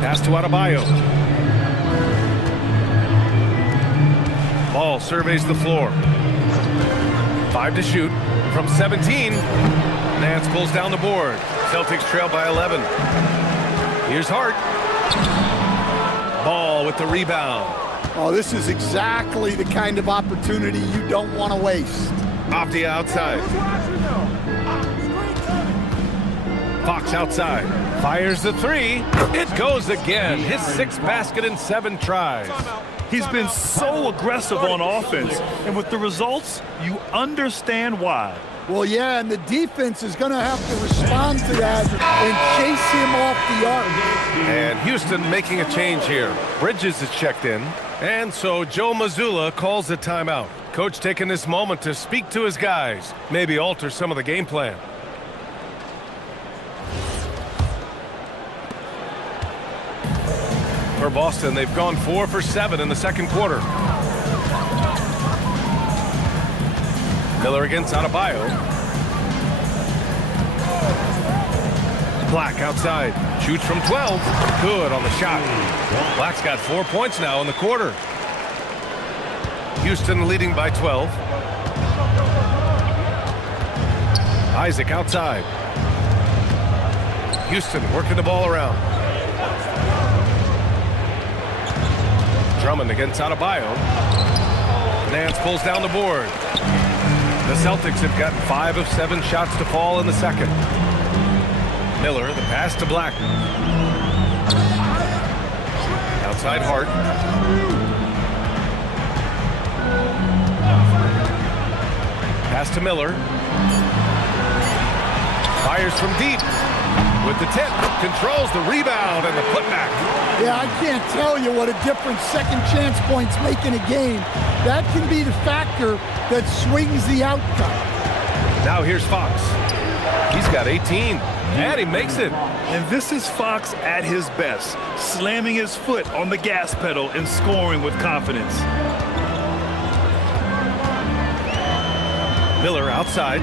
Pass to Adebayo. Ball surveys the floor. 5 to shoot. From 17, Nance pulls down the board. Celtics trail by 11. Here's Hart. Ball with the rebound. Oh, this is exactly the kind of opportunity you don't want to waste. Avdia outside. Fox outside. Fires the 3. It goes again. His 6th basket in 7 tries. He's been so aggressive on offense, and with the results, you understand why. Well, yeah, and the defense is going to have to respond to that and chase him off the arc. And Houston making a change here. Bridges is checked in, and so Joe Mazzulla calls the timeout. Coach taking this moment to speak to his guys, maybe alter some of the game plan. For Boston, they've gone 4 for 7 in the second quarter. Miller against Adebayo. Black outside. Shoots from 12. Good on the shot. Black's got 4 points now in the quarter. Houston leading by 12. Isaac outside. Houston working the ball around. Drummond against Adebayo. Nance pulls down the board. The Celtics have gotten 5 of 7 shots to fall in the second. Miller, the pass to Black. Outside Hart. Pass to Miller. Fires from deep. With the tip. Controls the rebound and the putback. Yeah, I can't tell you what a difference second chance points make in a game. That can be the factor that swings the outcome. Now here's Fox. He's got 18. And he makes it. And this is Fox at his best, slamming his foot on the gas pedal and scoring with confidence. Miller outside.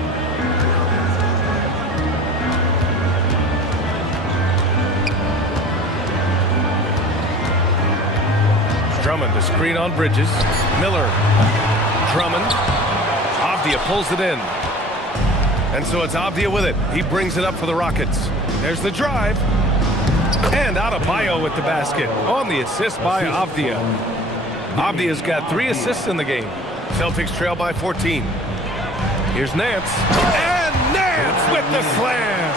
Drummond to screen on Bridges. Miller. Drummond. Avdia pulls it in. And so it's Avdia with it. He brings it up for the Rockets. There's the drive. And Adebayo with the basket on the assist by Avdia. Avdia's got 3 assists in the game. Celtics trail by 14. Here's Nance. And Nance with the slam.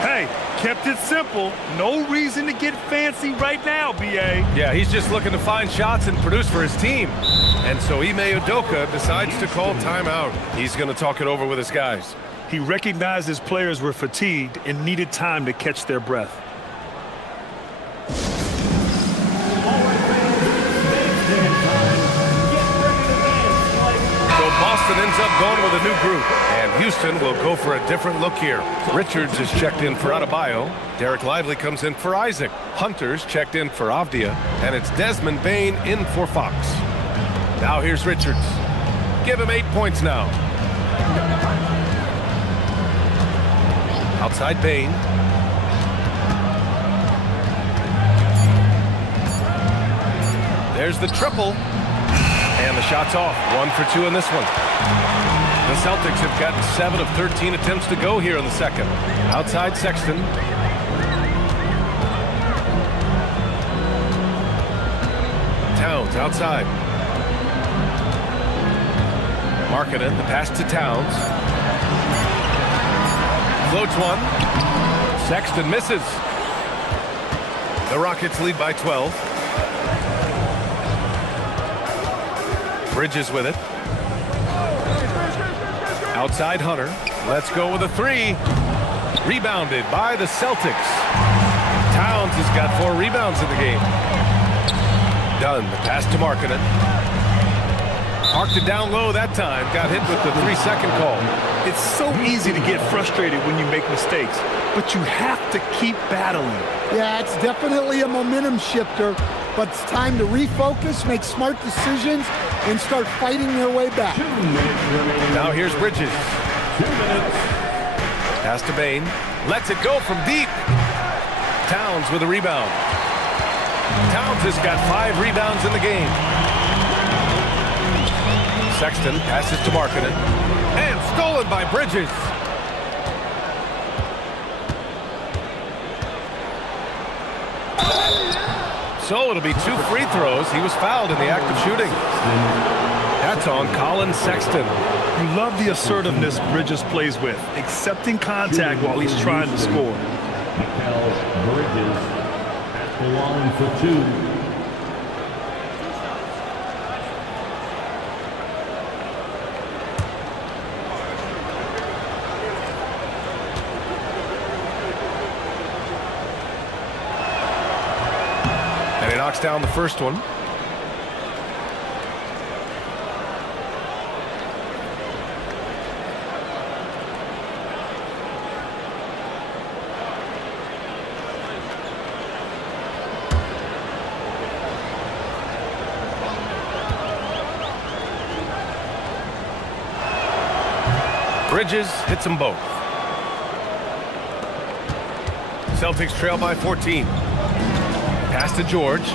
Hey, kept it simple. No reason to get fancy right now, B.A. Yeah, he's just looking to find shots and produce for his team. And so Ime Udoka decides to call timeout. He's going to talk it over with his guys. He recognized his players were fatigued and needed time to catch their breath. So Boston ends up going with a new group. And Houston will go for a different look here. Richards is checked in for Adebayo. Derek Lively comes in for Isaac. Hunter's checked in for Avdia. And it's Desmond Bane in for Fox. Now here's Richards. Give him 8 points now. Outside Bane. There's the triple. And the shot's off. 1 for 2 in this one. The Celtics have gotten 7 of 13 attempts to go here in the second. Outside Sexton. Towns outside. Markkanen, the pass to Towns. Floats one. Sexton misses. The Rockets lead by 12. Bridges with it. Outside Hunter. Let's go with a 3. Rebounded by the Celtics. Towns has got 4 rebounds in the game. Dunn, the pass to Markkanen. Parked it down low that time. Got hit with the 3-second call. It's so easy to get frustrated when you make mistakes, but you have to keep battling. Yeah, it's definitely a momentum shifter, but it's time to refocus, make smart decisions, and start fighting their way back. Now here's Bridges. Pass to Bane. Lets it go from deep. Towns with a rebound. Towns has got 5 rebounds in the game. Sexton passes to Markkanen. And stolen by Bridges. So it'll be 2 free throws. He was fouled in the act of shooting. That's on Colin Sexton. You love the assertiveness Bridges plays with, accepting contact while he's trying to score. Bridges at the line for 2. And he knocks down the first one. Bridges hits them both. Celtics trail by 14. Pass to George.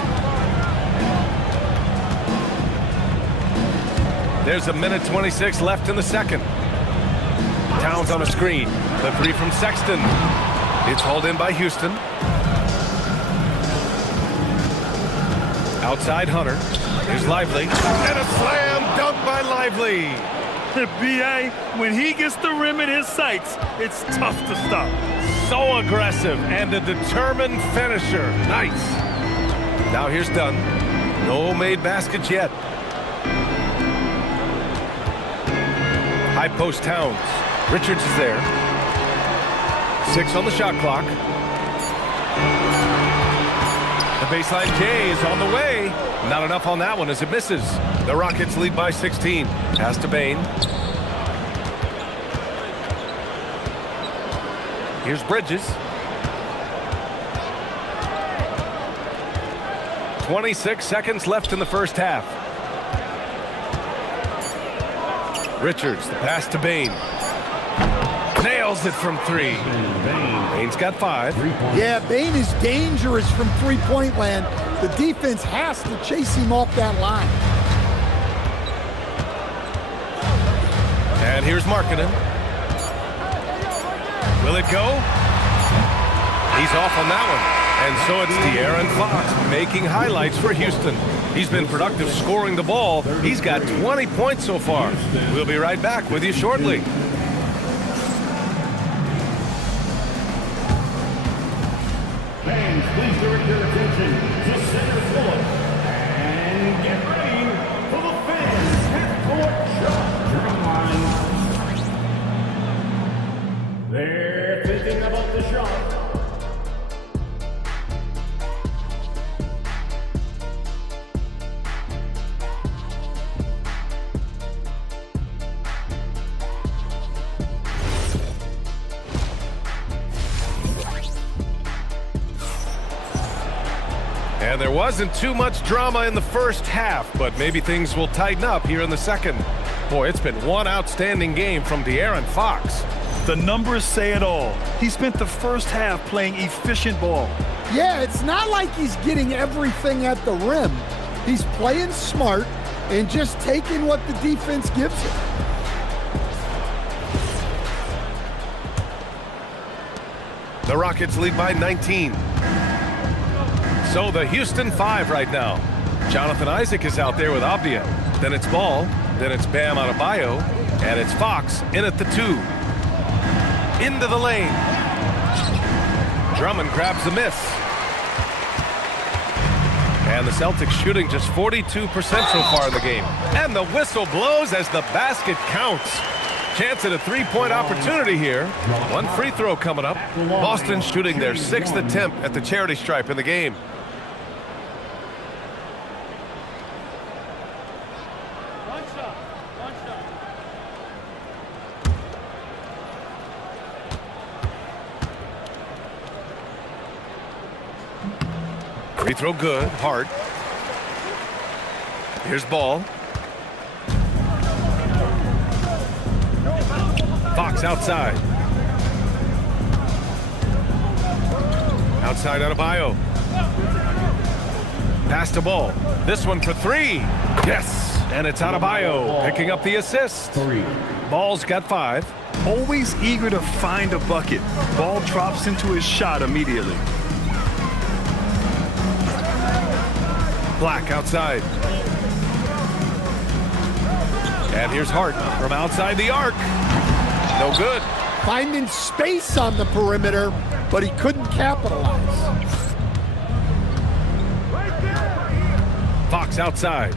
There's a minute 26 left in the second. Towns on a screen. The three from Sexton. It's hauled in by Houston. Outside Hunter. Here's Lively. And a slam dunk by Lively. B.A., when he gets the rim in his sights, it's tough to stop. So aggressive and a determined finisher. Nice. Now here's Dunn. No made baskets yet. High post Towns. Richards is there. 6 on the shot clock. The baseline J is on the way. Not enough on that one as it misses. The Rockets lead by 16. Pass to Bane. Here's Bridges. 26 seconds left in the first half. Richards, the pass to Bane. Nails it from 3. Bane's got 5. Yeah, Bane is dangerous from three-point land. The defense has to chase him off that line. And here's Markkanen. Will it go? He's off on that one. And so it's De'Aaron Fox making highlights for Houston. He's been productive scoring the ball. He's got 20 points so far. We'll be right back with you shortly. Fans, please direct your attention to center court and get ready for the fans half-court shot drum line. They're thinking about the shot. And there wasn't too much drama in the first half, but maybe things will tighten up here in the second. Boy, it's been one outstanding game from De'Aaron Fox. The numbers say it all. He spent the first half playing efficient ball. Yeah, it's not like he's getting everything at the rim. He's playing smart and just taking what the defense gives him. The Rockets lead by 19. So the Houston 5 right now. Jonathan Isaac is out there with Abdia. Then it's Ball. Then it's Bam Adebayo. And it's Fox in at the 2. Into the lane. Drummond grabs the miss. And the Celtics shooting just 42% so far in the game. And the whistle blows as the basket counts. Chance at a three-point opportunity here. One free throw coming up. Boston shooting their 6th attempt at the charity stripe in the game. Free throw good. Hart. Here's Ball. Fox outside. Outside Adebayo. Pass to Ball. This one for 3. Yes. And it's Adebayo picking up the assist. 3. Ball's got 5. Always eager to find a bucket. Ball drops into his shot immediately. Black outside. And here's Hart from outside the arc. No good. Finding space on the perimeter, but he couldn't capitalize. Fox outside.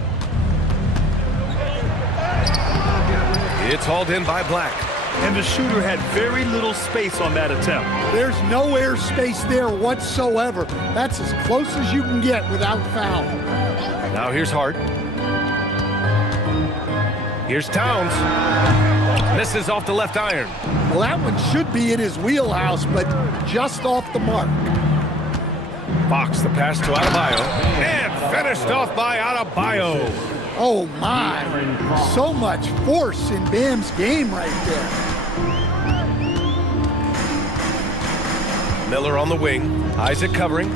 It's hauled in by Black. And the shooter had very little space on that attempt. There's no air space there whatsoever. That's as close as you can get without foul. Now here's Hart. Here's Towns. Misses off the left iron. Well, that one should be in his wheelhouse, but just off the mark. Fox, the pass to Adebayo. And finished off by Adebayo. Oh, my. So much force in Bam's game right there. Miller on the wing. Isaac covering.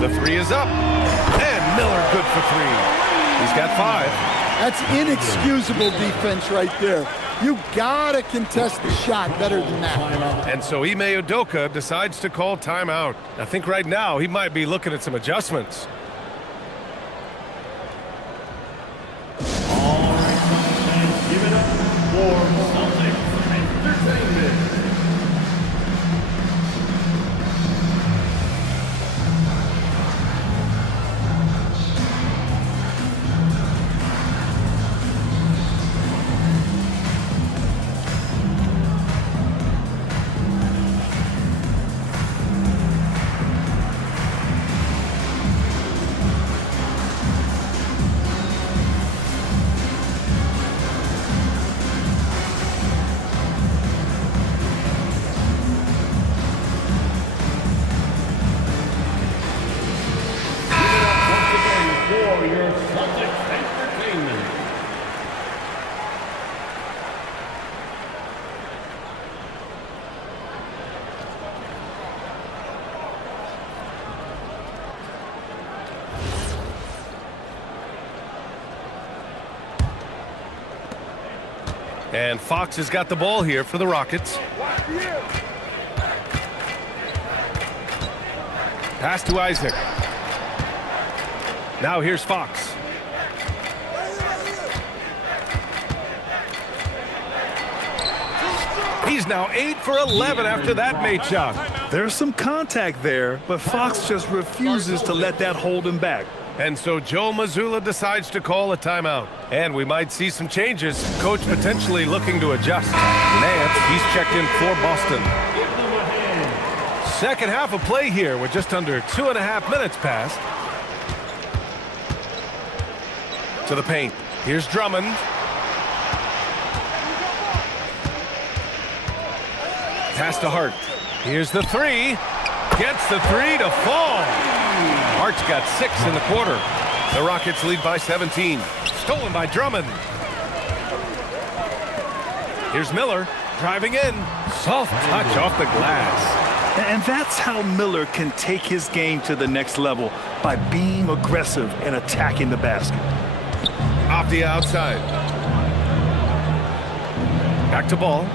The three is up. And Miller good for three. He's got 5. That's inexcusable defense right there. You gotta contest the shot better than that. And so Ime Udoka decides to call timeout. I think right now he might be looking at some adjustments. All right, fans, give it up for Celtics Entertainment. For your Celtics Entertainment. And Fox has got the ball here for the Rockets. Pass to Isaac. Now here's Fox. He's now 8 for 11 after that made shot. There's some contact there, but Fox just refuses to let that hold him back. And so Joe Mazzulla decides to call a timeout. And we might see some changes. Coach potentially looking to adjust. Nance, he's checked in for Boston. Second half of play here with just under 2.5 minutes passed. To the paint. Here's Drummond. Pass to Hart. Here's the three. Gets the three to fall. Hart's got 6 in the quarter. The Rockets lead by 17. Stolen by Drummond. Here's Miller driving in. Soft touch off the glass. And that's how Miller can take his game to the next level, by being aggressive and attacking the basket. Off the outside. Back to Ball.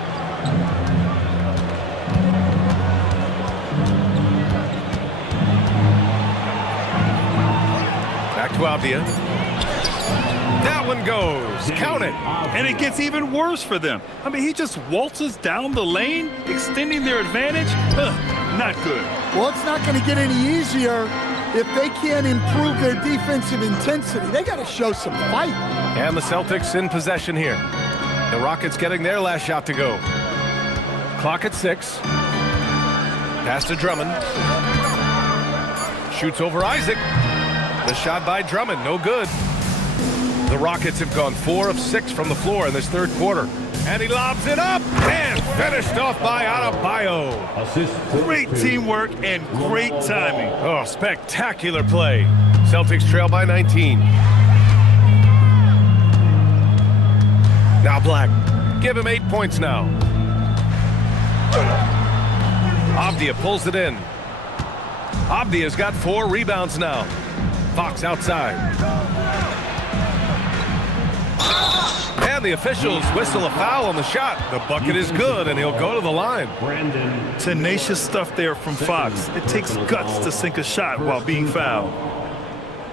Back to Avdia. That one goes. Count it. And it gets even worse for them. I mean, he just waltzes down the lane, extending their advantage. Not good. Well, it's not going to get any easier if they can't improve their defensive intensity. They got to show some fight. And the Celtics in possession here. The Rockets getting their last shot to go. Clock at 6. Pass to Drummond. Shoots over Isaac. The shot by Drummond, no good. The Rockets have gone 4 of 6 from the floor in this third quarter. And he lobs it up and finished off by Adebayo. Great teamwork and great timing. Oh, spectacular play. Celtics trail by 19. Now Black. Give him 8 points now. Avdia pulls it in. Avdia's got 4 rebounds now. Fox outside. And the officials whistle a foul on the shot. The bucket is good, and he'll go to the line. Tenacious stuff there from Fox. It takes guts to sink a shot while being fouled.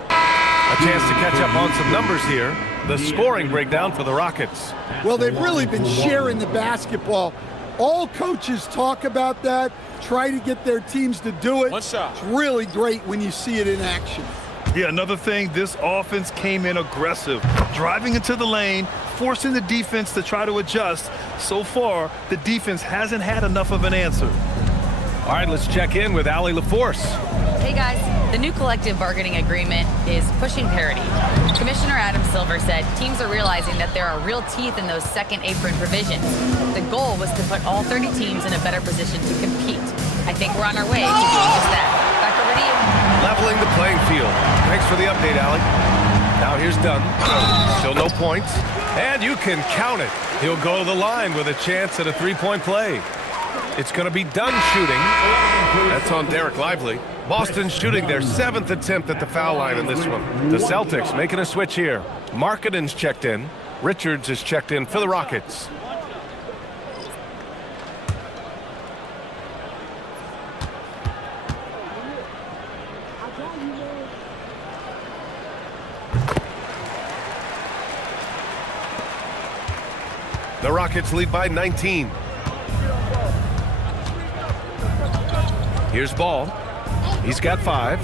A chance to catch up on some numbers here. The scoring breakdown for the Rockets. Well, they've really been sharing the basketball. All coaches talk about that, try to get their teams to do it. One shot. It's really great when you see it in action. Yeah, another thing, this offense came in aggressive, driving into the lane, forcing the defense to try to adjust. So far, the defense hasn't had enough of an answer. All right, let's check in with Allie LaForce. Hey guys, the new collective bargaining agreement is pushing parity. Commissioner Adam Silver said teams are realizing that there are real teeth in those second apron provisions. The goal was to put all 30 teams in a better position to compete. I think we're on our way to doing just that. Back over to you. Leveling the playing field. Thanks for the update, Allie. Now here's Dunn. Still no points. And you can count it. He'll go to the line with a chance at a three-point play. It's going to be done shooting. That's on Derek Lively. Boston shooting their 7th attempt at the foul line in this one. The Celtics making a switch here. Markkanen's checked in. Richards is checked in for the Rockets. The Rockets lead by 19. Here's Ball. He's got 5.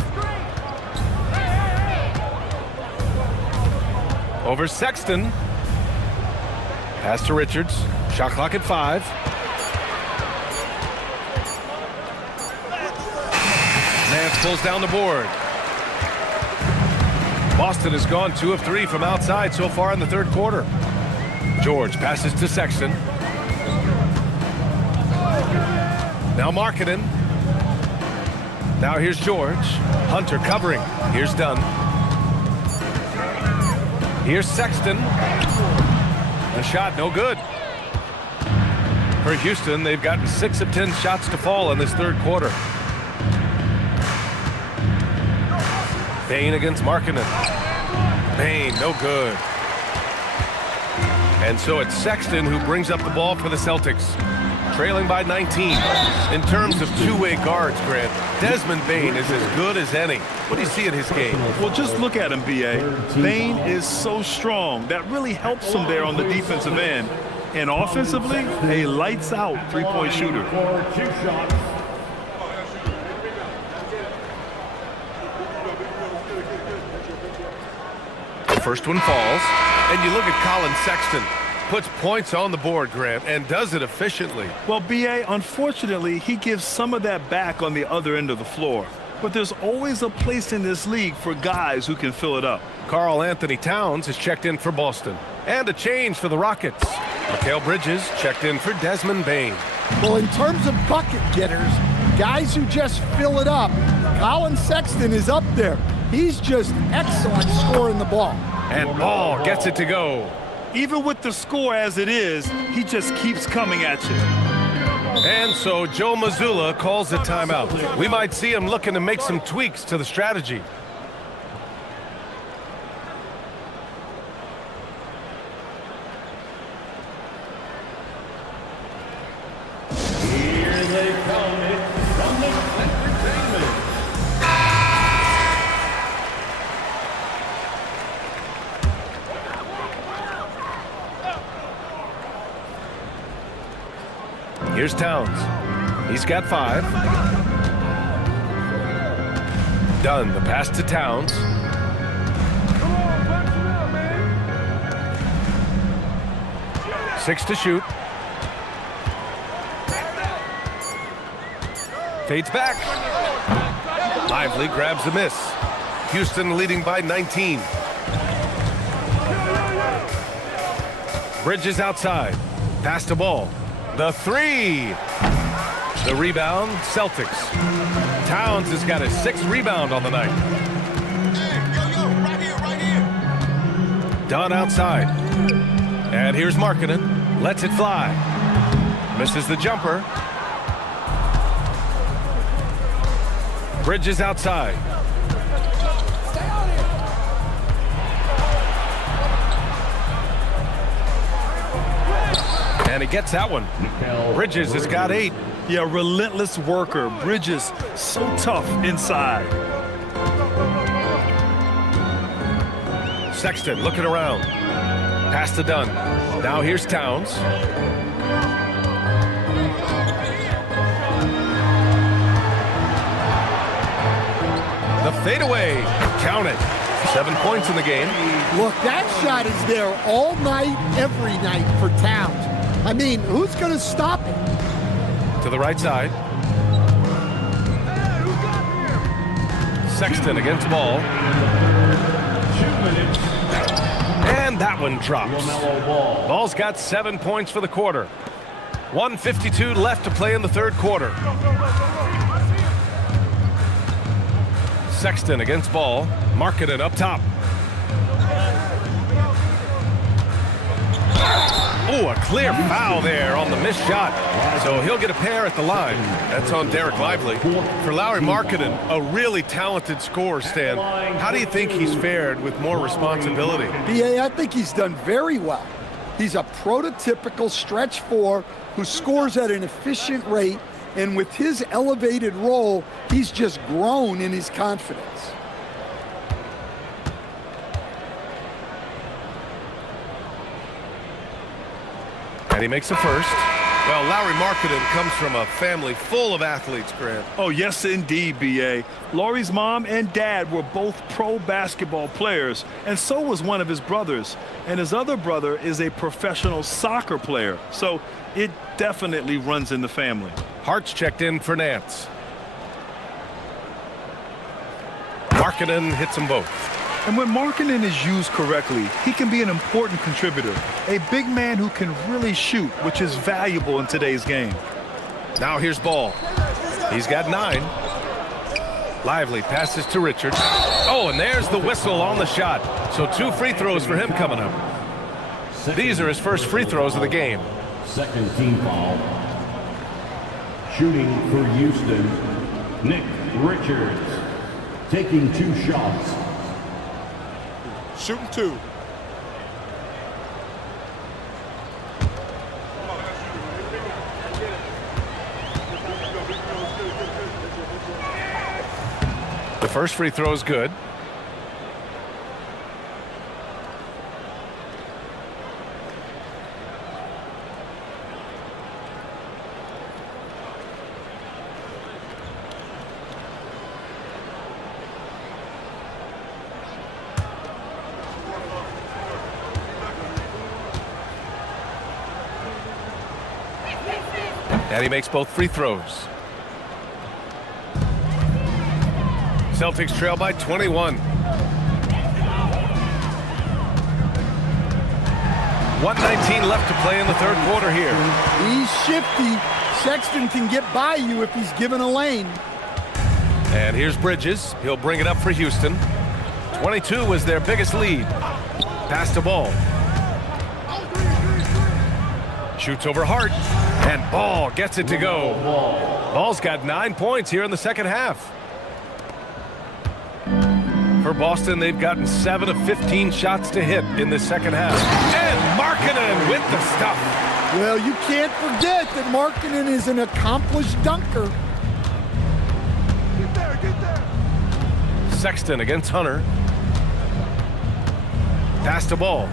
Over Sexton. Pass to Richards. Shot clock at 5. Nance pulls down the board. Boston has gone 2 of 3 from outside so far in the third quarter. George passes to Sexton. Now Markkanen. Now here's George. Hunter covering. Here's Dunn. Here's Sexton. The shot no good. For Houston, they've gotten 6 of 10 shots to fall in this third quarter. Bane against Markkanen. Bane, no good. And so it's Sexton who brings up the ball for the Celtics. Trailing by 19. In terms of two-way guards, Grant, Desmond Bane is as good as any. What do you see in his game? Well, just look at him, B.A. Bane is so strong. That really helps him there on the defensive end. And offensively, a lights-out three-point shooter. The first one falls. And you look at Colin Sexton. Puts points on the board, Grant, and does it efficiently. Well, B.A., unfortunately, he gives some of that back on the other end of the floor. But there's always a place in this league for guys who can fill it up. Karl Anthony Towns is checked in for Boston. And a change for the Rockets. Mikal Bridges checked in for Desmond Bane. Well, in terms of bucket getters, guys who just fill it up, Colin Sexton is up there. He's just excellent scoring the ball. And Ball gets it to go. Even with the score as it is, he just keeps coming at you. And so Joe Mazzulla calls a timeout. We might see him looking to make some tweaks to the strategy. Here they come from the entertainment. Here's Towns. He's got 5. Dunn, the pass to Towns. Six to shoot. Fades back. Lively grabs the miss. Houston leading by 19. Bridges outside. Pass to Ball. The 3. The rebound, Celtics. Towns has got his 6th rebound on the night. Dunn outside. And here's Markkanen. Lets it fly. Misses the jumper. Bridges outside. And he gets that one. Bridges has got 8. Yeah, relentless worker. Bridges, so tough inside. Sexton looking around. Pass to Dunn. Now here's Towns. The fadeaway. Count it. 7 points in the game. Look, that shot is there all night, every night for Towns. I mean, who's going to stop it? To the right side. Sexton against Ball. And that one drops. Ball's got 7 points for the quarter. 1:52 left to play in the third quarter. Sexton against Ball. Markkanen up top. Oh, a clear foul there on the missed shot. So he'll get a pair at the line. That's on Derek Lively. For Lauri Markkanen, a really talented scorer, Stan. How do you think he's fared with more responsibility? BA, I think he's done very well. He's a prototypical stretch four who scores at an efficient rate, and with his elevated role, he's just grown in his confidence. And he makes the first. Well, Lauri Markkanen comes from a family full of athletes, Grant. Oh, yes, indeed, B.A. Lauri's mom and dad were both pro basketball players, and so was one of his brothers. And his other brother is a professional soccer player. So it definitely runs in the family. Hart's checked in for Nance. Markkanen hits them both. And when Markkanen is used correctly, he can be an important contributor, a big man who can really shoot, which is valuable in today's game. Now here's Ball. He's got 9. Lively passes to Richards. Oh, and there's the whistle on the shot. So 2 free throws for him coming up. These are his first free throws of the game. Second team foul. Shooting for Houston, Nick Richards. Taking 2 shots. Shooting 2. The first free throw is good. And he makes both free throws. Celtics trail by 21. 1:19 left to play in the third quarter here. He's shifty. Sexton can get by you if he's given a lane. And here's Bridges. He'll bring it up for Houston. 22 was their biggest lead. Pass to Ball. Shoots over Hart. And Ball gets it to go. Ball's got 9 points here in the second half. For Boston, they've gotten 7 of 15 shots to hit in the second half. And Markkanen with the stuff. Well, you can't forget that Markkanen is an accomplished dunker. Get there. Sexton against Hunter. Pass to Ball.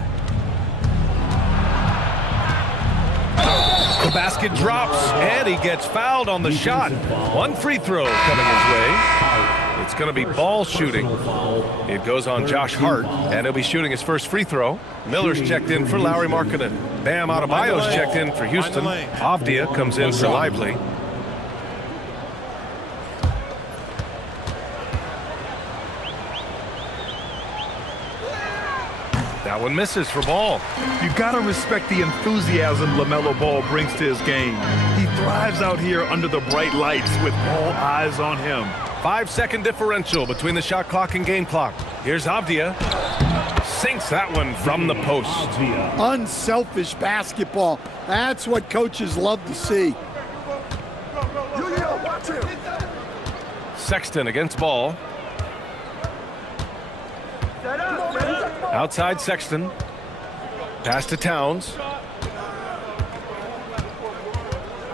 The basket drops, and he gets fouled on the shot. 1 free throw coming his way. It's going to be Ball shooting. It goes on Josh Hart, and he'll be shooting his first free throw. Miller's checked in for Lauri Markkanen. Bam Adebayo's checked in for Houston. Avdia comes in for Lively. That one misses for Ball. You gotta respect the enthusiasm LaMelo Ball brings to his game. He thrives out here under the bright lights with all eyes on him. 5-second differential between the shot clock and game clock. Here's Avdia. Sinks that one from the post. Unselfish basketball. That's what coaches love to see. Sexton against Ball. Outside Sexton. Pass to Towns.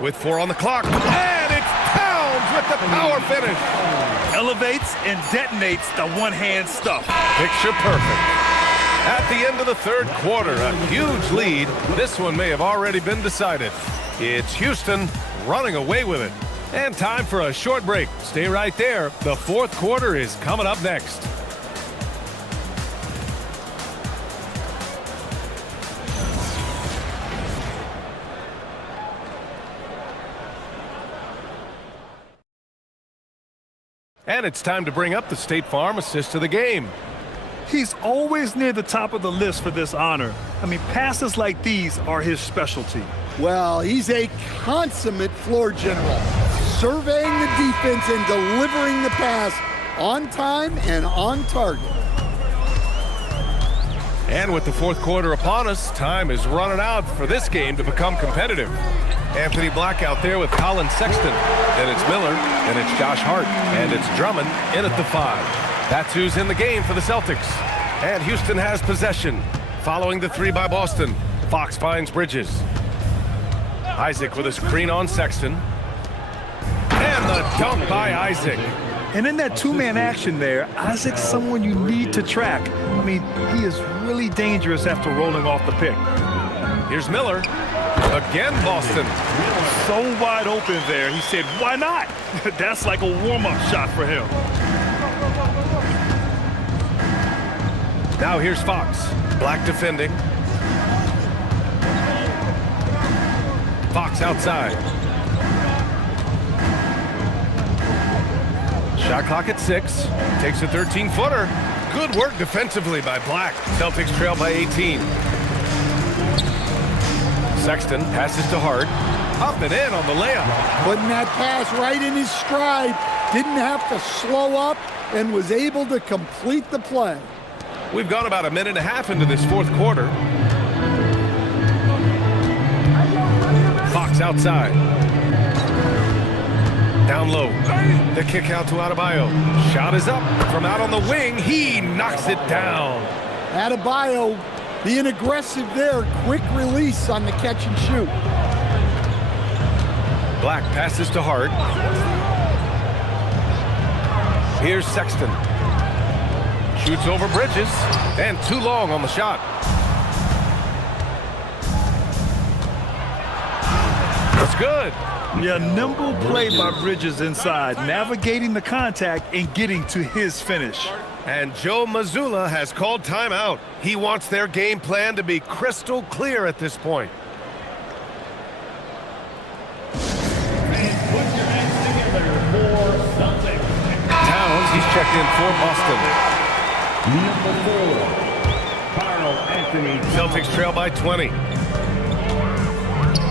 With 4 on the clock. And it's Towns with the power finish. Elevates and detonates the one-hand stuff. Picture perfect. At the end of the third quarter, a huge lead. This one may have already been decided. It's Houston running away with it. And time for a short break. Stay right there. The fourth quarter is coming up next. And it's time to bring up the State Farm assist of the game. He's always near the top of the list for this honor. I mean, passes like these are his specialty. Well, he's a consummate floor general, surveying the defense and delivering the pass on time and on target. And with the fourth quarter upon us, time is running out for this game to become competitive. Anthony Black out there with Colin Sexton. Then it's Miller, then it's Josh Hart, and it's Drummond in at the 5. That's who's in the game for the Celtics. And Houston has possession. Following the 3 by Boston, Fox finds Bridges. Isaac with a screen on Sexton. And the dunk by Isaac. And in that two-man action there, Isaac's someone you need to track. I mean, he is really dangerous after rolling off the pick. Here's Miller. Again, Boston. So wide open there. He said, why not? That's like a warm-up shot for him. Now here's Fox. Black defending. Fox outside. Shot clock at 6. Takes a 13-footer. Good work defensively by Black. Celtics trail by 18. Sexton passes to Hart. Up and in on the layup. Putting that pass right in his stride. Didn't have to slow up and was able to complete the play. We've gone about a minute and a half into this fourth quarter. Fox outside. Down low. The kick out to Adebayo. Shot is up from out on the wing. He knocks it down. Adebayo being aggressive there. Quick release on the catch and shoot. Black passes to Hart. Here's Sexton. Shoots over Bridges. And too long on the shot. That's good. Yeah, nimble play by Bridges inside, navigating the contact and getting to his finish. And Joe Mazzulla has called timeout. He wants their game plan to be crystal clear at this point. Towns, he's checked in for Boston. Number 4, Carl Anthony. Celtics trail by 20.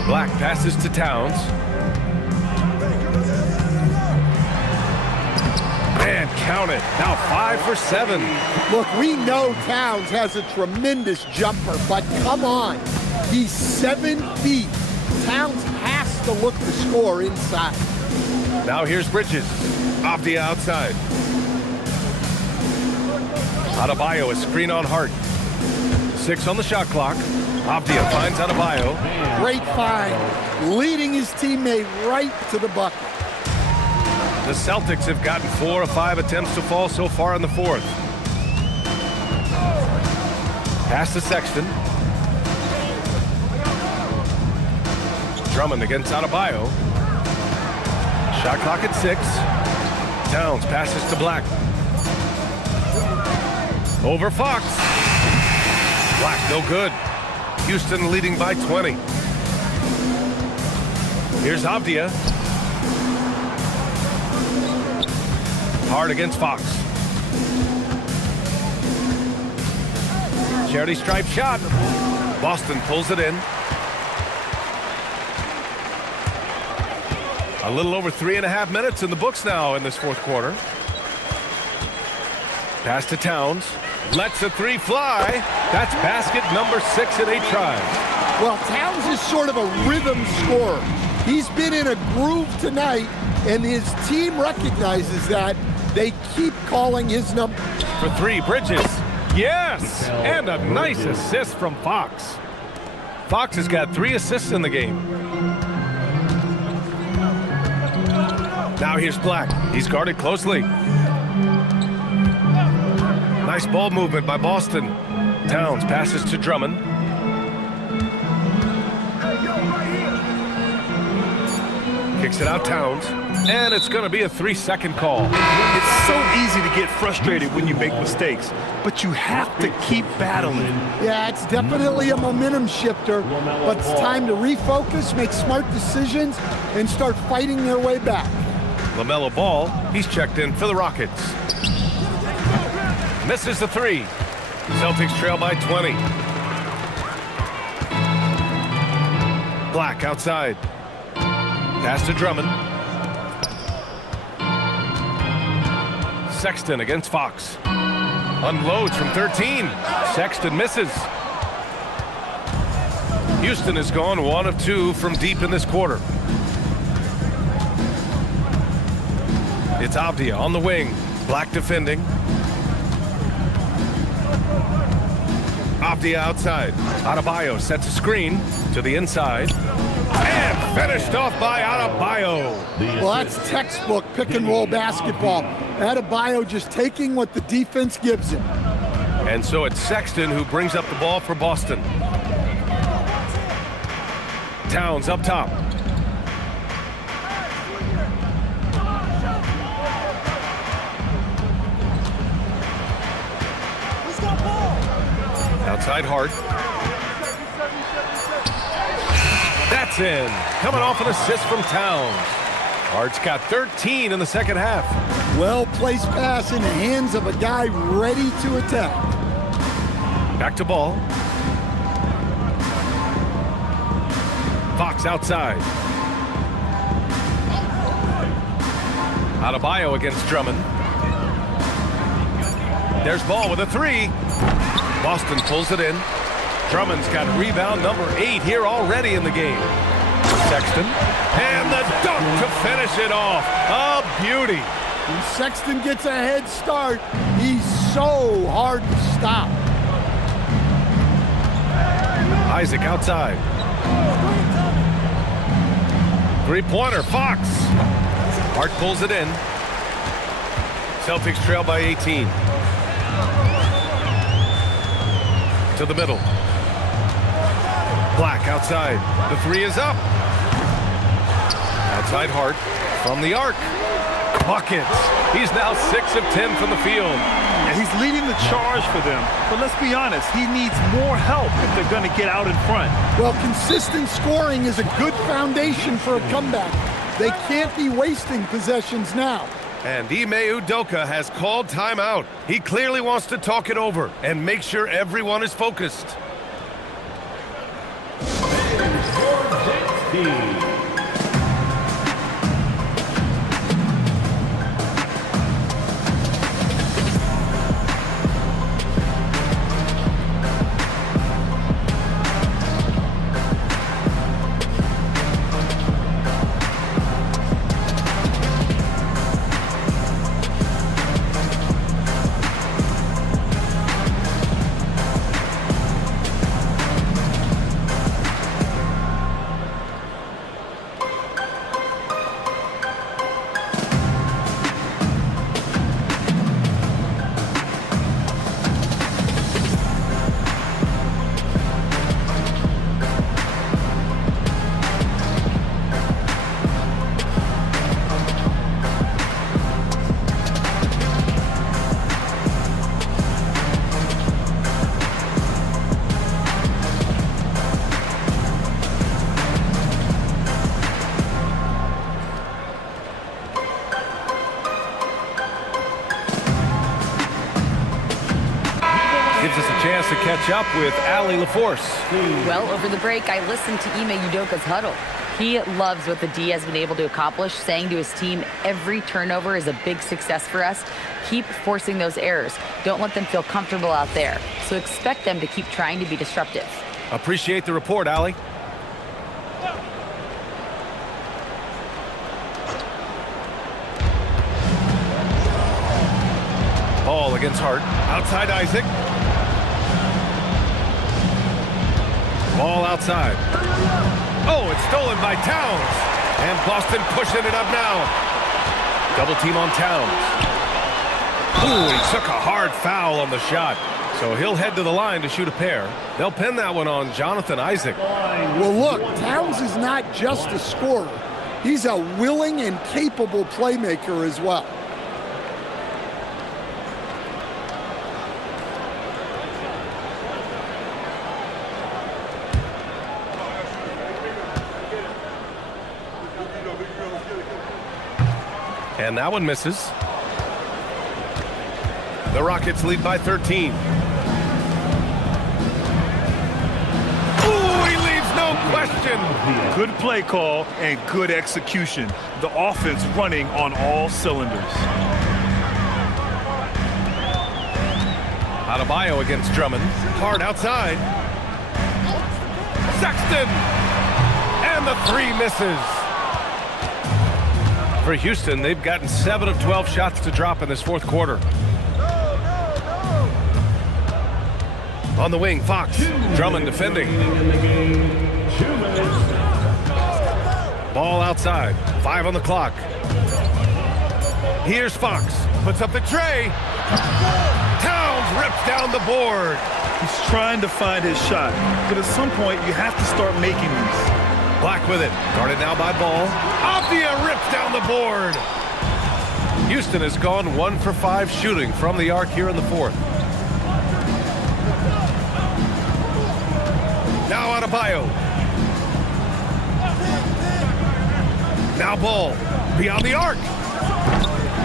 Black passes to Towns. And count it. Now 5 for 7. Look, we know Towns has a tremendous jumper, but come on. He's 7 feet. Towns has to look to score inside. Now here's Bridges. Avdia outside. Adebayo, a screen on Hart. 6 on the shot clock. Avdia finds Adebayo. Great find. Leading his teammate right to the bucket. The Celtics have gotten 4 of 5 attempts to fall so far in the fourth. Pass to Sexton. Drummond against Adebayo. Shot clock at 6. Towns passes to Black. Over Fox. Black no good. Houston leading by 20. Here's Avdia. Hard against Fox. Charity stripe shot. Boston pulls it in. A little over 3.5 minutes in the books now in this fourth quarter. Pass to Towns. Lets the 3 fly. That's basket number 6 in 8 tries. Well, Towns is sort of a rhythm scorer. He's been in a groove tonight, and his team recognizes that. They keep calling his number. For 3, Bridges. Yes! And a nice assist from Fox. Fox has got 3 assists in the game. Now here's Black. He's guarded closely. Nice ball movement by Boston. Towns passes to Drummond. Kicks it out, Towns. And it's going to be a 3-second call. It's so easy to get frustrated when you make mistakes, but you have to keep battling. Yeah, it's definitely a momentum shifter, but it's time to refocus, make smart decisions, and start fighting their way back. LaMelo Ball, he's checked in for the Rockets. Misses the 3. Celtics trail by 20. Black outside. Pass to Drummond. Sexton against Fox. Unloads from 13. Sexton misses. Houston has gone 1 of 2 from deep in this quarter. It's Avdia on the wing. Black defending. Avdia outside. Adebayo sets a screen to the inside. And finished off by Adebayo. Well, that's textbook pick and roll basketball. Adebayo just taking what the defense gives him. And so it's Sexton who brings up the ball for Boston. Towns up top. Outside Hart. That's in. Coming off an assist from Towns. Hart's got 13 in the second half. Well-placed pass in the hands of a guy ready to attack. Back to ball. Fox outside. Adebayo against Drummond. There's Ball with a 3. Boston pulls it in. Drummond's got rebound number 8 here already in the game. Sexton. And the dunk to finish it off. A beauty. When Sexton gets a head start, he's so hard to stop. Isaac outside. Three-pointer, Fox. Hart pulls it in. Celtics trail by 18. To the middle. Black outside. The 3 is up. Outside Hart from the arc. Buckets. He's now 6 of 10 from the field. And he's leading the charge for them. But let's be honest, he needs more help if they're going to get out in front. Well, consistent scoring is a good foundation for a comeback. They can't be wasting possessions now. And Ime Udoka has called timeout. He clearly wants to talk it over and make sure everyone is focused. Gives us a chance to catch up with Allie LaForce. Well, over the break, I listened to Ime Udoka's huddle. He loves what the D has been able to accomplish, saying to his team, every turnover is a big success for us. Keep forcing those errors. Don't let them feel comfortable out there. So expect them to keep trying to be disruptive. Appreciate the report, Allie. Ball against Hart. Outside Isaac. Ball outside. Oh, it's stolen by Towns. And Boston pushing it up now. Double team on Towns. Ooh, he took a hard foul on the shot. So he'll head to the line to shoot a pair. They'll pin that one on Jonathan Isaac. Well, look, Towns is not just a scorer. He's a willing and capable playmaker as well. And that one misses. The Rockets lead by 13. Ooh, he leaves no question. Good play call and good execution. The offense running on all cylinders. Adebayo against Drummond. Hard outside. Sexton! And the three misses. For Houston, they've gotten 7 of 12 shots to drop in this fourth quarter. On the wing, Fox. Drummond defending. Ball outside. 5 on the clock. Here's Fox. Puts up the tray. Towns rips down the board. He's trying to find his shot, but at some point you have to start making these. Black with it. Guarded now by Ball. Avdia rips down the board. Houston has gone 1 for 5 shooting from the arc here in the fourth. Now Adebayo. Now Ball. Beyond the arc.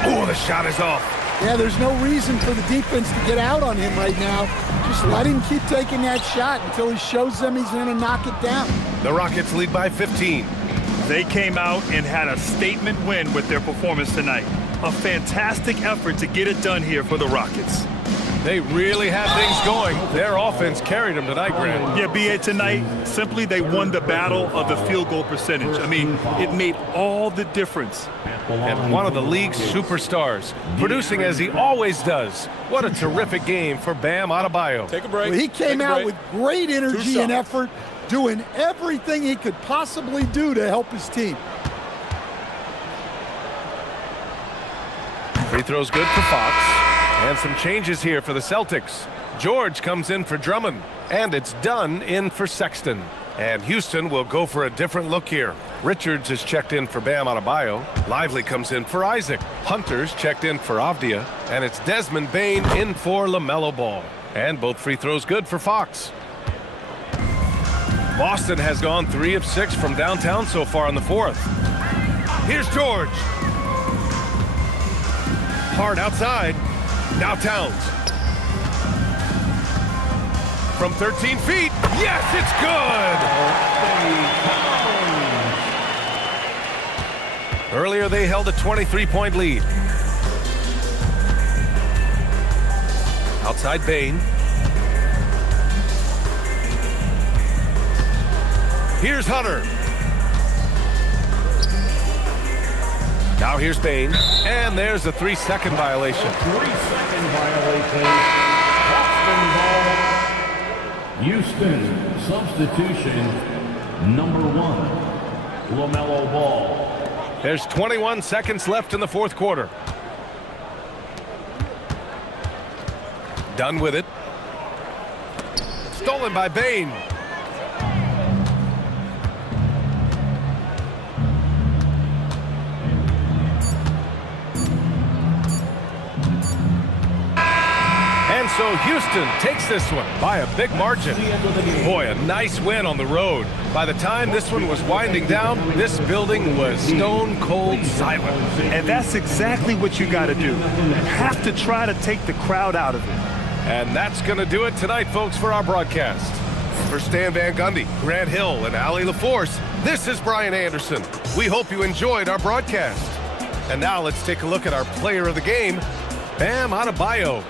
Oh, the shot is off. Yeah, there's no reason for the defense to get out on him right now. Just let him keep taking that shot until he shows them he's going to knock it down. The Rockets lead by 15. They came out and had a statement win with their performance tonight. A fantastic effort to get it done here for the Rockets. They really had things going. Their offense carried them tonight, Grant. Yeah, B.A., tonight, simply they won the battle of the field goal percentage. I mean, it made all the difference. And one of the league's superstars, producing as he always does. What a terrific game for Bam Adebayo. Take a break. Well, he came out with great energy and effort, doing everything he could possibly do to help his team. Free throw's good for Fox. And some changes here for the Celtics. George comes in for Drummond. And it's Dunn in for Sexton. And Houston will go for a different look here. Richards is checked in for Bam Adebayo. Lively comes in for Isaac. Hunter's checked in for Avdia. And it's Desmond Bane in for LaMelo Ball. And both free throws good for Fox. Boston has gone 3 of 6 from downtown so far in the fourth. Here's George. Hard outside. Now Towns. From 13 feet. Yes, it's good. Earlier they held a 23-point lead. Outside Bane. Here's Hunter. Now here's Bane, and there's a 3-second violation. 3-second violation. Houston, substitution number 1, LaMelo Ball. There's 21 seconds left in the fourth quarter. Done with it. Stolen by Bane. And so Houston takes this one by a big margin. Boy, a nice win on the road. By the time this one was winding down, this building was stone cold silent. And that's exactly what you got to do. You have to try to take the crowd out of it. And that's going to do it tonight, folks, for our broadcast. For Stan Van Gundy, Grant Hill, and Allie LaForce, this is Brian Anderson. We hope you enjoyed our broadcast. And now let's take a look at our player of the game, Bam Adebayo.